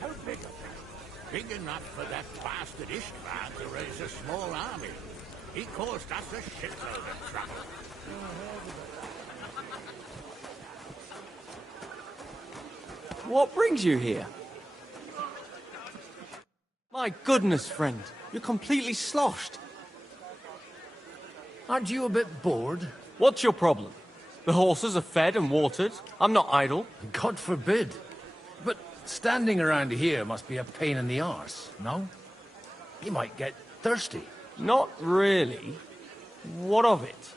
How big of it? Big enough for that bastard Ishtar to raise a small army. He caused us a shitload of trouble. What brings you here? My goodness, friend. You're completely sloshed. Aren't you a bit bored? What's your problem? The horses are fed and watered. I'm not idle. God forbid. But standing around here must be a pain in the arse, no? You might get thirsty. Not really. What of it?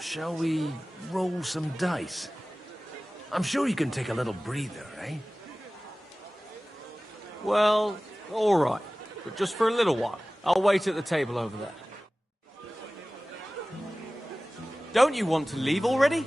Shall we roll some dice? I'm sure you can take a little breather, eh? Well, all right. But just for a little while. I'll wait at the table over there. Don't you want to leave already?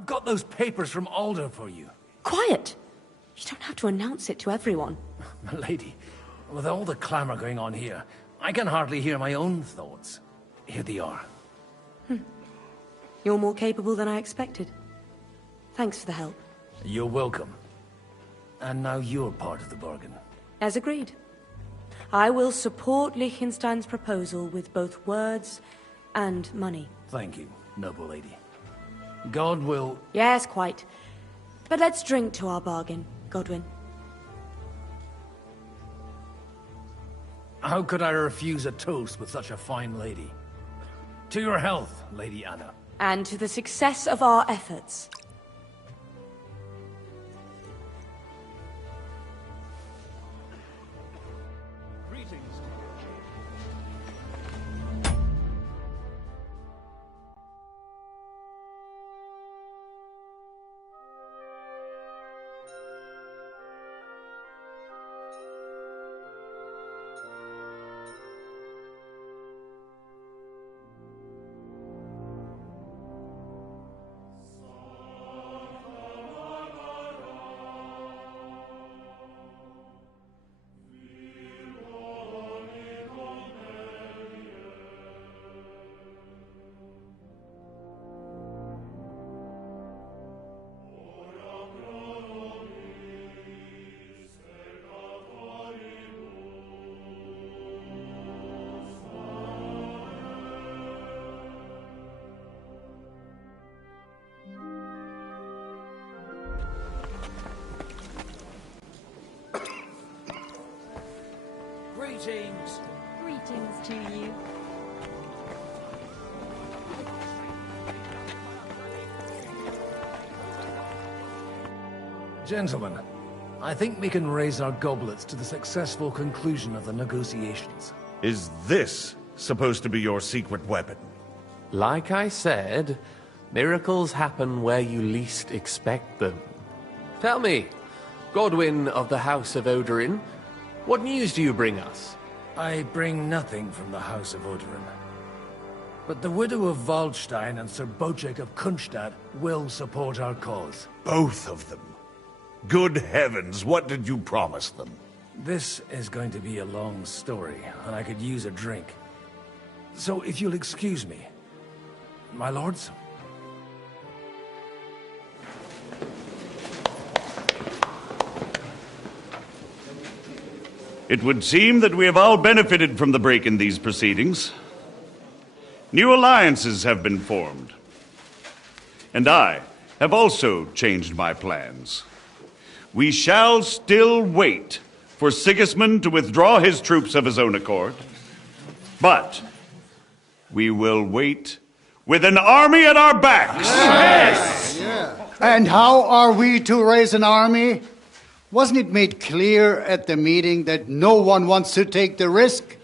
I've got those papers from Alder for you. Quiet! You don't have to announce it to everyone. My lady, with all the clamor going on here, I can hardly hear my own thoughts. Here they are. You're more capable than I expected. Thanks for the help. You're welcome. And now you're part of the bargain. As agreed. I will support Liechtenstein's proposal with both words and money. Thank you, noble lady. God will... Yes, quite. But let's drink to our bargain, Godwin. How could I refuse a toast with such a fine lady? To your health, Lady Anna. And to the success of our efforts. Greetings. Greetings to you. Gentlemen, I think we can raise our goblets to the successful conclusion of the negotiations. Is this supposed to be your secret weapon? Like I said, miracles happen where you least expect them. Tell me, Godwin of the House of Odorin, what news do you bring us? I bring nothing from the House of Odorin. But the widow of Waldstein and Sir Bocek of Kunstadt will support our cause. Both of them? Good heavens, what did you promise them? This is going to be a long story, and I could use a drink. So if you'll excuse me, my lords? It would seem that we have all benefited from the break in these proceedings. New alliances have been formed. And I have also changed my plans. We shall still wait for Sigismund to withdraw his troops of his own accord, but we will wait with an army at our backs. Yes. Yeah. And how are we to raise an army? Wasn't it made clear at the meeting that no one wants to take the risk?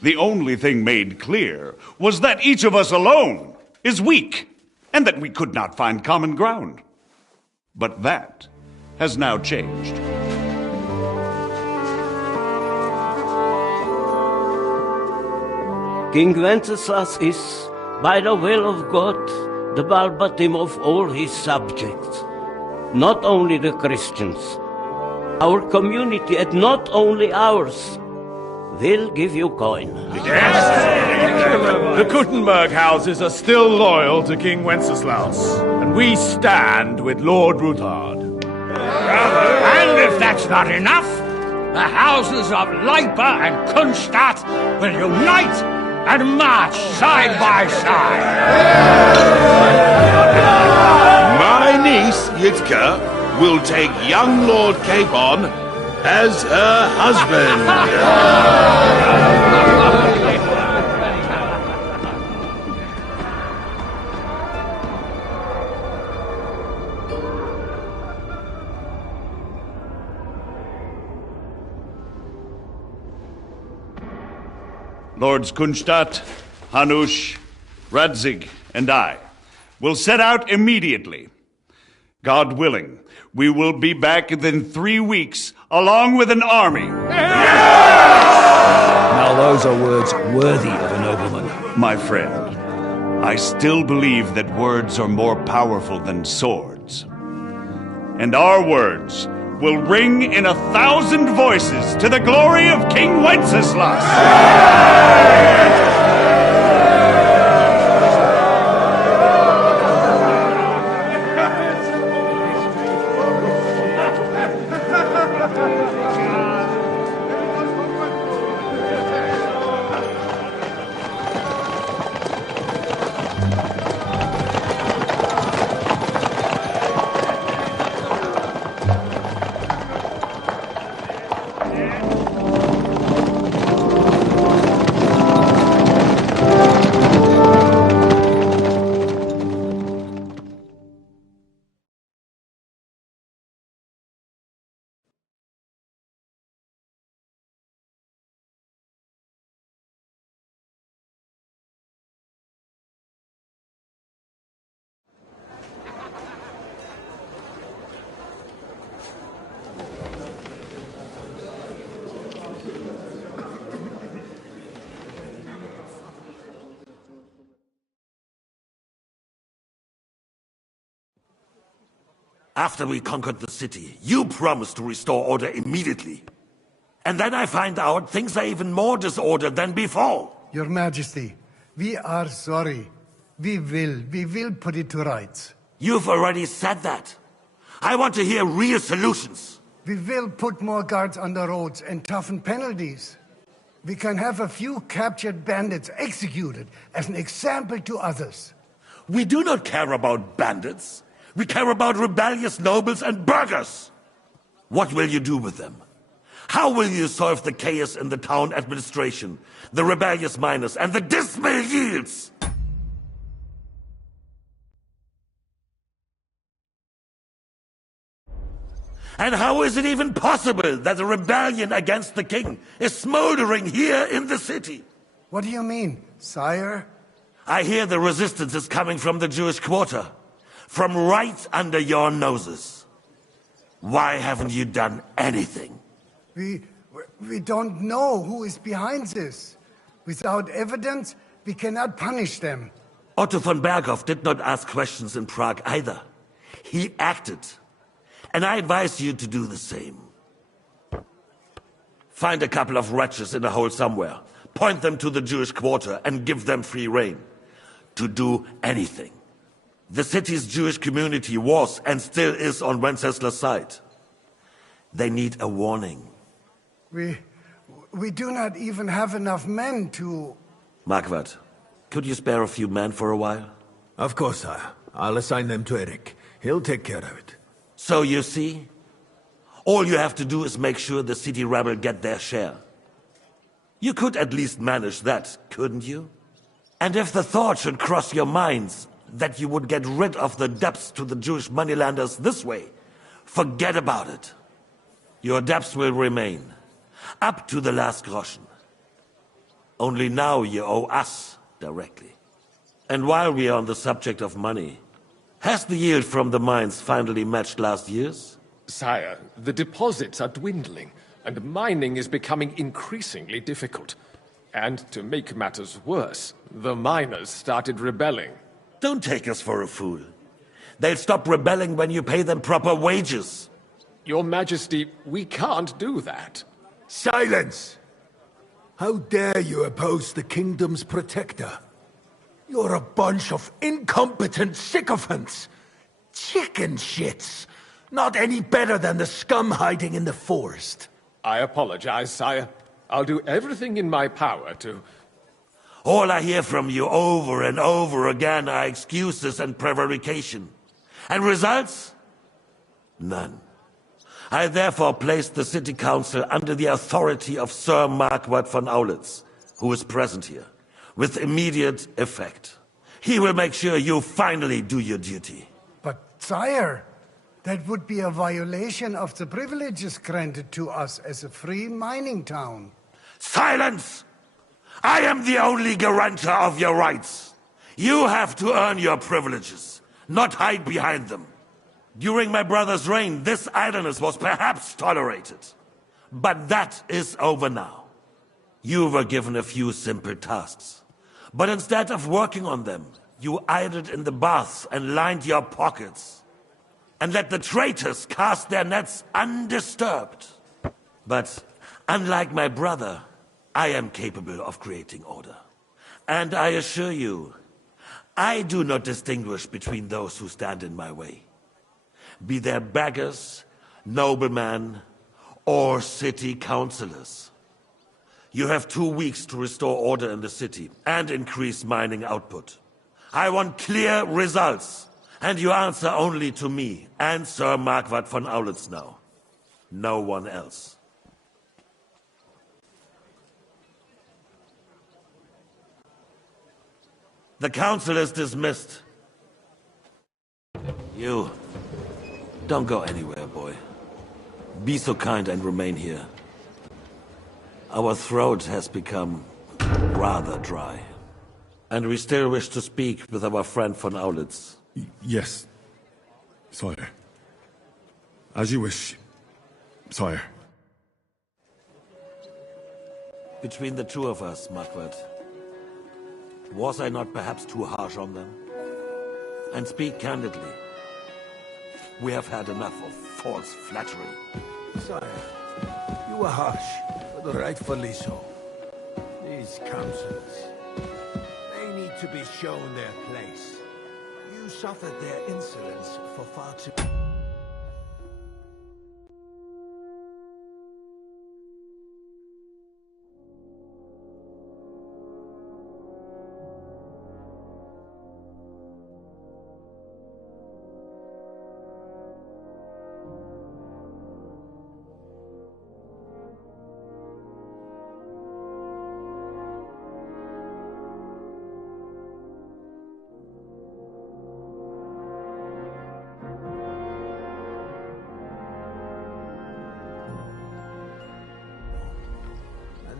The only thing made clear was that each of us alone is weak, and that we could not find common ground. But that has now changed. King Wenceslas is, by the will of God, the balbatim of all his subjects. Not only the Christians, our community, and not only ours, will give you coin. The Kuttenberg houses are still loyal to King Wenceslas, and we stand with Lord Ruthard. And if that's not enough, the houses of Leipa and Kunstadt will unite and march side by side. My niece, Yitka, will take young Lord Capon as her husband. Lords Kunstadt, Hanush, Radzig, and I will set out immediately. God willing, we will be back within 3 weeks, along with an army. Now those are words worthy of a nobleman. My friend, I still believe that words are more powerful than swords. And our words will ring in 1,000 voices to the glory of King Wenceslas! After we conquered the city, you promised to restore order immediately. And then I find out things are even more disordered than before. Your Majesty, we are sorry. We will put it to rights. You've already said that. I want to hear real solutions. We will put more guards on the roads and toughen penalties. We can have a few captured bandits executed as an example to others. We do not care about bandits. We care about rebellious nobles and burghers. What will you do with them? How will you solve the chaos in the town administration, the rebellious miners, and the dismal yields? And how is it even possible that a rebellion against the king is smoldering here in the city? What do you mean, sire? I hear the resistance is coming from the Jewish quarter. From right under your noses. Why haven't you done anything? We don't know who is behind this. Without evidence, we cannot punish them. Otto von Berghoff did not ask questions in Prague either. He acted. And I advise you to do the same. Find a couple of wretches in a hole somewhere, point them to the Jewish quarter, and give them free rein to do anything. The city's Jewish community was and still is on Wenceslas' side. They need a warning. We do not even have enough men to... Marquardt, could you spare a few men for a while? Of course, sire. I'll assign them to Eric. He'll take care of it. So you see, all you have to do is make sure the city rebel get their share. You could at least manage that, couldn't you? And if the thought should cross your minds that you would get rid of the debts to the Jewish moneylenders this way, forget about it. Your debts will remain, up to the last groschen. Only now you owe us directly. And while we are on the subject of money, has the yield from the mines finally matched last year's? Sire, the deposits are dwindling, and mining is becoming increasingly difficult. And to make matters worse, the miners started rebelling. Don't take us for a fool. They'll stop rebelling when you pay them proper wages. Your Majesty, we can't do that. Silence! How dare you oppose the kingdom's protector? You're a bunch of incompetent sycophants! Chicken shits! Not any better than the scum hiding in the forest. I apologize, sire. I'll do everything in my power to... All I hear from you over and over again are excuses and prevarication. And results? None. I therefore placed the city council under the authority of Sir Marquardt von Aulitz, who is present here, with immediate effect. He will make sure you finally do your duty. But, sire, that would be a violation of the privileges granted to us as a free mining town. Silence! I am the only guarantor of your rights. You have to earn your privileges, not hide behind them. During my brother's reign, this idleness was perhaps tolerated. But that is over now. You were given a few simple tasks. But instead of working on them, You idled in the baths and lined your pockets, and let the traitors cast their nets undisturbed. But unlike my brother, I am capable of creating order. And I assure you, I do not distinguish between those who stand in my way. Be they beggars, noblemen, or city councillors. You have 2 weeks to restore order in the city and increase mining output. I want clear results, and you answer only to me and Sir Marquardt von Aulitz now. No one else. The council is dismissed. You, don't go anywhere, boy. Be so kind and remain here. Our throat has become rather dry. And we still wish to speak with our friend von Aulitz. Yes, sire. As you wish, sire. Between the two of us, Marquardt, was I not perhaps too harsh on them? And speak candidly. We have had enough of false flattery. Sire, you were harsh, but rightfully so. These councillors, they need to be shown their place. You suffered their insolence for far too...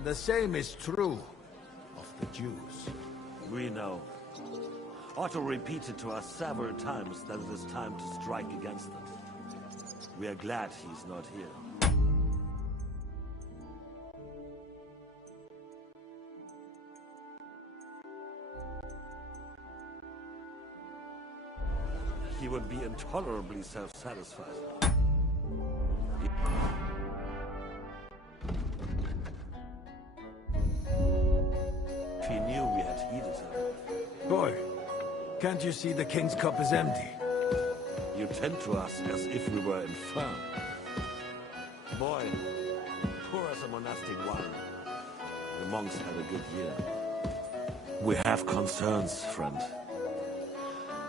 The same is true of the Jews. We know. Otto repeated to us several times that it is time to strike against them. We are glad he's not here. He would be intolerably self-satisfied. He knew we had heeded him. Boy, can't you see the king's cup is empty? You tend to us as if we were infirm. Boy, pour us a monastic wine. The monks had a good year. We have concerns, friend.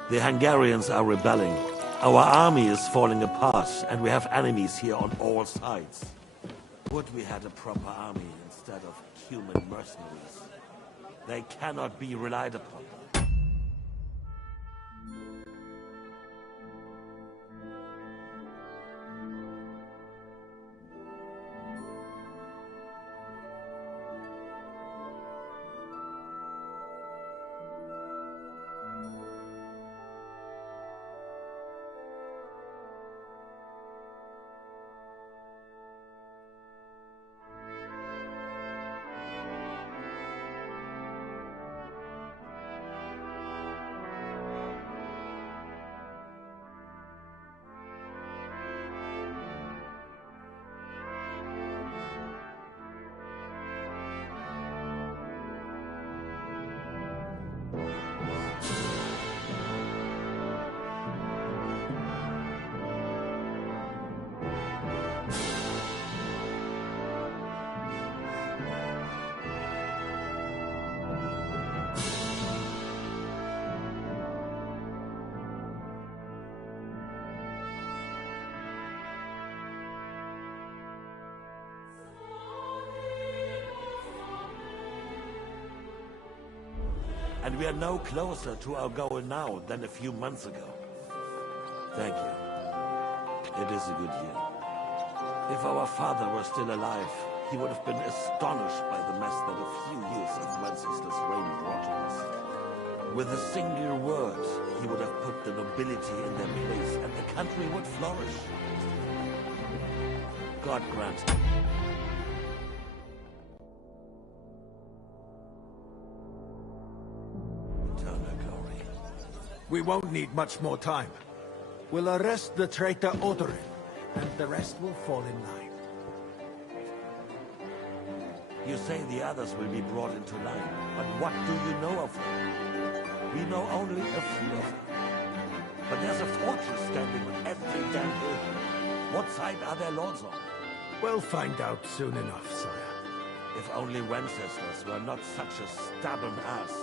The Hungarians are rebelling. Our army is falling apart, and we have enemies here on all sides. Would we had a proper army instead of human mercenaries? They cannot be relied upon. And we are no closer to our goal now than a few months ago. Thank you. It is a good year. If our father were still alive, he would have been astonished by the mess that a few years of Wencesla's reign brought to us. With a single word, he would have put the nobility in their place, and the country would flourish. God grant it. Eternal glory. We won't need much more time. We'll arrest the traitor Odorin, and the rest will fall in line. You say the others will be brought into line, but what do you know of them? We know only a few of them. But there's a fortress standing on every damn hill. What side are their lords on? We'll find out soon enough, sire. If only Wenceslas were not such a stubborn ass,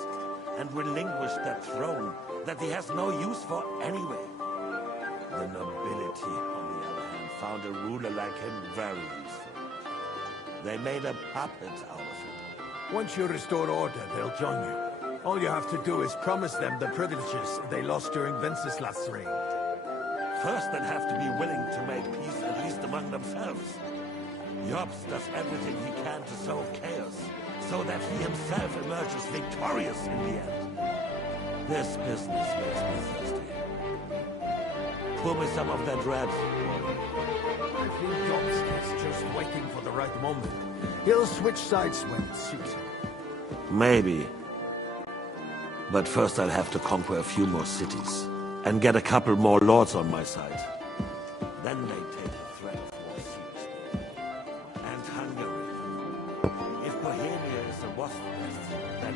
and relinquished that throne that he has no use for anyway. The nobility, on the other hand, found a ruler like him very useful. They made a puppet out of it. Once you restore order, they'll join you. All you have to do is promise them the privileges they lost during Wenceslas' reign. First, they'll have to be willing to make peace, at least among themselves. Jobs does everything he can to sow chaos, so that he himself emerges victorious in the end. This business makes me thirsty. Pour me some of that red. I think Jobs is just waiting for the right moment. He'll switch sides when it suits him. Maybe. But first I'll have to conquer a few more cities, and get a couple more lords on my side. Then they take the threat of war seriously. And Hungary. If Bohemia is a wasp nest, then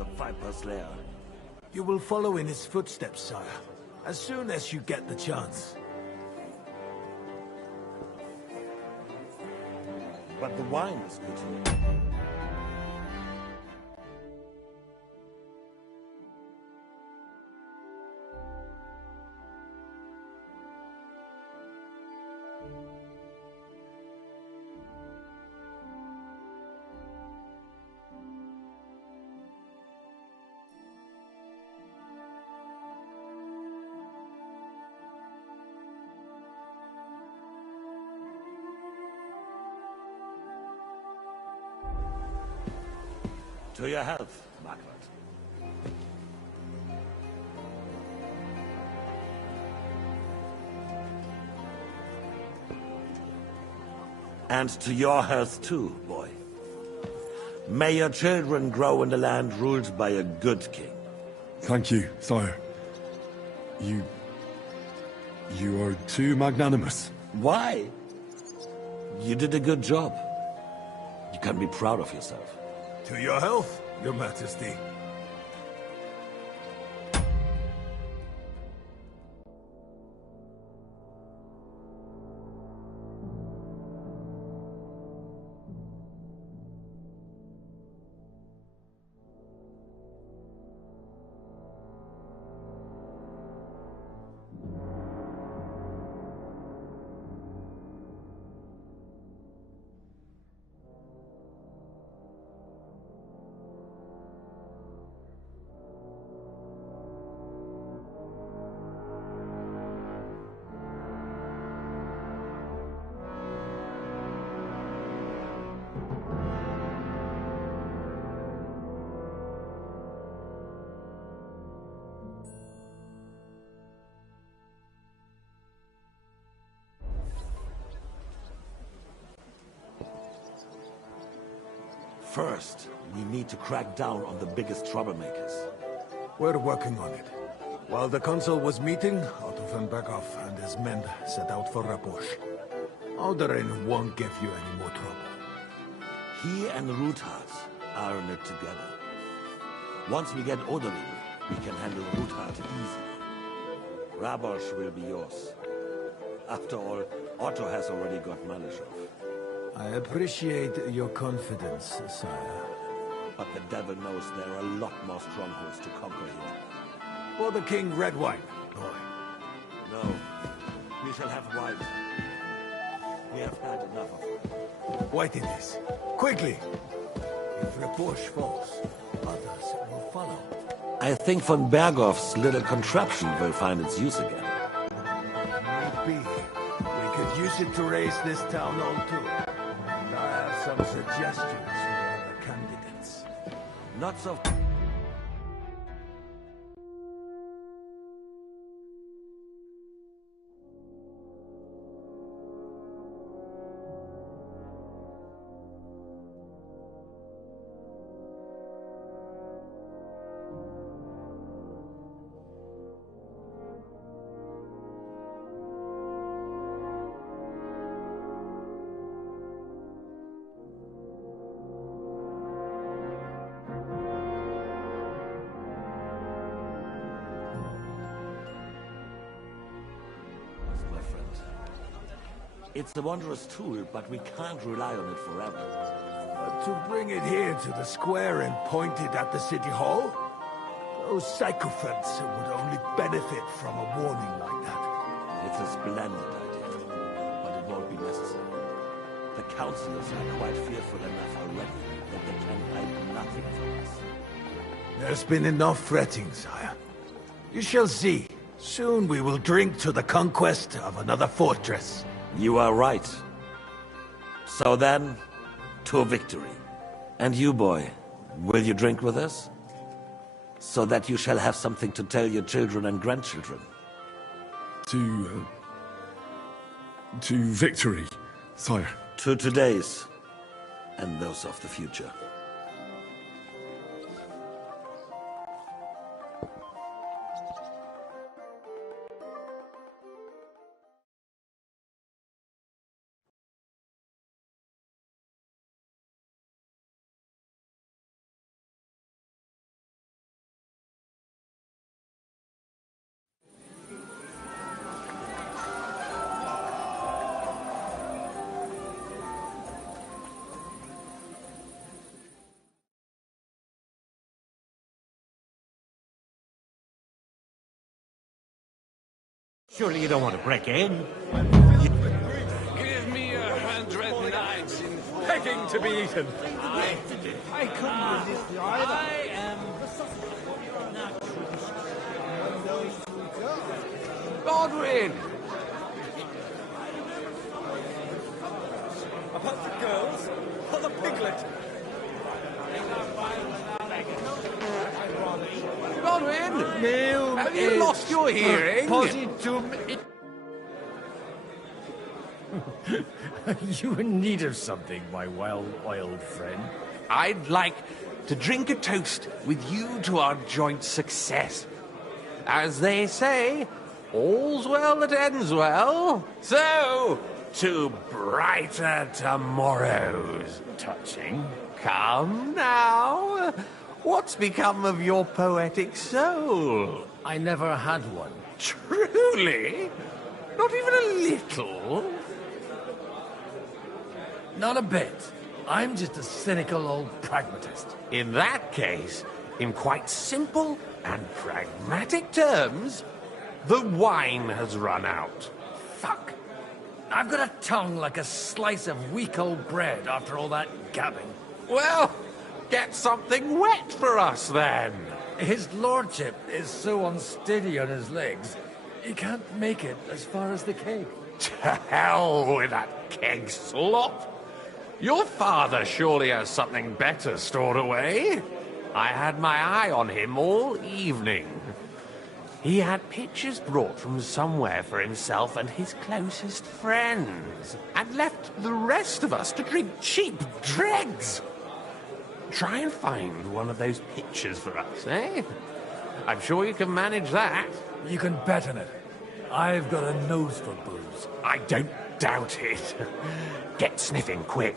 a viper's lair. You will follow in his footsteps, sire, as soon as you get the chance. But the wine is good here. To your health, Margaret. And to your health too, boy. May your children grow in a land ruled by a good king. Thank you, sire. You are too magnanimous. Why? You did a good job. You can be proud of yourself. To your health, your majesty. First, we need to crack down on the biggest troublemakers. We're working on it. While the council was meeting, Otto von Berghoff and his men set out for Raposh. Alderin won't give you any more trouble. He and Ruthard are in it together. Once we get Odorin, we can handle Ruthard easy. Rabosh will be yours. After all, Otto has already got Malishov. I appreciate your confidence, sire. But the devil knows there are a lot more strongholds to conquer here. For the king, red wine, boy. No. We shall have wine. We have had enough of it. White it is. Quickly! If Repoche falls, others will follow. I think von Berghoff's little contraption will find its use again. Maybe. We could use it to raise this town on too. And I have some suggestions for other candidates. Not so... my friend. It's a wondrous tool, but we can't rely on it forever. But to bring it here to the square and point it at the city hall? Those sycophants would only benefit from a warning like that. It's a splendid idea, but it won't be necessary. The councillors are quite fearful enough already that they can hide nothing from us. There's been enough fretting, sire. You shall see. Soon we will drink to the conquest of another fortress. You are right. So then, to victory. And you, boy, will you drink with us? So that you shall have something to tell your children and grandchildren. To victory, sire. To today's, and those of the future. Surely you don't want to break in? Give me 100 knights in Begging to be eaten. I couldn't resist you either. I am... Godwin! About the girls or the piglet? Godwin! No, Have you lost your hearing? Positum... Are you in need of something, my well-oiled friend? I'd like to drink a toast with you to our joint success. As they say, all's well that ends well. So, to brighter tomorrows. Touching. Come now. What's become of your poetic soul? I never had one. Truly? Not even a little? Not a bit. I'm just a cynical old pragmatist. In that case, in quite simple and pragmatic terms, the wine has run out. Fuck. I've got a tongue like a slice of weak old bread after all that gabbing. Well, get something wet for us then. His lordship is so unsteady on his legs, he can't make it as far as the keg. To hell with that keg slop. Your father surely has something better stored away. I had my eye on him all evening. He had pictures brought from somewhere for himself and his closest friends, and left the rest of us to drink cheap dregs. Try and find one of those pictures for us, eh? I'm sure you can manage that. You can bet on it. I've got a nose for booze. I don't doubt it. Get sniffing quick.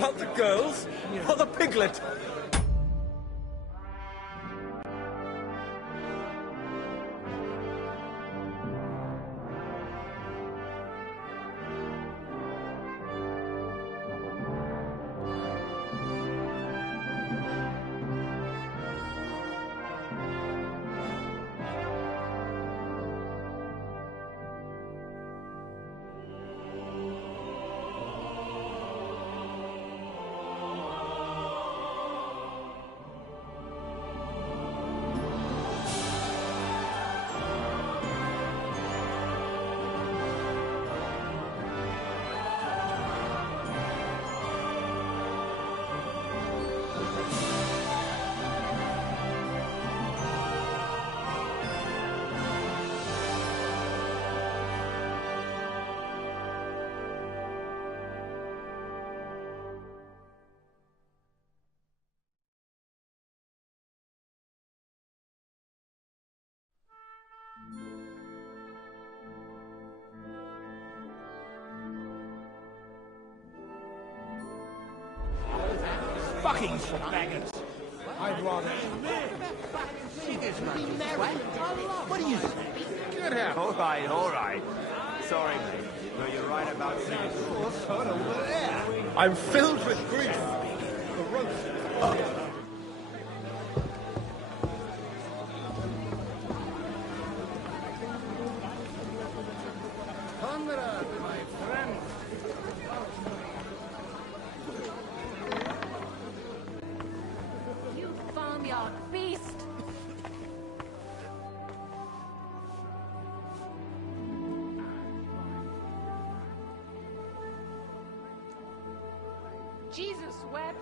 About the girls? Or the piglet? Fucking faggots! I'd rather... See this man? What do you say? Good help. All right. Sorry, mate. No, you're right about things. Over there. I'm filled with grief. The roast. Conrad, my friend. You farmyard beast! Jesus wept.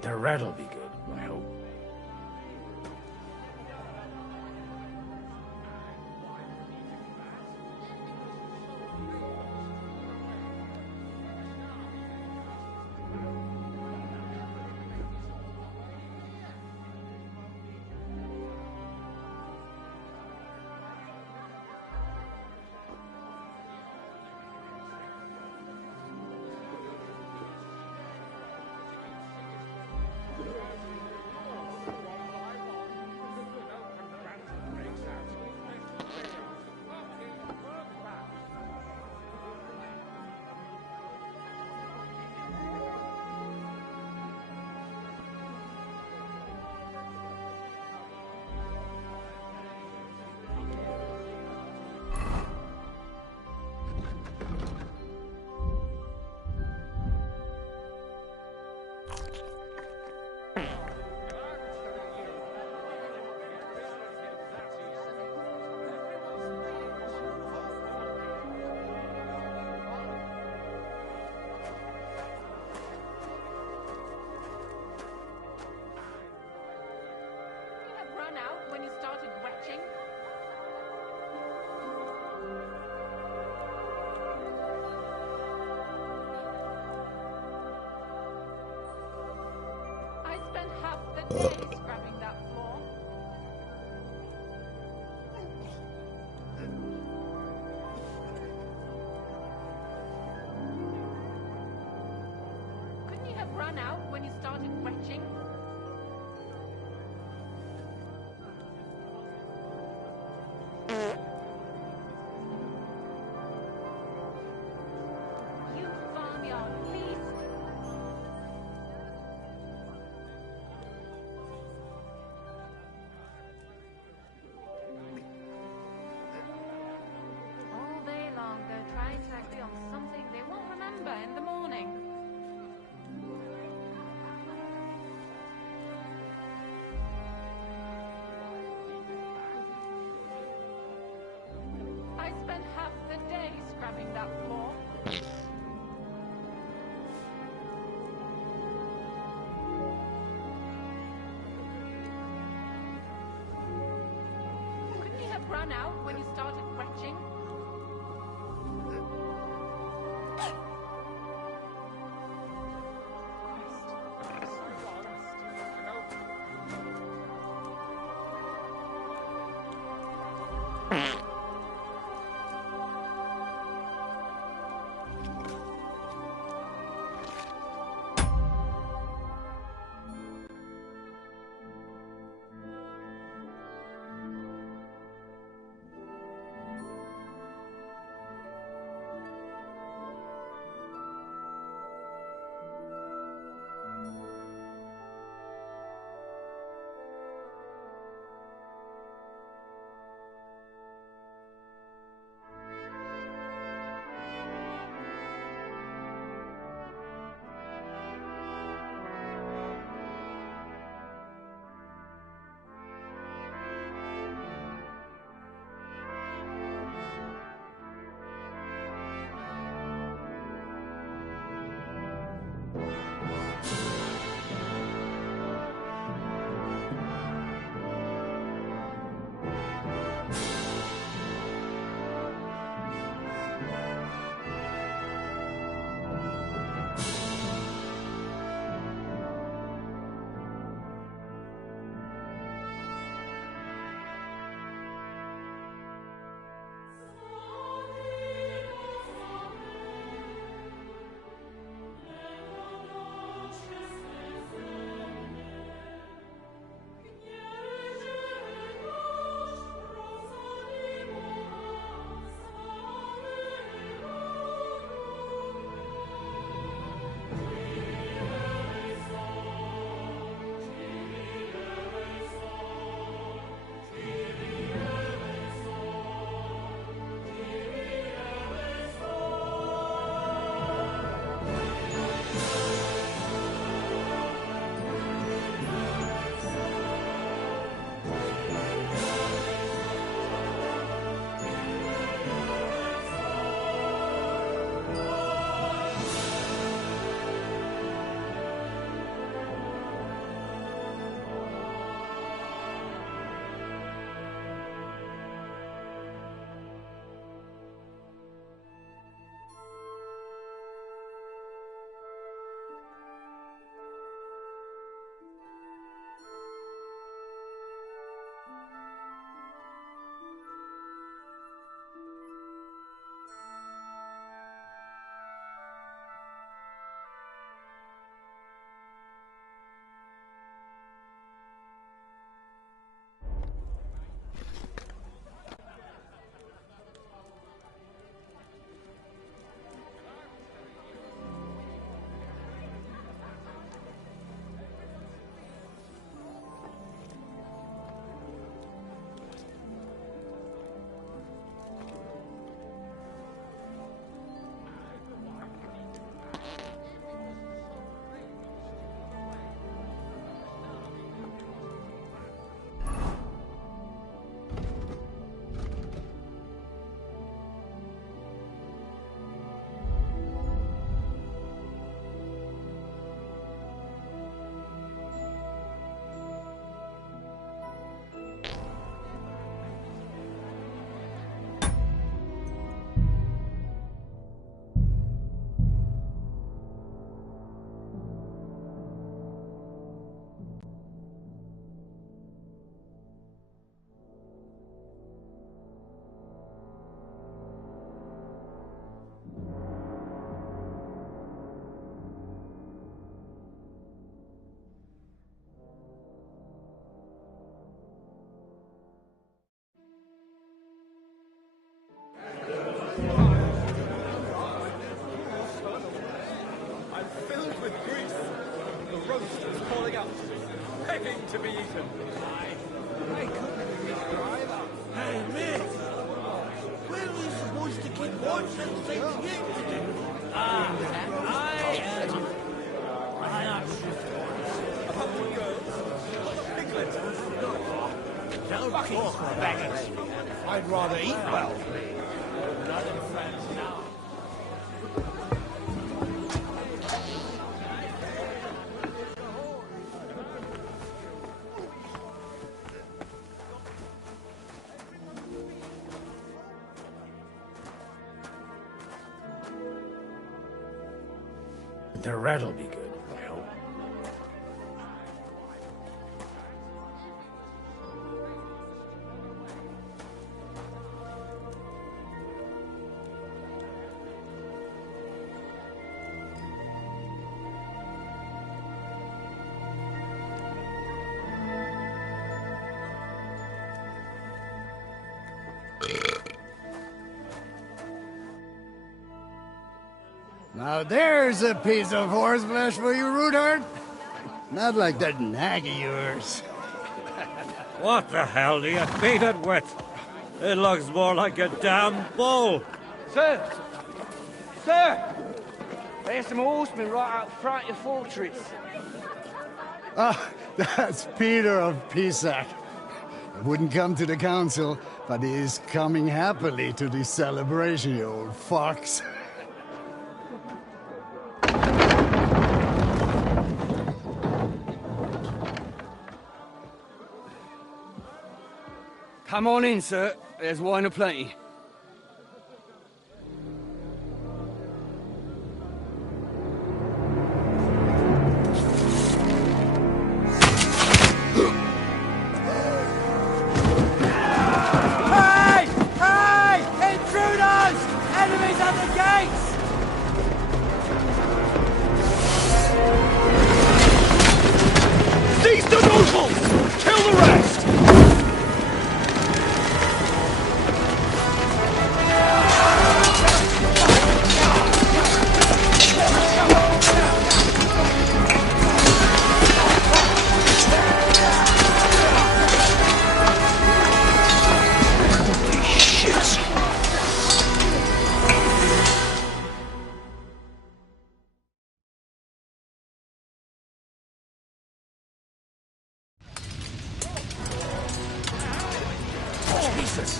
The rat'll be good, I hope. Scrubbing that floor. run out when you started retching? You farmyard beast! All day long, they're trying to agree on something they won't remember in the morning. I spent half the day scrubbing that floor. Couldn't you have run out when you started retching? begging to be eaten. Hey, Mick! Where are we supposed to keep watch and say Don't talk for beggars. I'd rather eat well. Nothing friends now. The rat'll be good, I hope. Now there's a piece of horseflesh for you, Rudhart. Not like that nag of yours. What the hell do you feed it with? It looks more like a damn bull. Sir! Sir! There's some horsemen right out front of your fortress. Ah, that's Peter of Pisac. He wouldn't come to the council, but he is coming happily to the celebration, you old fox. Come on in, sir. There's wine aplenty. Hey! Hey! Intruders! Enemies at the gates! Seize the nobles! Kill the rest! Jesus!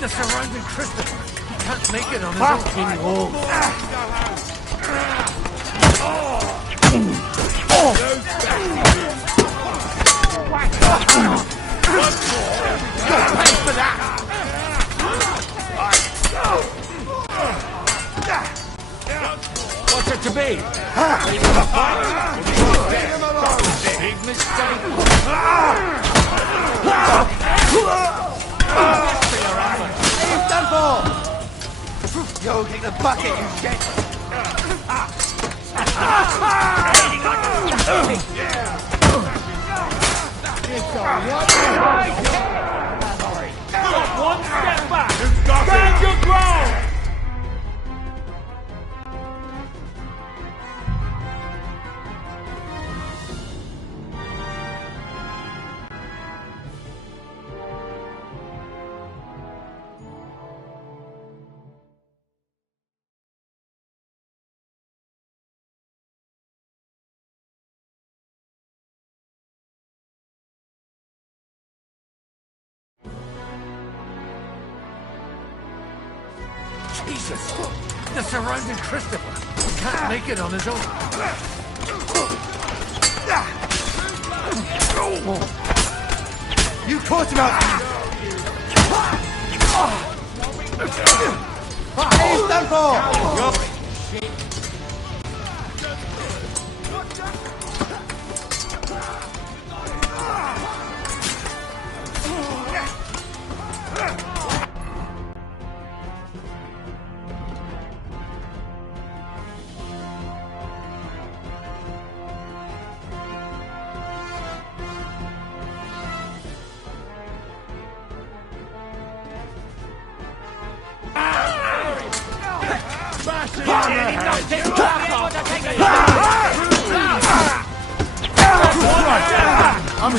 The surrounding Christopher! He can't make it on his own. Fucking wolf! Pay for that! What's it to be? Big mistake! He's done for! Yo, take the bucket, you shit! One step back! Stand your ground! Jesus! The surrounding Christopher! He can't make it on his own. You caught him out! He's done for! I'm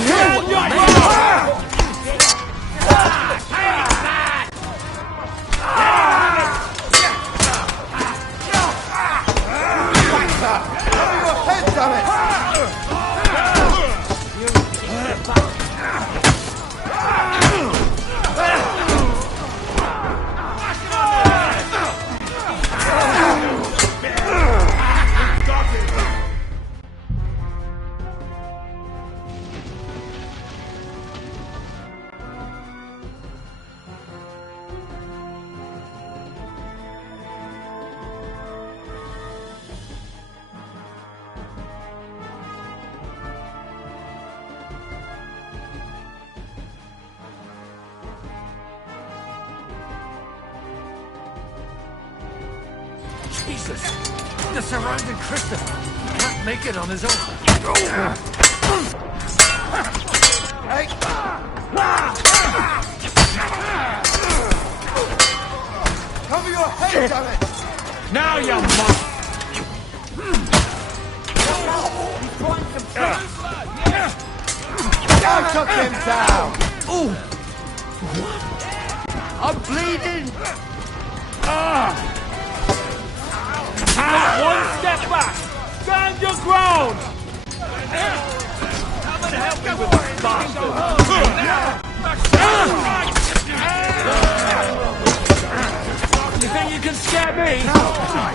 Jesus! The surrounding Christopher! He can't make it on his own! Hey! Cover your head, damn it! Now you must! I took him down! Ooh! I'm bleeding! One step back! Stand your ground! Come and help me with this bastard! You think you can scare me?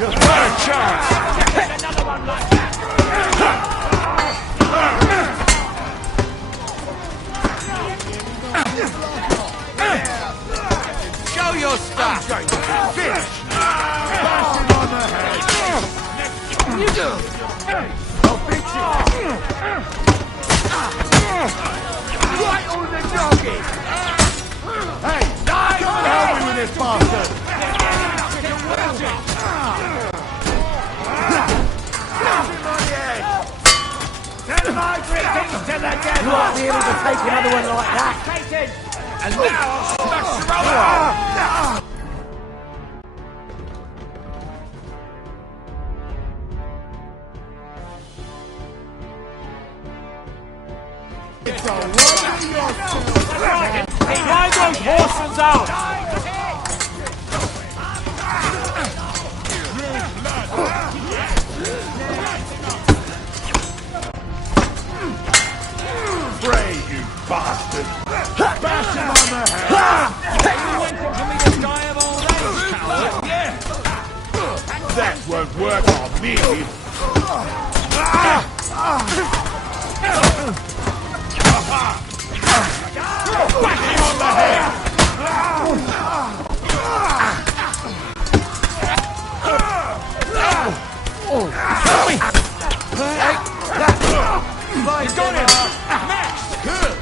What a chance! Another one like that! Show your stuff! Finish! Bash him on the head! You do! I'll beat you! Right on the doggy! Hey! Die! Down with this bastard! Tell my greetings to the devil! You won't be able to take another one like that! And now I'll smash you over! Find those horses out! Pray, you bastard! Bash him on the head! You waiting for me to die of old age, coward? That won't work on me! Whack him on the head! You got him! Next! Good!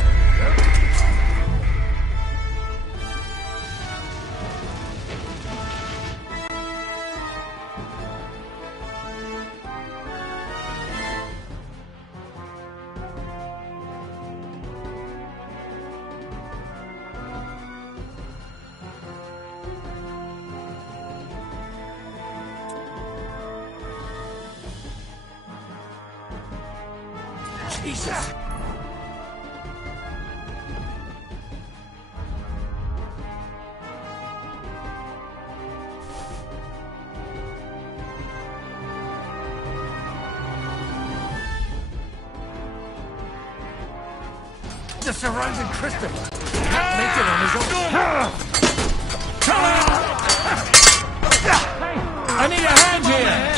Jesus! The surrounding Christopher! He can't make it on his own! I need a hand here!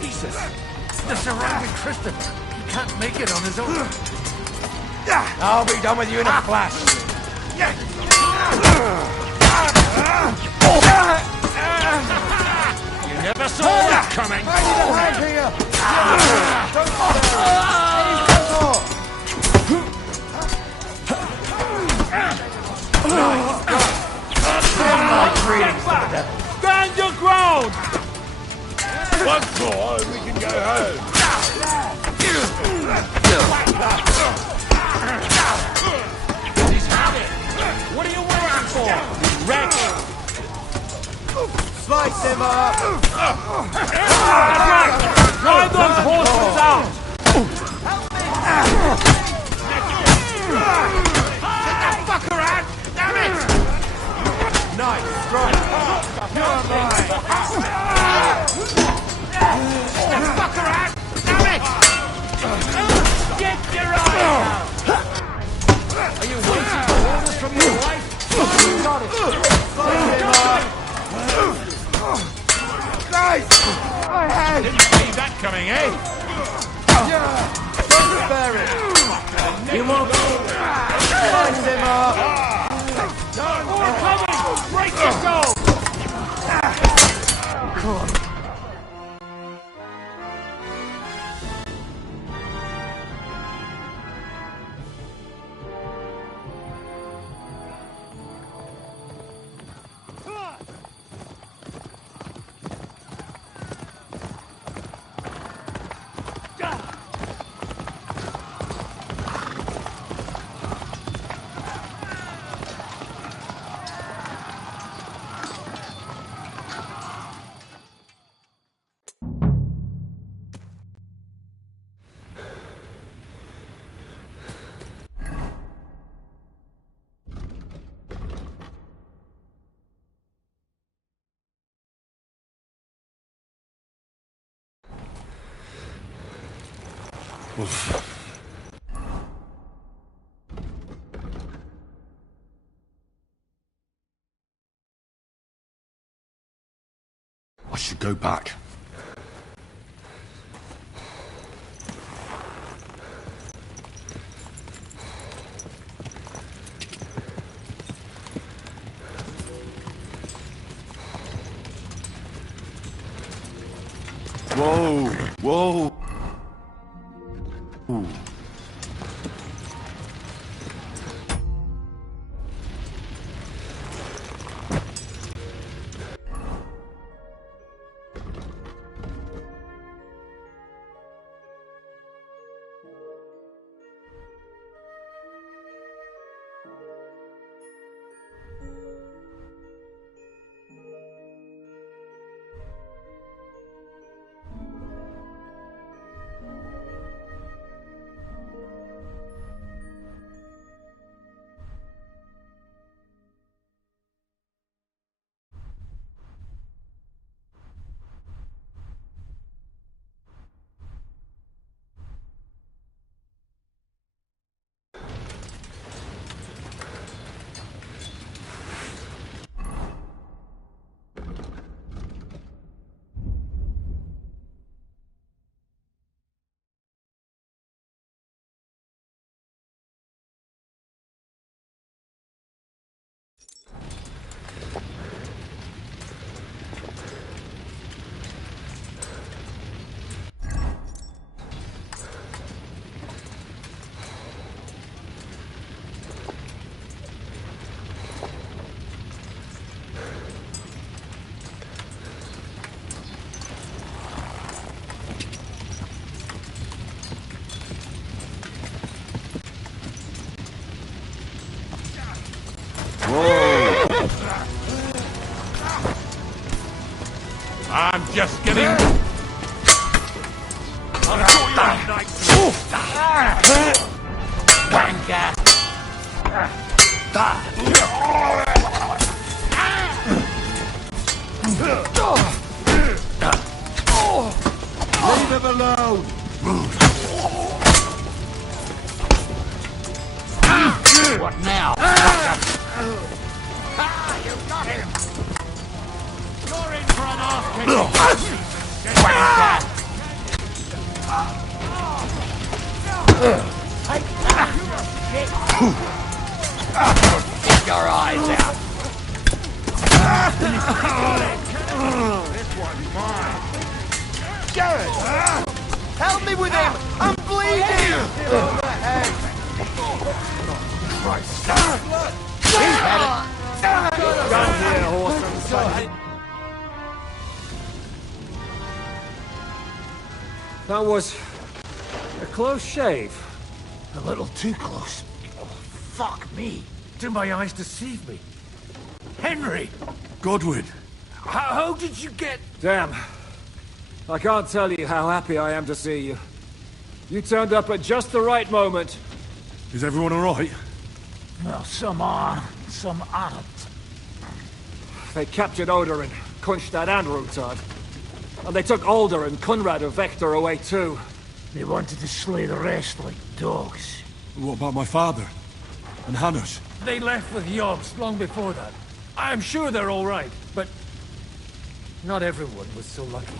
Jesus! The surrounding Christopher! He can't make it on his own! I'll be done with you in a flash! You never saw that coming! I need a hand here! Don't stand your ground! Once more, and we can go home. He's had it! What are you waiting for? Wretch! Slice him up! Drive those horses out! Get that fucker out! Damn it! Nice strike! You're mine! Get that fucker out! Damn it! Get your eyes out! Are you waiting for orders from your wife? You got it! Slice him up! Christ! My head! Didn't see that coming, eh? Yeah! Don't repair it! You won't. Punch him up! More coming! Break yourself! I should go back. Whoa! Whoa! Ooh. I'm just getting... Wanker! Leave him alone! What now? You got him! You're in for an Keep your eyes out! This one's mine! Garrett! Help me with him! I'm bleeding! On the head! Christ! He's had it! Down here, horse! That was a close shave. A little too close. Oh, fuck me. Do my eyes deceive me? Henry! Godwin! How did you get... Damn. I can't tell you how happy I am to see you. You turned up at just the right moment. Is everyone alright? Well, some are, some aren't. They captured Oder and Kunstad and Rutard. And they took Alder and Kunrad of Vector away too. They wanted to slay the rest like dogs. What about my father? And Hanush? They left with Yobs long before that. I'm sure they're all right, but... Not everyone was so lucky.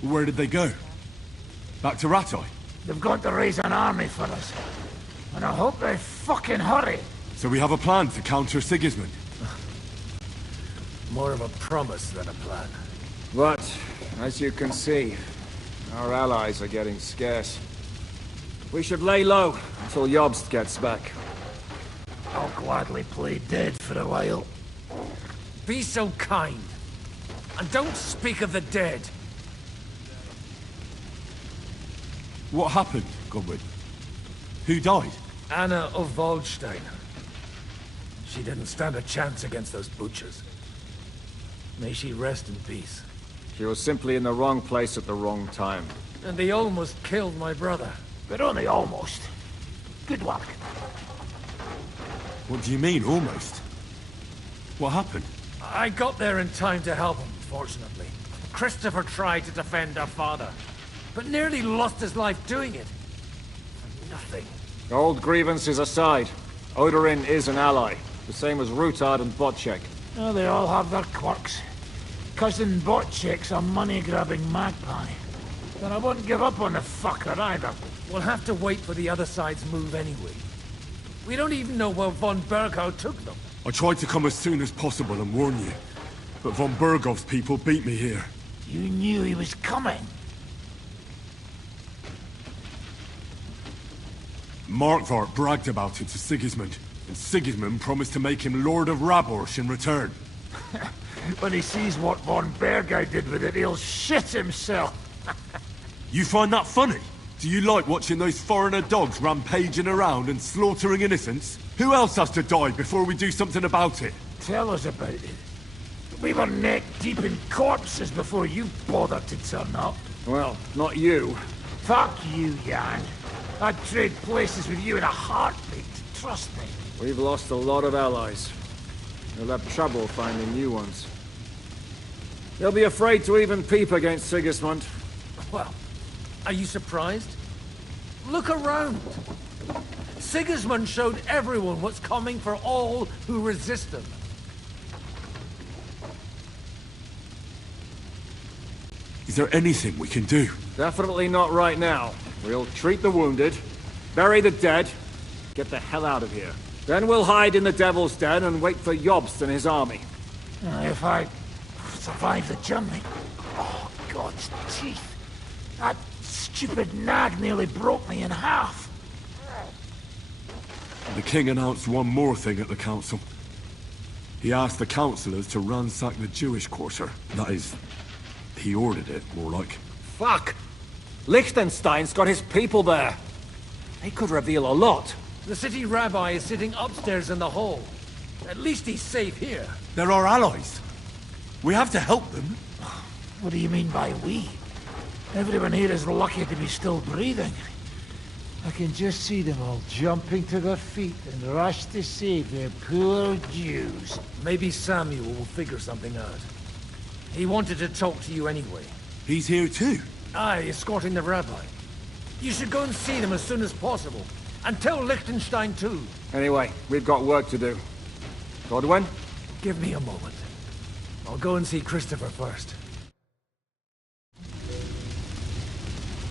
Where did they go? Back to Ratoi? They've got to raise an army for us. And I hope they fucking hurry. So we have a plan to counter Sigismund? More of a promise than a plan. But, as you can see, our allies are getting scarce. We should lay low until Jobst gets back. I'll gladly play dead for a while. Be so kind. And don't speak of the dead. What happened, Godwin? Who died? Anna of Waldstein. She didn't stand a chance against those butchers. May she rest in peace. She was simply in the wrong place at the wrong time. And they almost killed my brother. But only almost. Good luck. What do you mean, almost? What happened? I got there in time to help him, fortunately. Christopher tried to defend our father, but nearly lost his life doing it. For nothing. Old grievances aside, Odorin is an ally, the same as Rutard and Botchek. Oh, they all have their quirks. Cousin Botchek's a money-grabbing magpie. But I wouldn't give up on the fucker either. We'll have to wait for the other side's move anyway. We don't even know where von Berghow took them. I tried to come as soon as possible and warn you, but von Bergov's people beat me here. You knew he was coming. Markvart bragged about it to Sigismund, and Sigismund promised to make him Lord of Raborsh in return. When he sees what von Berghow did with it, he'll shit himself. You find that funny? Do you like watching those foreigner dogs rampaging around and slaughtering innocents? Who else has to die before we do something about it? Tell us about it. We were neck deep in corpses before you bothered to turn up. Well, not you. Fuck you, Jan. I'd trade places with you in a heartbeat, trust me. We've lost a lot of allies. We'll have trouble finding new ones. They'll be afraid to even peep against Sigismund. Well, are you surprised? Look around. Sigismund showed everyone what's coming for all who resist him. Is there anything we can do? Definitely not right now. We'll treat the wounded, bury the dead, get the hell out of here. Then we'll hide in the Devil's Den and wait for Jobst and his army. If I survive the journey... Oh, God's teeth. That stupid nag nearly broke me in half. The king announced one more thing at the council. He asked the councillors to ransack the Jewish quarter. That is, he ordered it, more like. Fuck! Liechtenstein's got his people there. They could reveal a lot. The city rabbi is sitting upstairs in the hall. At least he's safe here. They're our allies. We have to help them. What do you mean by we? Everyone here is lucky to be still breathing. I can just see them all jumping to their feet and rush to save their poor Jews. Maybe Samuel will figure something out. He wanted to talk to you anyway. He's here too? Aye, escorting the rabbi. You should go and see them as soon as possible. And tell Liechtenstein too. Anyway, we've got work to do. Godwin? Give me a moment. I'll go and see Christopher first.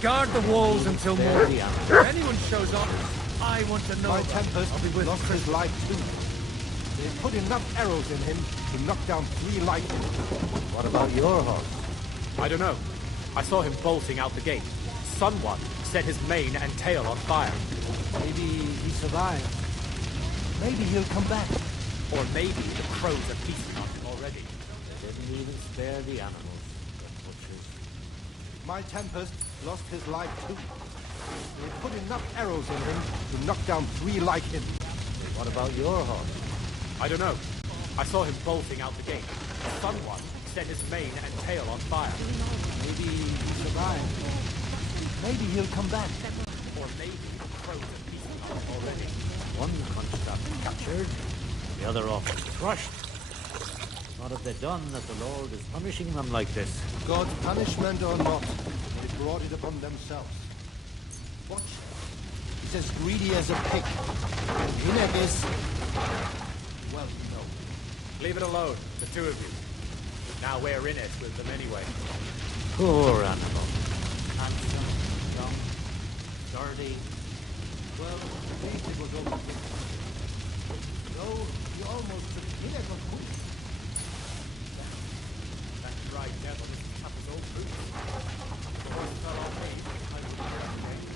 Guard the walls until morning. If anyone shows up, I want to know. My Tempest lost his life too. They put enough arrows in him to knock down 3 lightning. What about your horse? I don't know. I saw him bolting out the gate. Someone set his mane and tail on fire. Maybe he survived. Maybe he'll come back. Or maybe the crows are feasting on him already. Didn't even spare the animals, the butchers. My Tempest lost his life too. They put enough arrows in him to knock down 3 like him. What about your horse? I don't know. I saw him bolting out the gate. Someone set his mane and tail on fire. Maybe he survived. Maybe he'll come back. Or maybe the crows are pieces of him already. One construct captured, the other off crushed. What have they done that the Lord is punishing them like this? God's punishment or not, they brought it upon themselves. Watch. He's as greedy as a pig. And Hinek is... well, no. Leave it alone, the two of you. Now we're in it with them anyway. Poor animal. Handsome, young, sturdy. Well, at least it was over. No, you almost took Hinek of course. That's right, devil. This is tough as old boots. If the horse fell on me, I would get up again.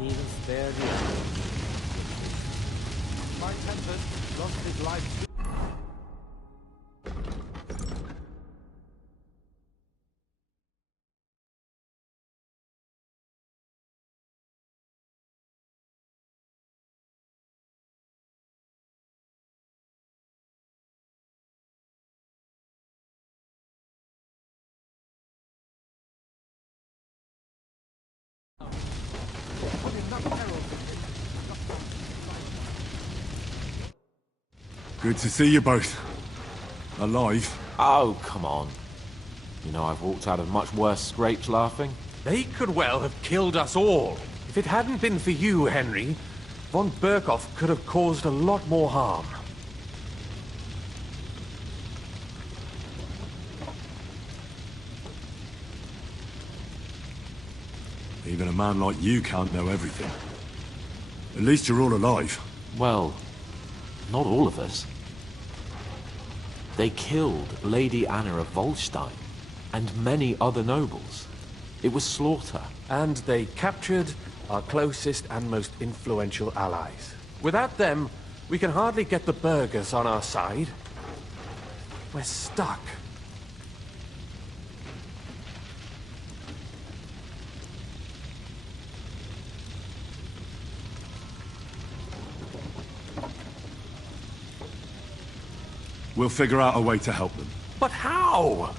Even spare the animal. My Tempest lost his life. Good to see you both. Alive. Oh, come on. You know, I've walked out of much worse scrapes laughing. They could well have killed us all. If it hadn't been for you, Henry, von Berkoff could have caused a lot more harm. Even a man like you can't know everything. At least you're all alive. Well, not all of us. They killed Lady Anna of Volstein and many other nobles. It was slaughter. And they captured our closest and most influential allies. Without them, we can hardly get the burghers on our side. We're stuck. We'll figure out a way to help them. But how?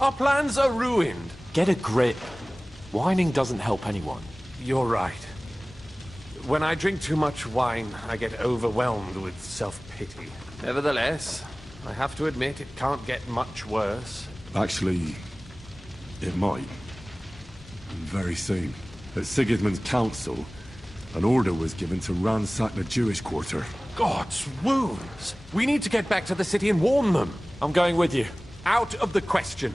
Our plans are ruined. Get a grip. Whining doesn't help anyone. You're right. When I drink too much wine, I get overwhelmed with self-pity. Nevertheless, I have to admit it can't get much worse. Actually, it might. Very soon. At Sigismund's council, an order was given to ransack the Jewish quarter. God's wounds! We need to get back to the city and warn them. I'm going with you. Out of the question.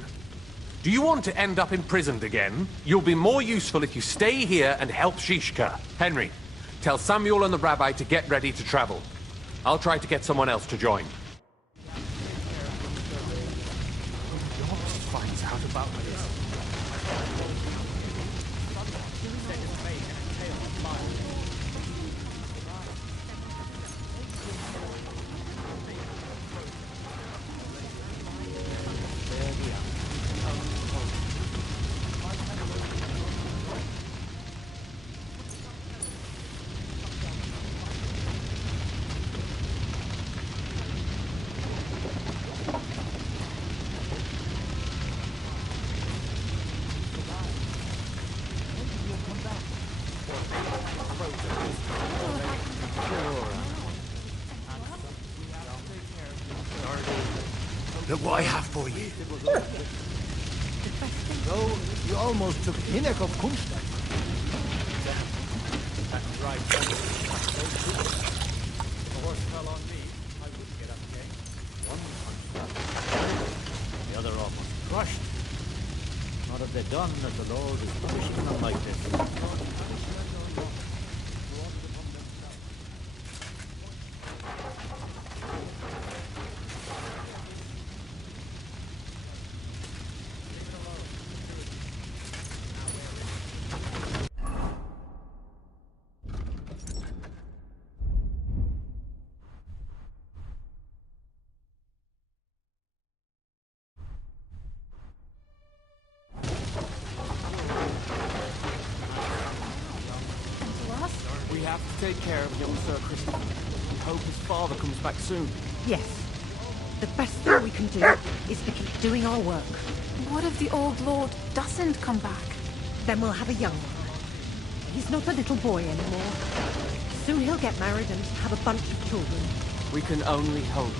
Do you want to end up imprisoned again? You'll be more useful if you stay here and help Shishka. Henry, tell Samuel and the rabbi to get ready to travel. I'll try to get someone else to join. Finds out about this. Look what I have for you. No, you almost took Hinek of Kunstadt. That's right. If the horse fell on me, I wouldn't get up again. One construct, the other almost crushed. What have they done that the Lord is punishing them like this? We have to take care of young Sir Christopher and hope his father comes back soon. Yes. The best thing we can do is to keep doing our work. What if the old lord doesn't come back? Then we'll have a young one. He's not a little boy anymore. Soon he'll get married and have a bunch of children. We can only hope.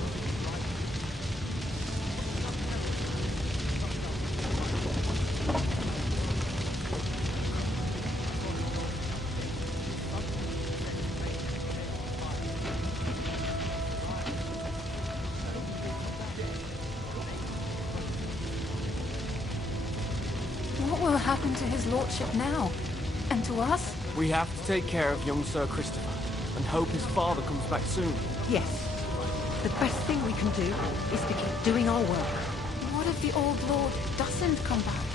What will happen to his lordship now? And to us? We have to take care of young Sir Christopher and hope his father comes back soon. Yes. The best thing we can do is to keep doing our work. What if the old lord doesn't come back?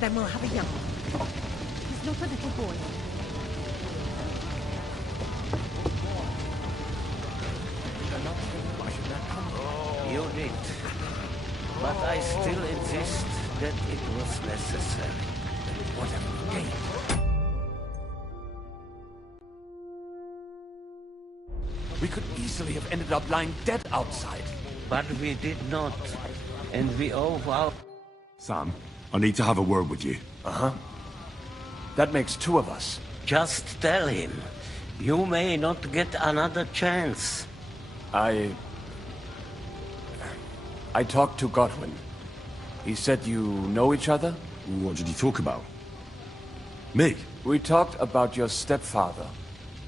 Then we'll have a young one. He's not a little boy. You did. But I still insist that it was necessary. Whatever you gained. We could easily have ended up lying dead outside. But we did not. And we owe our... Sam, I need to have a word with you. Uh-huh. That makes two of us. Just tell him. You may not get another chance. I talked to Godwin. He said you know each other? What did you talk about? Me? We talked about your stepfather,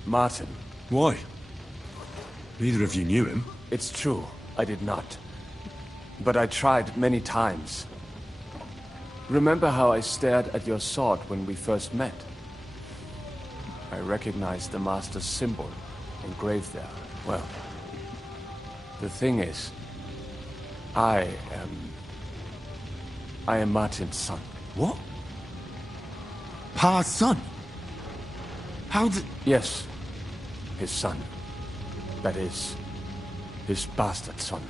Martin. Why? Neither of you knew him. It's true, I did not. But I tried many times. Remember how I stared at your sword when we first met? I recognized the Master's symbol engraved there. Well, the thing is, I am Martin's son. What? Pa's son? How did... Yes, his son. That is, his bastard son.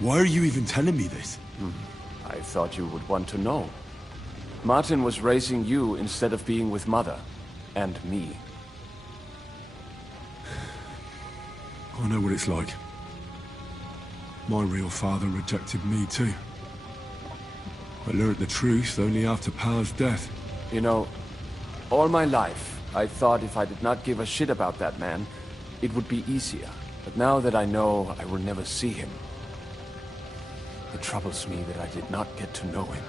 Why are you even telling me this? I thought you would want to know. Martin was raising you instead of being with Mother. And me. I know what it's like. My real father rejected me too. I learned the truth only after Pa's death. You know, all my life, I thought if I did not give a shit about that man, it would be easier. But now that I know I will never see him, it troubles me that I did not get to know him.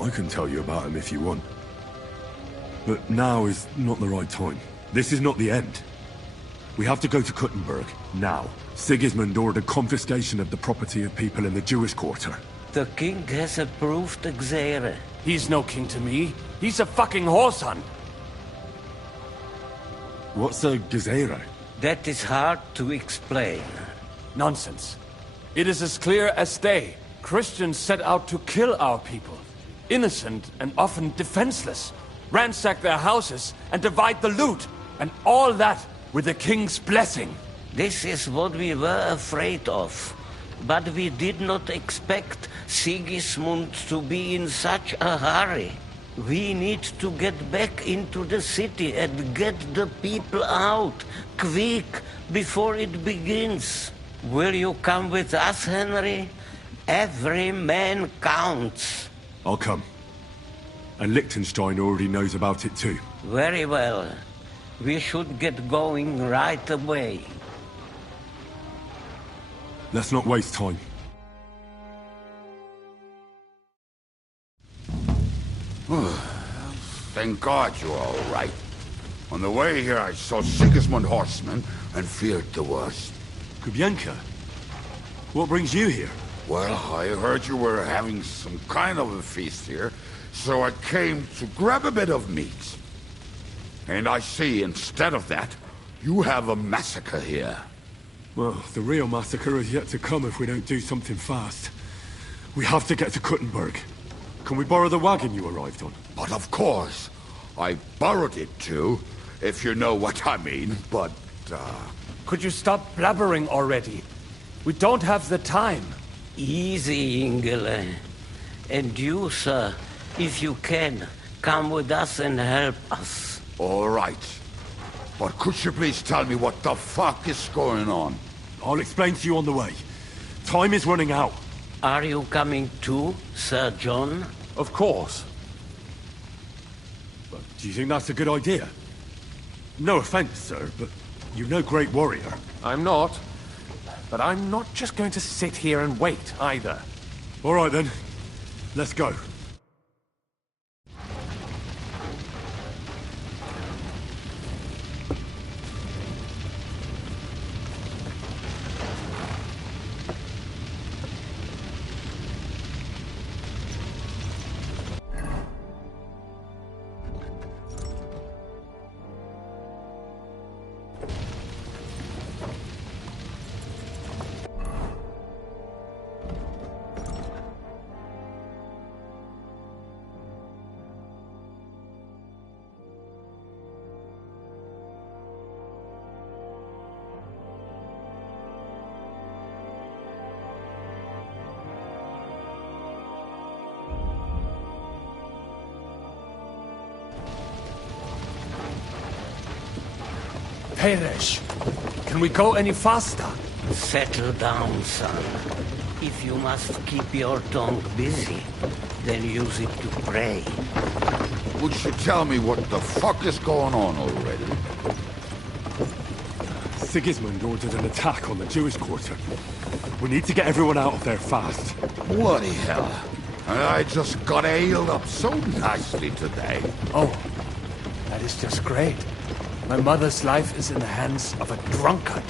I can tell you about him if you want. But now is not the right time. This is not the end. We have to go to Kuttenberg, now. Sigismund ordered confiscation of the property of people in the Jewish quarter. The king has approved Xere. He's no king to me. He's a fucking whoreson. What's a Gezerah? That is hard to explain. Nonsense. It is as clear as day. Christians set out to kill our people. Innocent and often defenseless. Ransack their houses and divide the loot. And all that with the king's blessing. This is what we were afraid of. But we did not expect Sigismund to be in such a hurry. We need to get back into the city and get the people out, quick, before it begins. Will you come with us, Henry? Every man counts. I'll come. And Liechtenstein already knows about it too. Very well. We should get going right away. Let's not waste time. Thank God you're all right. On the way here, I saw Sigismund horsemen and feared the worst. Kubienka? What brings you here? Well, I heard you were having some kind of a feast here, so I came to grab a bit of meat. And I see, instead of that, you have a massacre here. Well, the real massacre is yet to come if we don't do something fast. We have to get to Kuttenberg. Can we borrow the wagon you arrived on? But of course. I borrowed it too, if you know what I mean, but, Could you stop blabbering already? We don't have the time. Easy, Ingele. And you, sir, if you can, come with us and help us. All right. But could you please tell me what the fuck is going on? I'll explain to you on the way. Time is running out. Are you coming too, Sir John? Of course. But do you think that's a good idea? No offense, sir, but you're no great warrior. I'm not. But I'm not just going to sit here and wait, either. All right, then. Let's go. Peresh, can we go any faster? Settle down, son. If you must keep your tongue busy, then use it to pray. Would you tell me what the fuck is going on already? Sigismund ordered an attack on the Jewish quarter. We need to get everyone out of there fast. Bloody hell. And I just got ailed up so nicely today. Oh, that is just great. My mother's life is in the hands of a drunkard.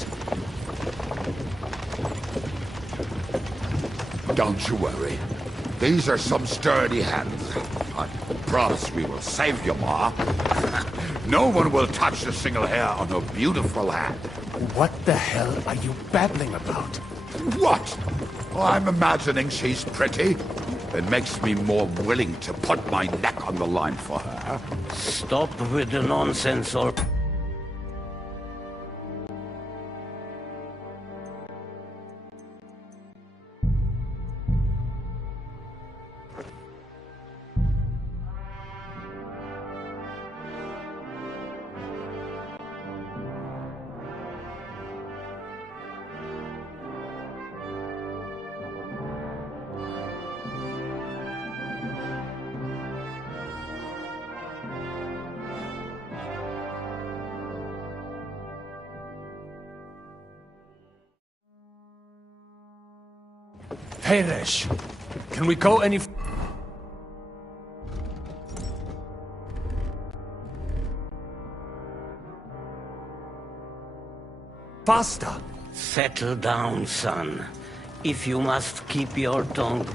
Don't you worry. These are some sturdy hands. I promise we will save you, Ma. No one will touch a single hair on her beautiful head. What the hell are you babbling about? What? Oh, I'm imagining she's pretty. It makes me more willing to put my neck on the line for her. Stop with the nonsense or... Peresh, can we go any... faster? Settle down, son. If you must keep your tongue...